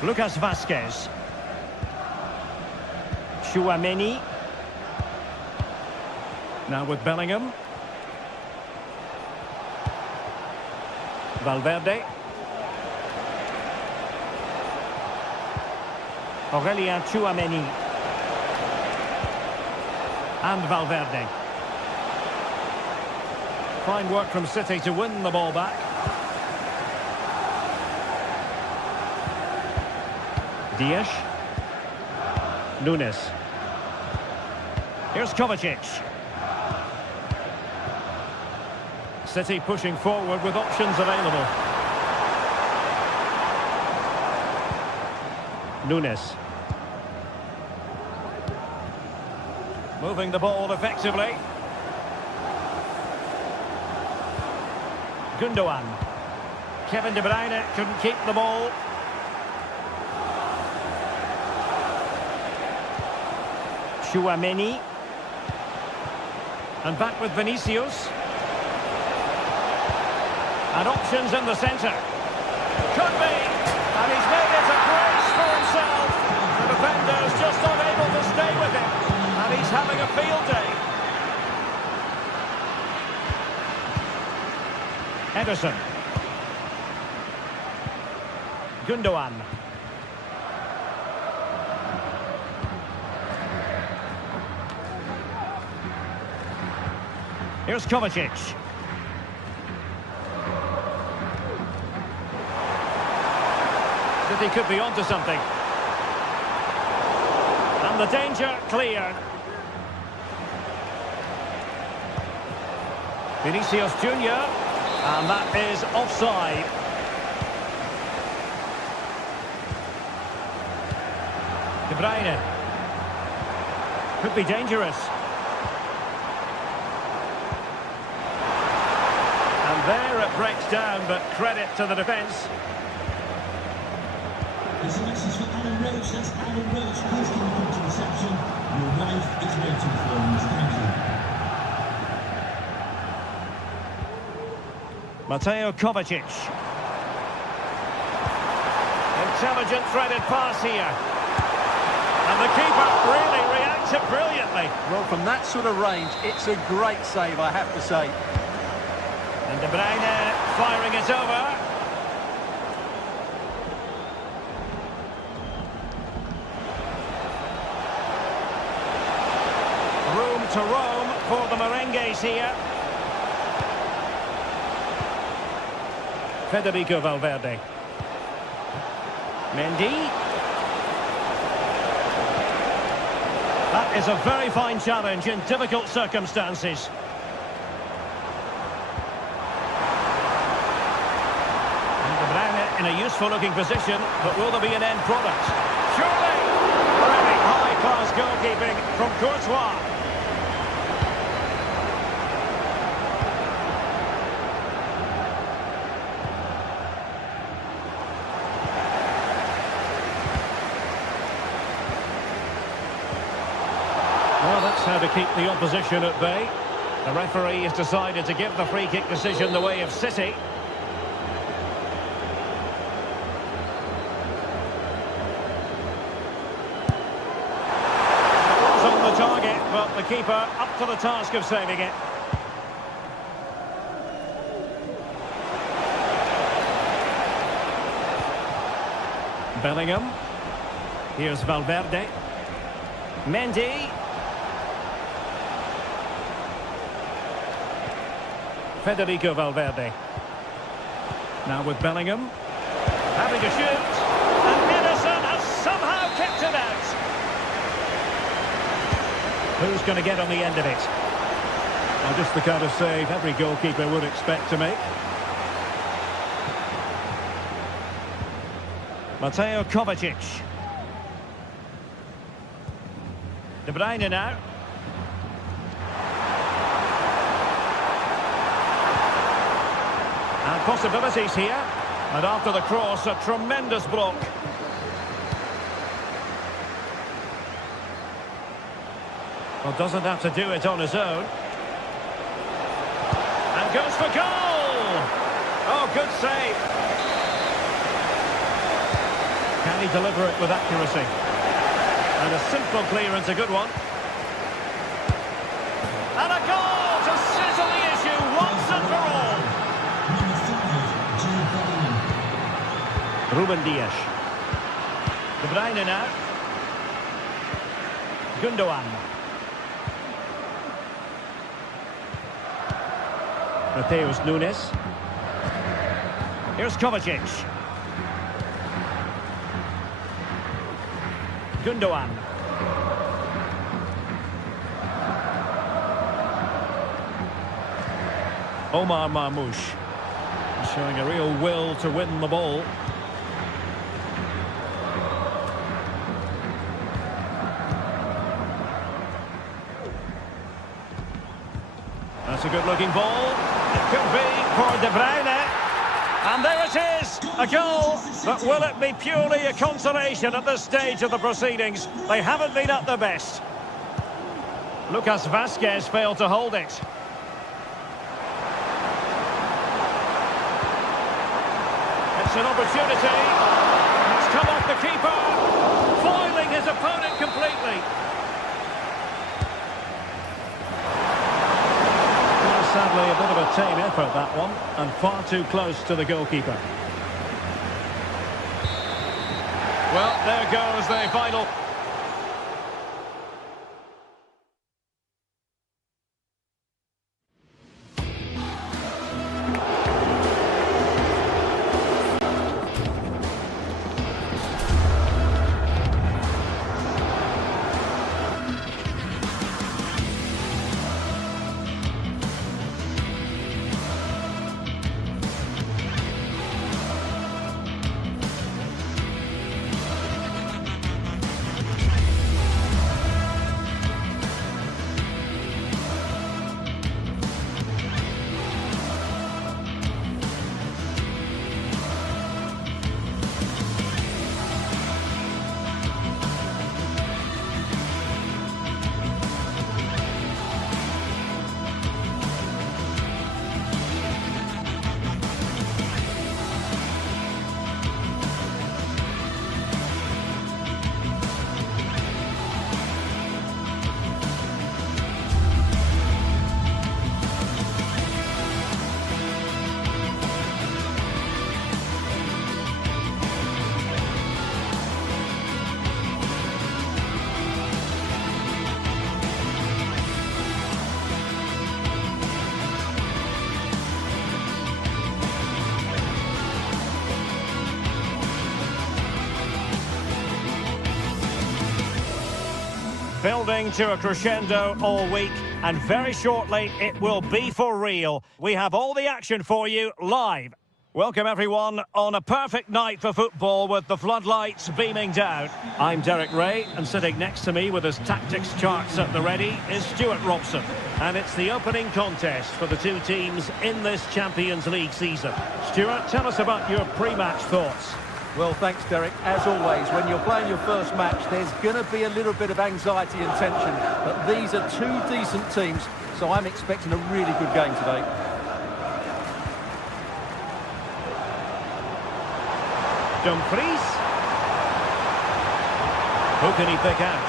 Lucas Vazquez. Tchouaméni. Now with Bellingham. Valverde. Aurélien Tchouaméni. And Valverde. Fine work from City to win the ball back. Dias. Nunes. Here's Kovacic. City pushing forward with options available. Nunes. Moving the ball effectively. Gundogan. Kevin De Bruyne couldn't keep the ball. Tchouaméni. And back with Vinicius. And options in the centre. Could be. And he's made it a brace for himself. The defender's just unable to stay with him. And he's having a field day. Ederson. Gundogan. Here's Kovacic. City could be onto something. And the danger cleared. Vinicius Junior. And that is offside. De Bruyne. Could be dangerous. There it breaks down, but credit to the defence. There's a message for Alan Roach. That's Alan Roach. Please come up to reception. Your wife is waiting for you. Thank you. Mateo Kovacic. Intelligent threaded pass here. And the keeper really reacts it brilliantly. Well, from that sort of range, it's a great save, I have to say. And De Bruyne firing it over. Room to roam for the Merengues here. Federico Valverde. Mendy. That is a very fine challenge in difficult circumstances. In a useful-looking position, but will there be an end product? Surely! Really high-class goalkeeping from Courtois. Well, that's how to keep the opposition at bay. The referee has decided to give the free kick decision the way of City. It was on the target, but the keeper up to the task of saving it. Bellingham. Here's Valverde. Mendy. Federico Valverde. Now with Bellingham. Having a shoot. And Ederson has somehow kept it out. Who's going to get on the end of it? Well, just the kind of save every goalkeeper would expect to make. Mateo Kovacic. De Bruyne now. And possibilities here. And after the cross, a tremendous block. Well, doesn't have to do it on his own. And goes for goal! Oh, good save. Can he deliver it with accuracy? And a simple clearance, a good one. And a goal to settle the issue once and for all. Ruben Dias. De Bruyne now. Gundogan. Mateus Nunes. Here's Kovacic. Gundogan. Omar Marmoush. Showing a real will to win the ball. That's a good-looking ball. It could be for De Bruyne. And there it is, a goal. But will it be purely a consolation at this stage of the proceedings? They haven't been at their best. Lucas Vazquez failed to hold it. It's an opportunity. It's come off the keeper, foiling his opponent completely. Sadly, a bit of a tame effort, that one, and far too close to the goalkeeper. Well, there goes the final. Building to a crescendo all week, and very shortly it will be for real. We have all the action for you live. Welcome everyone on a perfect night for football with the floodlights beaming down. I'm Derek Ray, and sitting next to me with his tactics charts at the ready is Stuart Robson. And it's the opening contest for the two teams in this Champions League season. Stuart, tell us about your pre-match thoughts. Well, thanks, Derek. As always, when you're playing your first match, there's going to be a little bit of anxiety and tension. But these are two decent teams, so I'm expecting a really good game today. Dumfries. Who can he pick out?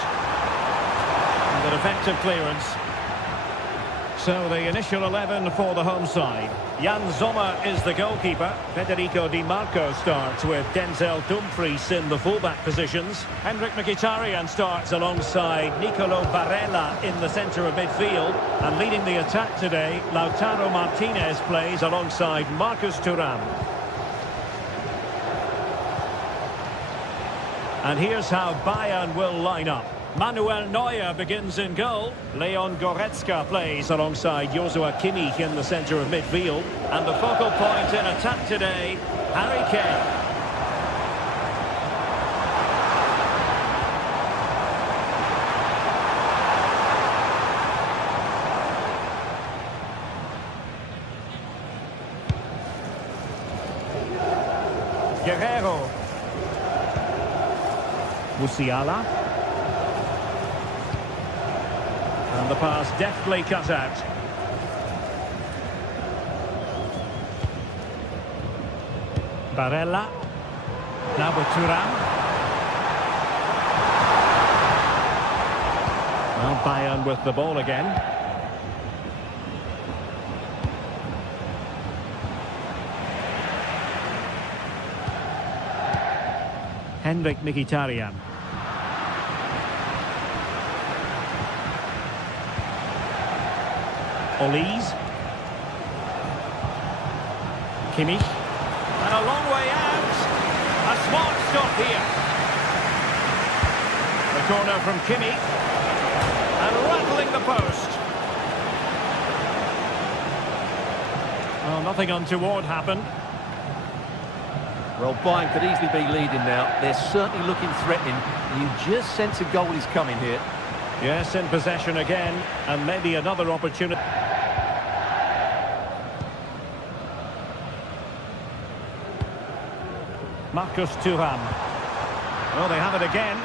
And an effective clearance. So the initial 11 for the home side. Jan Sommer is the goalkeeper. Federico Di Marco starts with Denzel Dumfries in the fullback positions. Henrik Mkhitaryan starts alongside Nicolo Barella in the centre of midfield. And leading the attack today, Lautaro Martinez plays alongside Marcus Thuram. And here's how Bayern will line up. Manuel Neuer begins in goal. Leon Goretzka plays alongside Joshua Kimmich in the centre of midfield. And the focal point in attack today, Harry Kane. Guerrero. Musiala. And the pass deftly cut out. Barella. Now with Thuram. Well, Bayern with the ball again. Henrik Mkhitaryan. Olise. Kimmich. And a long way out. A smart stop here. The corner from Kimmich. And rattling the post. Well, nothing untoward happened. Well, Bayern could easily be leading now. They're certainly looking threatening. You just sense a goal is coming here. Yes, in possession again. And maybe another opportunity. Marcus Thuram. Oh, they have it again.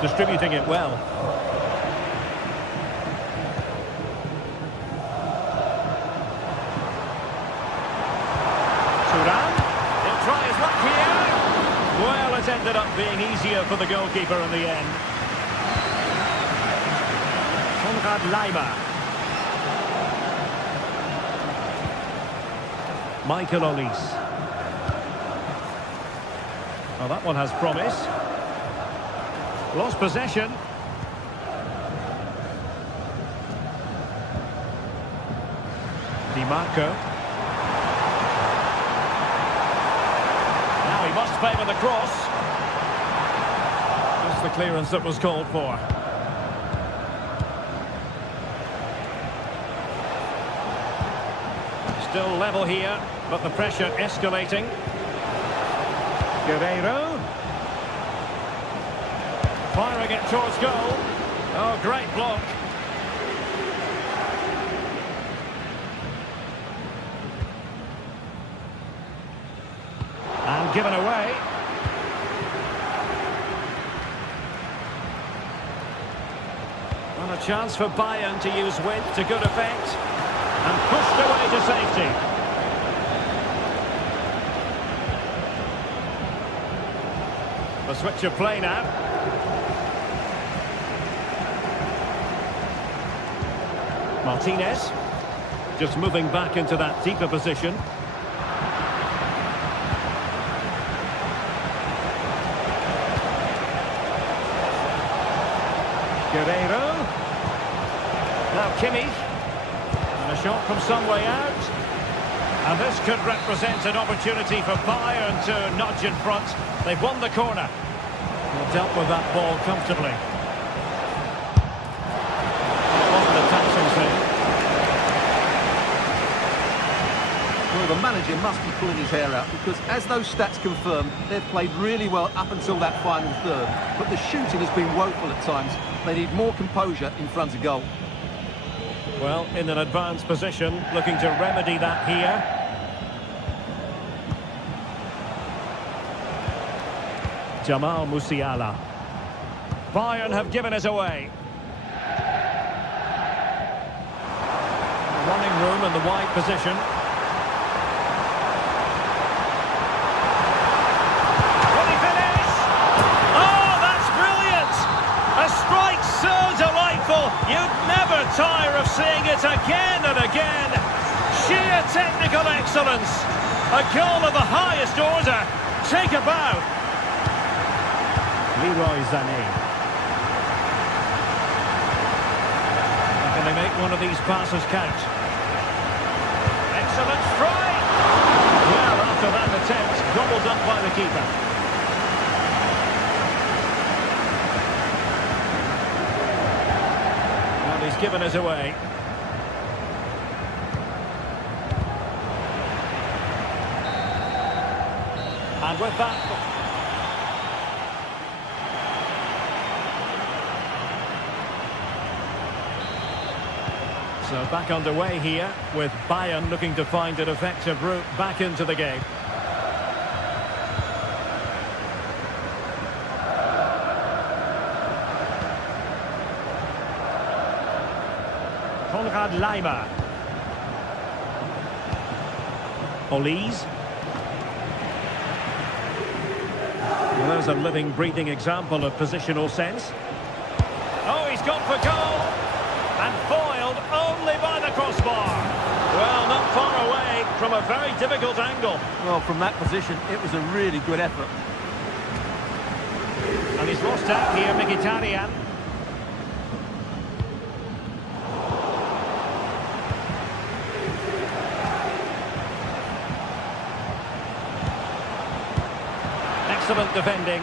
Distributing it well. Thuram. He'll try his luck here. Well, it's ended up being easier for the goalkeeper in the end. Konrad Laimer. Michael Olise. Well, that one has promise. Lost possession. Di Marco. Now he must favour the cross. Just the clearance that was called for. Still level here, but the pressure escalating. Guerrero. Firing it towards goal. Oh, great block. And given away. And a chance for Bayern to use width to good effect. And pushed away to safety. The switch of play now. Martinez. Just moving back into that deeper position. Guerrero. Now Kimmich. And a shot from some way out. And this could represent an opportunity for Bayern to nudge in front. They've won the corner. Well, dealt with that ball comfortably. It wasn't a tackling save. Well, the manager must be pulling his hair out because, as those stats confirm, they've played really well up until that final third. But the shooting has been woeful at times. They need more composure in front of goal. Well, in an advanced position, looking to remedy that here. Jamal Musiala. Bayern have given it away. running room in the wide position. Will he finish? Oh, that's brilliant! A strike so delightful, you'd never tire of seeing it again and again. Sheer technical excellence. A goal of the highest order. Take a bow. Leroy Sané. Can they make one of these passes count? Excellent strike! Well, after that attempt, gobbled up by the keeper. Well, he's given us away. And with that... So back underway here, with Bayern looking to find an effective route back into the game. Konrad Laimer. Olise. Well, there's a living, breathing example of positional sense. Oh, he's gone for goal! And foiled only by the crossbar. Well, not far away from a very difficult angle. Well, from that position, it was a really good effort. And he's lost out here, Mkhitaryan. Excellent defending.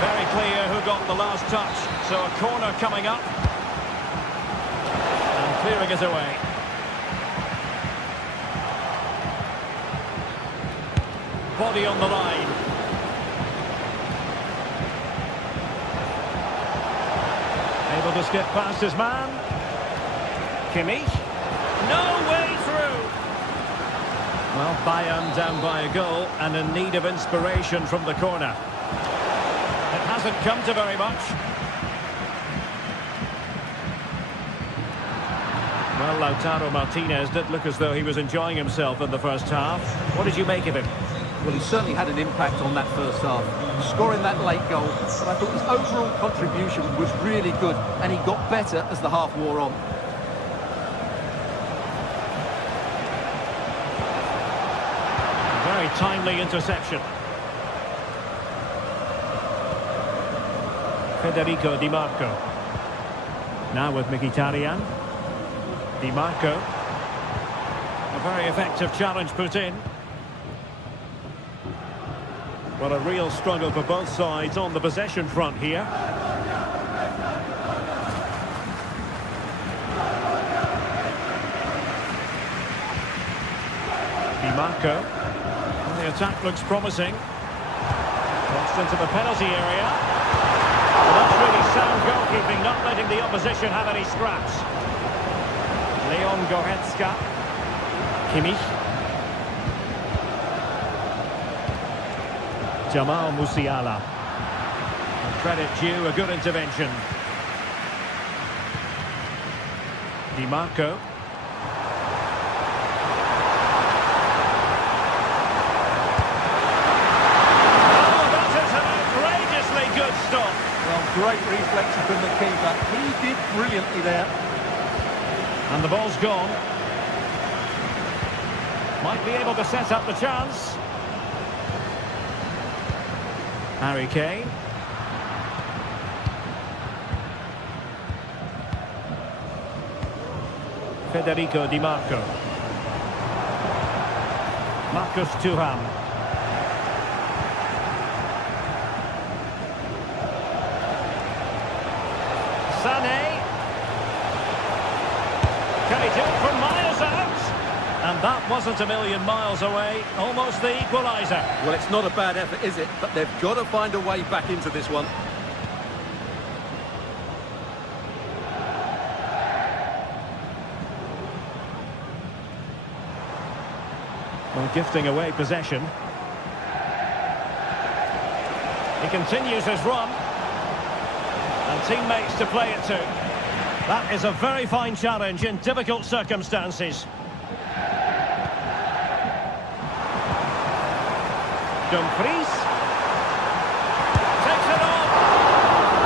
Very clear who got the last touch. So a corner coming up. And clearing it away. Body on the line. Able to skip past his man. Kimmich. No way through. Well, Bayern down by a goal and in need of inspiration from the corner. It hasn't come to very much. Well, Lautaro Martinez did look as though he was enjoying himself in the first half. What did you make of him? Well, he certainly had an impact on that first half, scoring that late goal. But I thought his overall contribution was really good, and he got better as the half wore on. Very timely interception. Federico Di Marco. Now with Mkhitaryan. Di Marco. A very effective challenge put in. Well, a real struggle for both sides on the possession front here. Di Marco. Well, the attack looks promising. Crossed into the penalty area. Well, that's really sound goalkeeping, not letting the opposition have any scraps. Leon Goretzka. Kimmich. Jamal Musiala. Credit due, a good intervention. Di Marco. Oh, that is an outrageously good stop. Well, great reflection from the keeper. He did brilliantly there. And the ball's gone. Might be able to set up the chance. Harry Kane. Federico Di Marco. Marcus Thuram. Sané. Can he do it from miles out? And that wasn't a million miles away. Almost the equaliser. Well, it's not a bad effort, is it? But they've got to find a way back into this one. Well, gifting away possession. He continues his run. And teammates to play it to. That is a very fine challenge in difficult circumstances. Dumfries. Takes it on.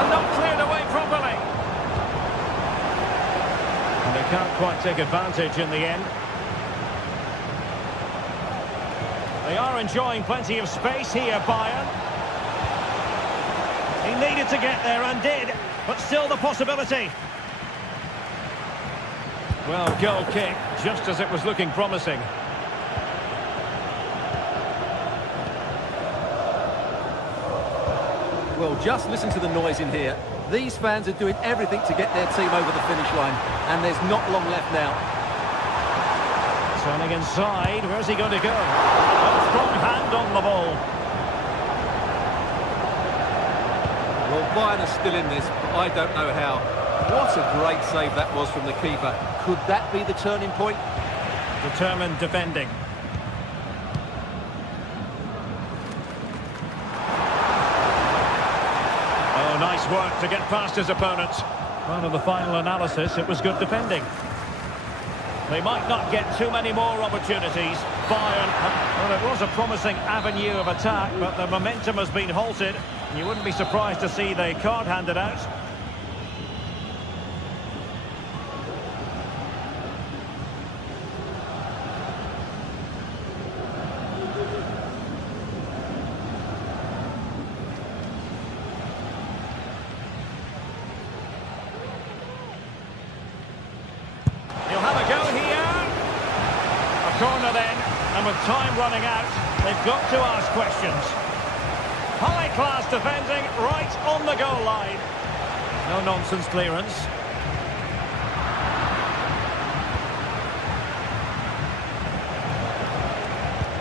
And not cleared away properly. And they can't quite take advantage in the end. They are enjoying plenty of space here, Bayern. He needed to get there and did, but still the possibility. Well, goal kick, just as it was looking promising. Well, just listen to the noise in here. These fans are doing everything to get their team over the finish line, and there's not long left now. Turning inside, where's he going to go? A strong hand on the ball. Well, Bayern are still in this, but I don't know how. What a great save that was from the keeper. Could that be the turning point? Determined defending. Oh, nice work to get past his opponents. Well, in the final analysis, it was good defending. They might not get too many more opportunities. Bayern, well, it was a promising avenue of attack, but the momentum has been halted. You wouldn't be surprised to see the card handed out. He'll have a go here. A corner then, and with time running out, they've got to ask questions. High-class defending right on the goal line. No-nonsense clearance.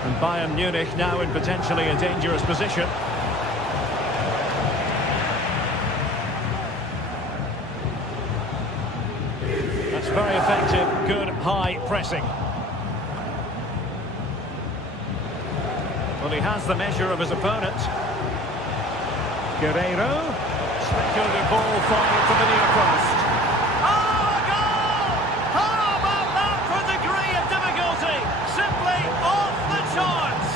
And Bayern Munich now in potentially a dangerous position. That's very effective, good high pressing. Well, he has the measure of his opponent. Guerreiro. Speculative ball fired to the near post. Oh, a goal! How about that for a degree of difficulty? Simply off the charts.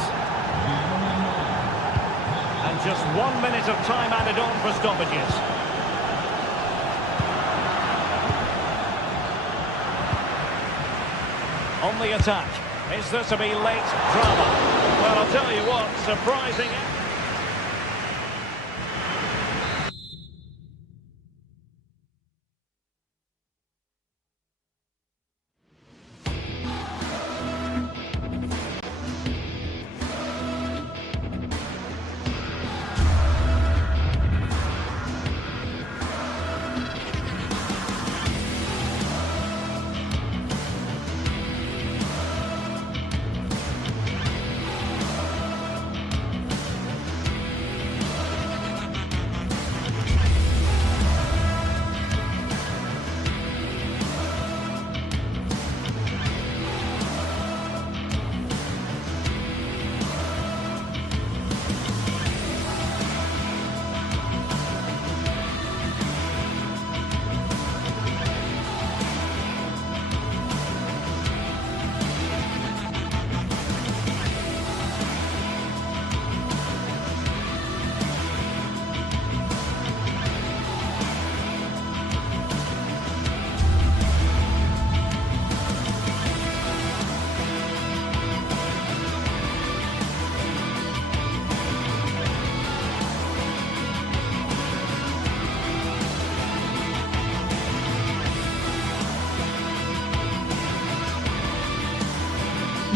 And just 1 minute of time added on for stoppages. On the attack. Is there to be late drama? Well, I'll tell you what, surprising.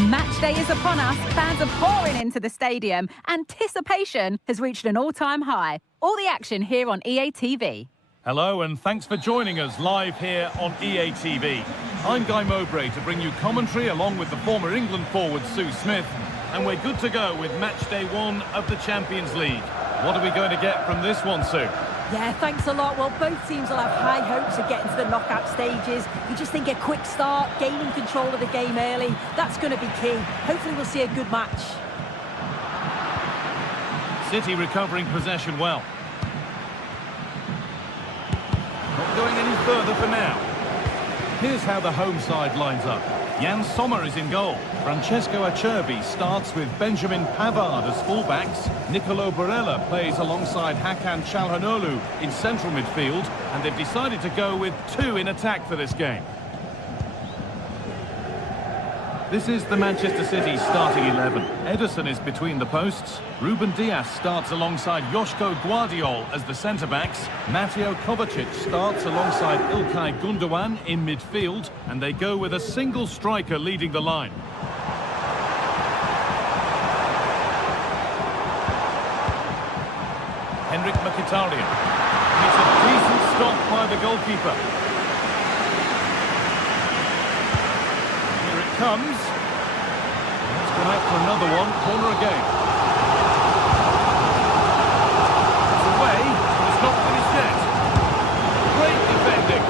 Match day is upon us. Fans are pouring into the stadium. Anticipation has reached an all-time high. All the action here on EA TV. Hello and thanks for joining us live here on EA TV. I'm Guy Mowbray to bring you commentary along with the former England forward Sue Smith. And we're good to go with match day 1 of the Champions League. What are we going to get from this one, Sue? Yeah, thanks a lot. Well, both teams will have high hopes of getting to the knockout stages. You just think a quick start, gaining control of the game early, that's going to be key. Hopefully we'll see a good match. City recovering possession well. Not going any further for now. Here's how the home side lines up. Jan Sommer is in goal. Francesco Acerbi starts with Benjamin Pavard as fullbacks. Nicolo Barella plays alongside Hakan Çalhanoğlu in central midfield. And they've decided to go with two in attack for this game. This is the Manchester City starting 11. Ederson is between the posts. Ruben Dias starts alongside Joško Guardiol as the centre-backs. Mateo Kovacic starts alongside İlkay Gundogan in midfield. And they go with a single striker leading the line. Henrik Mkhitaryan. It's a decent stop by the goalkeeper. Here it comes. Let's go out for another one. Corner again. It's away, but it's not finished yet. Great defending.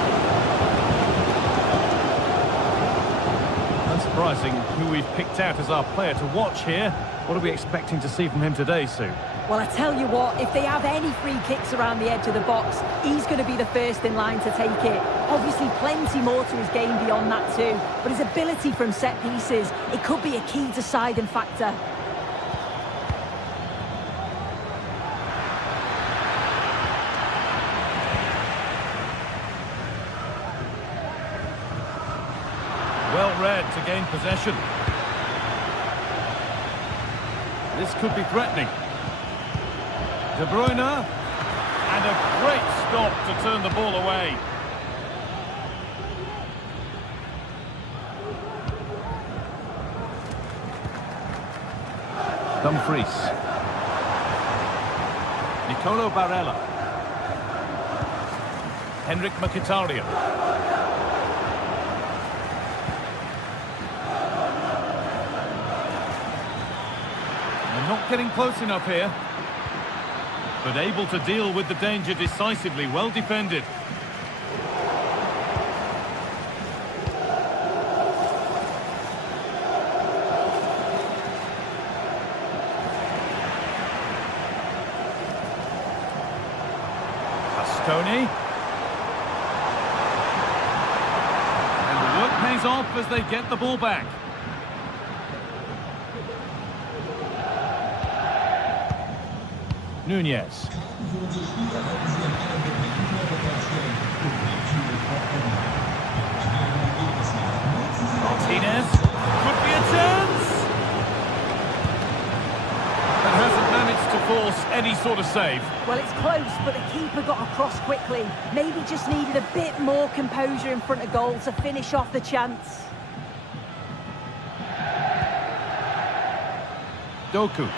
Unsurprising who we've picked out as our player to watch here. What are we expecting to see from him today, Sue? Well, I tell you what, if they have any free kicks around the edge of the box, he's going to be the first in line to take it. Obviously, plenty more to his game beyond that too, but his ability from set pieces, it could be a key deciding factor. Well read to gain possession. This could be threatening. De Bruyne, and a great stop to turn the ball away. Dumfries. Nicolo Barella. Henrik Mkhitaryan. They're not getting close enough here. But able to deal with the danger decisively, well defended. Bastoni. And the work pays off as they get the ball back. Nunez. Martinez. Could be a chance. But hasn't managed to force any sort of save. Well, it's close, but the keeper got across quickly. Maybe just needed a bit more composure in front of goal to finish off the chance. Doku.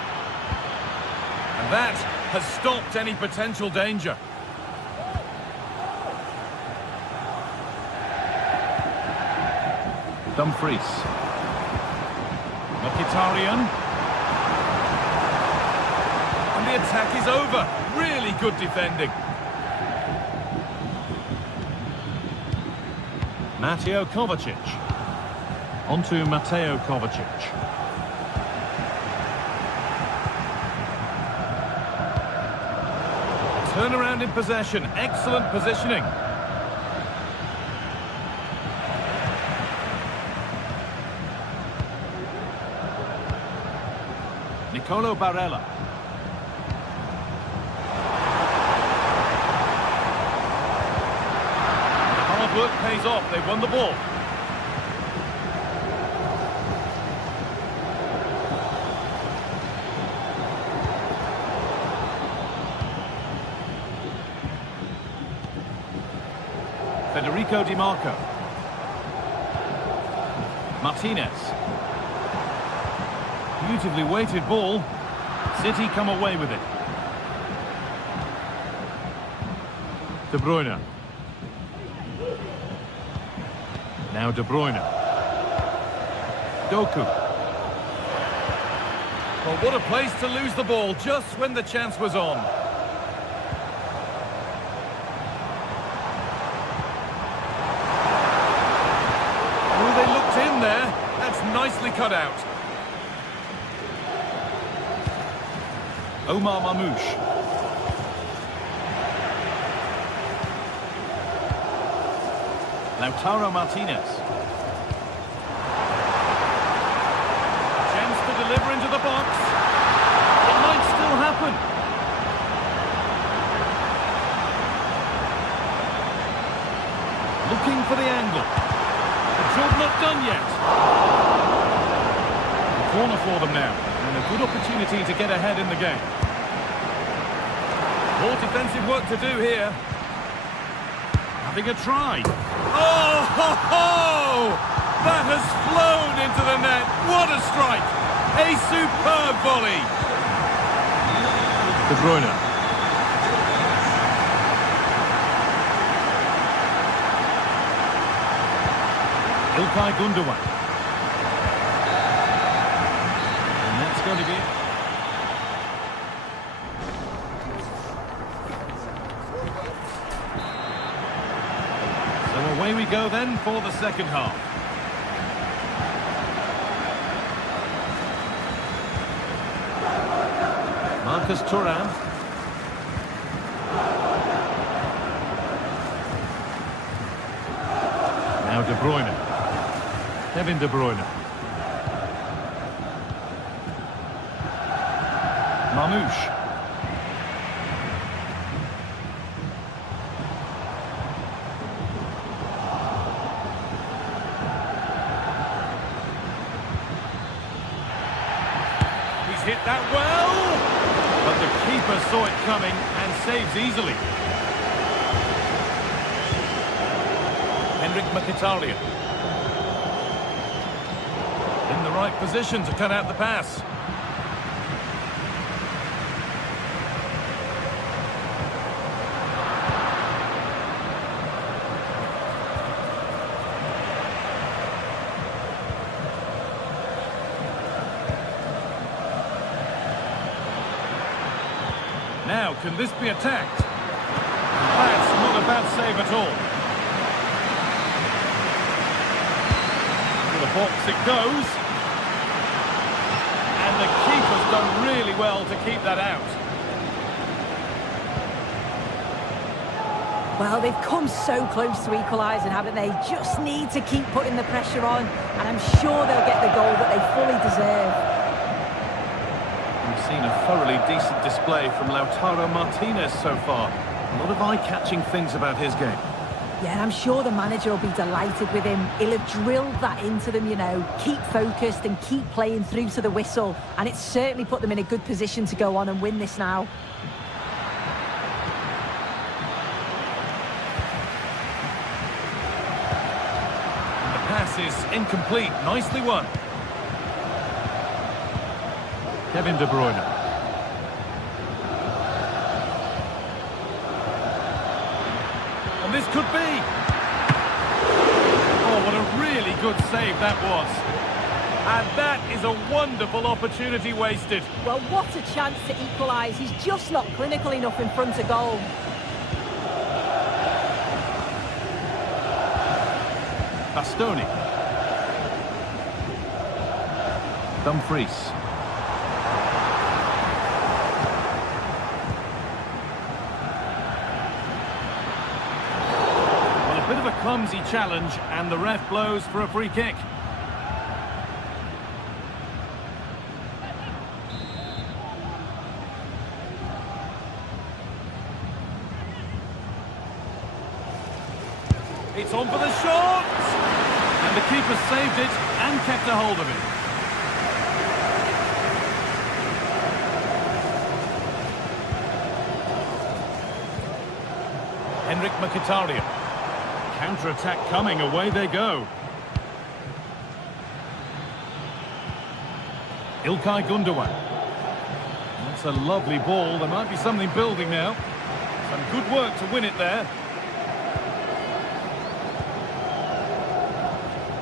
And that has stopped any potential danger. Dumfries. Mkhitaryan. And the attack is over. Really good defending. Mateo Kovacic. Onto Mateo Kovacic. Turnaround in possession. Excellent positioning. Nicolo Barella. Hard work pays off. They've won the ball. Federico Di Marco. Martinez. Beautifully weighted ball. City come away with it. De Bruyne. Now De Bruyne. Doku. Well, what a place to lose the ball just when the chance was on. nicely cut out. Omar Mamouche. Lautaro Martinez. Chance to deliver into the box. It might still happen. Looking for the angle. The job not done yet. A corner for them now. And a good opportunity to get ahead in the game. More defensive work to do here. Having a try. Oh, ho, ho! That has flown into the net. What a strike! A superb volley. De Bruyne. Ilkay Gundogan. And that's going to be it. So away we go then for the second half. Marcus Thuram. Now De Bruyne. Kevin De Bruyne. Mamouche. He's hit that well, but the keeper saw it coming and saves easily. Henrik Mkhitaryan. In the right position to cut out the pass. Now, can this be attacked? That's not a bad save at all. To the box it goes. And the keeper's done really well to keep that out. Well, they've come so close to equalising, haven't they? Just need to keep putting the pressure on, and I'm sure they'll get the goal that they fully deserve. We've seen a thoroughly decent display from Lautaro Martinez so far. A lot of eye-catching things about his game. Yeah, and I'm sure the manager will be delighted with him. He'll have drilled that into them, you know. Keep focused and keep playing through to the whistle. And it's certainly put them in a good position to go on and win this now. And the pass is incomplete. Nicely won. Kevin De Bruyne. And this could be. Oh, what a really good save that was. And that is a wonderful opportunity wasted. Well, what a chance to equalise. He's just not clinical enough in front of goal. Bastoni. Dumfries. A bit of a clumsy challenge, and the ref blows for a free kick. It's on for the shot! And the keeper saved it and kept a hold of it. Henrik Mkhitaryan. Counter-attack coming, away they go. Ilkay Gundogan. That's a lovely ball. There might be something building now. Some good work to win it there.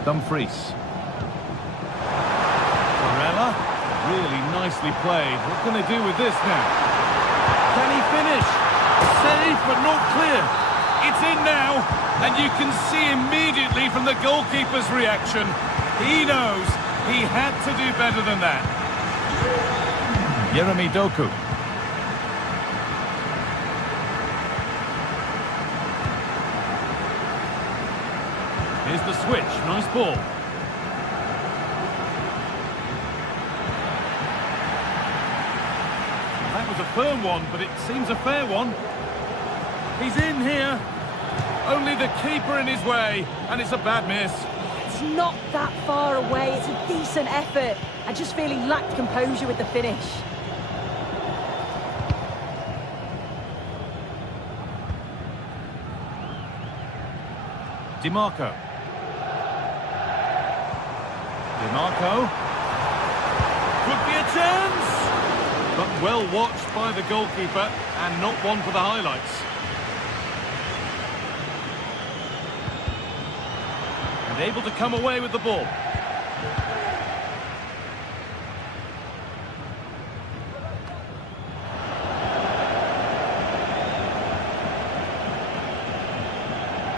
Dumfries. Barella. Really nicely played. What can they do with this now? Can he finish? Save, but not clear. It's in now. And you can see immediately from the goalkeeper's reaction, he knows He had to do better than that. Jeremy Doku. Here's the switch. Nice ball. That was a firm one, but it seems a fair one. He's in here. Only the keeper in his way, and it's a bad miss. It's not that far away. It's a decent effort. I just feel he lacked composure with the finish. DiMarco. DiMarco. Could be a chance! But well watched by the goalkeeper, and not one for the highlights. And able to come away with the ball.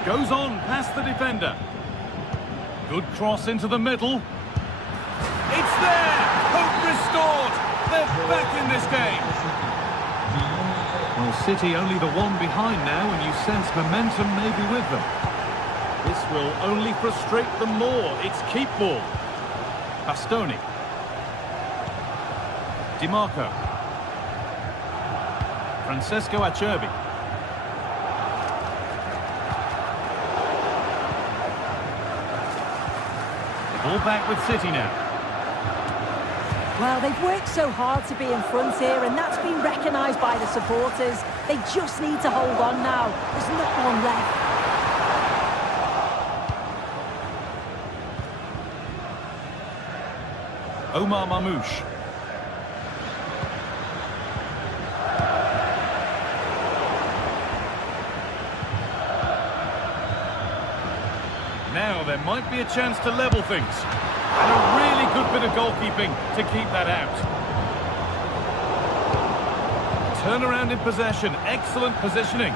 Goes on past the defender. Good cross into the middle. It's there! Hope restored! They're back in this game. Well, City only the one behind now, and you sense momentum may be with them. This will only frustrate them more. It's keep ball. Bastoni. DiMarco. Francesco Acerbi. Ball back with City now. Well, they've worked so hard to be in front here, and that's been recognised by the supporters. They just need to hold on now. There's not one left. Omar Mamouche. Now there might be a chance to level things. And a really good bit of goalkeeping to keep that out. Turnaround in possession. Excellent positioning.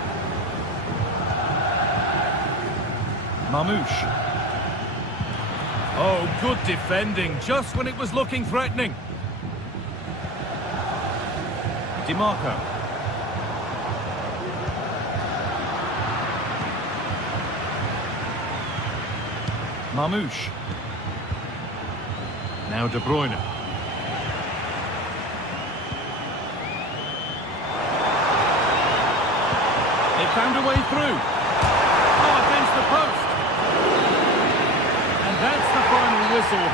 Mamouche. Oh, good defending, just when it was looking threatening. DiMarco. Mamouche. Now De Bruyne. They found a way through. Oh, against the post. And that's the final whistle.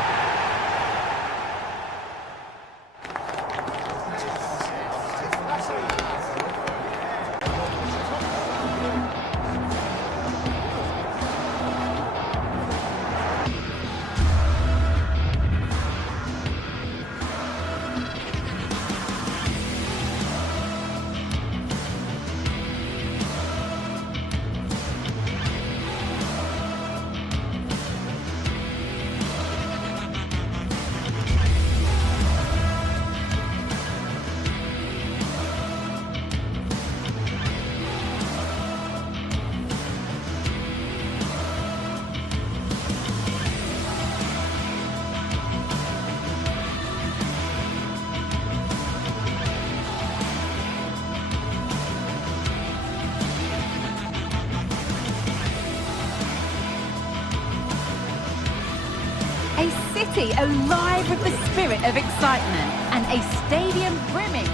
A city alive with the spirit of excitement and a stadium brimming.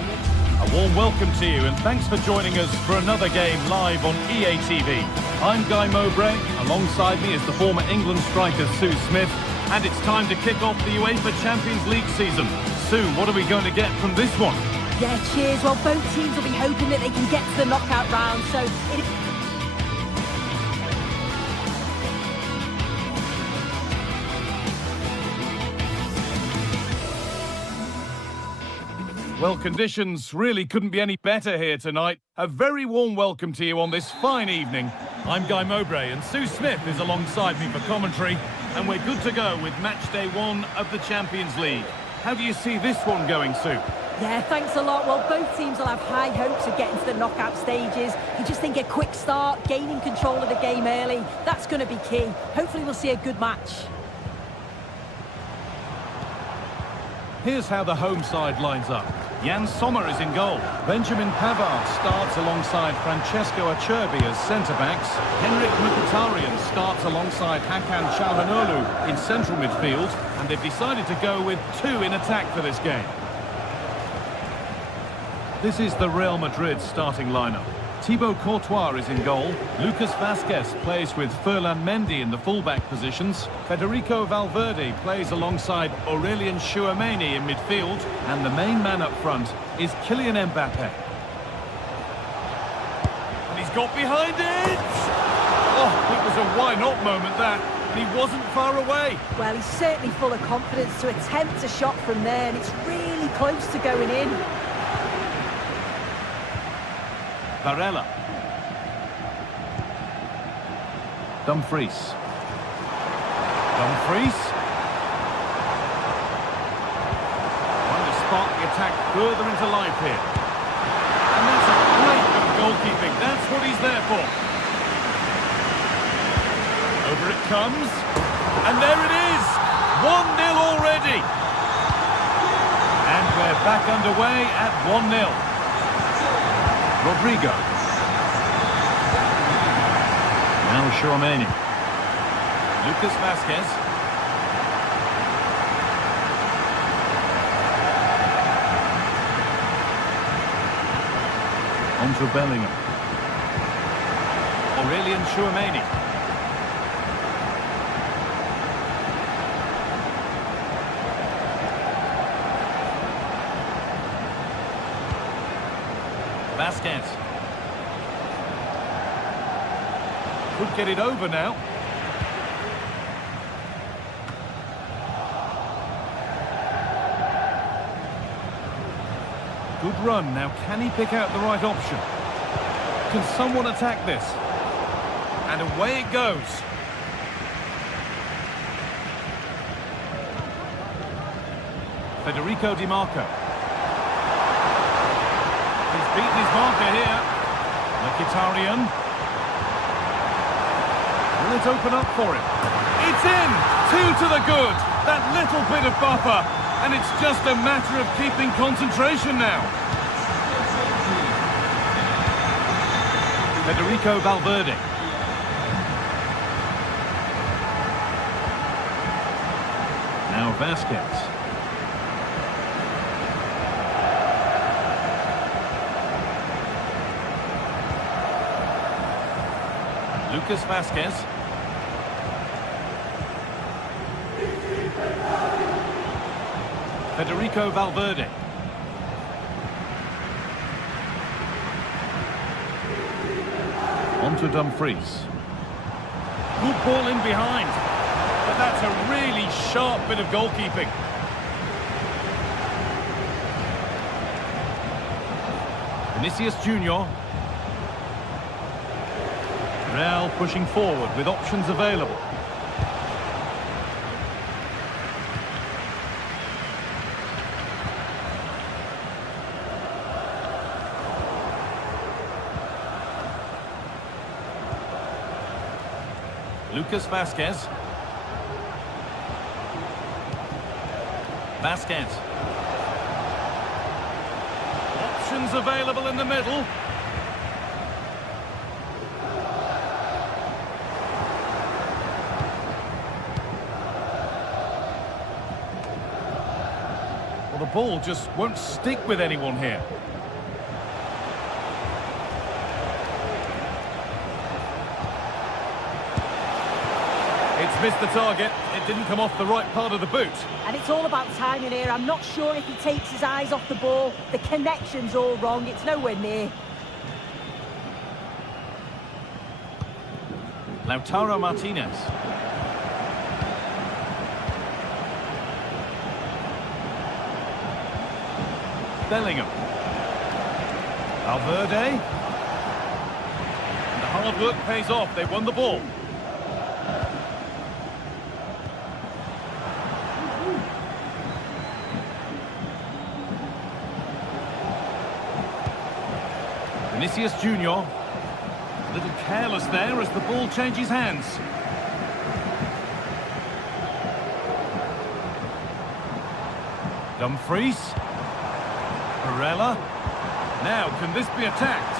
A warm welcome to you and thanks for joining us for another game live on EA TV. I'm Guy Mowbray, alongside me is the former England striker Sue Smith, and it's time to kick off the UEFA Champions League season. Sue, what are we going to get from this one? Yeah, cheers. Well, both teams will be hoping that they can get to the knockout round, so Well, conditions really couldn't be any better here tonight. A very warm welcome to you on this fine evening. I'm Guy Mowbray and Sue Smith is alongside me for commentary, and we're good to go with match day 1 of the Champions League. How do you see this one going, Sue? yeah, thanks a lot. Well, both teams will have high hopes of getting to the knockout stages. You just think a quick start, gaining control of the game early, that's going to be key. Hopefully we'll see a good match. Here's how the home side lines up. Jan Sommer is in goal. Benjamin Pavard starts alongside Francesco Acerbi as centre-backs. Henrik Mkhitaryan starts alongside Hakan Çalhanoğlu in central midfield. And they've decided to go with two in attack for this game. This is the Real Madrid starting lineup. Thibaut Courtois is in goal. Lucas Vázquez plays with Ferland Mendy in the fullback positions. Federico Valverde plays alongside Aurélien Tchouameni in midfield. And the main man up front is Kylian Mbappé. And he's got behind it! Oh, it was a why-not moment, that. And he wasn't far away. Well, he's certainly full of confidence to attempt a shot from there, and it's really close to going in. Barella. Dumfries. Dumfries. Trying to spark the attack further into life here. And that's a great bit of goalkeeping. That's what he's there for. Over it comes. And there it is. 1-0 already. And we're back underway at 1-0. Rodrigo. Now Tchouameni. Lucas Vázquez. On to Bellingham. Aurélien Tchouameni. Vázquez. Could get it over now. Good run. Now, can he pick out the right option? Can someone attack this? And away it goes. Federico Di Marco. Beaten his marker here. Mkhitaryan. Will it open up for him? It's in! 2 to the good. That little bit of buffer. And it's just a matter of keeping concentration now. Federico Valverde. Now Vázquez. Lucas Vázquez. Federico Valverde. On to Dumfries. Good ball in behind. But that's a really sharp bit of goalkeeping. Vinicius Junior. Real pushing forward with options available. Lucas Vázquez. Vázquez. Options available in the middle. The ball just won't stick with anyone here. It's missed the target. It didn't come off the right part of the boot. And it's all about timing here. I'm not sure if he takes his eyes off the ball. The connection's all wrong. It's nowhere near. Lautaro Martinez. Bellingham. Valverde. And the hard work pays off. They won the ball. Vinicius Junior. A little careless there as the ball changes hands. Dumfries. Barella. Now, can this be attacked?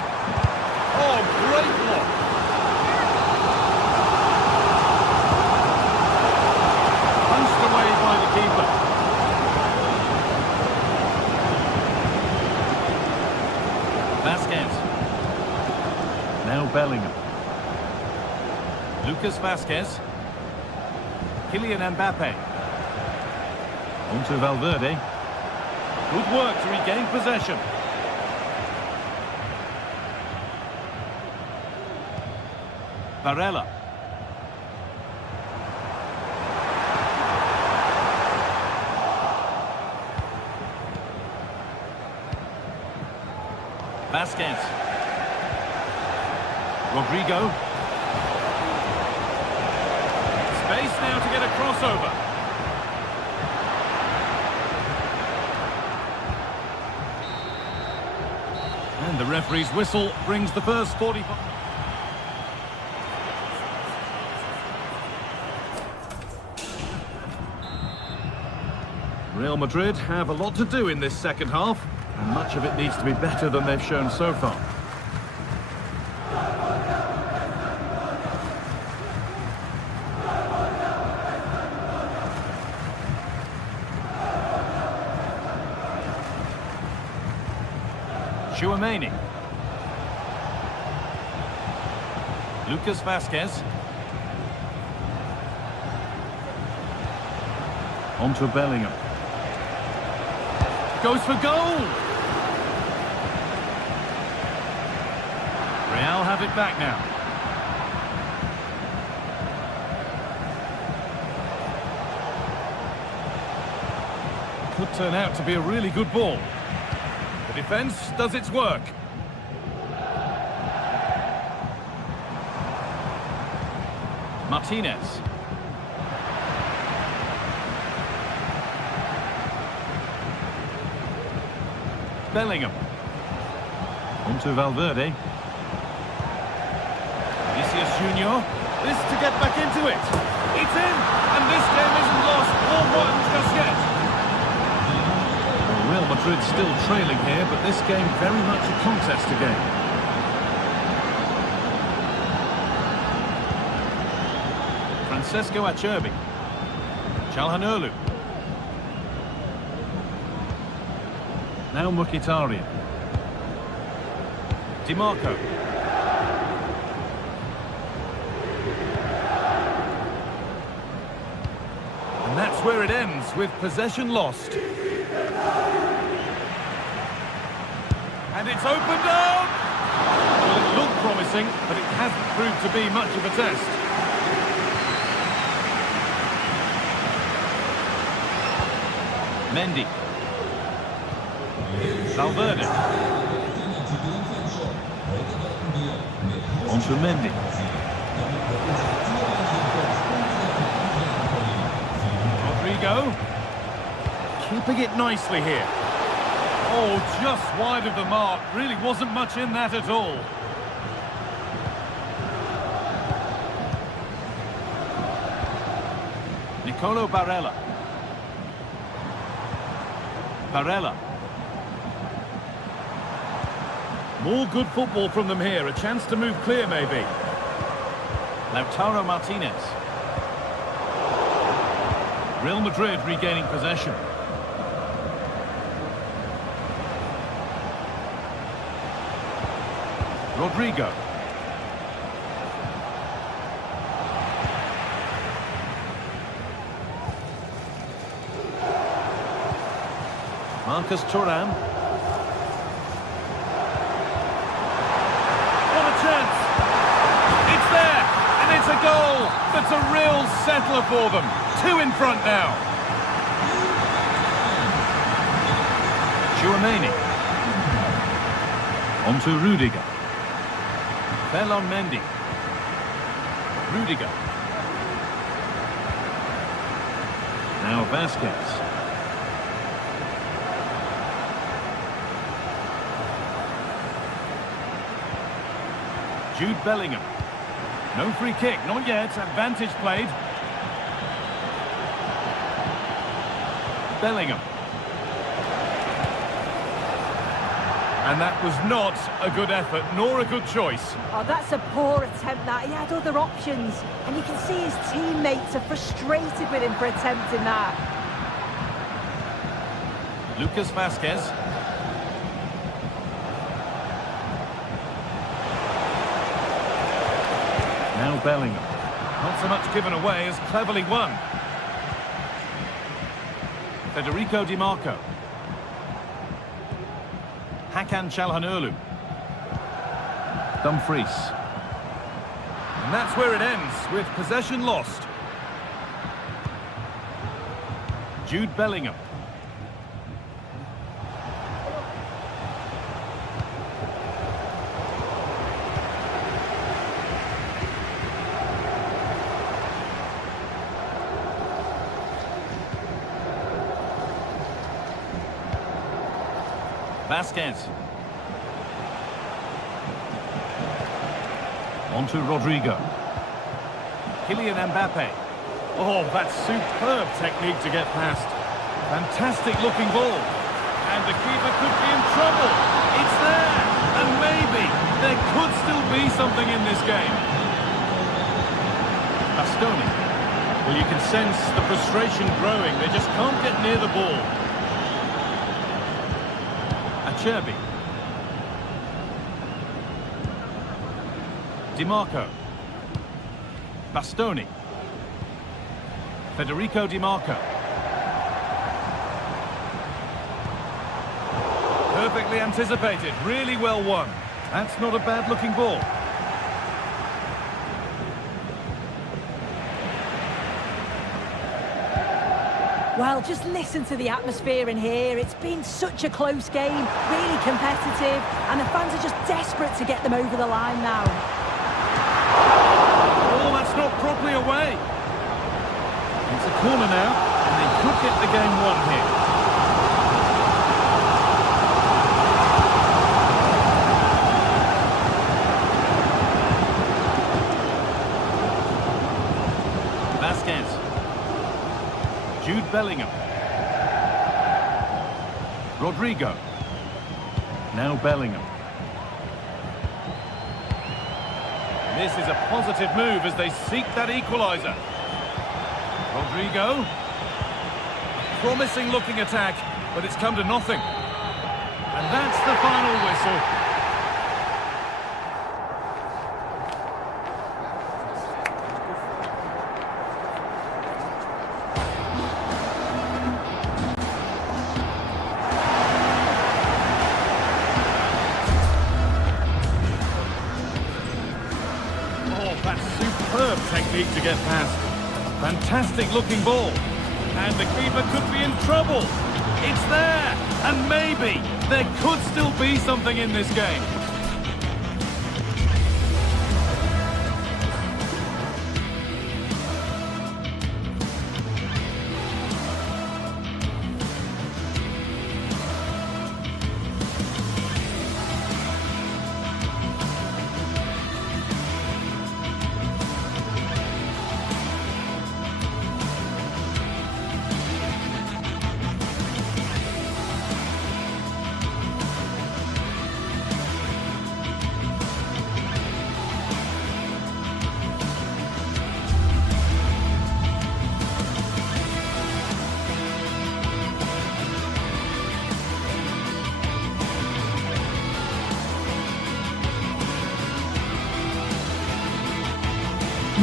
Oh, great block. Punched away by the keeper. Vasquez. Now Bellingham. Lucas Vasquez. Kylian Mbappe. On to Valverde. Good work to regain possession. Barella. Vasquez. Rodrigo. Space now to get a crossover. And the referee's whistle brings the first 45. Real Madrid have a lot to do in this second half, and much of it needs to be better than they've shown so far. Tchouaméni. Lucas Vasquez. On to Bellingham. Goes for goal! Real have it back now. Could turn out to be a really good ball. The defence does its work. Martinez. Bellingham. On to Valverde. Vinicius Junior. This to get back into it. It's in, and this game isn't lost or won just yet. Well, Real Madrid still trailing here, but this game very much a contest again. Francesco Acerbi. Çalhanoğlu. Now Mkhitaryan. Di Marco. And that's where it ends, with possession lost. And it's opened up! Well, it looked promising, but it hasn't proved to be much of a test. Mendy. Valverde. On to Mendy. Rodrigo. Keeping it nicely here. Oh, just wide of the mark. Really wasn't much in that at all. Nicolo Barella. Barella. More good football from them here. A chance to move clear, maybe. Lautaro Martinez. Real Madrid regaining possession. Rodrigo. Marcus Thuram. What a chance! It's there, and it's a goal. That's a real settler for them. 2 in front now. Tchouaméni. On to Rudiger. Fell on Mendy. Rudiger. Now Vasquez. Jude Bellingham. No free kick, not yet. Advantage played. Bellingham. And that was not a good effort, nor a good choice. Oh, that's a poor attempt, that. He had other options. And you can see his teammates are frustrated with him for attempting that. Lucas Vasquez. Now Bellingham. Not so much given away as cleverly won. Federico Di Marco. Hakan Çalhanoğlu. Dumfries. And that's where it ends, with possession lost. Jude Bellingham. Vasquez. On to Rodrigo. Kylian Mbappe. Oh, that's superb technique to get past. Fantastic looking ball. And the keeper could be in trouble. It's there. And maybe there could still be something in this game. Bastoni. Well, you can sense the frustration growing. They just can't get near the ball. Acerbi. Di Marco. Bastoni. Federico Di Marco. Perfectly anticipated, really well won. That's not a bad looking ball. Well, just listen to the atmosphere in here. It's been such a close game, really competitive, and the fans are just desperate to get them over the line now. Oh, that's not properly away. It's a corner now, and they could get the game won here. Vasquez. Jude Bellingham. Rodrigo. Now Bellingham. This is a positive move as they seek that equaliser. Rodrigo. Promising looking attack, but it's come to nothing. And that's the final whistle. That's superb technique to get past. Fantastic looking ball. And the keeper could be in trouble. It's there. And maybe there could still be something in this game.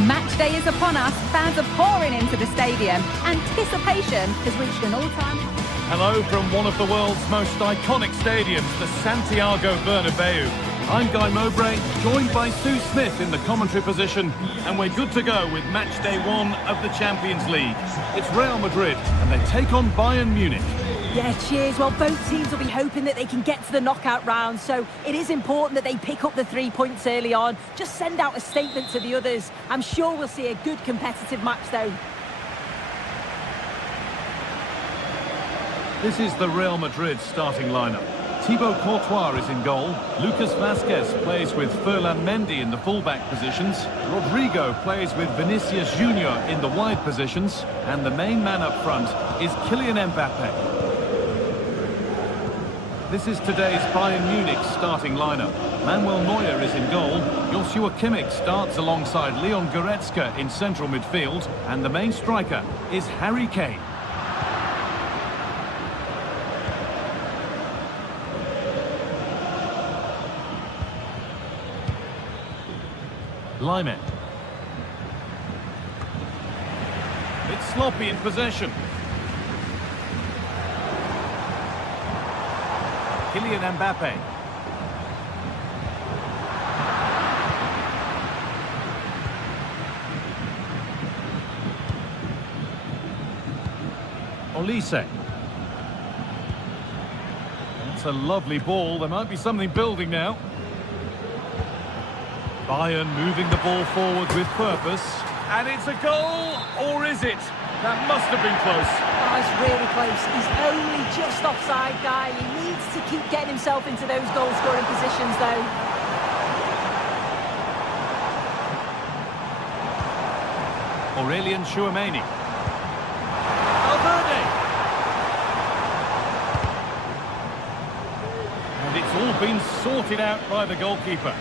Match day is upon us. Fans are pouring into the stadium. Anticipation has reached an all-time... Hello from one of the world's most iconic stadiums, the Santiago Bernabeu. I'm Guy Mowbray, joined by Sue Smith in the commentary position, and we're good to go with match day 1 of the Champions League. It's Real Madrid, and they take on Bayern Munich. Yeah, cheers. Well, both teams will be hoping that they can get to the knockout round, so it is important that they pick up the 3 points early on. Just send out a statement to the others. I'm sure we'll see a good competitive match, though. This is the Real Madrid starting lineup. Thibaut Courtois is in goal. Lucas Vasquez plays with Ferland Mendy in the fullback positions. Rodrigo plays with Vinicius Junior in the wide positions. And the main man up front is Kylian Mbappe. This is today's Bayern Munich starting lineup. Manuel Neuer is in goal. Joshua Kimmich starts alongside Leon Goretzka in central midfield. And the main striker is Harry Kane. Lyman. It's sloppy in possession. Kylian Mbappe. Olise. That's a lovely ball. There might be something building now. Bayern moving the ball forward with purpose. And it's a goal, or is it? That must have been close. Oh, it's really close. He's only just offside, guy. He needs to keep getting himself into those goal-scoring positions, though. Aurelien Tchouameni. Valverde. And it's all been sorted out by the goalkeeper.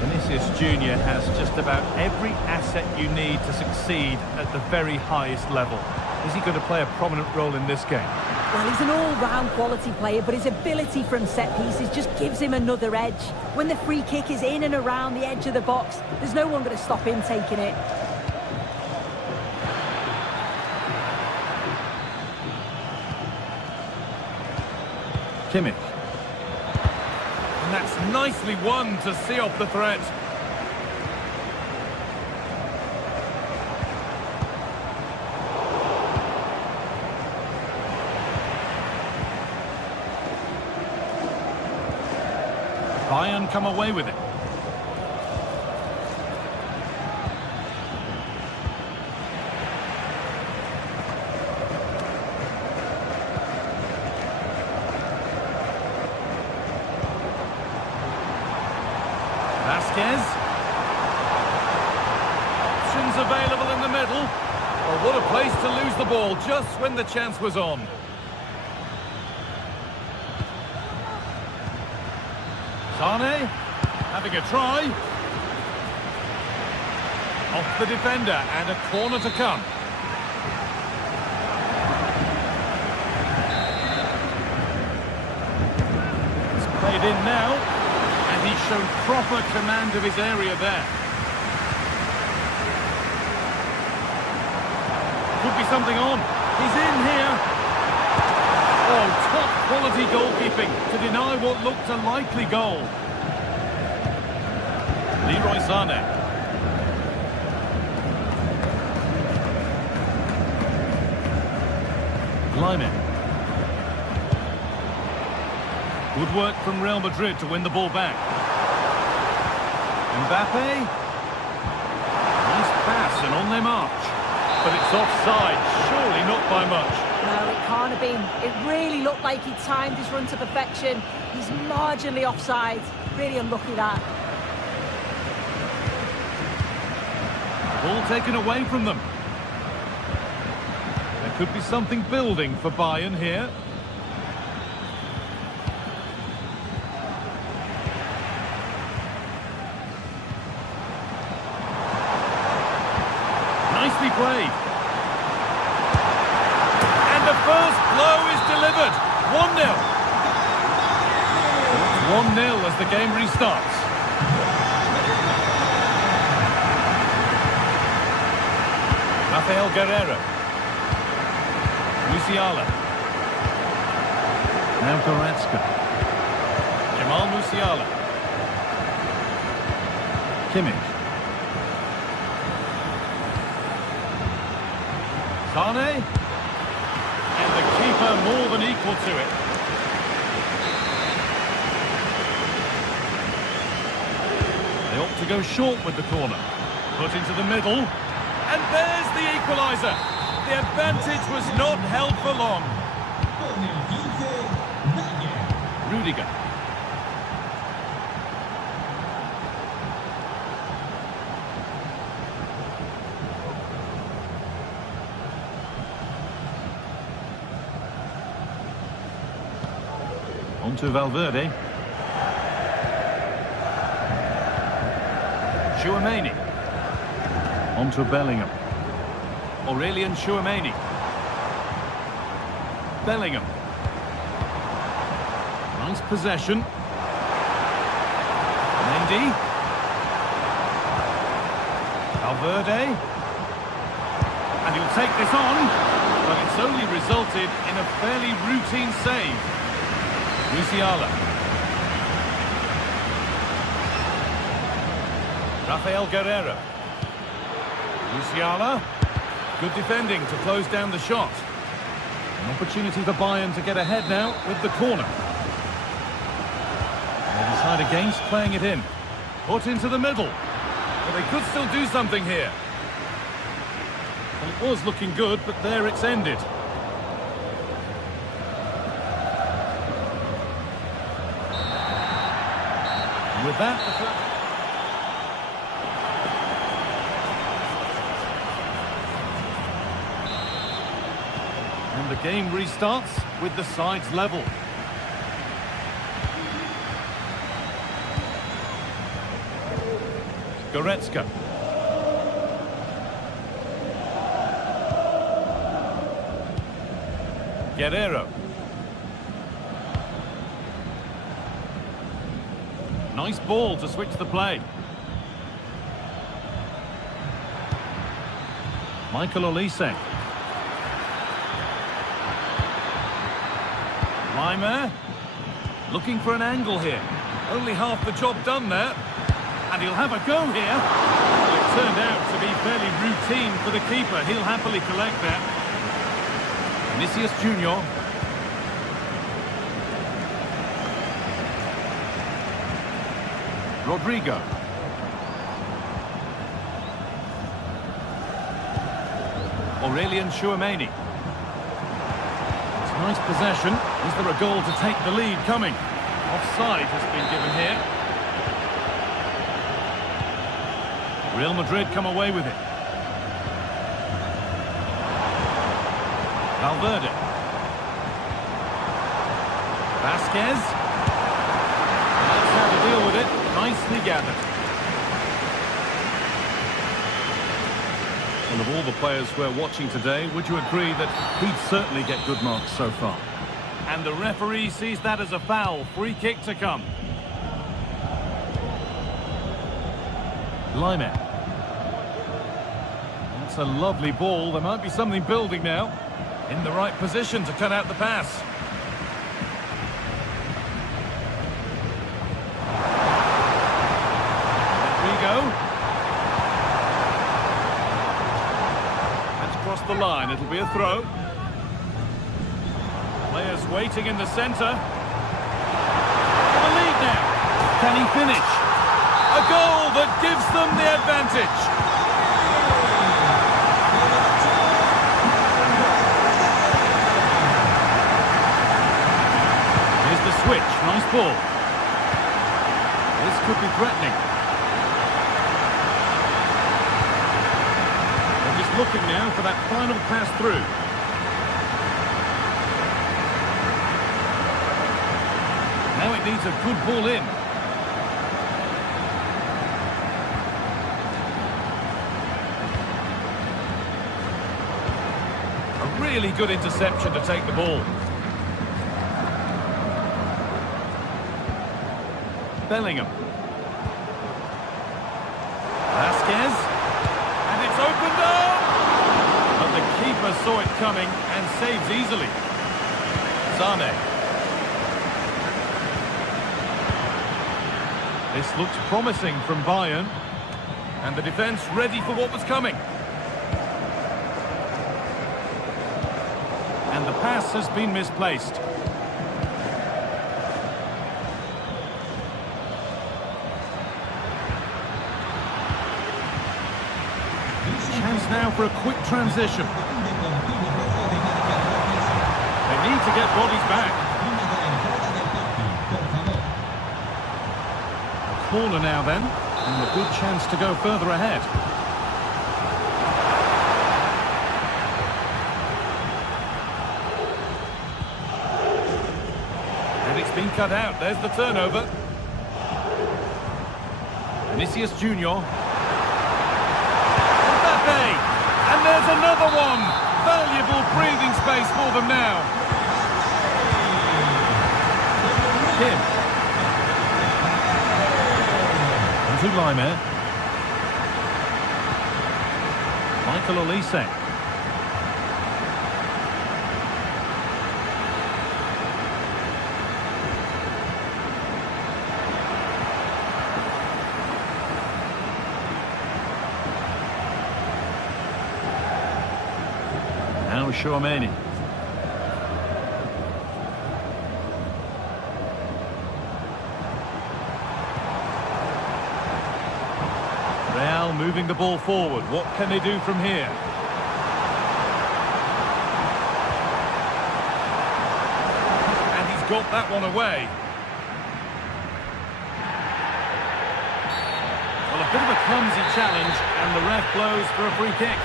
Vinicius Junior has just about every asset you need to succeed at the very highest level. Is he going to play a prominent role in this game? Well, he's an all-round quality player, but his ability from set pieces just gives him another edge. When the free kick is in and around the edge of the box, there's no one going to stop him taking it. Kimmich. And that's nicely won to see off the threat. Bayern come away with it. Vasquez. Options available in the middle. Well, what a place to lose the ball just when the chance was on. Sane, having a try. Off the defender and a corner to come. It's played in now, and he showed proper command of his area there. Could be something on. He's in here. Oh, top quality goalkeeping to deny what looked a likely goal. Leroy Sane. Lyman. Good work from Real Madrid to win the ball back. Mbappe. Nice pass and on their march. But it's offside, surely not by much. No, it can't have been. It really looked like he timed his run to perfection. He's marginally offside. Really unlucky that. Ball taken away from them. There could be something building for Bayern here. Nicely played. And the first blow is delivered. 1-0. It's 1-0 as the game restarts. Rafael Guerreiro. Musiala. Now Goretzka. Jamal Musiala. Kimmich. Sane. And the keeper more than equal to it. They opt to go short with the corner. Put into the middle. And there's the equaliser. The advantage was not held for long. Rudiger. On to Valverde. Tchouaméni. On to Bellingham. Aurélien Tchouaméni. Bellingham. Nice possession. Mendy. Valverde. And he'll take this on, but it's only resulted in a fairly routine save. Musiala. Rafael Guerreiro. Musiala. Good defending to close down the shot. An opportunity for Bayern to get ahead now with the corner. They decide against playing it in. Put into the middle. But they could still do something here. Well, it was looking good, but there it's ended. And with that, and the game restarts with the sides level. Goretzka. Guerreiro. Nice ball to switch the play. Michael Olise. Laimer. Looking for an angle here. Only half the job done there. And he'll have a go here. Well, it turned out to be fairly routine for the keeper. He'll happily collect that. Vinicius Junior. Rodrigo. Aurélien Tchouaméni. It's nice possession. Is there a goal to take the lead coming? Offside has been given here. Real Madrid come away with it. Valverde. Vasquez. That's how to deal with it. Nicely gathered. Well, of all the players we're watching today, would you agree that he'd certainly get good marks so far? And the referee sees that as a foul. Free kick to come. Laimer. That's a lovely ball. There might be something building now. In the right position to cut out the pass. Rodrigo. That's crossed the line. It'll be a throw. Players waiting in the centre. The lead now. Can he finish? A goal that gives them the advantage. Switch, nice ball. This could be threatening. They're just looking now for that final pass through. Now it needs a good ball in. A really good interception to take the ball. Bellingham. Vasquez. And it's opened up! But the keeper saw it coming and saves easily. Sane. This looks promising from Bayern. And the defence ready for what was coming. And the pass has been misplaced. Chance now for a quick transition. They need to get bodies back. A corner now then, and a good chance to go further ahead. And It's been cut out. There's the turnover. Vinicius Junior. Mbappe! And there's another one! Valuable breathing space for them now. Kim. Into Laimer. Michael Olise. Now Chouameni. Real moving the ball forward. What can they do from here? And he's got that one away. Well, a bit of a clumsy challenge, and the ref blows for a free kick.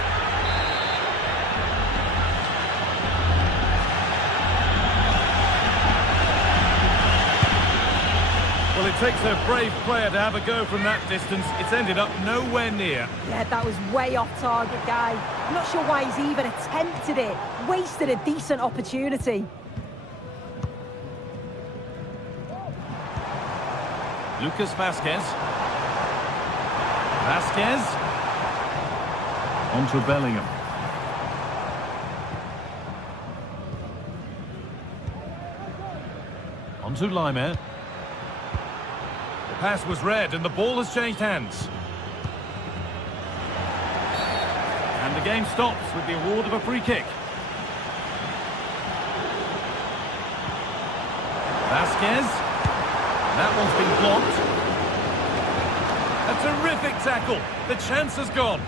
Well, it takes a brave player to have a go from that distance. It's ended up nowhere near. Yeah, that was way off target, guy. I'm not sure why he's even attempted it. Wasted a decent opportunity. Lucas Vasquez. Vasquez. On to Bellingham. On to Laimer. Pass was read and the ball has changed hands. And the game stops with the award of a free kick. Vasquez. That one's been blocked. A terrific tackle. The chance has gone.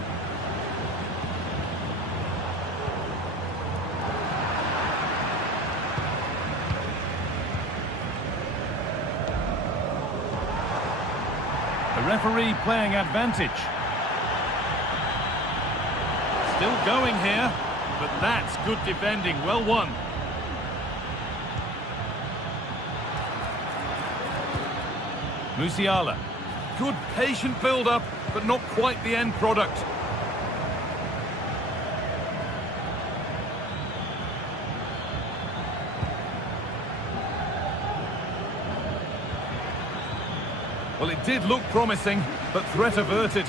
The referee playing advantage. Still going here, but that's good defending. Well won. Musiala. Good patient build-up, but not quite the end product. Well, it did look promising, but threat averted.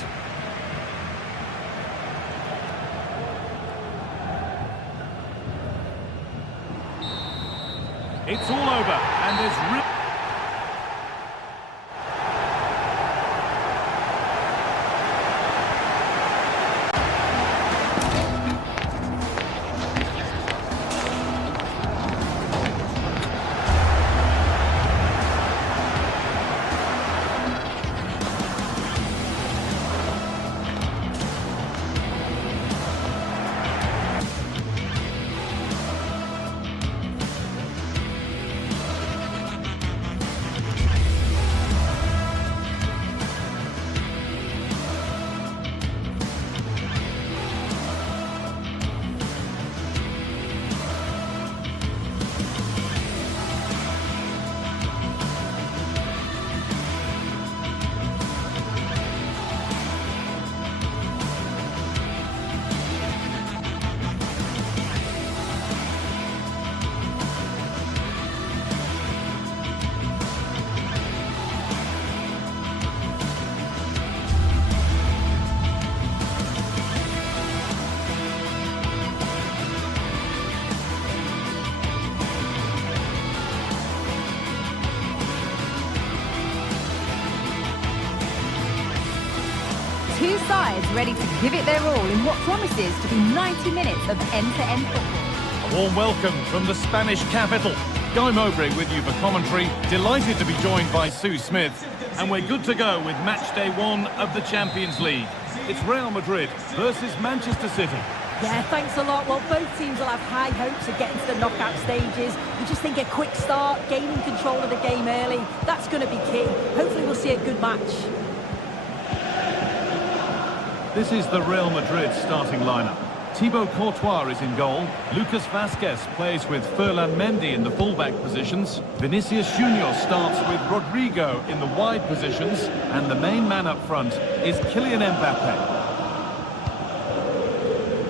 It's all over, and there's Two sides ready to give it their all in what promises to be 90 minutes of end-to-end football. a warm welcome from the Spanish capital. Guy Mowbray with you for commentary. Delighted to be joined by Sue Smith. And we're good to go with match day 1 of the Champions League. It's Real Madrid versus Manchester City. Yeah, thanks a lot. Well, both teams will have high hopes of getting to the knockout stages. You just think a quick start, gaining control of the game early, that's going to be key. Hopefully we'll see a good match. This is the Real Madrid starting lineup. Thibaut Courtois is in goal. Lucas Vazquez plays with Ferland Mendy in the fullback positions. Vinicius Junior starts with Rodrigo in the wide positions. And the main man up front is Kylian Mbappe.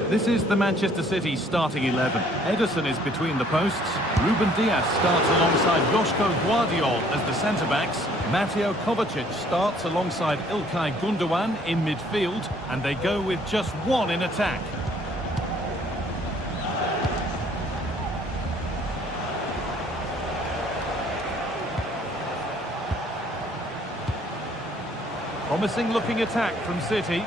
This is the Manchester City starting 11. Ederson is between the posts. Ruben Dias starts alongside Joško Gvardiol as the centre-backs. Mateo Kovacic starts alongside Ilkay Gundogan in midfield. And they go with just one in attack. Promising looking attack from City.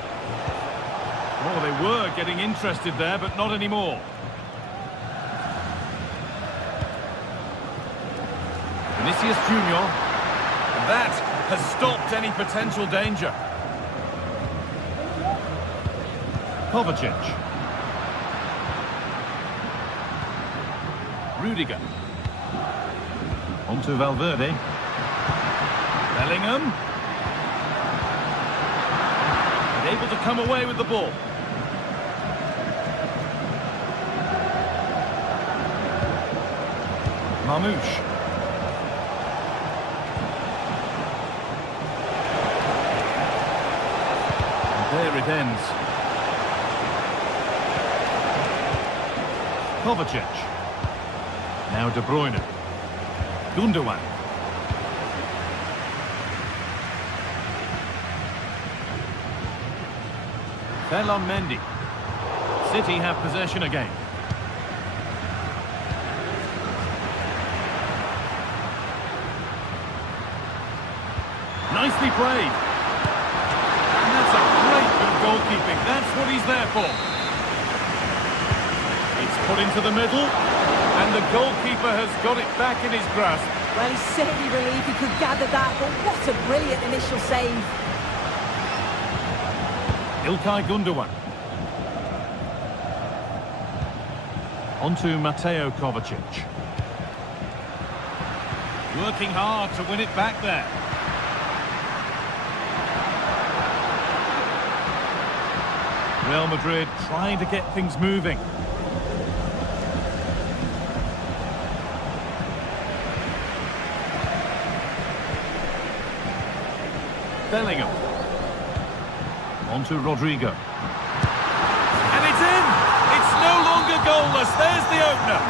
Oh, they were getting interested there, but not anymore. Vinicius Junior. That has stopped any potential danger. Kovacic. Rudiger. Onto Valverde. Bellingham. And able to come away with the ball. Marmouche. And there it ends. Kovacic. Now De Bruyne. Gundogan. Ferland Mendy. City have possession again. Nicely played. And that's a great bit of goalkeeping. That's what he's there for. It's put into the middle, and the goalkeeper has got it back in his grasp. Well, he's certainly relieved he could gather that, but what a brilliant initial save. Ilkay Gundogan. Onto Mateo Kovacic. Working hard to win it back there. Real Madrid trying to get things moving. Bellingham. Onto Rodrigo. And it's in! It's no longer goalless. There's the opener.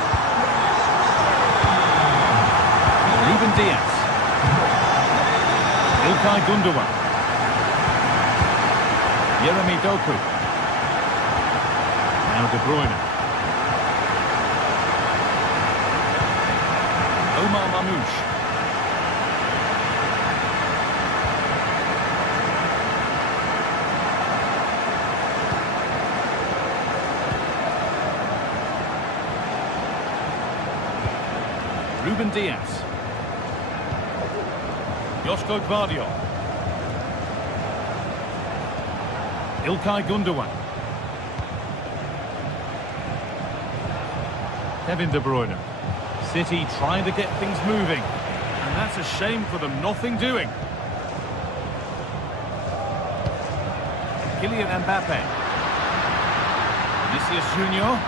Ruben Dias. Ilkay Gundogan. Jeremy Doku. Now De Bruyne. Omar Marmouche. Ruben Dias. Joško Gvardiol. Ilkay Gundogan. Kevin De Bruyne. City trying to get things moving. And that's a shame for them, nothing doing. Kylian Mbappe. Vinicius Junior.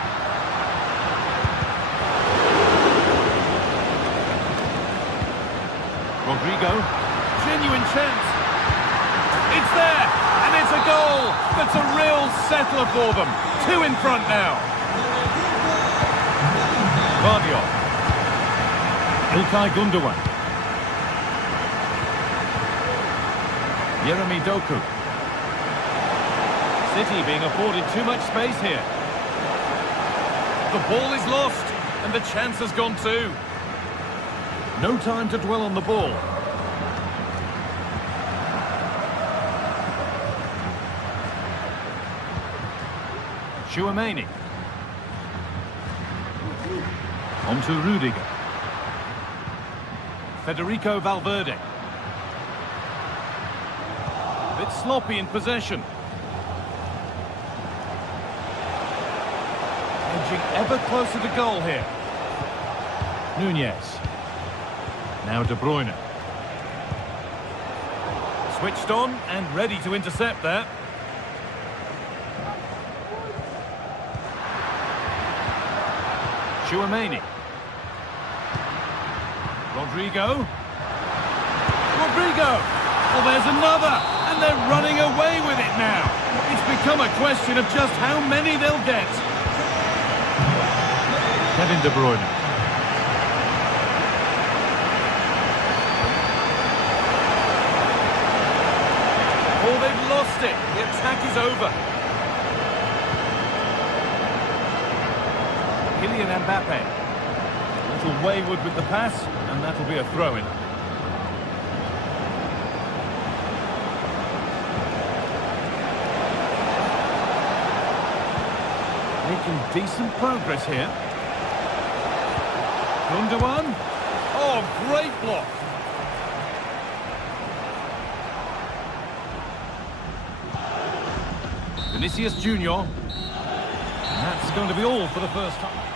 Rodrigo. Genuine chance. It's there, and it's a goal. That's a real settler for them. 2 in front now. Gvardiol. Ilkay Gundogan. Jeremy Doku. City being afforded too much space here. The ball is lost, and the chance has gone too. No time to dwell on the ball. Tchouaméni. Onto Rudiger. Federico Valverde. A bit sloppy in possession. Edging ever closer to goal here. Nunez. Now De Bruyne. Switched on and ready to intercept there. Chouameni. Rodrigo. Well, there's another, and they're running away with it now. It's become a question of just how many they'll get. Kevin De Bruyne. Oh, they've lost it. The attack is over. Kylian Mbappe. A little wayward with the pass, and that'll be a throw-in. Making decent progress here. Gundogan. Oh, great block. Vinicius Junior. And that's going to be all for the first time.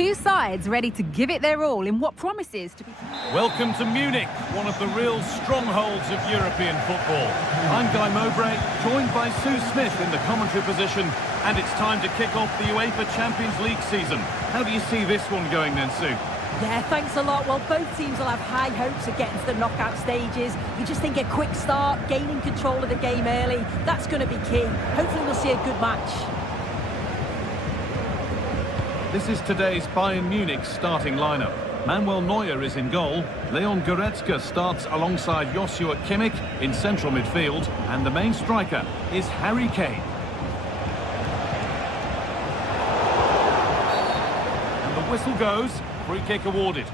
two sides ready to give it their all in what promises to be... Welcome to Munich, one of the real strongholds of European football. I'm Guy Mowbray, joined by Sue Smith in the commentary position, and it's time to kick off the UEFA Champions League season. How do you see this one going then, Sue? Yeah, thanks a lot. Well, both teams will have high hopes of getting to the knockout stages. You just think a quick start, gaining control of the game early, that's going to be key. Hopefully we'll see a good match. This is today's Bayern Munich starting lineup. Manuel Neuer is in goal. Leon Goretzka starts alongside Joshua Kimmich in central midfield. And the main striker is Harry Kane. And the whistle goes. Free kick awarded.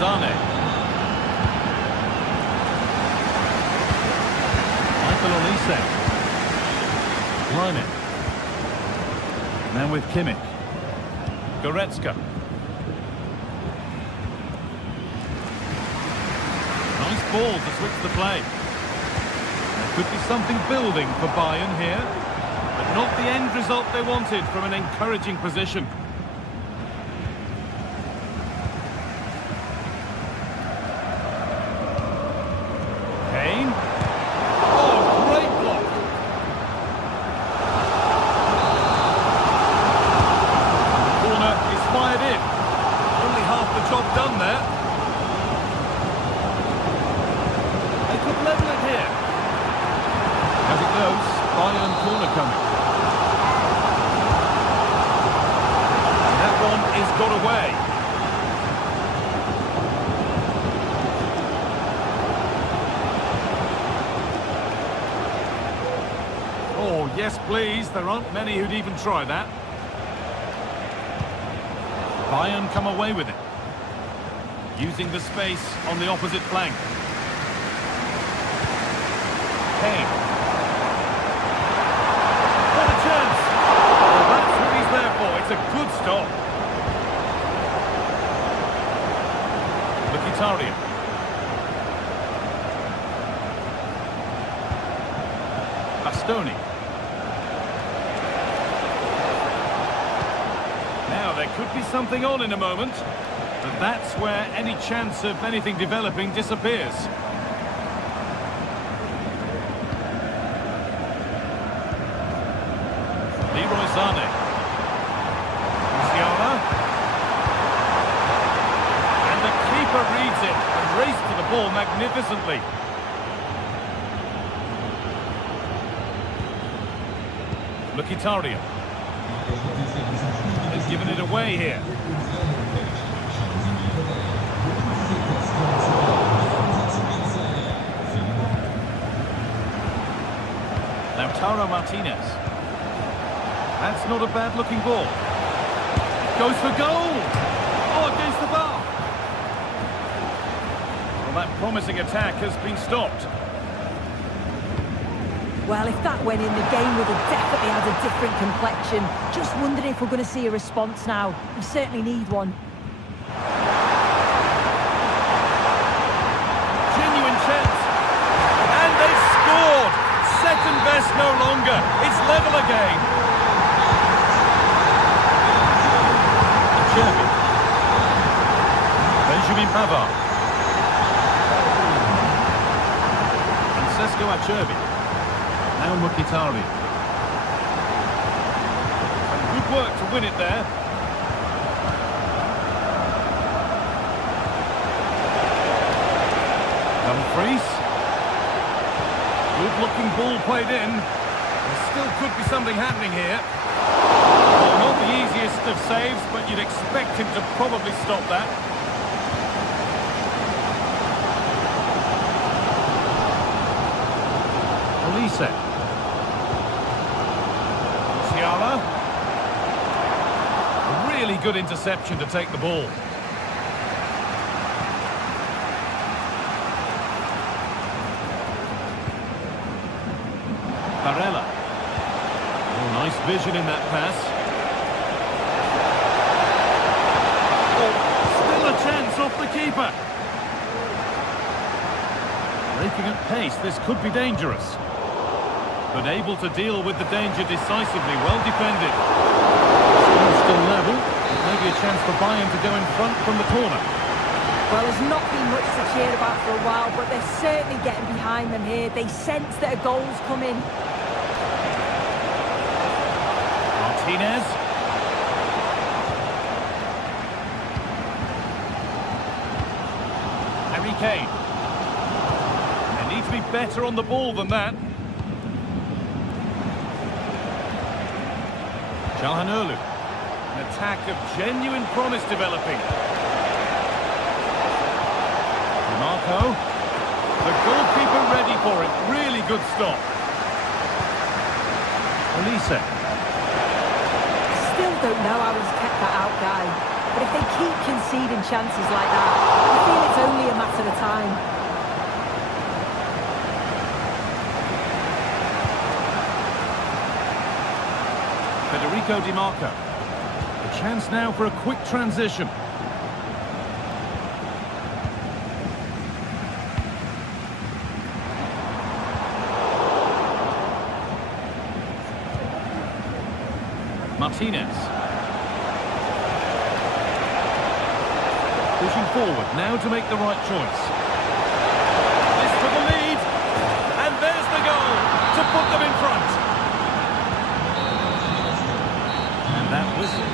Zane. Michael Olise. Line. Now with Kimmich. Goretzka. Nice ball to switch the play. There could be something building for Bayern here, but not the end result they wanted from an encouraging position. Job done there. They could level it here. As it goes, Bayern corner coming. And that one is got away. Oh, yes please. There aren't many who'd even try that. Bayern come away with it. Using the space on the opposite flank. Kane. What a chance! Well, that's what he's there for. It's a good stop. Mkhitaryan. Bastoni. Now, there could be something on in a moment. But that's where any chance of anything developing disappears. Leroy Sané. Musiala. And the keeper reads it and raced to the ball magnificently. Mkhitaryan. They've given it away here. Lautaro Martinez. That's not a bad-looking ball. Goes for goal! Oh, against the bar! Well, that promising attack has been stopped. Well, if that went in, the game would have definitely had a different complexion. Just wondering if we're going to see a response now. We certainly need one. Genuine chance. And they've scored! Second best no longer. It's level again. Acerbi. Benjamin Pavard. Francesco Acerbi. Now Mkhitaryan. Some good work to win it there. Dumfries. Good-looking ball played in. There still could be something happening here. Well, not the easiest of saves, but you'd expect him to probably stop that. Olise. Musiala. A really good interception to take the ball. Barella. Oh, nice vision in that pass. the keeper. Breaking at pace, this could be dangerous. But able to deal with the danger decisively, well defended. Still level, maybe a chance for Bayern to go in front from the corner. Well, there's not been much to cheer about for a while, but they're certainly getting behind them here. They sense that a goal's coming. Martinez. Harry Kane. They need to be better on the ball than that. Calhanoglu. An attack of genuine promise developing. Marco. The goalkeeper ready for it. Really good stop. Elise. Still don't know how he's kept that out, guy. But if they keep conceding chances like that, I feel it's only a matter of time. Federico Di Marco. A chance now for a quick transition. Martinez. Pushing forward, now to make the right choice. This for the lead. And there's the goal to put them in front. And that whistle.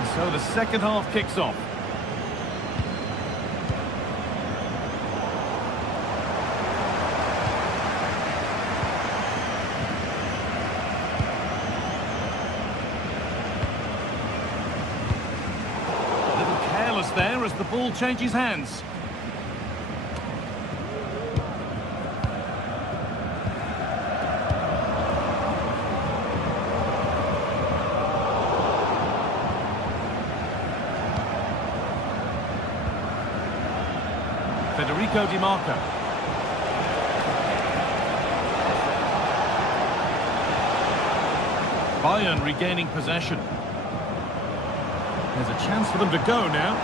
And so the second half kicks off. There as the ball changes hands. Federico Di Marco. Bayern regaining possession. There's a chance for them to go now.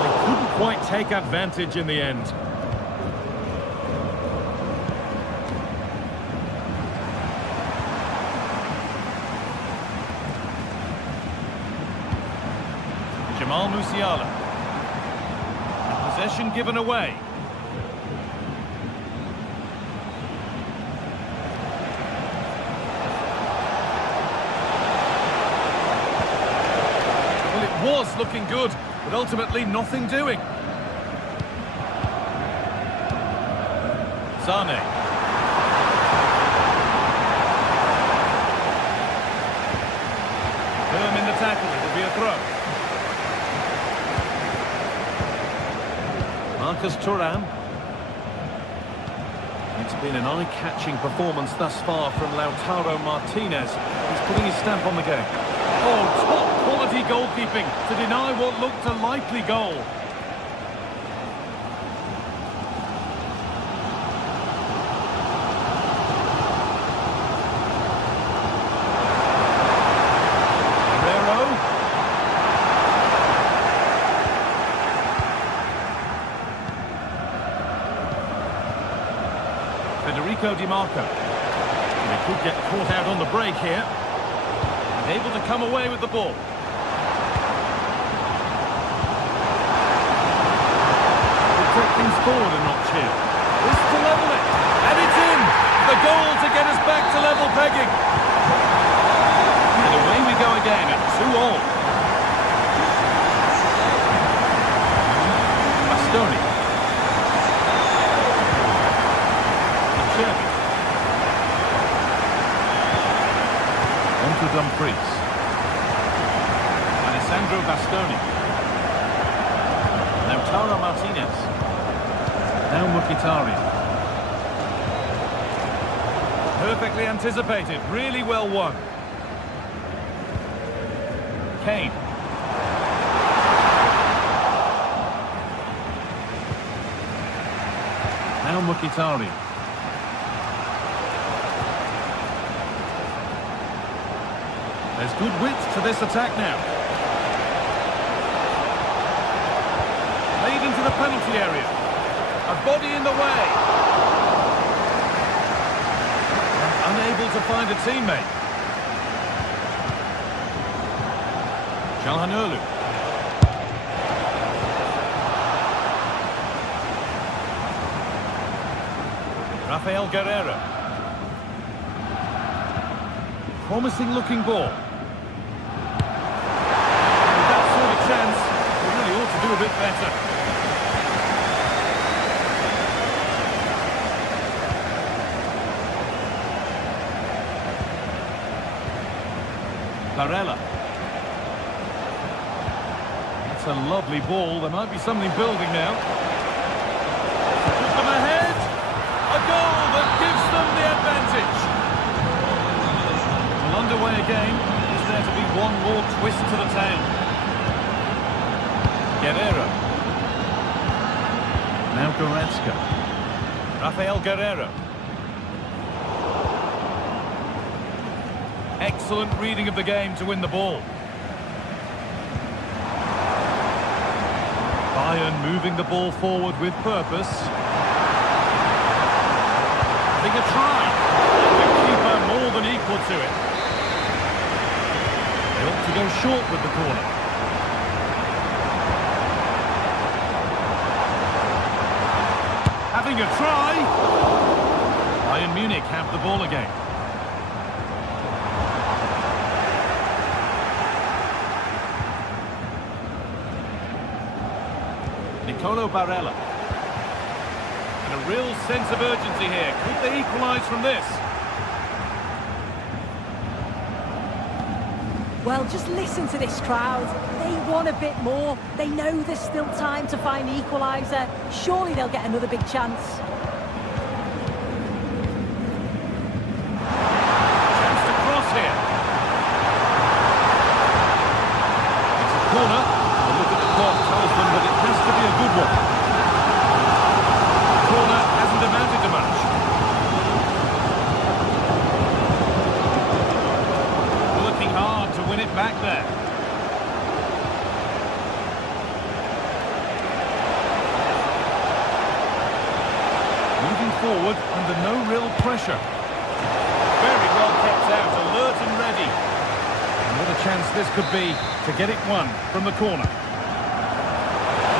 They couldn't quite take advantage in the end. Jamal Musiala. And possession given away. Was looking good, but ultimately nothing doing. Sane. Firm in the tackle, it'll be a throw. Marcus Thuram. It's been an eye-catching performance thus far from Lautaro Martinez. He's putting his stamp on the game. Oh, top quality goalkeeping to deny what looked a likely goal. Guerrero. Federico Di Marco. They could get caught out on the break here. Able to come away with the ball. They take things forward a notch here. This to level it. And it's in! The goal to get us back to level pegging. And away we go again at 2-all. Bastoni. Dumfries. Alessandro Bastoni. Lautaro Martinez. Now Mkhitaryan. Perfectly anticipated, really well won. Kane. Now Mkhitaryan. There's good width to this attack now. Lead into the penalty area. A body in the way. And unable to find a teammate. Çalhanoğlu. Rafael Guerreiro. Promising looking ball. With that sort of chance, we really ought to do a bit better. Barella. That's a lovely ball. There might be something building now. Put them ahead. A goal that gives them the advantage. Well, underway again. Is there to be one more twist to the tale? Guerreiro. Now Goretzka. Rafael Guerreiro. Excellent reading of the game to win the ball. Bayern moving the ball forward with purpose. Having a try. The keeper more than equal to it. They ought to go short with the corner. Having a try. Bayern Munich have the ball again. Barella. And a real sense of urgency here. Could they equalise from this? Well, just listen to this crowd. They want a bit more. They know there's still time to find the equaliser. Surely they'll get another big chance. Chance to cross here. It's a corner. A look at the clock tells them that it has to be a good one. The corner hasn't amounted to much. Working hard to win it back there. Moving forward under no real pressure. Very well kept out, alert and ready. And what a chance this could be to get it won from the corner.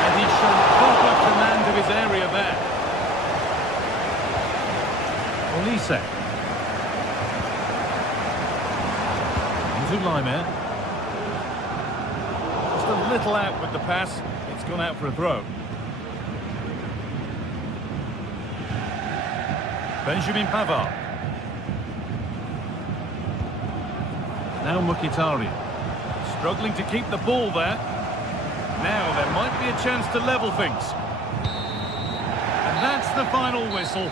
And he's shown proper command of his area there. Olise. Into Laimer. Just a little out with the pass. It's gone out for a throw. Benjamin Pavard. Now Mkhitaryan. Struggling to keep the ball there. Now there might be a chance to level things. And that's the final whistle.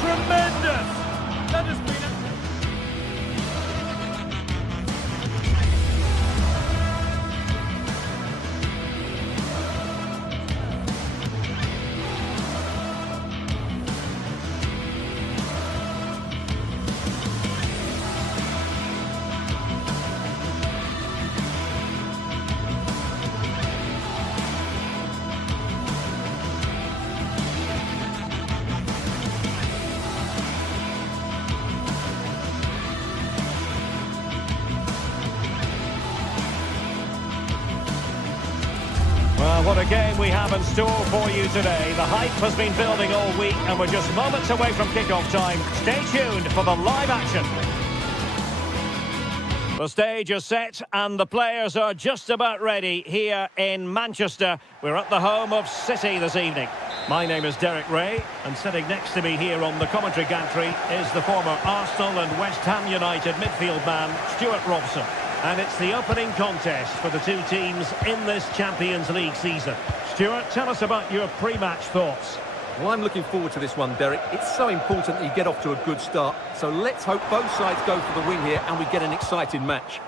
Tremendous! That has been a... Well, what a game we have in store for you today. The hype has been building all week and we're just moments away from kickoff time. Stay tuned for the live action. The stage is set and the players are just about ready here in Manchester. We're at the home of City this evening. My name is Derek Ray, and sitting next to me here on the commentary gantry is the former Arsenal and West Ham United midfield man, Stuart Robson. And it's the opening contest for the two teams in this Champions League season. Stuart, tell us about your pre-match thoughts. Well, I'm looking forward to this one, Derek. It's so important that you get off to a good start. So let's hope both sides go for the win here and we get an exciting match.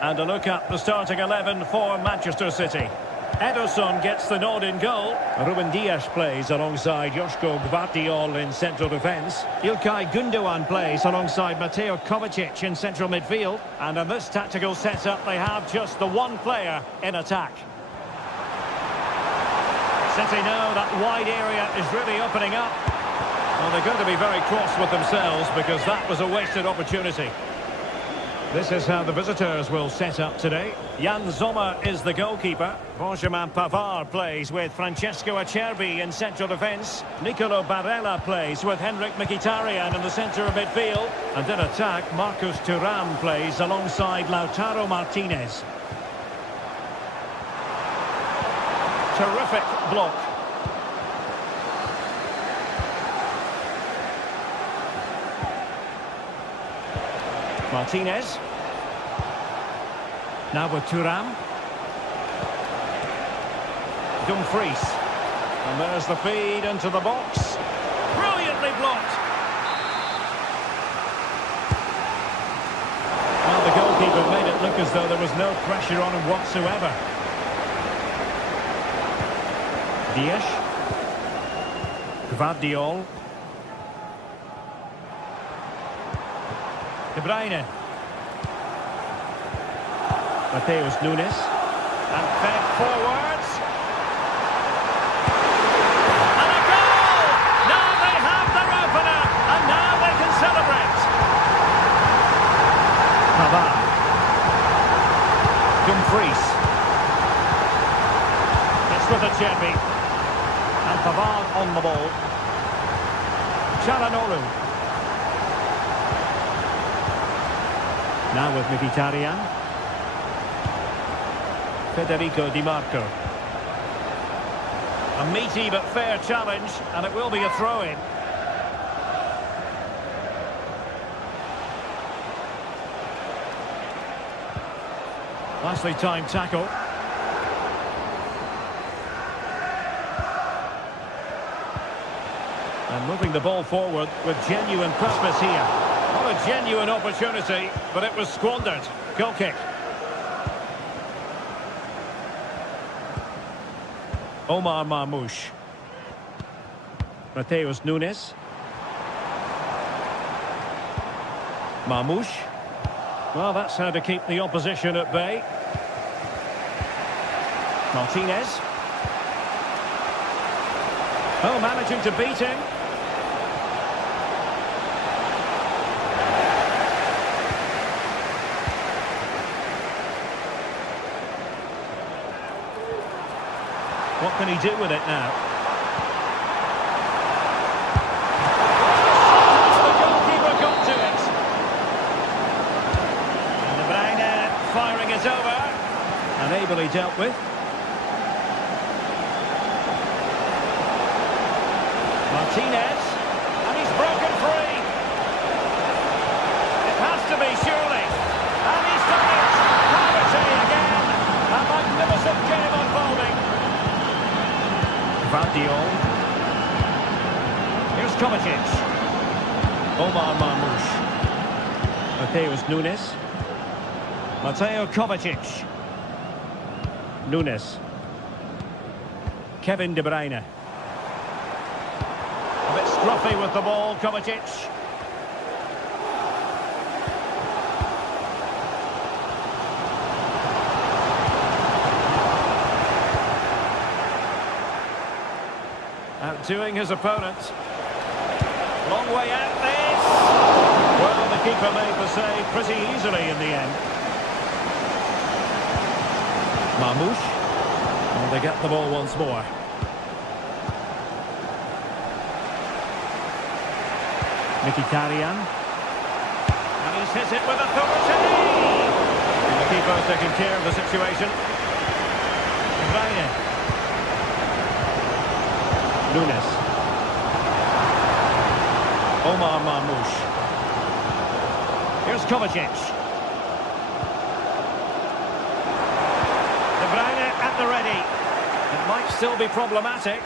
And a look at the starting 11 for Manchester City. Ederson gets the nod in goal. Ruben Dias plays alongside Joško Gvardiol in central defence. Ilkay Gundogan plays alongside Mateo Kovacic in central midfield. And in this tactical setup, they have just the one player in attack. City know that wide area is really opening up. Well, they're going to be very cross with themselves because that was a wasted opportunity. This is how the visitors will set up today. Jan Sommer is the goalkeeper. Benjamin Pavard plays with Francesco Acerbi in central defence. Nicolo Barella plays with Henrik Mkhitaryan in the centre of midfield. And in attack, Marcus Thuram plays alongside Lautaro Martinez. Terrific block. Martinez. Now with Thuram. Dumfries. And there's the feed into the box. Brilliantly blocked. Well, the goalkeeper made it look as though there was no pressure on him whatsoever. Dias. Gvardiol. De Bruyne. Mateus Nunes. And fed forwards. And a goal! Now they have their opener. And now they can celebrate. Pavard. Dumfries. It's with Acerbi. And Pavard on the ball. Çalhanoğlu. Now with Mkhitaryan. Federico Di Marco. A meaty but fair challenge, and it will be a throw-in. Lastly, time tackle. And moving the ball forward with genuine purpose here. Not a genuine opportunity, but it was squandered. Goal kick. Omar Marmoush. Mateus Nunes. Marmoush. Well, that's how to keep the opposition at bay. Martinez. Oh, managing to beat him. What can he do with it now? The goalkeeper got to it. And De Bruyne firing it over. And ably dealt with. Martinez. And he's broken free. It has to be, surely. And he's done it. Clarity again. A magnificent game unfolding. Gvardiol. Here's Kovacic. Omar Marmoush. Mateus Nunes. Mateo Kovacic. Nunes. Kevin De Bruyne. A bit scruffy with the ball, Kovacic. Outdoing his opponent. Long way out this. Well, the keeper made the save pretty easily in the end. Marmoush. And they get the ball once more. Mkhitaryan. And he's hit it with authority. And the keeper's taking care of the situation. De Bruyne. Nunes. Omar Marmoush. Here's Kovacic. De Bruyne at the ready. It might still be problematic.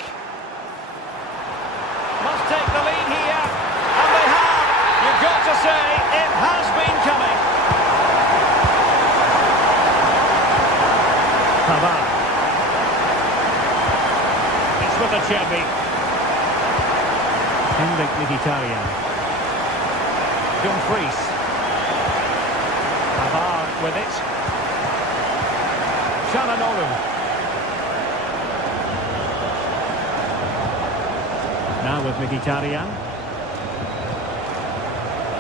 Must take the lead here. And they have. You've got to say, it has been coming. Pavard. It's with the Cherby. Henrik Mkhitaryan. Dumfries. Pavard with it. Çalhanoğlu. Now with Mkhitaryan.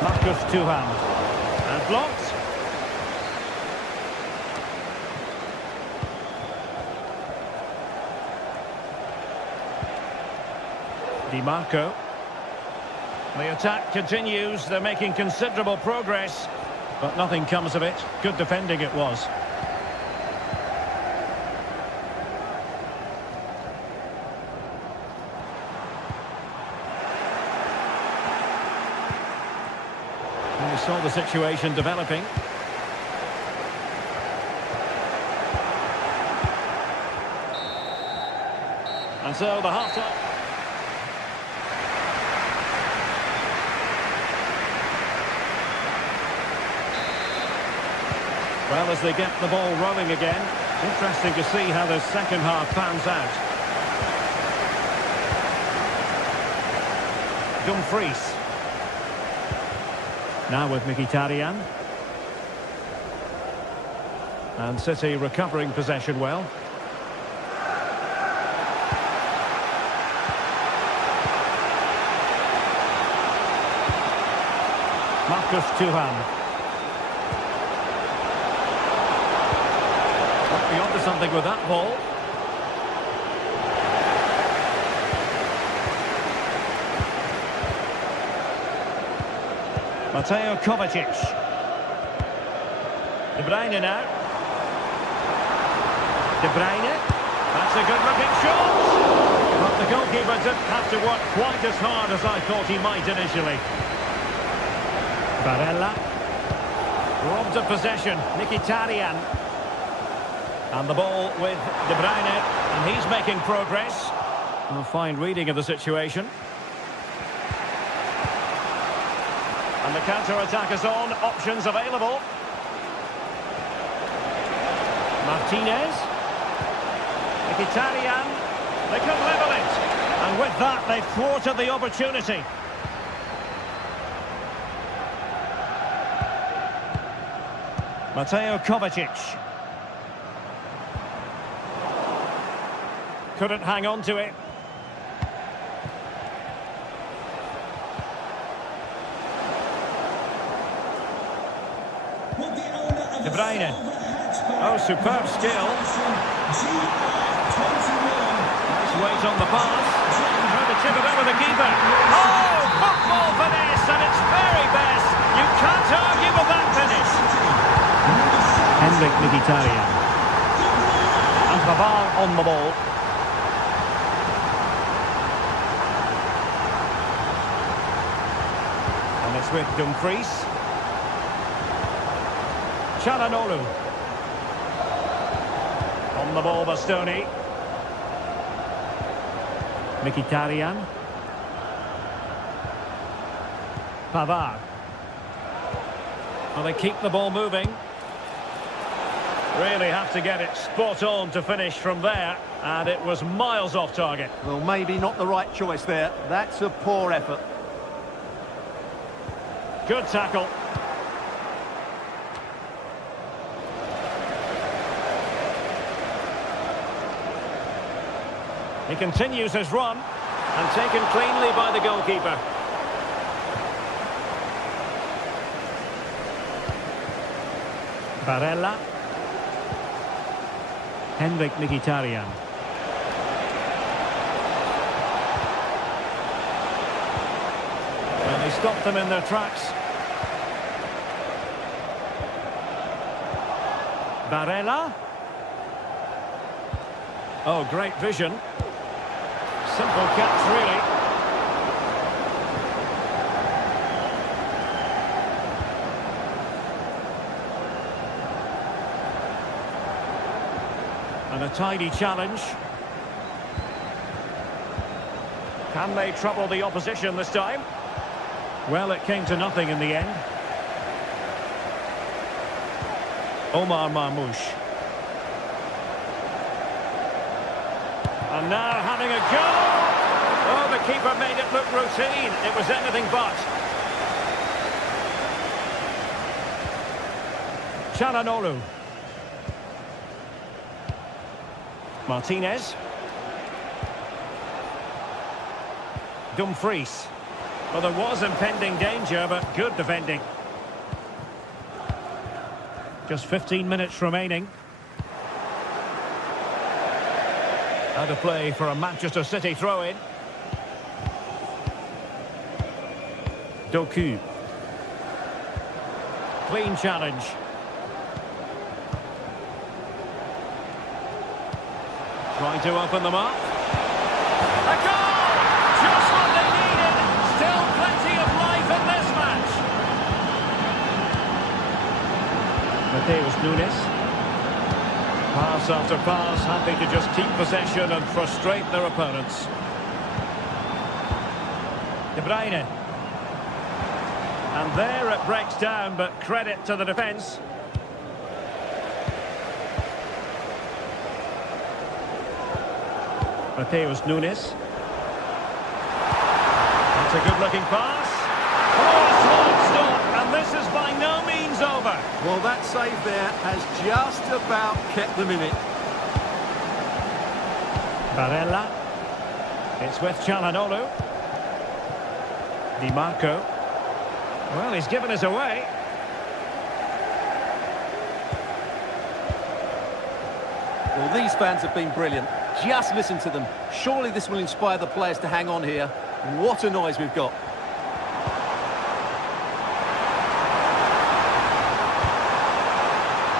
Marcus Thuram. And blocked. Di Marco. The attack continues. They're making considerable progress, but nothing comes of it. Good defending it was. And we saw the situation developing. And so the half-time. Well, as they get the ball rolling again, interesting to see how the second half pans out. Dumfries. Now with Mkhitaryan. And City recovering possession well. Marcus Thuram. Be onto something with that ball. Mateo Kovacic. De Bruyne now. De Bruyne. That's a good-looking shot. But the goalkeeper didn't have to work quite as hard as I thought he might initially. Barella. Robbed of possession. Mkhitaryan. And the ball with De Bruyne, and he's making progress. A fine reading of the situation. And the counter-attack is on, options available. Martinez. Mkhitaryan. They could level it. And with that, they've thwarted the opportunity. Mateo Kovacic. Couldn't hang on to it. De Bruyne. Oh, superb skill. Nice weight on the pass. Trying to chip it over the keeper. Oh, football finesse, and it's very best. You can't argue with that finish. Henrik Mkhitaryan. And Pavard on the ball. It's with Dumfries. Çalhanoğlu. On the ball, Bastoni. Mkhitaryan. Pavard. Well, they keep the ball moving. Really have to get it spot on to finish from there, and it was miles off target. Well, maybe not the right choice there. That's a poor effort. Good tackle. He continues his run and taken cleanly by the goalkeeper. Barella. Henrik Mkhitaryan. Well, he stopped them in their tracks. Barella. Oh, great vision. Simple catch, really. And a tidy challenge. Can they trouble the opposition this time? Well, it came to nothing in the end. Omar Marmoush. And now having a go! Oh, the keeper made it look routine. It was anything but. Çalhanoğlu. Martinez. Dumfries. Well, there was impending danger, but good defending. Just 15 minutes remaining. Out of play for a Manchester City throw-in. Doku. Clean challenge. Trying to open them up. A goal! Just what they needed. Still plenty of life in this match. Mateus Nunes. Pass after pass, happy to just keep possession and frustrate their opponents. De Bruyne. And there it breaks down, but credit to the defence. Mateus Nunes. That's a good-looking pass. Oh, slow stop, and this is by no means over. Well, that save there has just about kept them in it. Barella. It's with Çalhanoğlu. Di Marco. Well, he's given us away. Well, these fans have been brilliant. Just listen to them. Surely this will inspire the players to hang on here. What a noise we've got.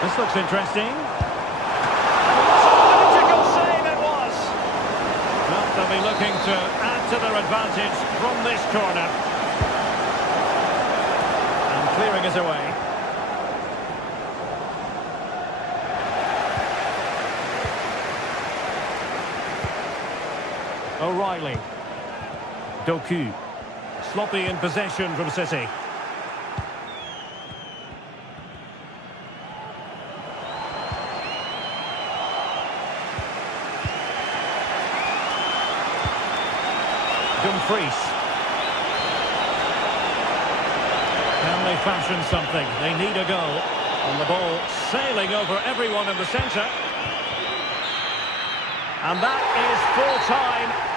This looks interesting. What a magical save it was! Well, they'll be looking to add to their advantage from this corner. And clearing us away. O'Reilly. Doku. Sloppy in possession from City. Dumfries. Can they fashion something? They need a goal. And the ball sailing over everyone in the centre. And that is full time.